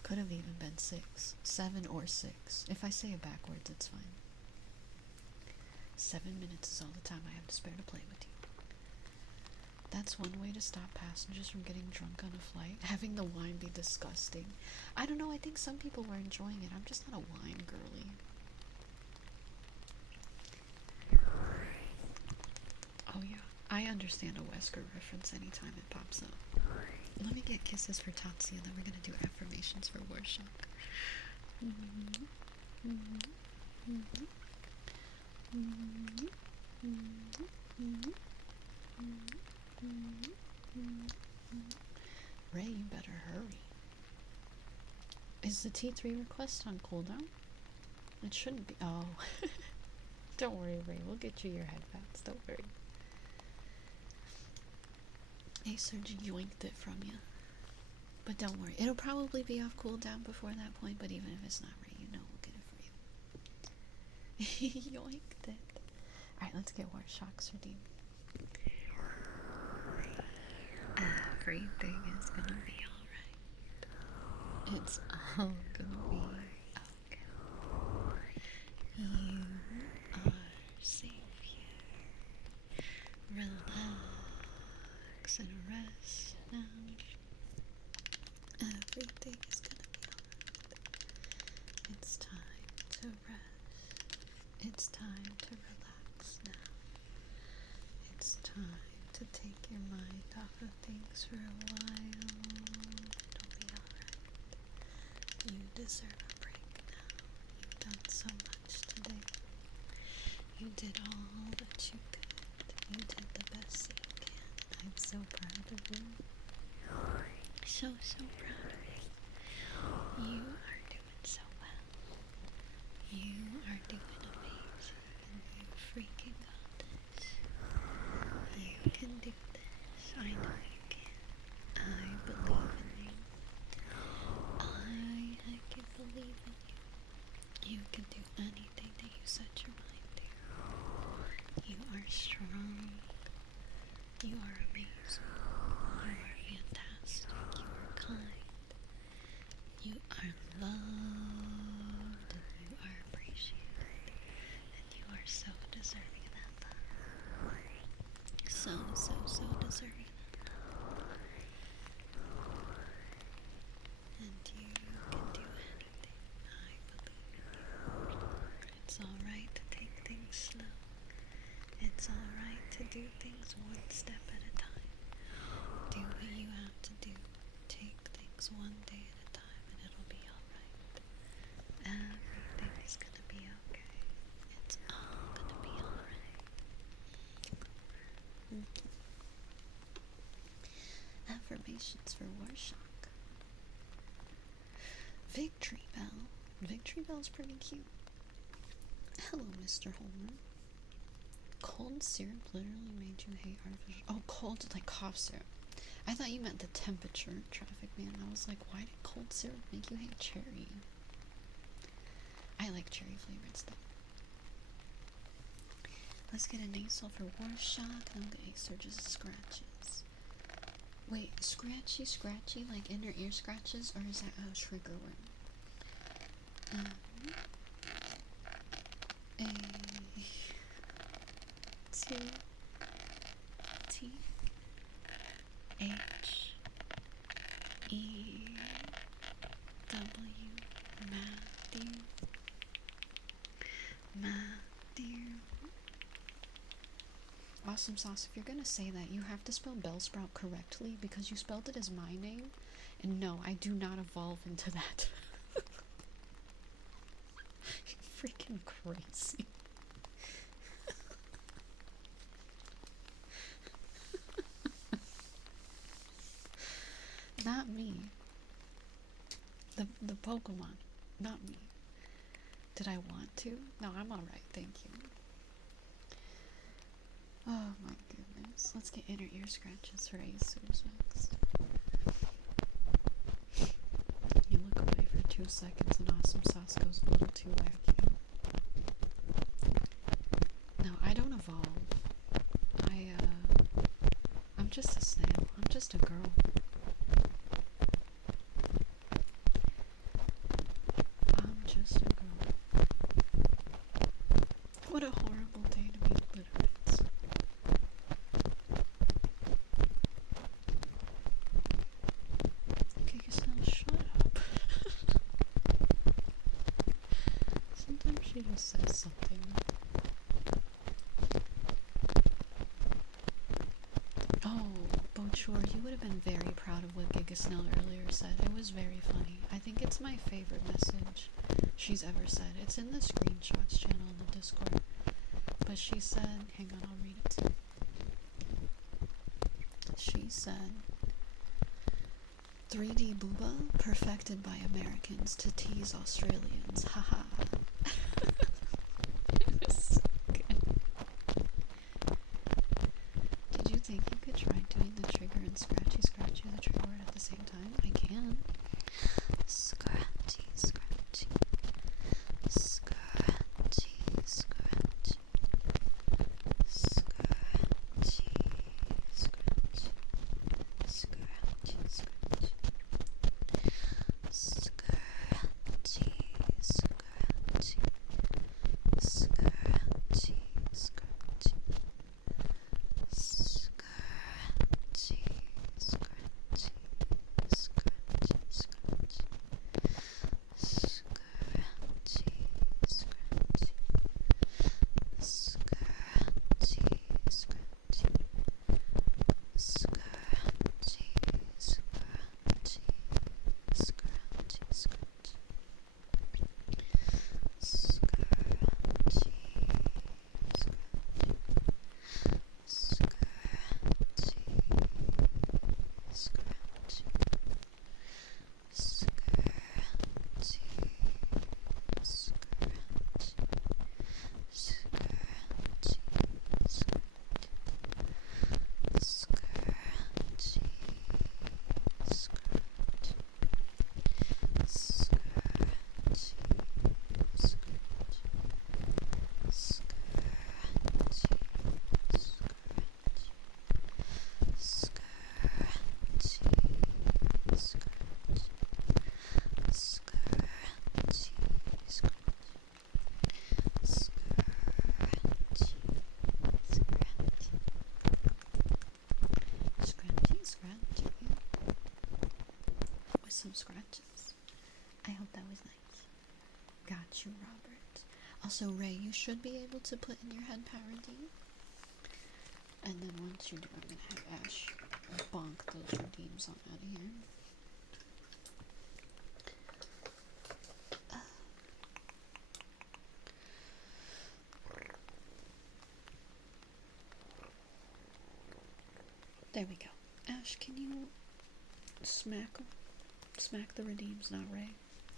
Could have even been 6. 7 or 6. If I say it backwards, it's fine. 7 minutes is all the time I have to spare to play with you. That's one way to stop passengers from getting drunk on a flight. Having the wine be disgusting. I don't know, I think some people were enjoying it. I'm just not a wine girly. Oh yeah, I understand a Wesker reference anytime it pops up. Let me get kisses for Totsi and then we're gonna do affirmations for Warshock. Ray, you better hurry. Is the T3 request on cooldown? It shouldn't be. Oh. Don't worry, Ray. We'll get you your headphones. Don't worry. Hey, Serge yoinked it from you. But don't worry. It'll probably be off cooldown before that point, but even if it's not Ray, you know we'll get it for you. Yoinked it. Alright, let's get Warshock's redeemed. Everything is gonna be alright. It's all gonna be okay. You are safe here. Relax and rest now. Everything is gonna be alright. It's time to rest. It's time to relax now. It's time to take your mind off of things for a while. It'll be alright. You deserve a break now. You've done so much today. You did all that you could. You did the best you can. I'm so proud of you. So proud of you. You are doing so well. You are doing amazing. And you freaking got this. You can do this. I know you can. I believe in you. I can believe in you. You can do anything that you set your mind to. You are strong. You are amazing. You are fantastic. You are kind. You are loved. And you are appreciated. And you are so deserving of that love. So deserving of that love. And you can do anything. I believe in you. It's alright to take things slow. It's alright to do things one step at a time. Do what you have to do. Take things one day at a time and it'll be alright. Everything is gonna be okay. It's all gonna be alright. Affirmations for Warshock. Victory Bell. Victory Bell's pretty cute. Hello, Mr. Holmer. Cold syrup literally made you hate artificial. Oh, cold like cough syrup. I thought you meant the temperature, Traffic Man. I was like, why did cold syrup make you hate cherry? I like cherry flavored stuff. Let's get a nasal for Warshot. Okay, so just scratches. Wait, scratchy, like inner ear scratches, or is that a trigger word? A T T H E W Matthew. Awesome sauce. If you're gonna say that, you have to spell Bellsprout correctly because you spelled it as my name, and no, I do not evolve into that. Freaking crazy. Not me. The Pokemon, not me. Did I want to? No, I'm alright, thank you. Oh my goodness. Let's get inner ear scratches for Asus next. You look away for 2 seconds and Awesome Sauce goes a little too wacky. No, I don't evolve. I'm just a snail. I'm just a girl. I'm just a girl. What a horrible day to be illiterate. Okay, Snail, shut up. Sometimes she just says something. Oh, Bochor, you would have been very proud of what Giga Snail earlier said. It was very funny. I think it's my favorite message she's ever said. It's in the screenshots channel in the Discord. But she said, hang on, I'll read it to you. She said, 3D booba perfected by Americans to tease Australians. Haha. It was so good. Did you think you could try doing the trigger and scratchy the trigger word at the same time? I can. Scratchy, scratchy. Scratchy, scratchy. Scratchy, scratchy. Scratchy, scratchy. Scratchy, scratchy. Scratchy, scratchy. Scratchy, scratchy. Scratchy, scratchy. Scratchy, scratchy. Scratchy, scratchy. Scratchy, scratchy. Scratchy, scratchy. Scratchy, scratchy. With some scratches. I hope that was nice. Got you, Robert. Also, Ray, you should be able to put in your head Power D. And then once you do, I'm gonna have Ash bonk those redeems on out of here. There we go. Ash, can you smack the redeems, not Ray?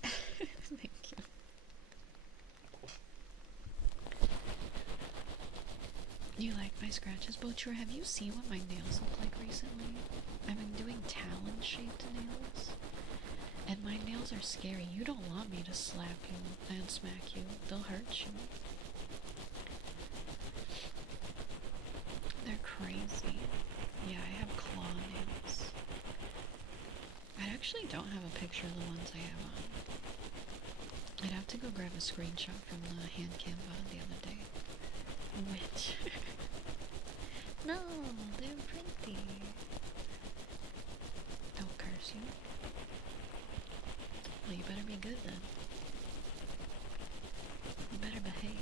Thank you. You like my scratches, Bochor? Have you seen what my nails look like recently? I've been doing talon-shaped nails, and my nails are scary. You don't want me to slap you and smack you. They'll hurt you. crazy. Yeah, I have claw nails. I actually don't have a picture of the ones I have on. I'd have to go grab a screenshot from the hand cam the other day. Which... no, they're pretty. Don't curse you. Well, you better be good then. You better behave.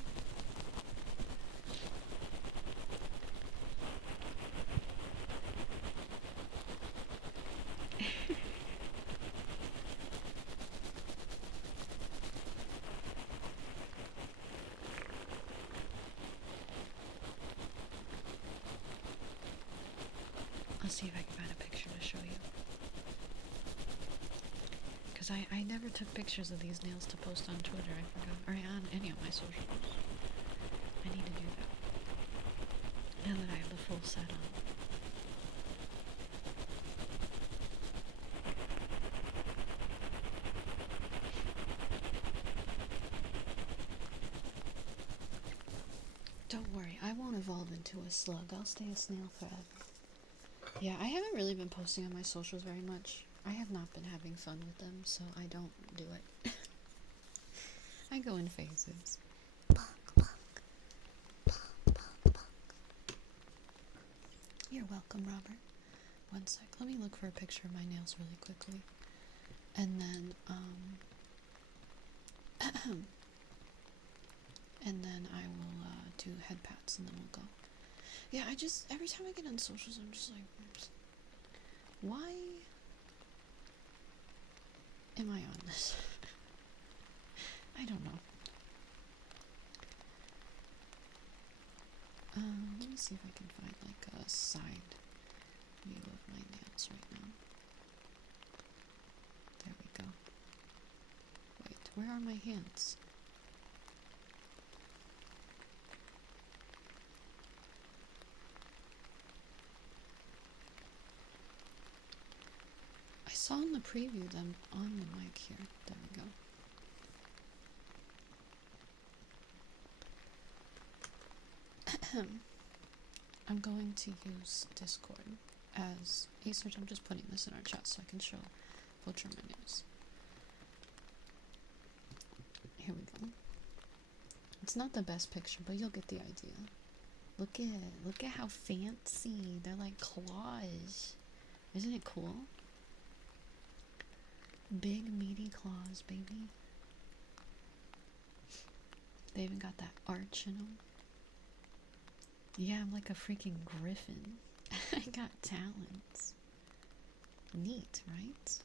I'll see if I can find a picture to show you. Because I never took pictures of these nails to post on Twitter, I forgot. Or on any of my socials. I need to do that. Now that I have the full set on. Don't worry, I won't evolve into a slug. I'll stay a snail forever. Yeah, I haven't really been posting on my socials very much. I have not been having fun with them, so I don't do it. I go in phases. You're welcome, Robert. One sec. Let me look for a picture of my nails really quickly. And then, and then I will do head pats and then we'll go. Yeah, every time I get on socials, I'm just like, why am I on this? I don't know. Let me see if I can find like a side view of my nails right now. There we go. Wait, where are my hands? I saw in the preview them on the mic here. There we go. I'm going to use Discord as a search. I'm just putting this in our chat so I can show Butcher my nails. Here we go. It's not the best picture, but you'll get the idea. Look at how fancy. They're like claws. Isn't it cool? Big meaty claws, baby. They even got that arch in them. Yeah, I'm like a freaking griffin. I got talents. Neat, right?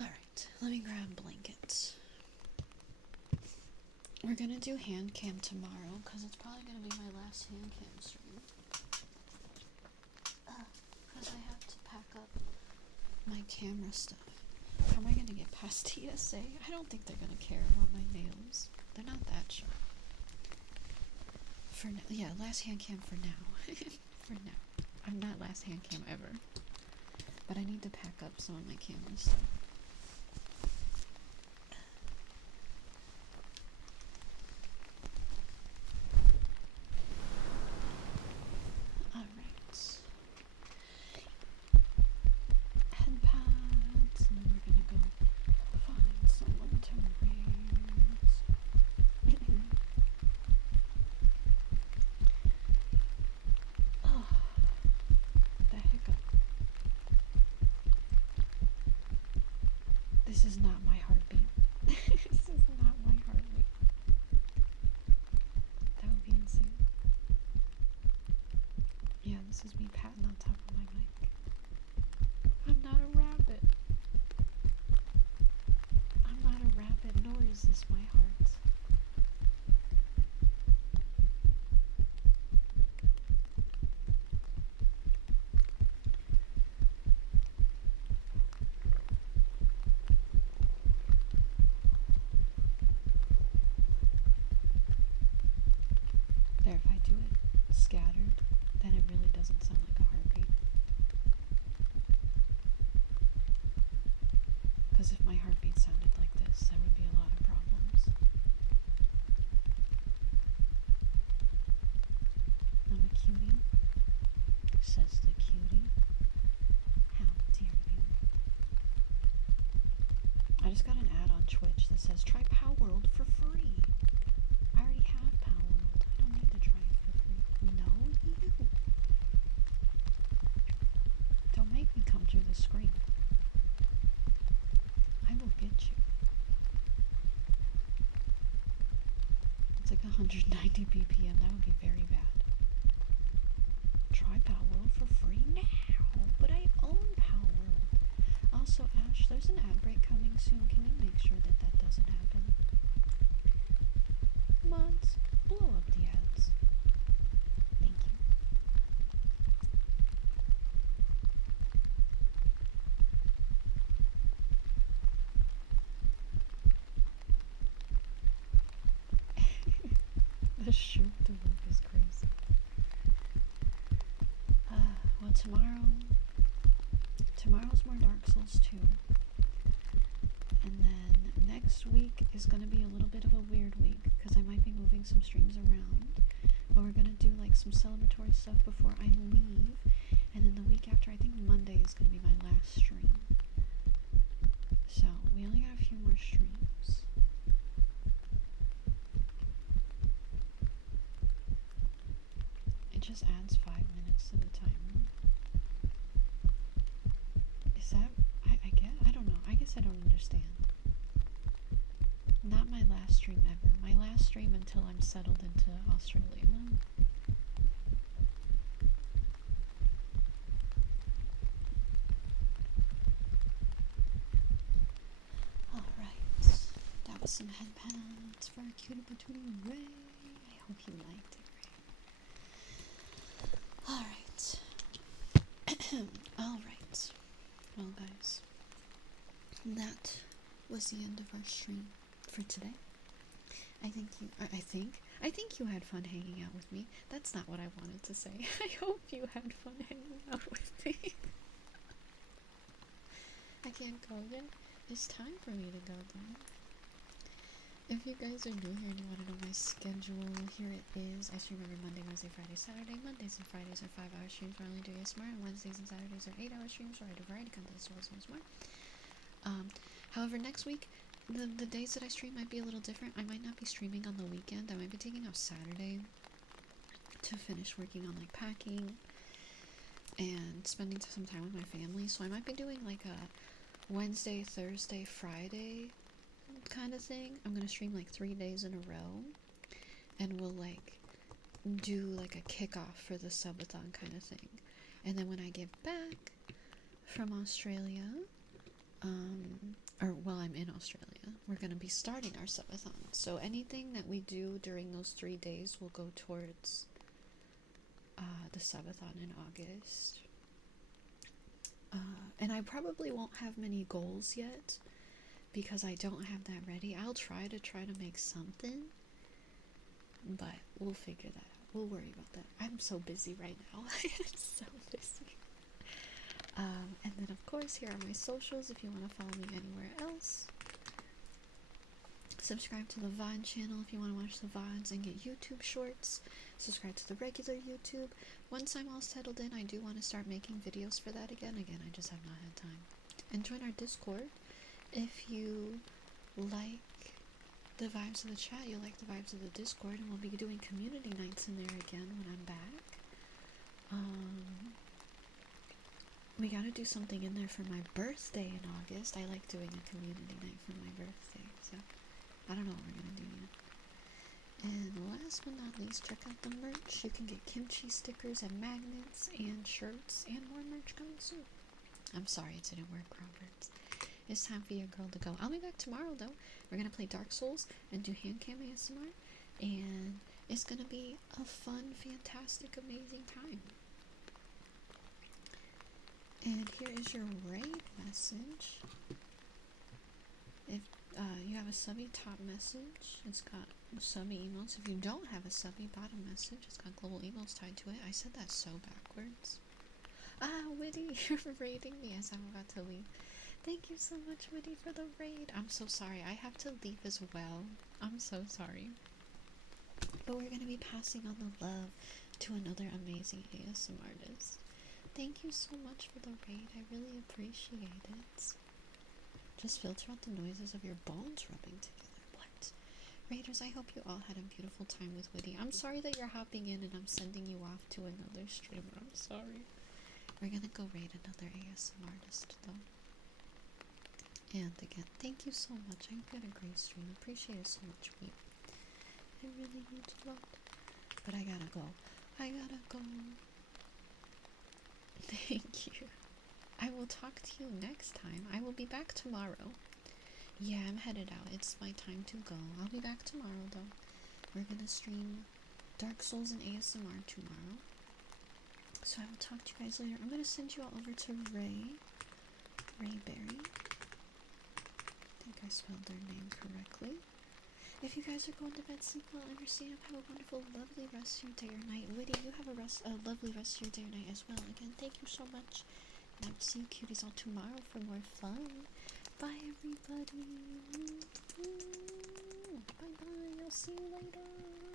Alright, let me grab blankets. We're gonna do hand cam tomorrow, because it's probably gonna be my last hand cam stream. Because I have to pack up my camera stuff. How am I gonna get past TSA? I don't think they're gonna care about my nails. They're not that sharp. For now, yeah, last hand cam for now. For now. I'm not last hand cam ever. But I need to pack up some of my camera stuff. Alright. Head pads, and then we're gonna go find someone to raid. Oh, the hiccup. This is not my heartbeat. This is not my heartbeat. That would be insane. Yeah, this is me patting on top of my mic. I'm not a rabbit. I'm not a rabbit, nor is this my heart. There, if I do it scattered, then it really doesn't sound like a heartbeat. Because if my heartbeat sounded like this, there would be a lot of problems. cutie. Says the cutie. How dare you. I just got an ad on Twitch that says try Palworld for free. I already have Palworld. I don't need to try it for free. No, you. Don't make me come through the screen. I will get you. It's like 190 BPM. That would be very bad. Try Palworld for free now. But I own Palworld. Also, Ash, there's an ad break coming soon. Can you make sure that that doesn't happen? Mods, blow up the ads. Thank you. The shoot to work is crazy. Well, tomorrow's more Dark Souls 2. And then next week is going to be a little bit of a weird week because I might be moving some streams around. But we're going to do like some celebratory stuff before I leave. And then the week after, I think Monday is going to be my last stream. So we only got a few more streams. It just adds 5 minutes to the timer. Is that, I don't know. I guess I don't understand. Not my last stream ever. My last stream until I'm settled into Australia. Alright. That was some headbands for our cutie patootie Ray. I hope you liked it, Ray. Alright. Alright. Well, guys, that was the end of our stream for today. I think you had fun hanging out with me. That's not what I wanted to say. I hope you had fun hanging out with me. I can't go yet. It's time for me to go though. If you guys are new here and you want to know my schedule, here it is. I stream every Monday, Wednesday, Friday, Saturday. Mondays and Fridays are 5-hour streams where I only do ASMR, and Wednesdays and Saturdays are 8-hour streams where I do variety content as well as more. However, next week, the days that I stream might be a little different. I might not be streaming on the weekend. I might be taking off Saturday to finish working on like packing and spending some time with my family. So I might be doing like a Wednesday, Thursday, Friday kind of thing. I'm gonna stream like 3 days in a row, and we'll like do like a kickoff for the subathon kind of thing. And then when I get back from Australia, I'm in Australia, we're gonna be starting our subathon. So anything that we do during those 3 days will go towards the subathon in August. And I probably won't have many goals yet because I don't have that ready. I'll try to make something, but we'll figure that out. We'll worry about that. I'm so busy right now. I'm so busy. And then of course here are my socials if you want to follow me anywhere else. Subscribe to the Vine channel if you want to watch the Vines and get YouTube shorts. Subscribe to the regular YouTube. Once I'm all settled in, I do want to start making videos for that again. I just have not had time. And join our Discord if you like the vibes of the chat, you like the vibes of the Discord, and we'll be doing community nights in there again when I'm back. We gotta do something in there for my birthday in August. I like doing a community night for my birthday, so I don't know what we're gonna do yet. And last but not least, check out the merch. You can get kimchi stickers and magnets and shirts and more merch coming soon. I'm sorry it didn't work, Robert. It's time for your girl to go. I'll be back tomorrow though. We're gonna play Dark Souls and do hand cam ASMR, and it's gonna be a fun, fantastic, amazing time. And here is your raid message. If you have a subby top message, it's got subby emotes. If you don't have a subby bottom message, it's got global emotes tied to it. I said that so backwards. Witty, you're raiding me as I'm about to leave. Thank you so much, Witty, for the raid. I'm so sorry. I have to leave as well. I'm so sorry. But we're going to be passing on the love to another amazing ASM artist. Thank you so much for the raid. I really appreciate it. Just filter out the noises of your bones rubbing together. What? Raiders, I hope you all had a beautiful time with Woody. I'm sorry that you're hopping in and I'm sending you off to another streamer. I'm sorry. We're gonna go raid another ASM artist though. And again, thank you so much. I hope you had a great stream. Appreciate it so much, Wee. It really means a lot. But I gotta go. I gotta go. Thank you. I will talk to you next time. I will be back tomorrow. Yeah, I'm headed out. It's my time to go. I'll be back tomorrow though. We're gonna stream Dark Souls and ASMR tomorrow. So I will talk to you guys later. I'm gonna send you all over to Ray Berry. I think I spelled their name correctly. If you guys are going to bed, sleep well, understand, have a wonderful, lovely rest of your day or night. Witty, you have a lovely rest of your day or night as well. Again, thank you so much. And I will see you cuties all tomorrow for more fun. Bye, everybody. Bye-bye. I'll see you later.